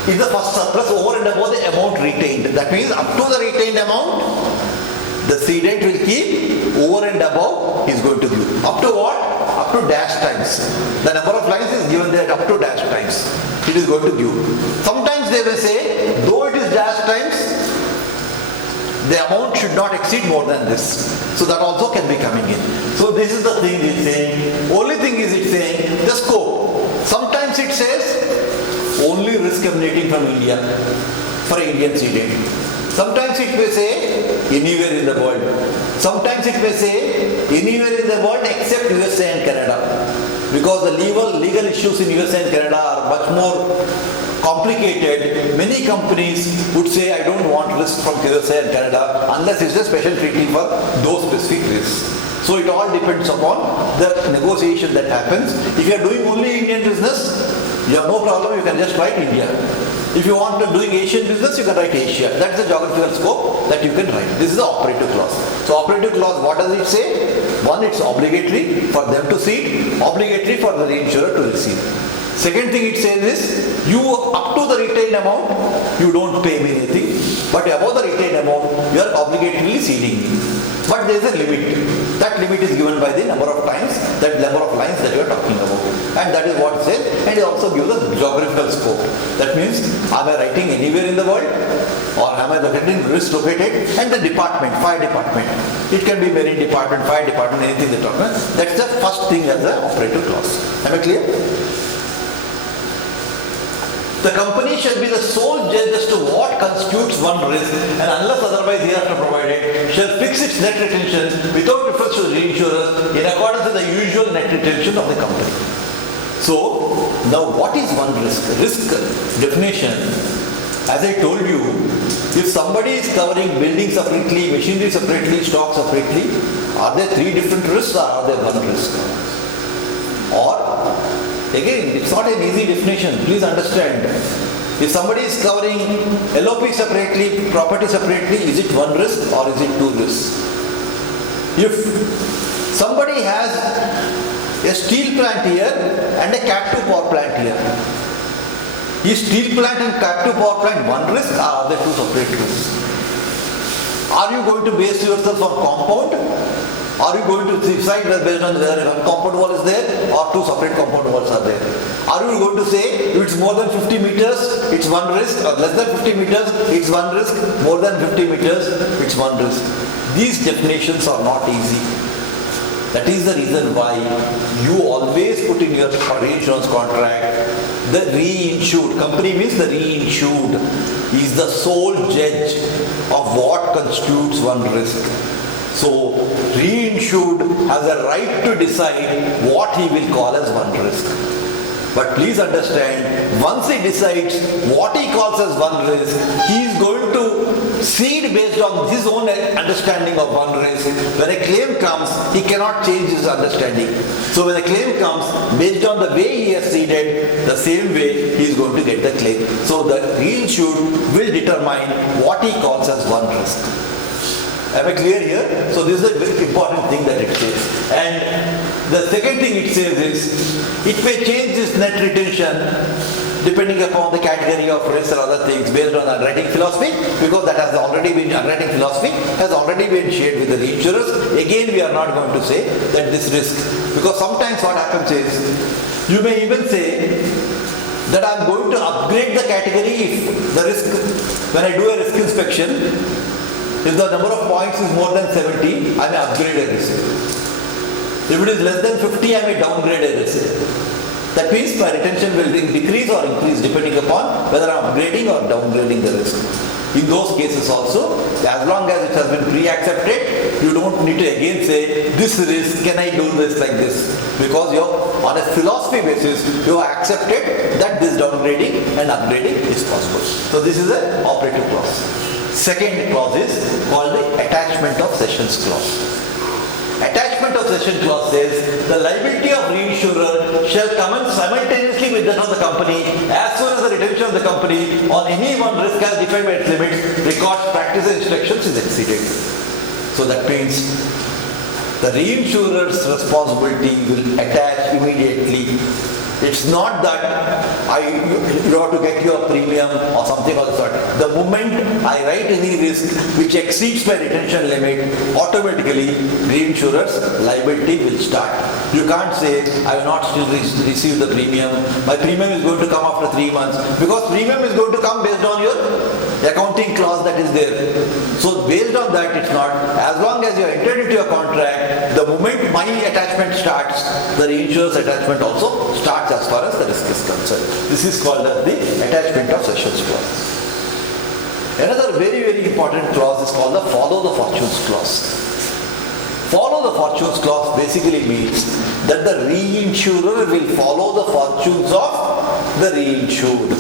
is the first surplus over and above the amount retained. That means up to the retained amount, the cedent will keep, over and above he is going to give. Up to what? Up to dash times. The number of lines is given there up to dash times. It is going to give. Sometimes they will say, though it is dash times, the amount should not exceed more than this. So that also can be coming in. So this is the thing it's saying. Only thing is it's saying the scope. Sometimes it says only risk emanating from India for Indian cedent. Sometimes it may say anywhere in the world. Sometimes it may say anywhere in the world except USA and Canada. Because the legal issues in USA and Canada are much more complicated. Many companies would say I don't want risk from USA and Canada unless it's a special treaty for those specific risks. So it all depends upon the negotiation that happens. If you are doing only Indian business, you have no problem, you can just write India. If you want to doing Asian business, you can write Asia. That's the geographical scope that you can write. This is the operative clause. So operative clause, what does it say? One, it's obligatory for them to cede, obligatory for the reinsurer to receive. Second thing it says is, you up to the retained amount, you don't pay me anything, but above the retained amount, you are obligatorily ceding. But there is a limit. That limit is given by the number of times, that number of lines that you are talking about. And that is what it says. And it also gives a geographical scope. That means, am I writing anywhere in the world? Or am I writing risk located? And the department, fire department. It can be marine department, fire department, anything they talk about. That's the first thing as the operative clause. Am I clear? The company shall be the sole judge as to what constitutes one risk, and unless otherwise hereafter provided, shall fix its net retention without reference to the reinsurers in accordance with the usual net retention of the company. So, now what is one risk? Risk definition, as I told you, if somebody is covering buildings separately, machinery separately, stock separately, are there three different risks or are there one risk? Or again, it's not an easy definition. Please understand. If somebody is covering LOP separately, property separately, is it one risk or is it two risks? If somebody has a steel plant here and a captive power plant here, is steel plant and captive power plant one risk or are they two separate risks? Are you going to base yourself on compound? Are you going to decide based on whether one compound wall is there or two separate compound walls are there? Are you going to say if it's more than 50 meters, it's one risk, or less than 50 meters, it's one risk, more than 50 meters, it's one risk? These definitions are not easy. That is the reason why you always put in your reinsurance contract, the reinsured, company means the reinsured, is the sole judge of what constitutes one risk. So, reinsured has a right to decide what he will call as one risk. But please understand, once he decides what he calls as one risk, he is going to cede based on his own understanding of one risk. When a claim comes, he cannot change his understanding. So when a claim comes, based on the way he has ceded, the same way he is going to get the claim. So the reinsured will determine what he calls as one risk. Am I clear here? So this is a very important thing that it says. And the second thing it says is, it may change this net retention depending upon the category of risk or other things based on underwriting philosophy, because that has already been, underwriting philosophy has already been shared with the reinsurers. Again, we are not going to say that this risk, because sometimes what happens is, you may even say that I'm going to upgrade the category if the risk, when I do a risk inspection, if the number of points is more than 70, I may upgrade a risk. If it is less than 50, I may downgrade a risk. That means my retention will decrease or increase depending upon whether I'm upgrading or downgrading the risk. In those cases also, as long as it has been pre-accepted, you don't need to again say, this risk, can I do this like this? Because on a philosophy basis, you have accepted that this downgrading and upgrading is possible. So this is an operative clause. Second clause is called the attachment of cessions clause. Attachment of cession clause says the liability of reinsurer shall commence simultaneously with that of the company as soon as the retention of the company on any one risk as defined by its limits, records, practice and instructions is exceeded. So that means the reinsurer's responsibility will attach immediately. It's not that you have to get your premium or something of the sort. The moment I write any risk which exceeds my retention limit, automatically reinsurer's liability will start. You can't say, I will not still receive the premium. My premium is going to come after 3 months. Because premium is going to come based on your accounting clause that is there. So based on that, it's not. As long as you are entered into a contract, the moment my attachment starts, the reinsurer's attachment also starts as far as the risk is concerned. This is called the attachment of cessions clause. Another very, very important clause is called the follow the fortunes clause. Follow the fortunes clause basically means that the reinsurer will follow the fortunes of the reinsured.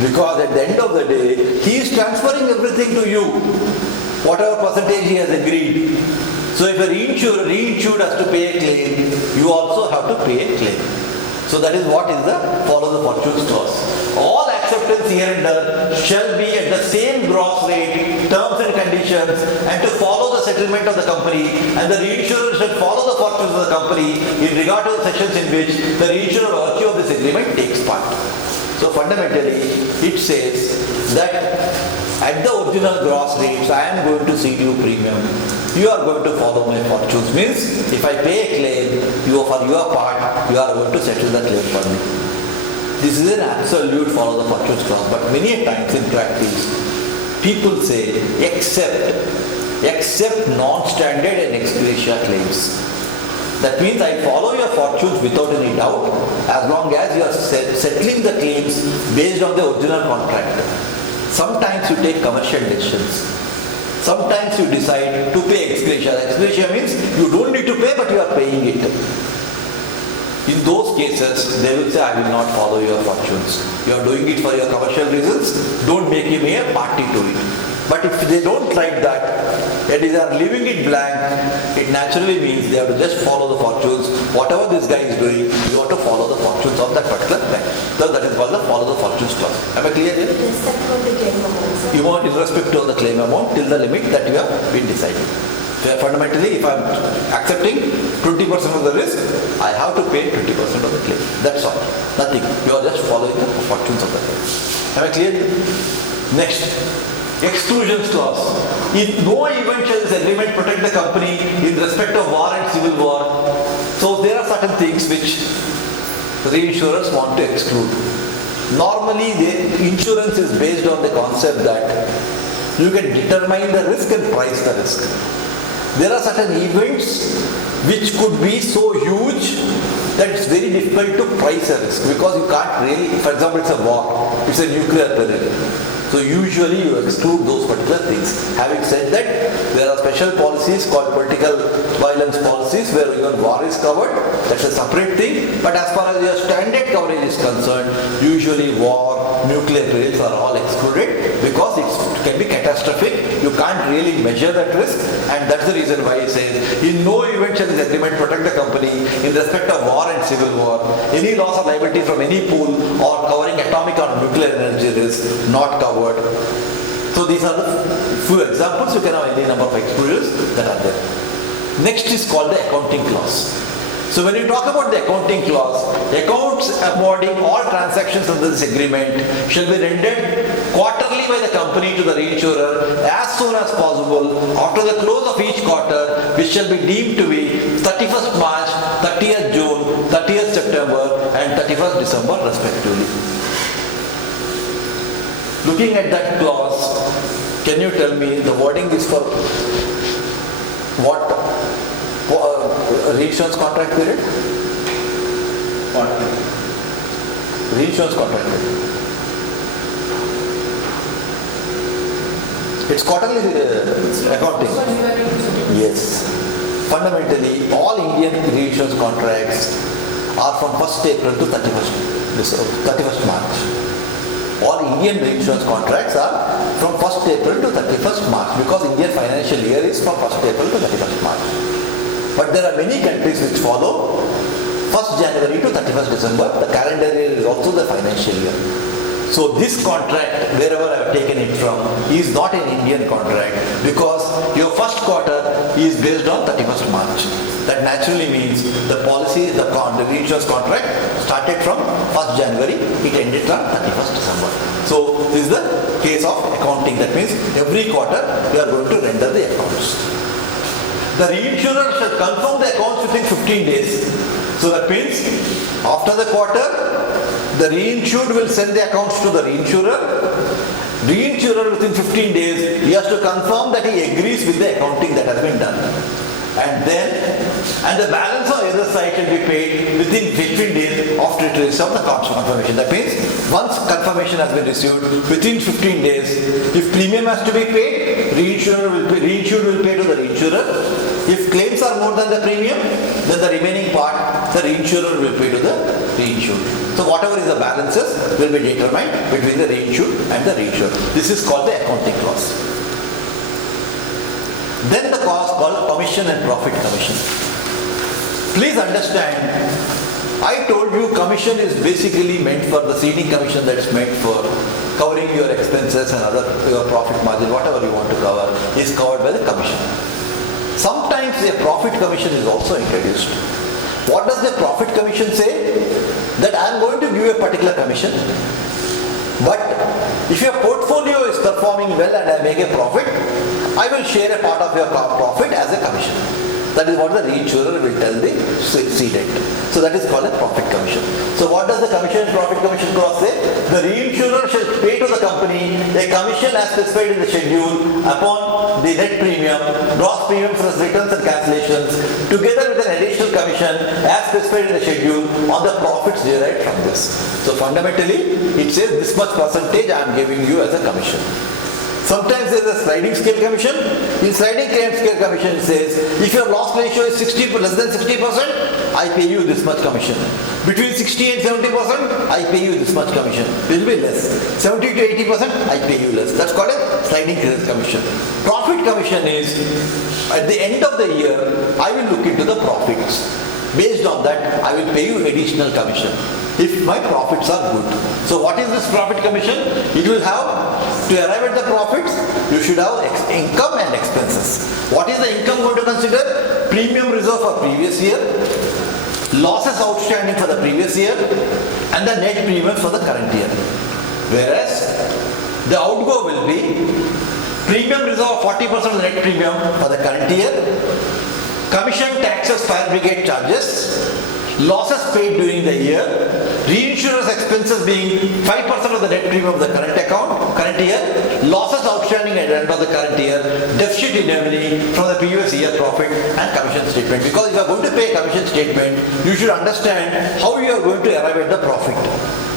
Because at the end of the day, he is transferring everything to you, whatever percentage he has agreed. So if a reinsured has to pay a claim, you also have to pay a claim. So that is what is the follow the fortunes clause. All acceptance hereunder shall be at the same gross rate, terms and conditions, and to follow the settlement of the company, and the reinsurer shall follow the fortunes of the company in regard to the sections in which the reinsurer virtue of this agreement takes part. So fundamentally, it says that at the original gross rates, I am going to cede you premium. You are going to follow my fortunes. Means, if I pay a claim, for your part, you are going to settle the claim for me. This is an absolute follow the fortunes clause. But many a times in practice, people say, except non-standard and ex gratia claims. That means I follow your fortunes without any doubt, as long as you are settling the claims based on the original contract. Sometimes you take commercial decisions. Sometimes you decide to pay ex gratia. Ex gratia means you don't need to pay, but you are paying it. In those cases, they will say, I will not follow your fortunes. You are doing it for your commercial reasons. Don't make him a party to it. But if they don't like that, and they are leaving it blank, it naturally means they have to just follow the fortunes. Whatever this guy is doing, you have to follow the fortunes of that particular bank. So that is called the follow the fortunes clause. Am I clear here? Respect for the claim amount, sir. You want in respect to the claim amount till the limit that you have been decided. So fundamentally, if I am accepting 20% of the risk, I have to pay 20% of the claim. That's all. Nothing. You are just following the fortunes of the claim. Am I clear? Next. Exclusions clause. In no event shall this agreement protect the company in respect of war and civil war. So there are certain things which reinsurers want to exclude. Normally, the insurance is based on the concept that you can determine the risk and price the risk. There are certain events which could be so huge that it's very difficult to price a risk because you can't really, for example, it's a war, it's a nuclear peril. So usually you exclude those particular things. Having said that, there are special policies called political violence policies where your war is covered. That's a separate thing. But as far as your standard coverage is concerned, usually war, nuclear perils are all excluded because it can be catastrophic. You can't really measure that risk, and that's the reason why it says, in no event shall this agreement protect the company in respect of war and civil war, any loss of liability from any pool or covering atomic or nuclear energy risk, not covered. So these are the few examples. You can have any number of exclusions that are there. Next is called the accounting clause. So when you talk about the accounting clause, accounts awarding all transactions under this agreement shall be rendered quarterly by the company to the reinsurer as soon as possible after the close of each quarter, which shall be deemed to be 31st March, 30th June, 30th September and 31st 31st December respectively. Looking at that clause, can you tell me the wording is for what reinsurance contract period? What? Reinsurance contract period. It's quarterly accounting. Yes. Fundamentally, all Indian reinsurance contracts are from 1st April to 31st March. All Indian reinsurance contracts are from 1st April to 31st March because Indian financial year is from 1st April to 31st March. But there are many countries which follow 1st January to 31st December. The calendar year is also the financial year. So this contract, wherever I have taken it from, is not an Indian contract because your first quarter is based on 31st March. That naturally means the policy, the reinsurance contract started from 1st January, it ended on 31st December. So this is the case of accounting. That means every quarter you are going to render the accounts. The reinsurer shall confirm the accounts within 15 days. So that means after the quarter, the reinsured will send the accounts to the reinsurer. Reinsurer within 15 days, he has to confirm that he agrees with the accounting that has been done. And the balance on either side will be paid within 15 days after it receives the confirmation. That means once confirmation has been received, within 15 days, if premium has to be paid, reinsured will pay to the reinsurer. If claims are more than the premium, then the remaining part, the reinsurer will pay to the reinsured. So whatever is the balances will be determined between the reinsured and the reinsured. This is called the accounting clause. Then the clause called commission and profit commission. Please understand, I told you commission is basically meant for the ceding commission that is meant for covering your expenses and your profit margin, whatever you want to cover, is covered by the commission. Sometimes a profit commission is also introduced. What does the profit commission say? That I am going to give a particular commission, but if your portfolio is performing well and I make a profit, I will share a part of your profit as a commission. That is what the reinsurer will tell the cedent. So that is called a profit commission. So what does the commission and profit commission clause say? The reinsurer shall pay to the company a commission as specified in the schedule upon the net premium, gross premiums plus returns and cancellations, together with an additional commission as specified in the schedule on the profits derived from this. So fundamentally, it says this much percentage I am giving you as a commission. Sometimes there is a sliding scale commission. In sliding scale commission it says, if your loss ratio is less than 60%, I pay you this much commission. Between 60 and 70%, I pay you this much commission. It will be less. 70 to 80%, I pay you less. That's called a sliding scale commission. Profit commission is, at the end of the year, I will look into the profits. Based on that, I will pay you additional commission if my profits are good. So what is this profit commission? It will have, to arrive at the profits, you should have income and expenses. What is the income going to consider? Premium reserve for previous year, losses outstanding for the previous year, and the net premium for the current year. Whereas the outgo will be premium reserve of 40% of the net premium for the current year, commission, taxes, fire brigade charges, losses paid during the year, reinsurance expenses being 5% of the net premium of the current year, losses outstanding at the end of the current year, deficit indemnity from the previous year profit and commission statement. Because if you are going to pay a commission statement, you should understand how you are going to arrive at the profit.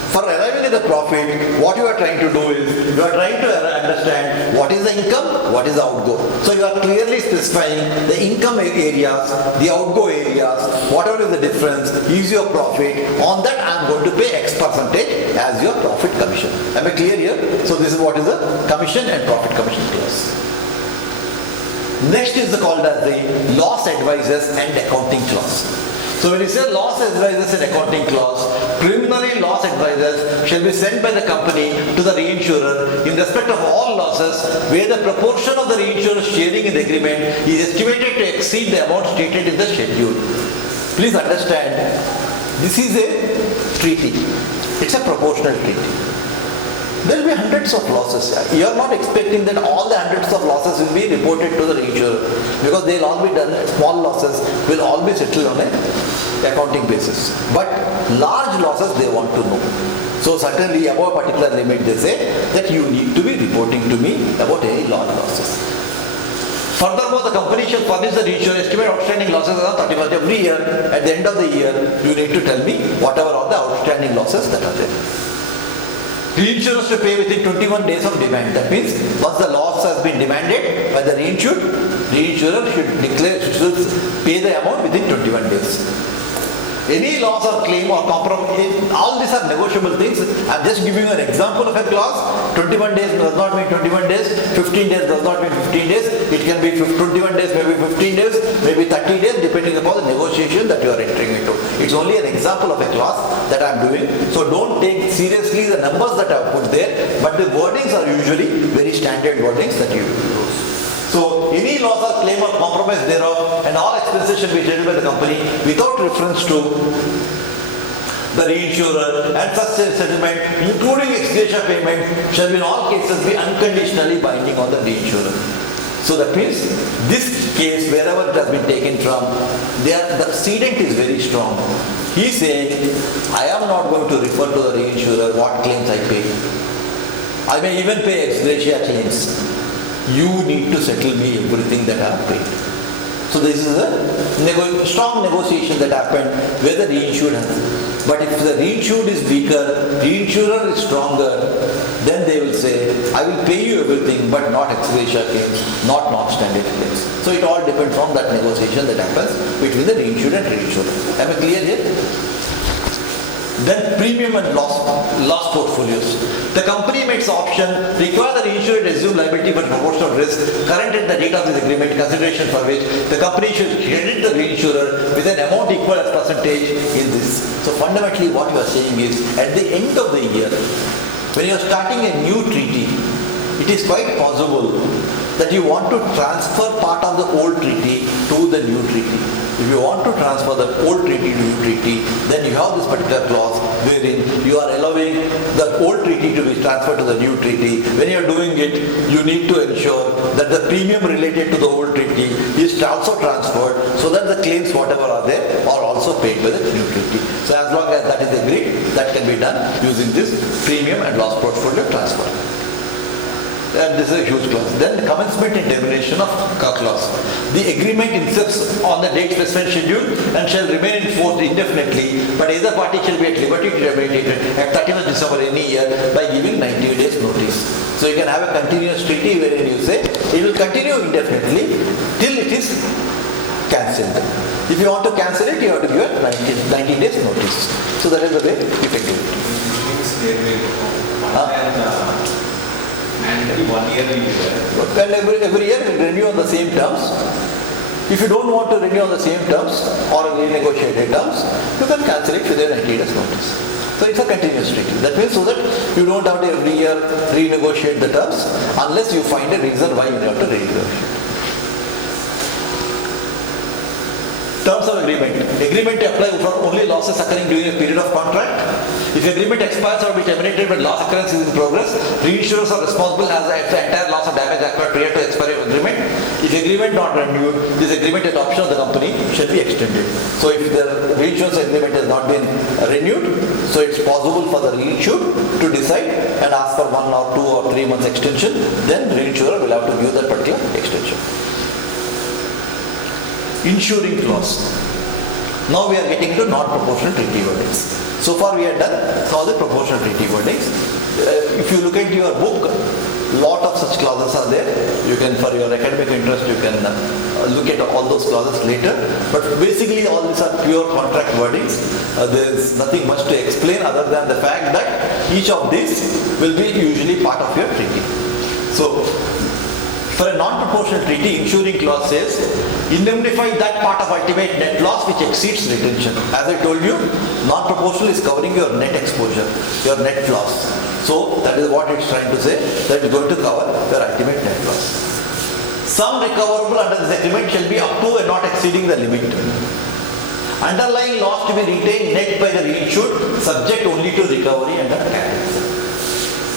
For arriving at the profit, what you are trying to do is, you are trying to understand what is the income, what is the outgo. So you are clearly specifying the income areas, the outgo areas, whatever is the difference is your profit. On that I am going to pay X percentage as your profit commission. Am I clear here? So this is what is the commission and profit commission clause. Next is called as the loss advisors and accounting clause. So when you say loss advisors and accounting clause, preliminary loss advisors shall be sent by the company to the reinsurer in respect of all losses where the proportion of the reinsurer sharing in the agreement is estimated to exceed the amount stated in the schedule. Please understand, this is a treaty. It's a proportional treaty. There will be hundreds of losses. You are not expecting that all the hundreds of losses will be reported to the reinsurer because they will all be done, small losses will all be settled on a accounting basis. But large losses they want to know. So certainly above a particular limit they say that you need to be reporting to me about any large losses. Furthermore, the company shall furnish the reinsurer estimate outstanding losses on 31st every year. At the end of the year, you need to tell me whatever are the outstanding losses that are there. Reinsurers to pay within 21 days of demand. That means once the loss has been demanded by the reinsurer should pay the amount within 21 days. Any loss or claim or compromise, all these are negotiable things. I am just giving you an example of a clause. 21 days does not mean 21 days, 15 days does not mean 15 days. It can be 21 days, maybe 15 days, maybe 30 days, depending upon the negotiation that you are entering into. It's only an example of a clause that I am doing. So don't take seriously the numbers that I have put there, but the wordings are usually very standard wordings that you use. So any loss or claim or compromise thereof and all expenses shall be settled by the company without reference to the reinsurer, and such a settlement, including ex gratia payment, shall in all cases be unconditionally binding on the reinsurer. So that means this case, wherever it has been taken from, the cedent is very strong. He is saying, I am not going to refer to the reinsurer what claims I pay. I may even pay ex gratia claims. You need to settle me everything that I have paid. So this is a strong negotiation that happened where the reinsured has. But if the reinsured is weaker, reinsurer is stronger, then they will say, I will pay you everything but not ex gratia claims, not non-standard claims. So it all depends on that negotiation that happens between the reinsured and reinsurer. Am I clear here? Then premium and loss portfolios. The company makes option require the reinsurer to assume liability for proportional risk current at the date of this agreement, consideration for which the company should credit the reinsurer with an amount equal as percentage in this. So fundamentally what you are saying is at the end of the year, when you are starting a new treaty, it is quite possible that you want to transfer part of the old treaty to the new treaty. If you want to transfer the old treaty to new treaty, then you have this particular clause wherein you are allowing the old treaty to be transferred to the new treaty. When you are doing it, you need to ensure that the premium related to the old treaty is also transferred so that the claims whatever are there are also paid by the new treaty. So as long as that is agreed, that can be done using this premium and loss portfolio transfer. And this is a huge clause. Then commencement and termination of clause. The agreement insists on the date specified schedule and shall remain in force indefinitely, but either party shall be at liberty to terminate it at 31st December any year by giving 90 days notice. So you can have a continuous treaty wherein you say it will continue indefinitely till it is cancelled. If you want to cancel it, you have to give it 90 days notice. So that is the way you can do it. And 1 year we Well, every year we renew on the same terms. If you don't want to renew on the same terms or renegotiated terms, you can cancel it within 90 days notice. So it's a continuous treaty. That means so that you don't have to every year renegotiate the terms unless you find a reason why you have to renegotiate. Terms of agreement. Agreement to apply for only losses occurring during a period of contract. If agreement expires or be terminated when loss occurrence is in progress, reinsurers are responsible as the entire loss or damage occurred prior to expiry of agreement. If agreement not renewed, this agreement at option of the company shall be extended. So if the reinsurance agreement has not been renewed, so it's possible for the reinsured to decide and ask for 1 or 2 or 3 months extension, then reinsurer will have to give that particular extension. Insuring clause. Now we are getting into non-proportional treaty wordings. So far we have done all the proportional treaty wordings. If you look at your book, lot of such clauses are there. You can, for your academic interest, you can look at all those clauses later. But basically all these are pure contract wordings. There is nothing much to explain other than the fact that each of these will be usually part of your treaty. So for a non-proportional treaty, insuring clause says, indemnify that part of ultimate net loss which exceeds retention. As I told you, non-proportional is covering your net exposure, your net loss. So that is what it's trying to say, that it's going to cover your ultimate net loss. Sum recoverable under this agreement shall be up to and not exceeding the limit. Underlying loss to be retained net by the reinsured, subject only to recovery under carriage.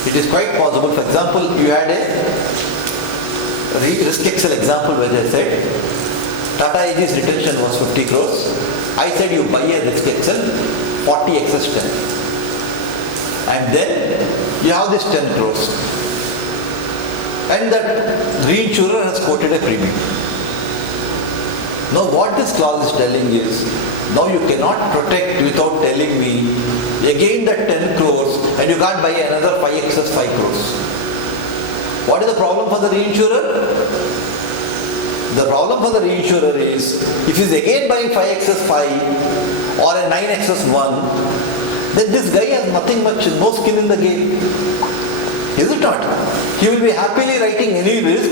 It is quite possible, for example, you had a risk excel example where they said Tata AG's retention was 50 crores. I said you buy a risk excel, 40 excess 10. And then you have this 10 crores. And that reinsurer has quoted a premium. Now what this clause is telling is, now you cannot protect without telling me again that 10 crores and you can't buy another 5 excess 5 crores. What is the problem for the reinsurer? The problem for the reinsurer is, if he is again buying 5 excess 5 or a 9 excess 1, then this guy has nothing much, no skin in the game. Is it not? He will be happily writing any risk,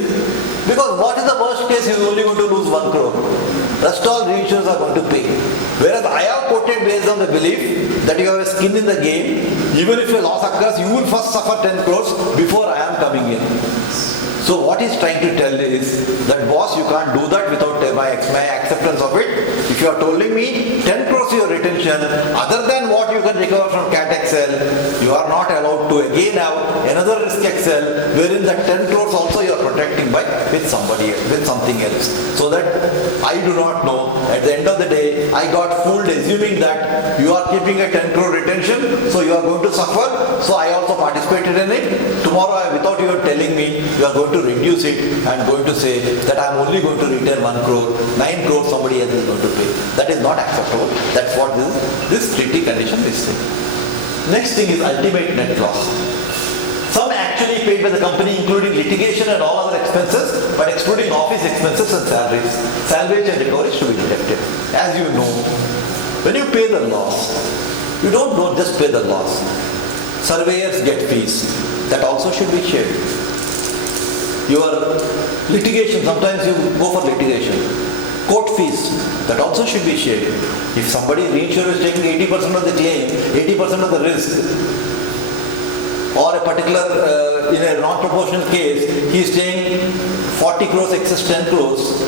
because what is the worst case? He is only going to lose 1 crore. Rest all reinsurers are going to pay. Whereas I have quoted based on the belief that you have a skin in the game. Even if a loss occurs, you will first suffer 10 crores before I am coming in. So what he's trying to tell is that, boss, you can't do that without my acceptance of it. If you are telling me 10 crores your retention, other than what you can recover from Cat XL, you are not allowed to again have another risk XL wherein that 10 crores also you are protecting by with somebody else, with something else. So that I do not know. At the end of the day, I got fooled assuming that you are keeping a 10 crore retention, so you are going to suffer. So I also participated in it. Tomorrow, without you telling me, you are going to reduce it and going to say that I am only going to retain 1 crore, 9 crore somebody else is going to pay. That is not acceptable. That's what this treaty condition is saying. Next thing is ultimate net loss. Some actually paid by the company, including litigation and all other expenses, but excluding office expenses and salaries. Salvage and recovery should be deducted. As you know, when you pay the loss, you don't just pay the loss. Surveyors get fees. That also should be shared. Your litigation, sometimes you go for litigation. Court fees, that also should be shared. If somebody, reinsurer is taking 80% of the claim, 80% of the risk, or a particular, in a non-proportional case, he is saying 40 crores excess 10 crores,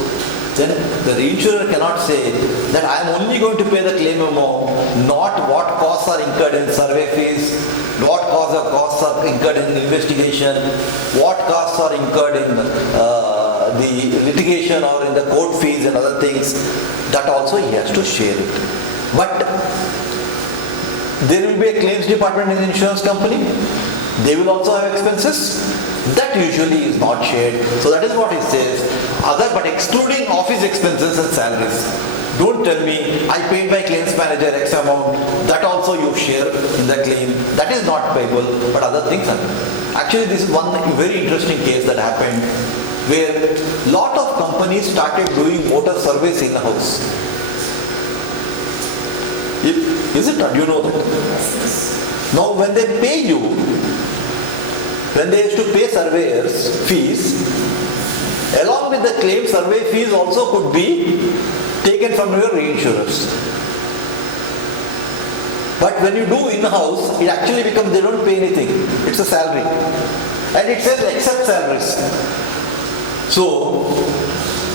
then the reinsurer cannot say that I am only going to pay the claim amount, not what costs are incurred in survey fees, what costs are incurred in investigation, what costs are incurred in the litigation or in the court fees and other things. That also he has to share it. But there will be a claims department in the insurance company. They will also have expenses. That usually is not shared. So that is what he says. But excluding office expenses and salaries. Don't tell me I paid my claims manager X amount. That also you share in the claim. That is not payable, but other things are. Actually, this is one very interesting case that happened where lot of companies started doing motor service in-house. Is it not? You know that? Now when they pay you, when they used to pay surveyors fees, along with the claim, survey fees also could be taken from your reinsurers. But when you do in-house, it actually becomes, they don't pay anything. It's a salary. And it says except salaries. So,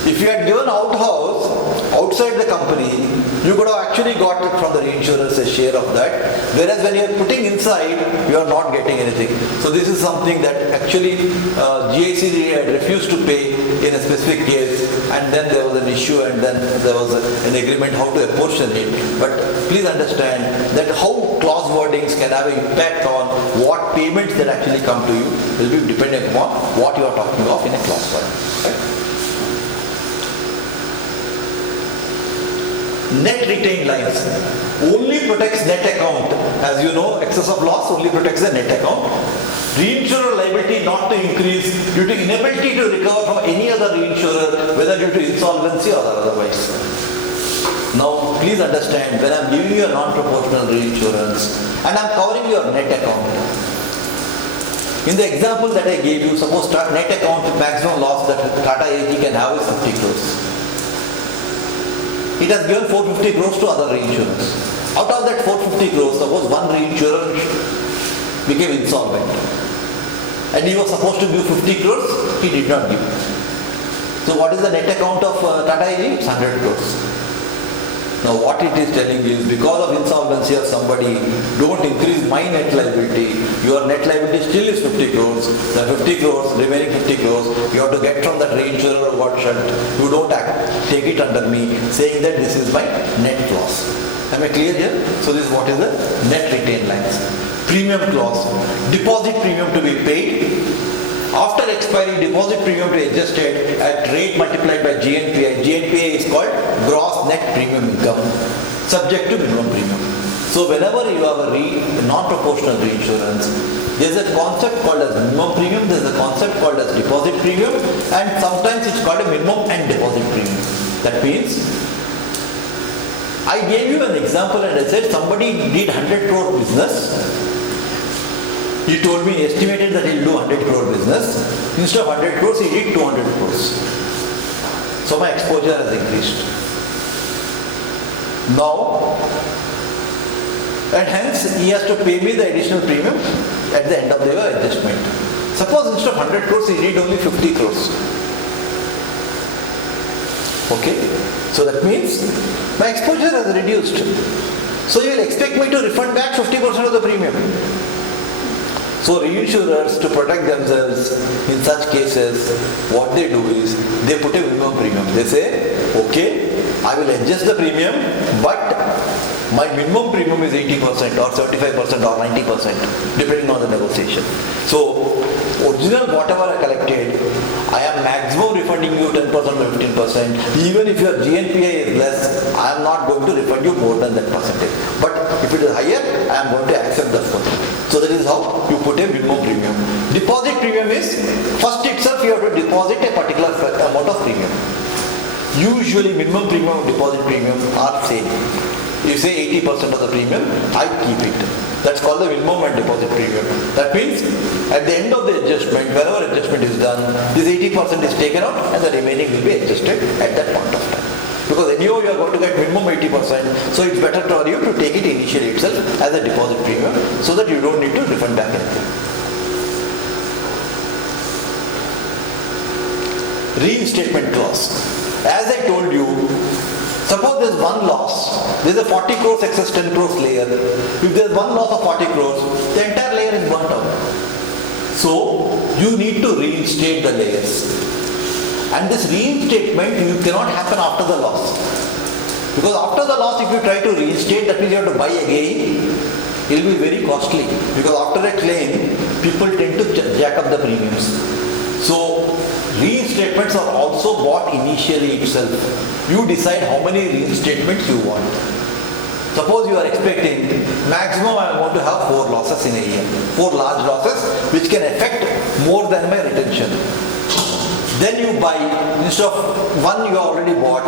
if you had given outside the company, you could have actually got it from the reinsurers a share of that. Whereas when you are putting inside, you are not getting anything. So this is something that actually GIC had refused to pay in a specific case, and then there was an issue, and then there was an agreement how to apportion it. But please understand that how clause wordings can have an impact on what payments that actually come to you will be dependent upon what you are talking of in a clause wording. Right? Net retained lines only protects net account. As you know, excess of loss only protects the net account. Reinsurer liability not to increase due to inability to recover from any other reinsurer, whether due to insolvency or otherwise. Now, please understand, when I am giving you a non-proportional reinsurance and I am covering your net account, in the example that I gave you, suppose net account maximum loss that Tata AG can have is 50 crores. It has given 450 crores to other reinsurers. Out of that 450 crores, suppose one reinsurer became insolvent. And he was supposed to give 50 crores, he did not give. So what is the net account of Tata AG? It's 100 crores. Now what it is telling you is because of insolvency of somebody, don't increase my net liability. Your net liability still is 50 crores. The 50 crores, remaining 50 crores, you have to get from that reinsurer or what shut. You don't take it under me, saying that this is my net loss. Am I clear here? So this is what is the net retained lines. Premium clause. Deposit premium to be paid. After expiry, deposit premium to be adjusted at rate multiplied by GNPA. GNPA is called gross net premium income, subject to minimum premium. So whenever you have a non-proportional reinsurance, there is a concept called as minimum premium, there is a concept called as deposit premium, and sometimes it's called a minimum and deposit premium. That means, I gave you an example and I said somebody did 100 crore business. He told me, he estimated that he'll do 100 crore business. Instead of 100 crores, he did 200 crores. So my exposure has increased. Now, and hence he has to pay me the additional premium at the end of the adjustment. Suppose instead of 100 crores, he did only 50 crores. Okay? So that means my exposure has reduced. So you will expect me to refund back 50% of the premium. So reinsurers, to protect themselves in such cases, what they do is they put a minimum premium. They say, okay, I will adjust the premium, but my minimum premium is 80% or 75% or 90%, depending on the negotiation. So original whatever I collected, I am maximum refunding you 10% or 15%. Even if your GNPA is less, I am not going to refund you more than that percentage. But if it is higher, I am going to accept that percentage. So that is how you put a minimum premium. Deposit premium is, first itself you have to deposit a particular amount of premium. Usually minimum premium and deposit premium are same. You say 80% of the premium, I keep it. That's called the minimum and deposit premium. That means at the end of the adjustment, wherever adjustment is done, this 80% is taken out and the remaining will be adjusted at that point of time. Because anyhow you are going to get minimum 80%, so it's better for you to take it initially itself as a deposit premium so that you don't need to refund back anything. Reinstatement clause. As I told you, suppose there is one loss, there is a 40 crores excess 10 crores layer. If there is one loss of 40 crores, the entire layer is burnt out. So you need to reinstate the layers. And this reinstatement you cannot happen after the loss. Because after the loss, if you try to reinstate, that means you have to buy again. It will be very costly. Because after a claim, people tend to jack up the premiums. So reinstatements are also bought initially itself. You decide how many reinstatements you want. Suppose you are expecting maximum I want to have 4 losses in a year. 4 large losses which can affect more than my retention. Then you buy, instead of 1 you already bought,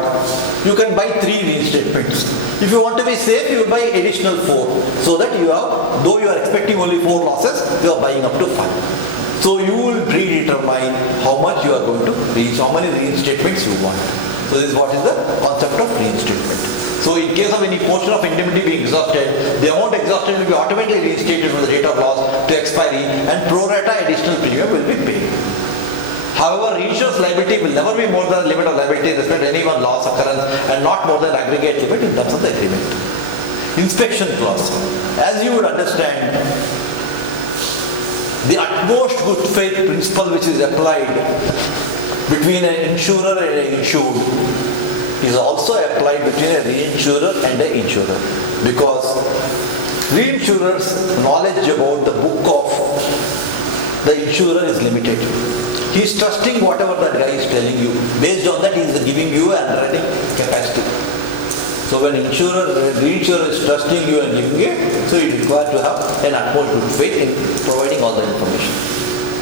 you can buy 3 reinstatements. If you want to be safe, you buy additional 4. So that you have, though you are expecting only 4 losses, you are buying up to 5. So you will predetermine how much you are going to reach, how many reinstatements you want. So this is what is the concept of reinstatement. So in case of any portion of indemnity being exhausted, the amount exhausted will be automatically reinstated from the date of loss to expiry and pro rata additional premium will be paid. However, reinsurance liability will never be more than the limit of liability with respect to any one loss occurrence and not more than aggregate limit in terms of the agreement. Inspection clause. As you would understand, the utmost good faith principle which is applied between an insurer and an insured is also applied between a reinsurer and an insurer, because reinsurer's knowledge about the book of the insurer is limited. He is trusting whatever that guy is telling you. Based on that, he is giving you an underwriting capacity. So when reinsurer is trusting you and giving it, so it is required to have an utmost good faith in providing all the information.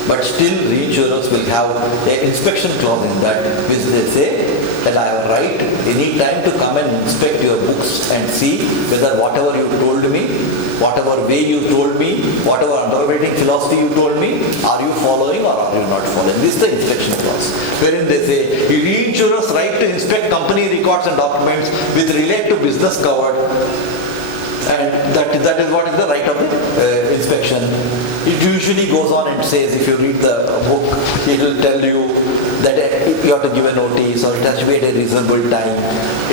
But still reinsurers will have an inspection clause in that, which they say that I have a right any time to come and inspect your books and see whether whatever you told me, whatever way you told me, whatever underwriting philosophy you told me, are you following or are you not following? This is the inspection clause, wherein they say reinsurers' right to inspect company records and documents with relate to business covered, and that is what is the right of the inspection. It usually goes on and says, if you read the book, it will tell you that you have to give a notice or it has to be at a reasonable time.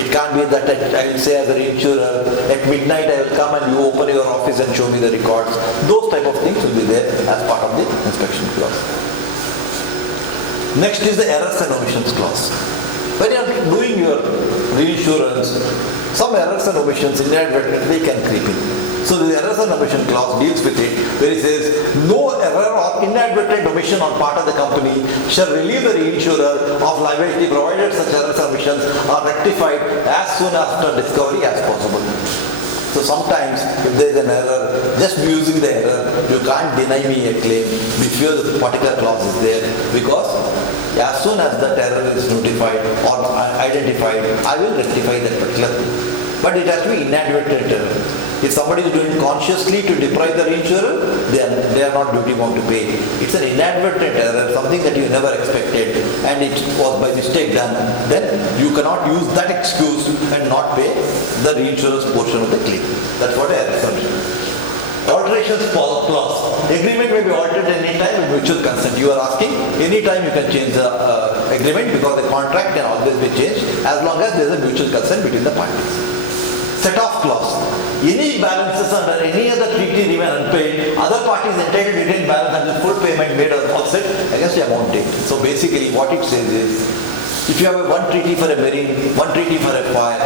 It can't be that I will say as a reinsurer, at midnight I will come and you open your office and show me the records. Those type of things will be there as part of the inspection clause. Next is the errors and omissions clause. When you are doing your reinsurance, some errors and omissions inadvertently can creep in. So the errors and omission clause deals with it, where it says, no error or inadvertent omission on part of the company shall relieve the reinsurer of liability provided such errors and omissions are rectified as soon after discovery as possible. So sometimes if there is an error, just using the error, you can't deny me a claim before the particular clause is there, because as soon as that error is notified or identified, I will rectify that particular thing. But it has to be inadvertent error. If somebody is doing consciously to deprive the reinsurer, they are not duty bound to pay. It's an inadvertent error, something that you never expected and it was by mistake done. Then you cannot use that excuse and not pay the reinsurer's portion of the claim. That's what I assume. Alterations clause. Agreement may be altered any time with mutual consent. You are asking, any time you can change the agreement because the contract can always be changed as long as there is a mutual consent between the parties. Set-off clause. Any balances under any other treaty remain unpaid, other parties entitled to retain balance until full payment made or offset against the amount due. So basically what it says is, if you have one treaty for a marine, one treaty for a fire,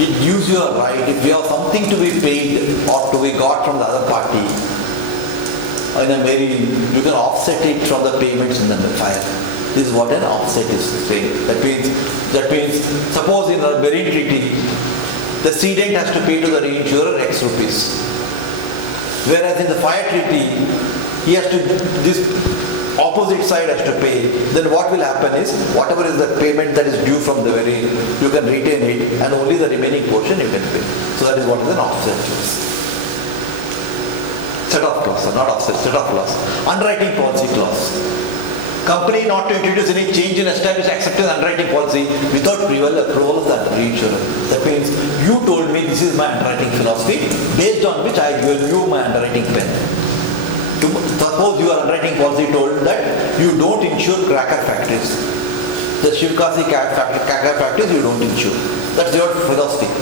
it gives you a right, if you have something to be paid or to be got from the other party, in a marine, you can offset it from the payments in the fire. This is what an offset is saying. That means, suppose in a marine treaty, the cedent has to pay to the reinsurer X rupees. Whereas in the fire treaty, he has to, this opposite side has to pay. Then what will happen is, whatever is the payment that is due from the marine, you can retain it and only the remaining portion you can pay. So that is what is an offset clause. Set-off clause, not offset, set-off clause. Underwriting policy clause. Company not to introduce any change in established acceptance underwriting policy without approval of the reinsurer. That means you told me this is my underwriting philosophy, based on which I give you my underwriting pen. Suppose your underwriting policy told that you don't insure cracker factories. The Shivkasi cracker factories you don't insure. That's your philosophy.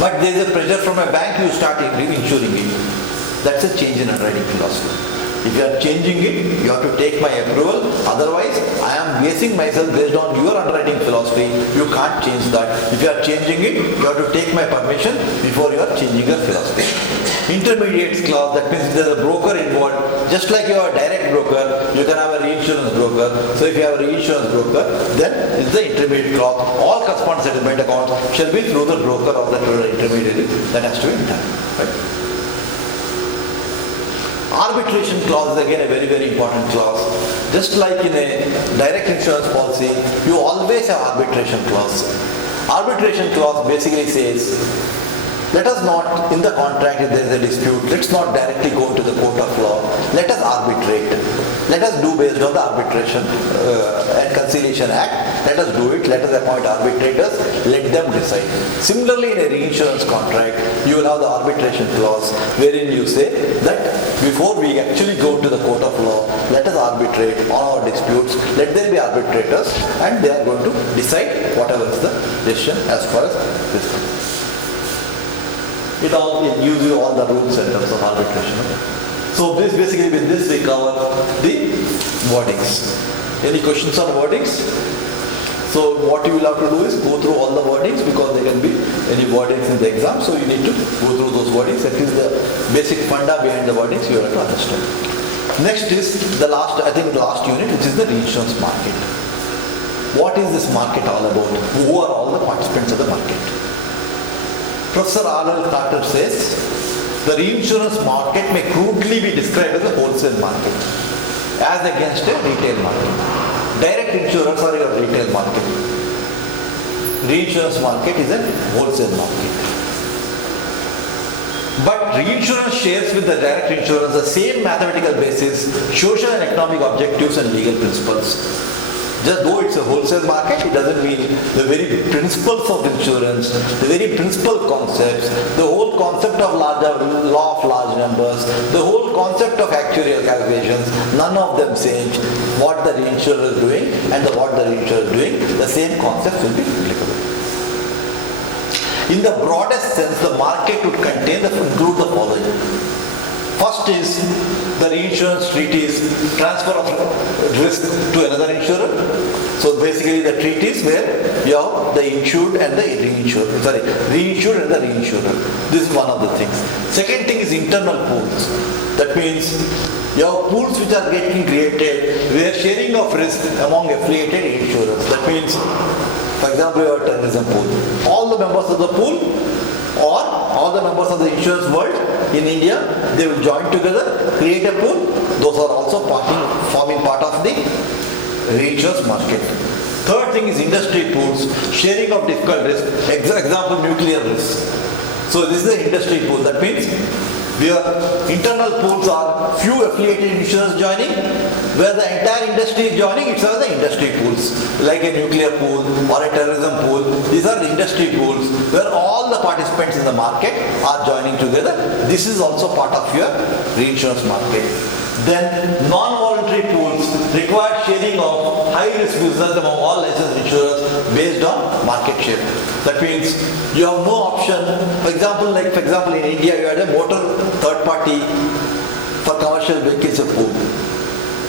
But there is a pressure from a bank, you start insuring it. That's a change in underwriting philosophy. If you are changing it, you have to take my approval. Otherwise, I am basing myself based on your underwriting philosophy. You can't change that. If you are changing it, you have to take my permission before you are changing your philosophy. Intermediates clause, that means there is a broker involved. Just like you have a direct broker, you can have a reinsurance broker. So if you have a reinsurance broker, then it's the intermediate clause. All corresponding settlement accounts shall be through the broker of the intermediary. That has to be done. Right? Arbitration clause is again a very, very important clause. Just like in a direct insurance policy, you always have arbitration clause. Arbitration clause basically says, let us not, in the contract if there is a dispute, let's not directly go to the court of law. Let us arbitrate. Let us do based on the Arbitration and Conciliation Act. Let us do it. Let us appoint arbitrators. Let them decide. Similarly, in a reinsurance contract, you will have the arbitration clause wherein you say that before we actually go to the court of law, let us arbitrate all our disputes. Let there be arbitrators and they are going to decide whatever is the decision as far as this is. It gives you all the rules in terms of arbitration. So this basically, with this we cover the wordings. Any questions on wordings? So what you will have to do is go through all the wordings because there can be any wordings in the exam. So you need to go through those wordings. That is the basic funda behind the wordings you have to understand. Next is the last unit, which is the reinsurance market. What is this market all about? Who are all the participants of the market? Professor Arnold Carter says, the reinsurance market may crudely be described as a wholesale market as against a retail market. Direct insurers are your retail market. Reinsurance market is a wholesale market. But reinsurance shares with the direct insurance the same mathematical basis, social and economic objectives and legal principles. Just though it's a wholesale market, it doesn't mean the very principles of insurance, the very principal concepts, the whole concept of law of large numbers, the whole concept of actuarial calculations, none of them change. What the reinsurer is doing and what the reinsurer is doing, the same concepts will be applicable. In the broadest sense, the market would include the following. First is the reinsurance treaties, transfer of risk to another insurer. So basically the treaties where you have the insured and the reinsured, reinsured and the reinsurer. This is one of the things. Second thing is internal pools. That means you have pools which are getting created where sharing of risk among affiliated insurers. That means, for example, you have a terrorism pool. All the members of the pool or all the members of the insurance world in India, they will join together, create a pool. Those are also forming part of the reinsurance market. Third thing is industry pools, sharing of difficult risk. Example, nuclear risk. So this is the industry pool. That means where internal pools are few affiliated insurers joining, where the entire industry is joining, it's all the industry pools, like a nuclear pool or a terrorism pool. These are the industry pools where all the participants in the market are joining together. This is also part of your reinsurance market. Then non-voluntary pools require sharing of high-risk business among all licensed insurers based on market share. That means you have no option. For example, in India, you had a motor third party for commercial vehicles pool.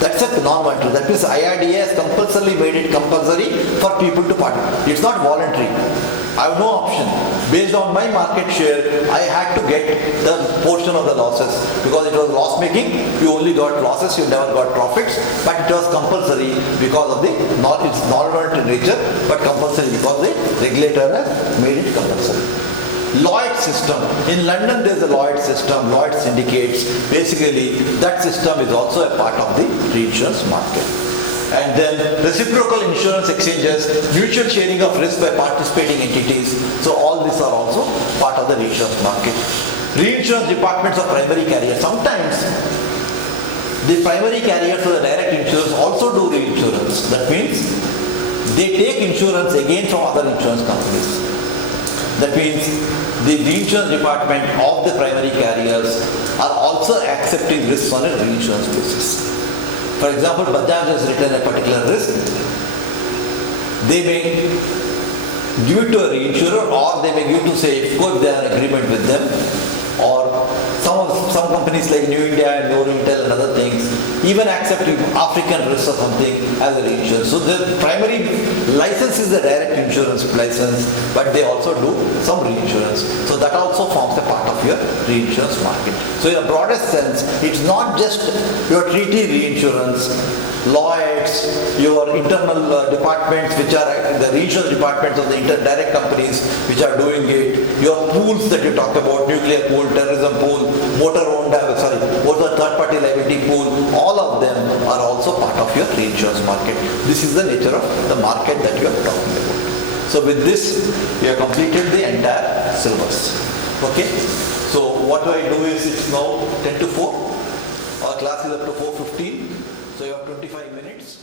That's a non-voluntary. That means IRDA has compulsorily made it compulsory for people to participate. It's not voluntary. I have no option. Based on my market share, I had to get the portion of the losses because it was loss making. You only got losses, you never got profits. But it was compulsory because of it's non-voluntary nature, but compulsory because the regulator has made it compulsory. Lloyd system. In London there is a Lloyd system, Lloyd syndicates. Basically that system is also a part of the reinsurance market. And then reciprocal insurance exchanges, mutual sharing of risk by participating entities. So all these are also part of the reinsurance market. Reinsurance departments of primary carriers. Sometimes the primary carriers or the direct insurers also do reinsurance. That means they take insurance again from other insurance companies. That means the reinsurance department of the primary carriers are also accepting risks on a reinsurance basis. For example, Bajaj has written a particular risk. They may give it to a reinsurer or they may give to say, of course, they have an agreement with them, or some companies like New India and Oriental and other things even accept African risk or something as a reinsurance. So the primary license is a direct insurance license, but they also do some reinsurance. So that also forms a part of your reinsurance market. So in a broader sense, it's not just your treaty reinsurance, Lloyds, your internal departments which are the reinsurance departments of the direct companies which are doing it, your pools that you talked about, nuclear pool, terrorism pool, motor third party liability pool, all of them are also part of your reinsurance market. This is the nature of the market that you are talking about. So with this, we have completed the entire syllabus. Okay? So what I do is it's now 10 to 4. Our class is up to 4:15. So you have 25 minutes.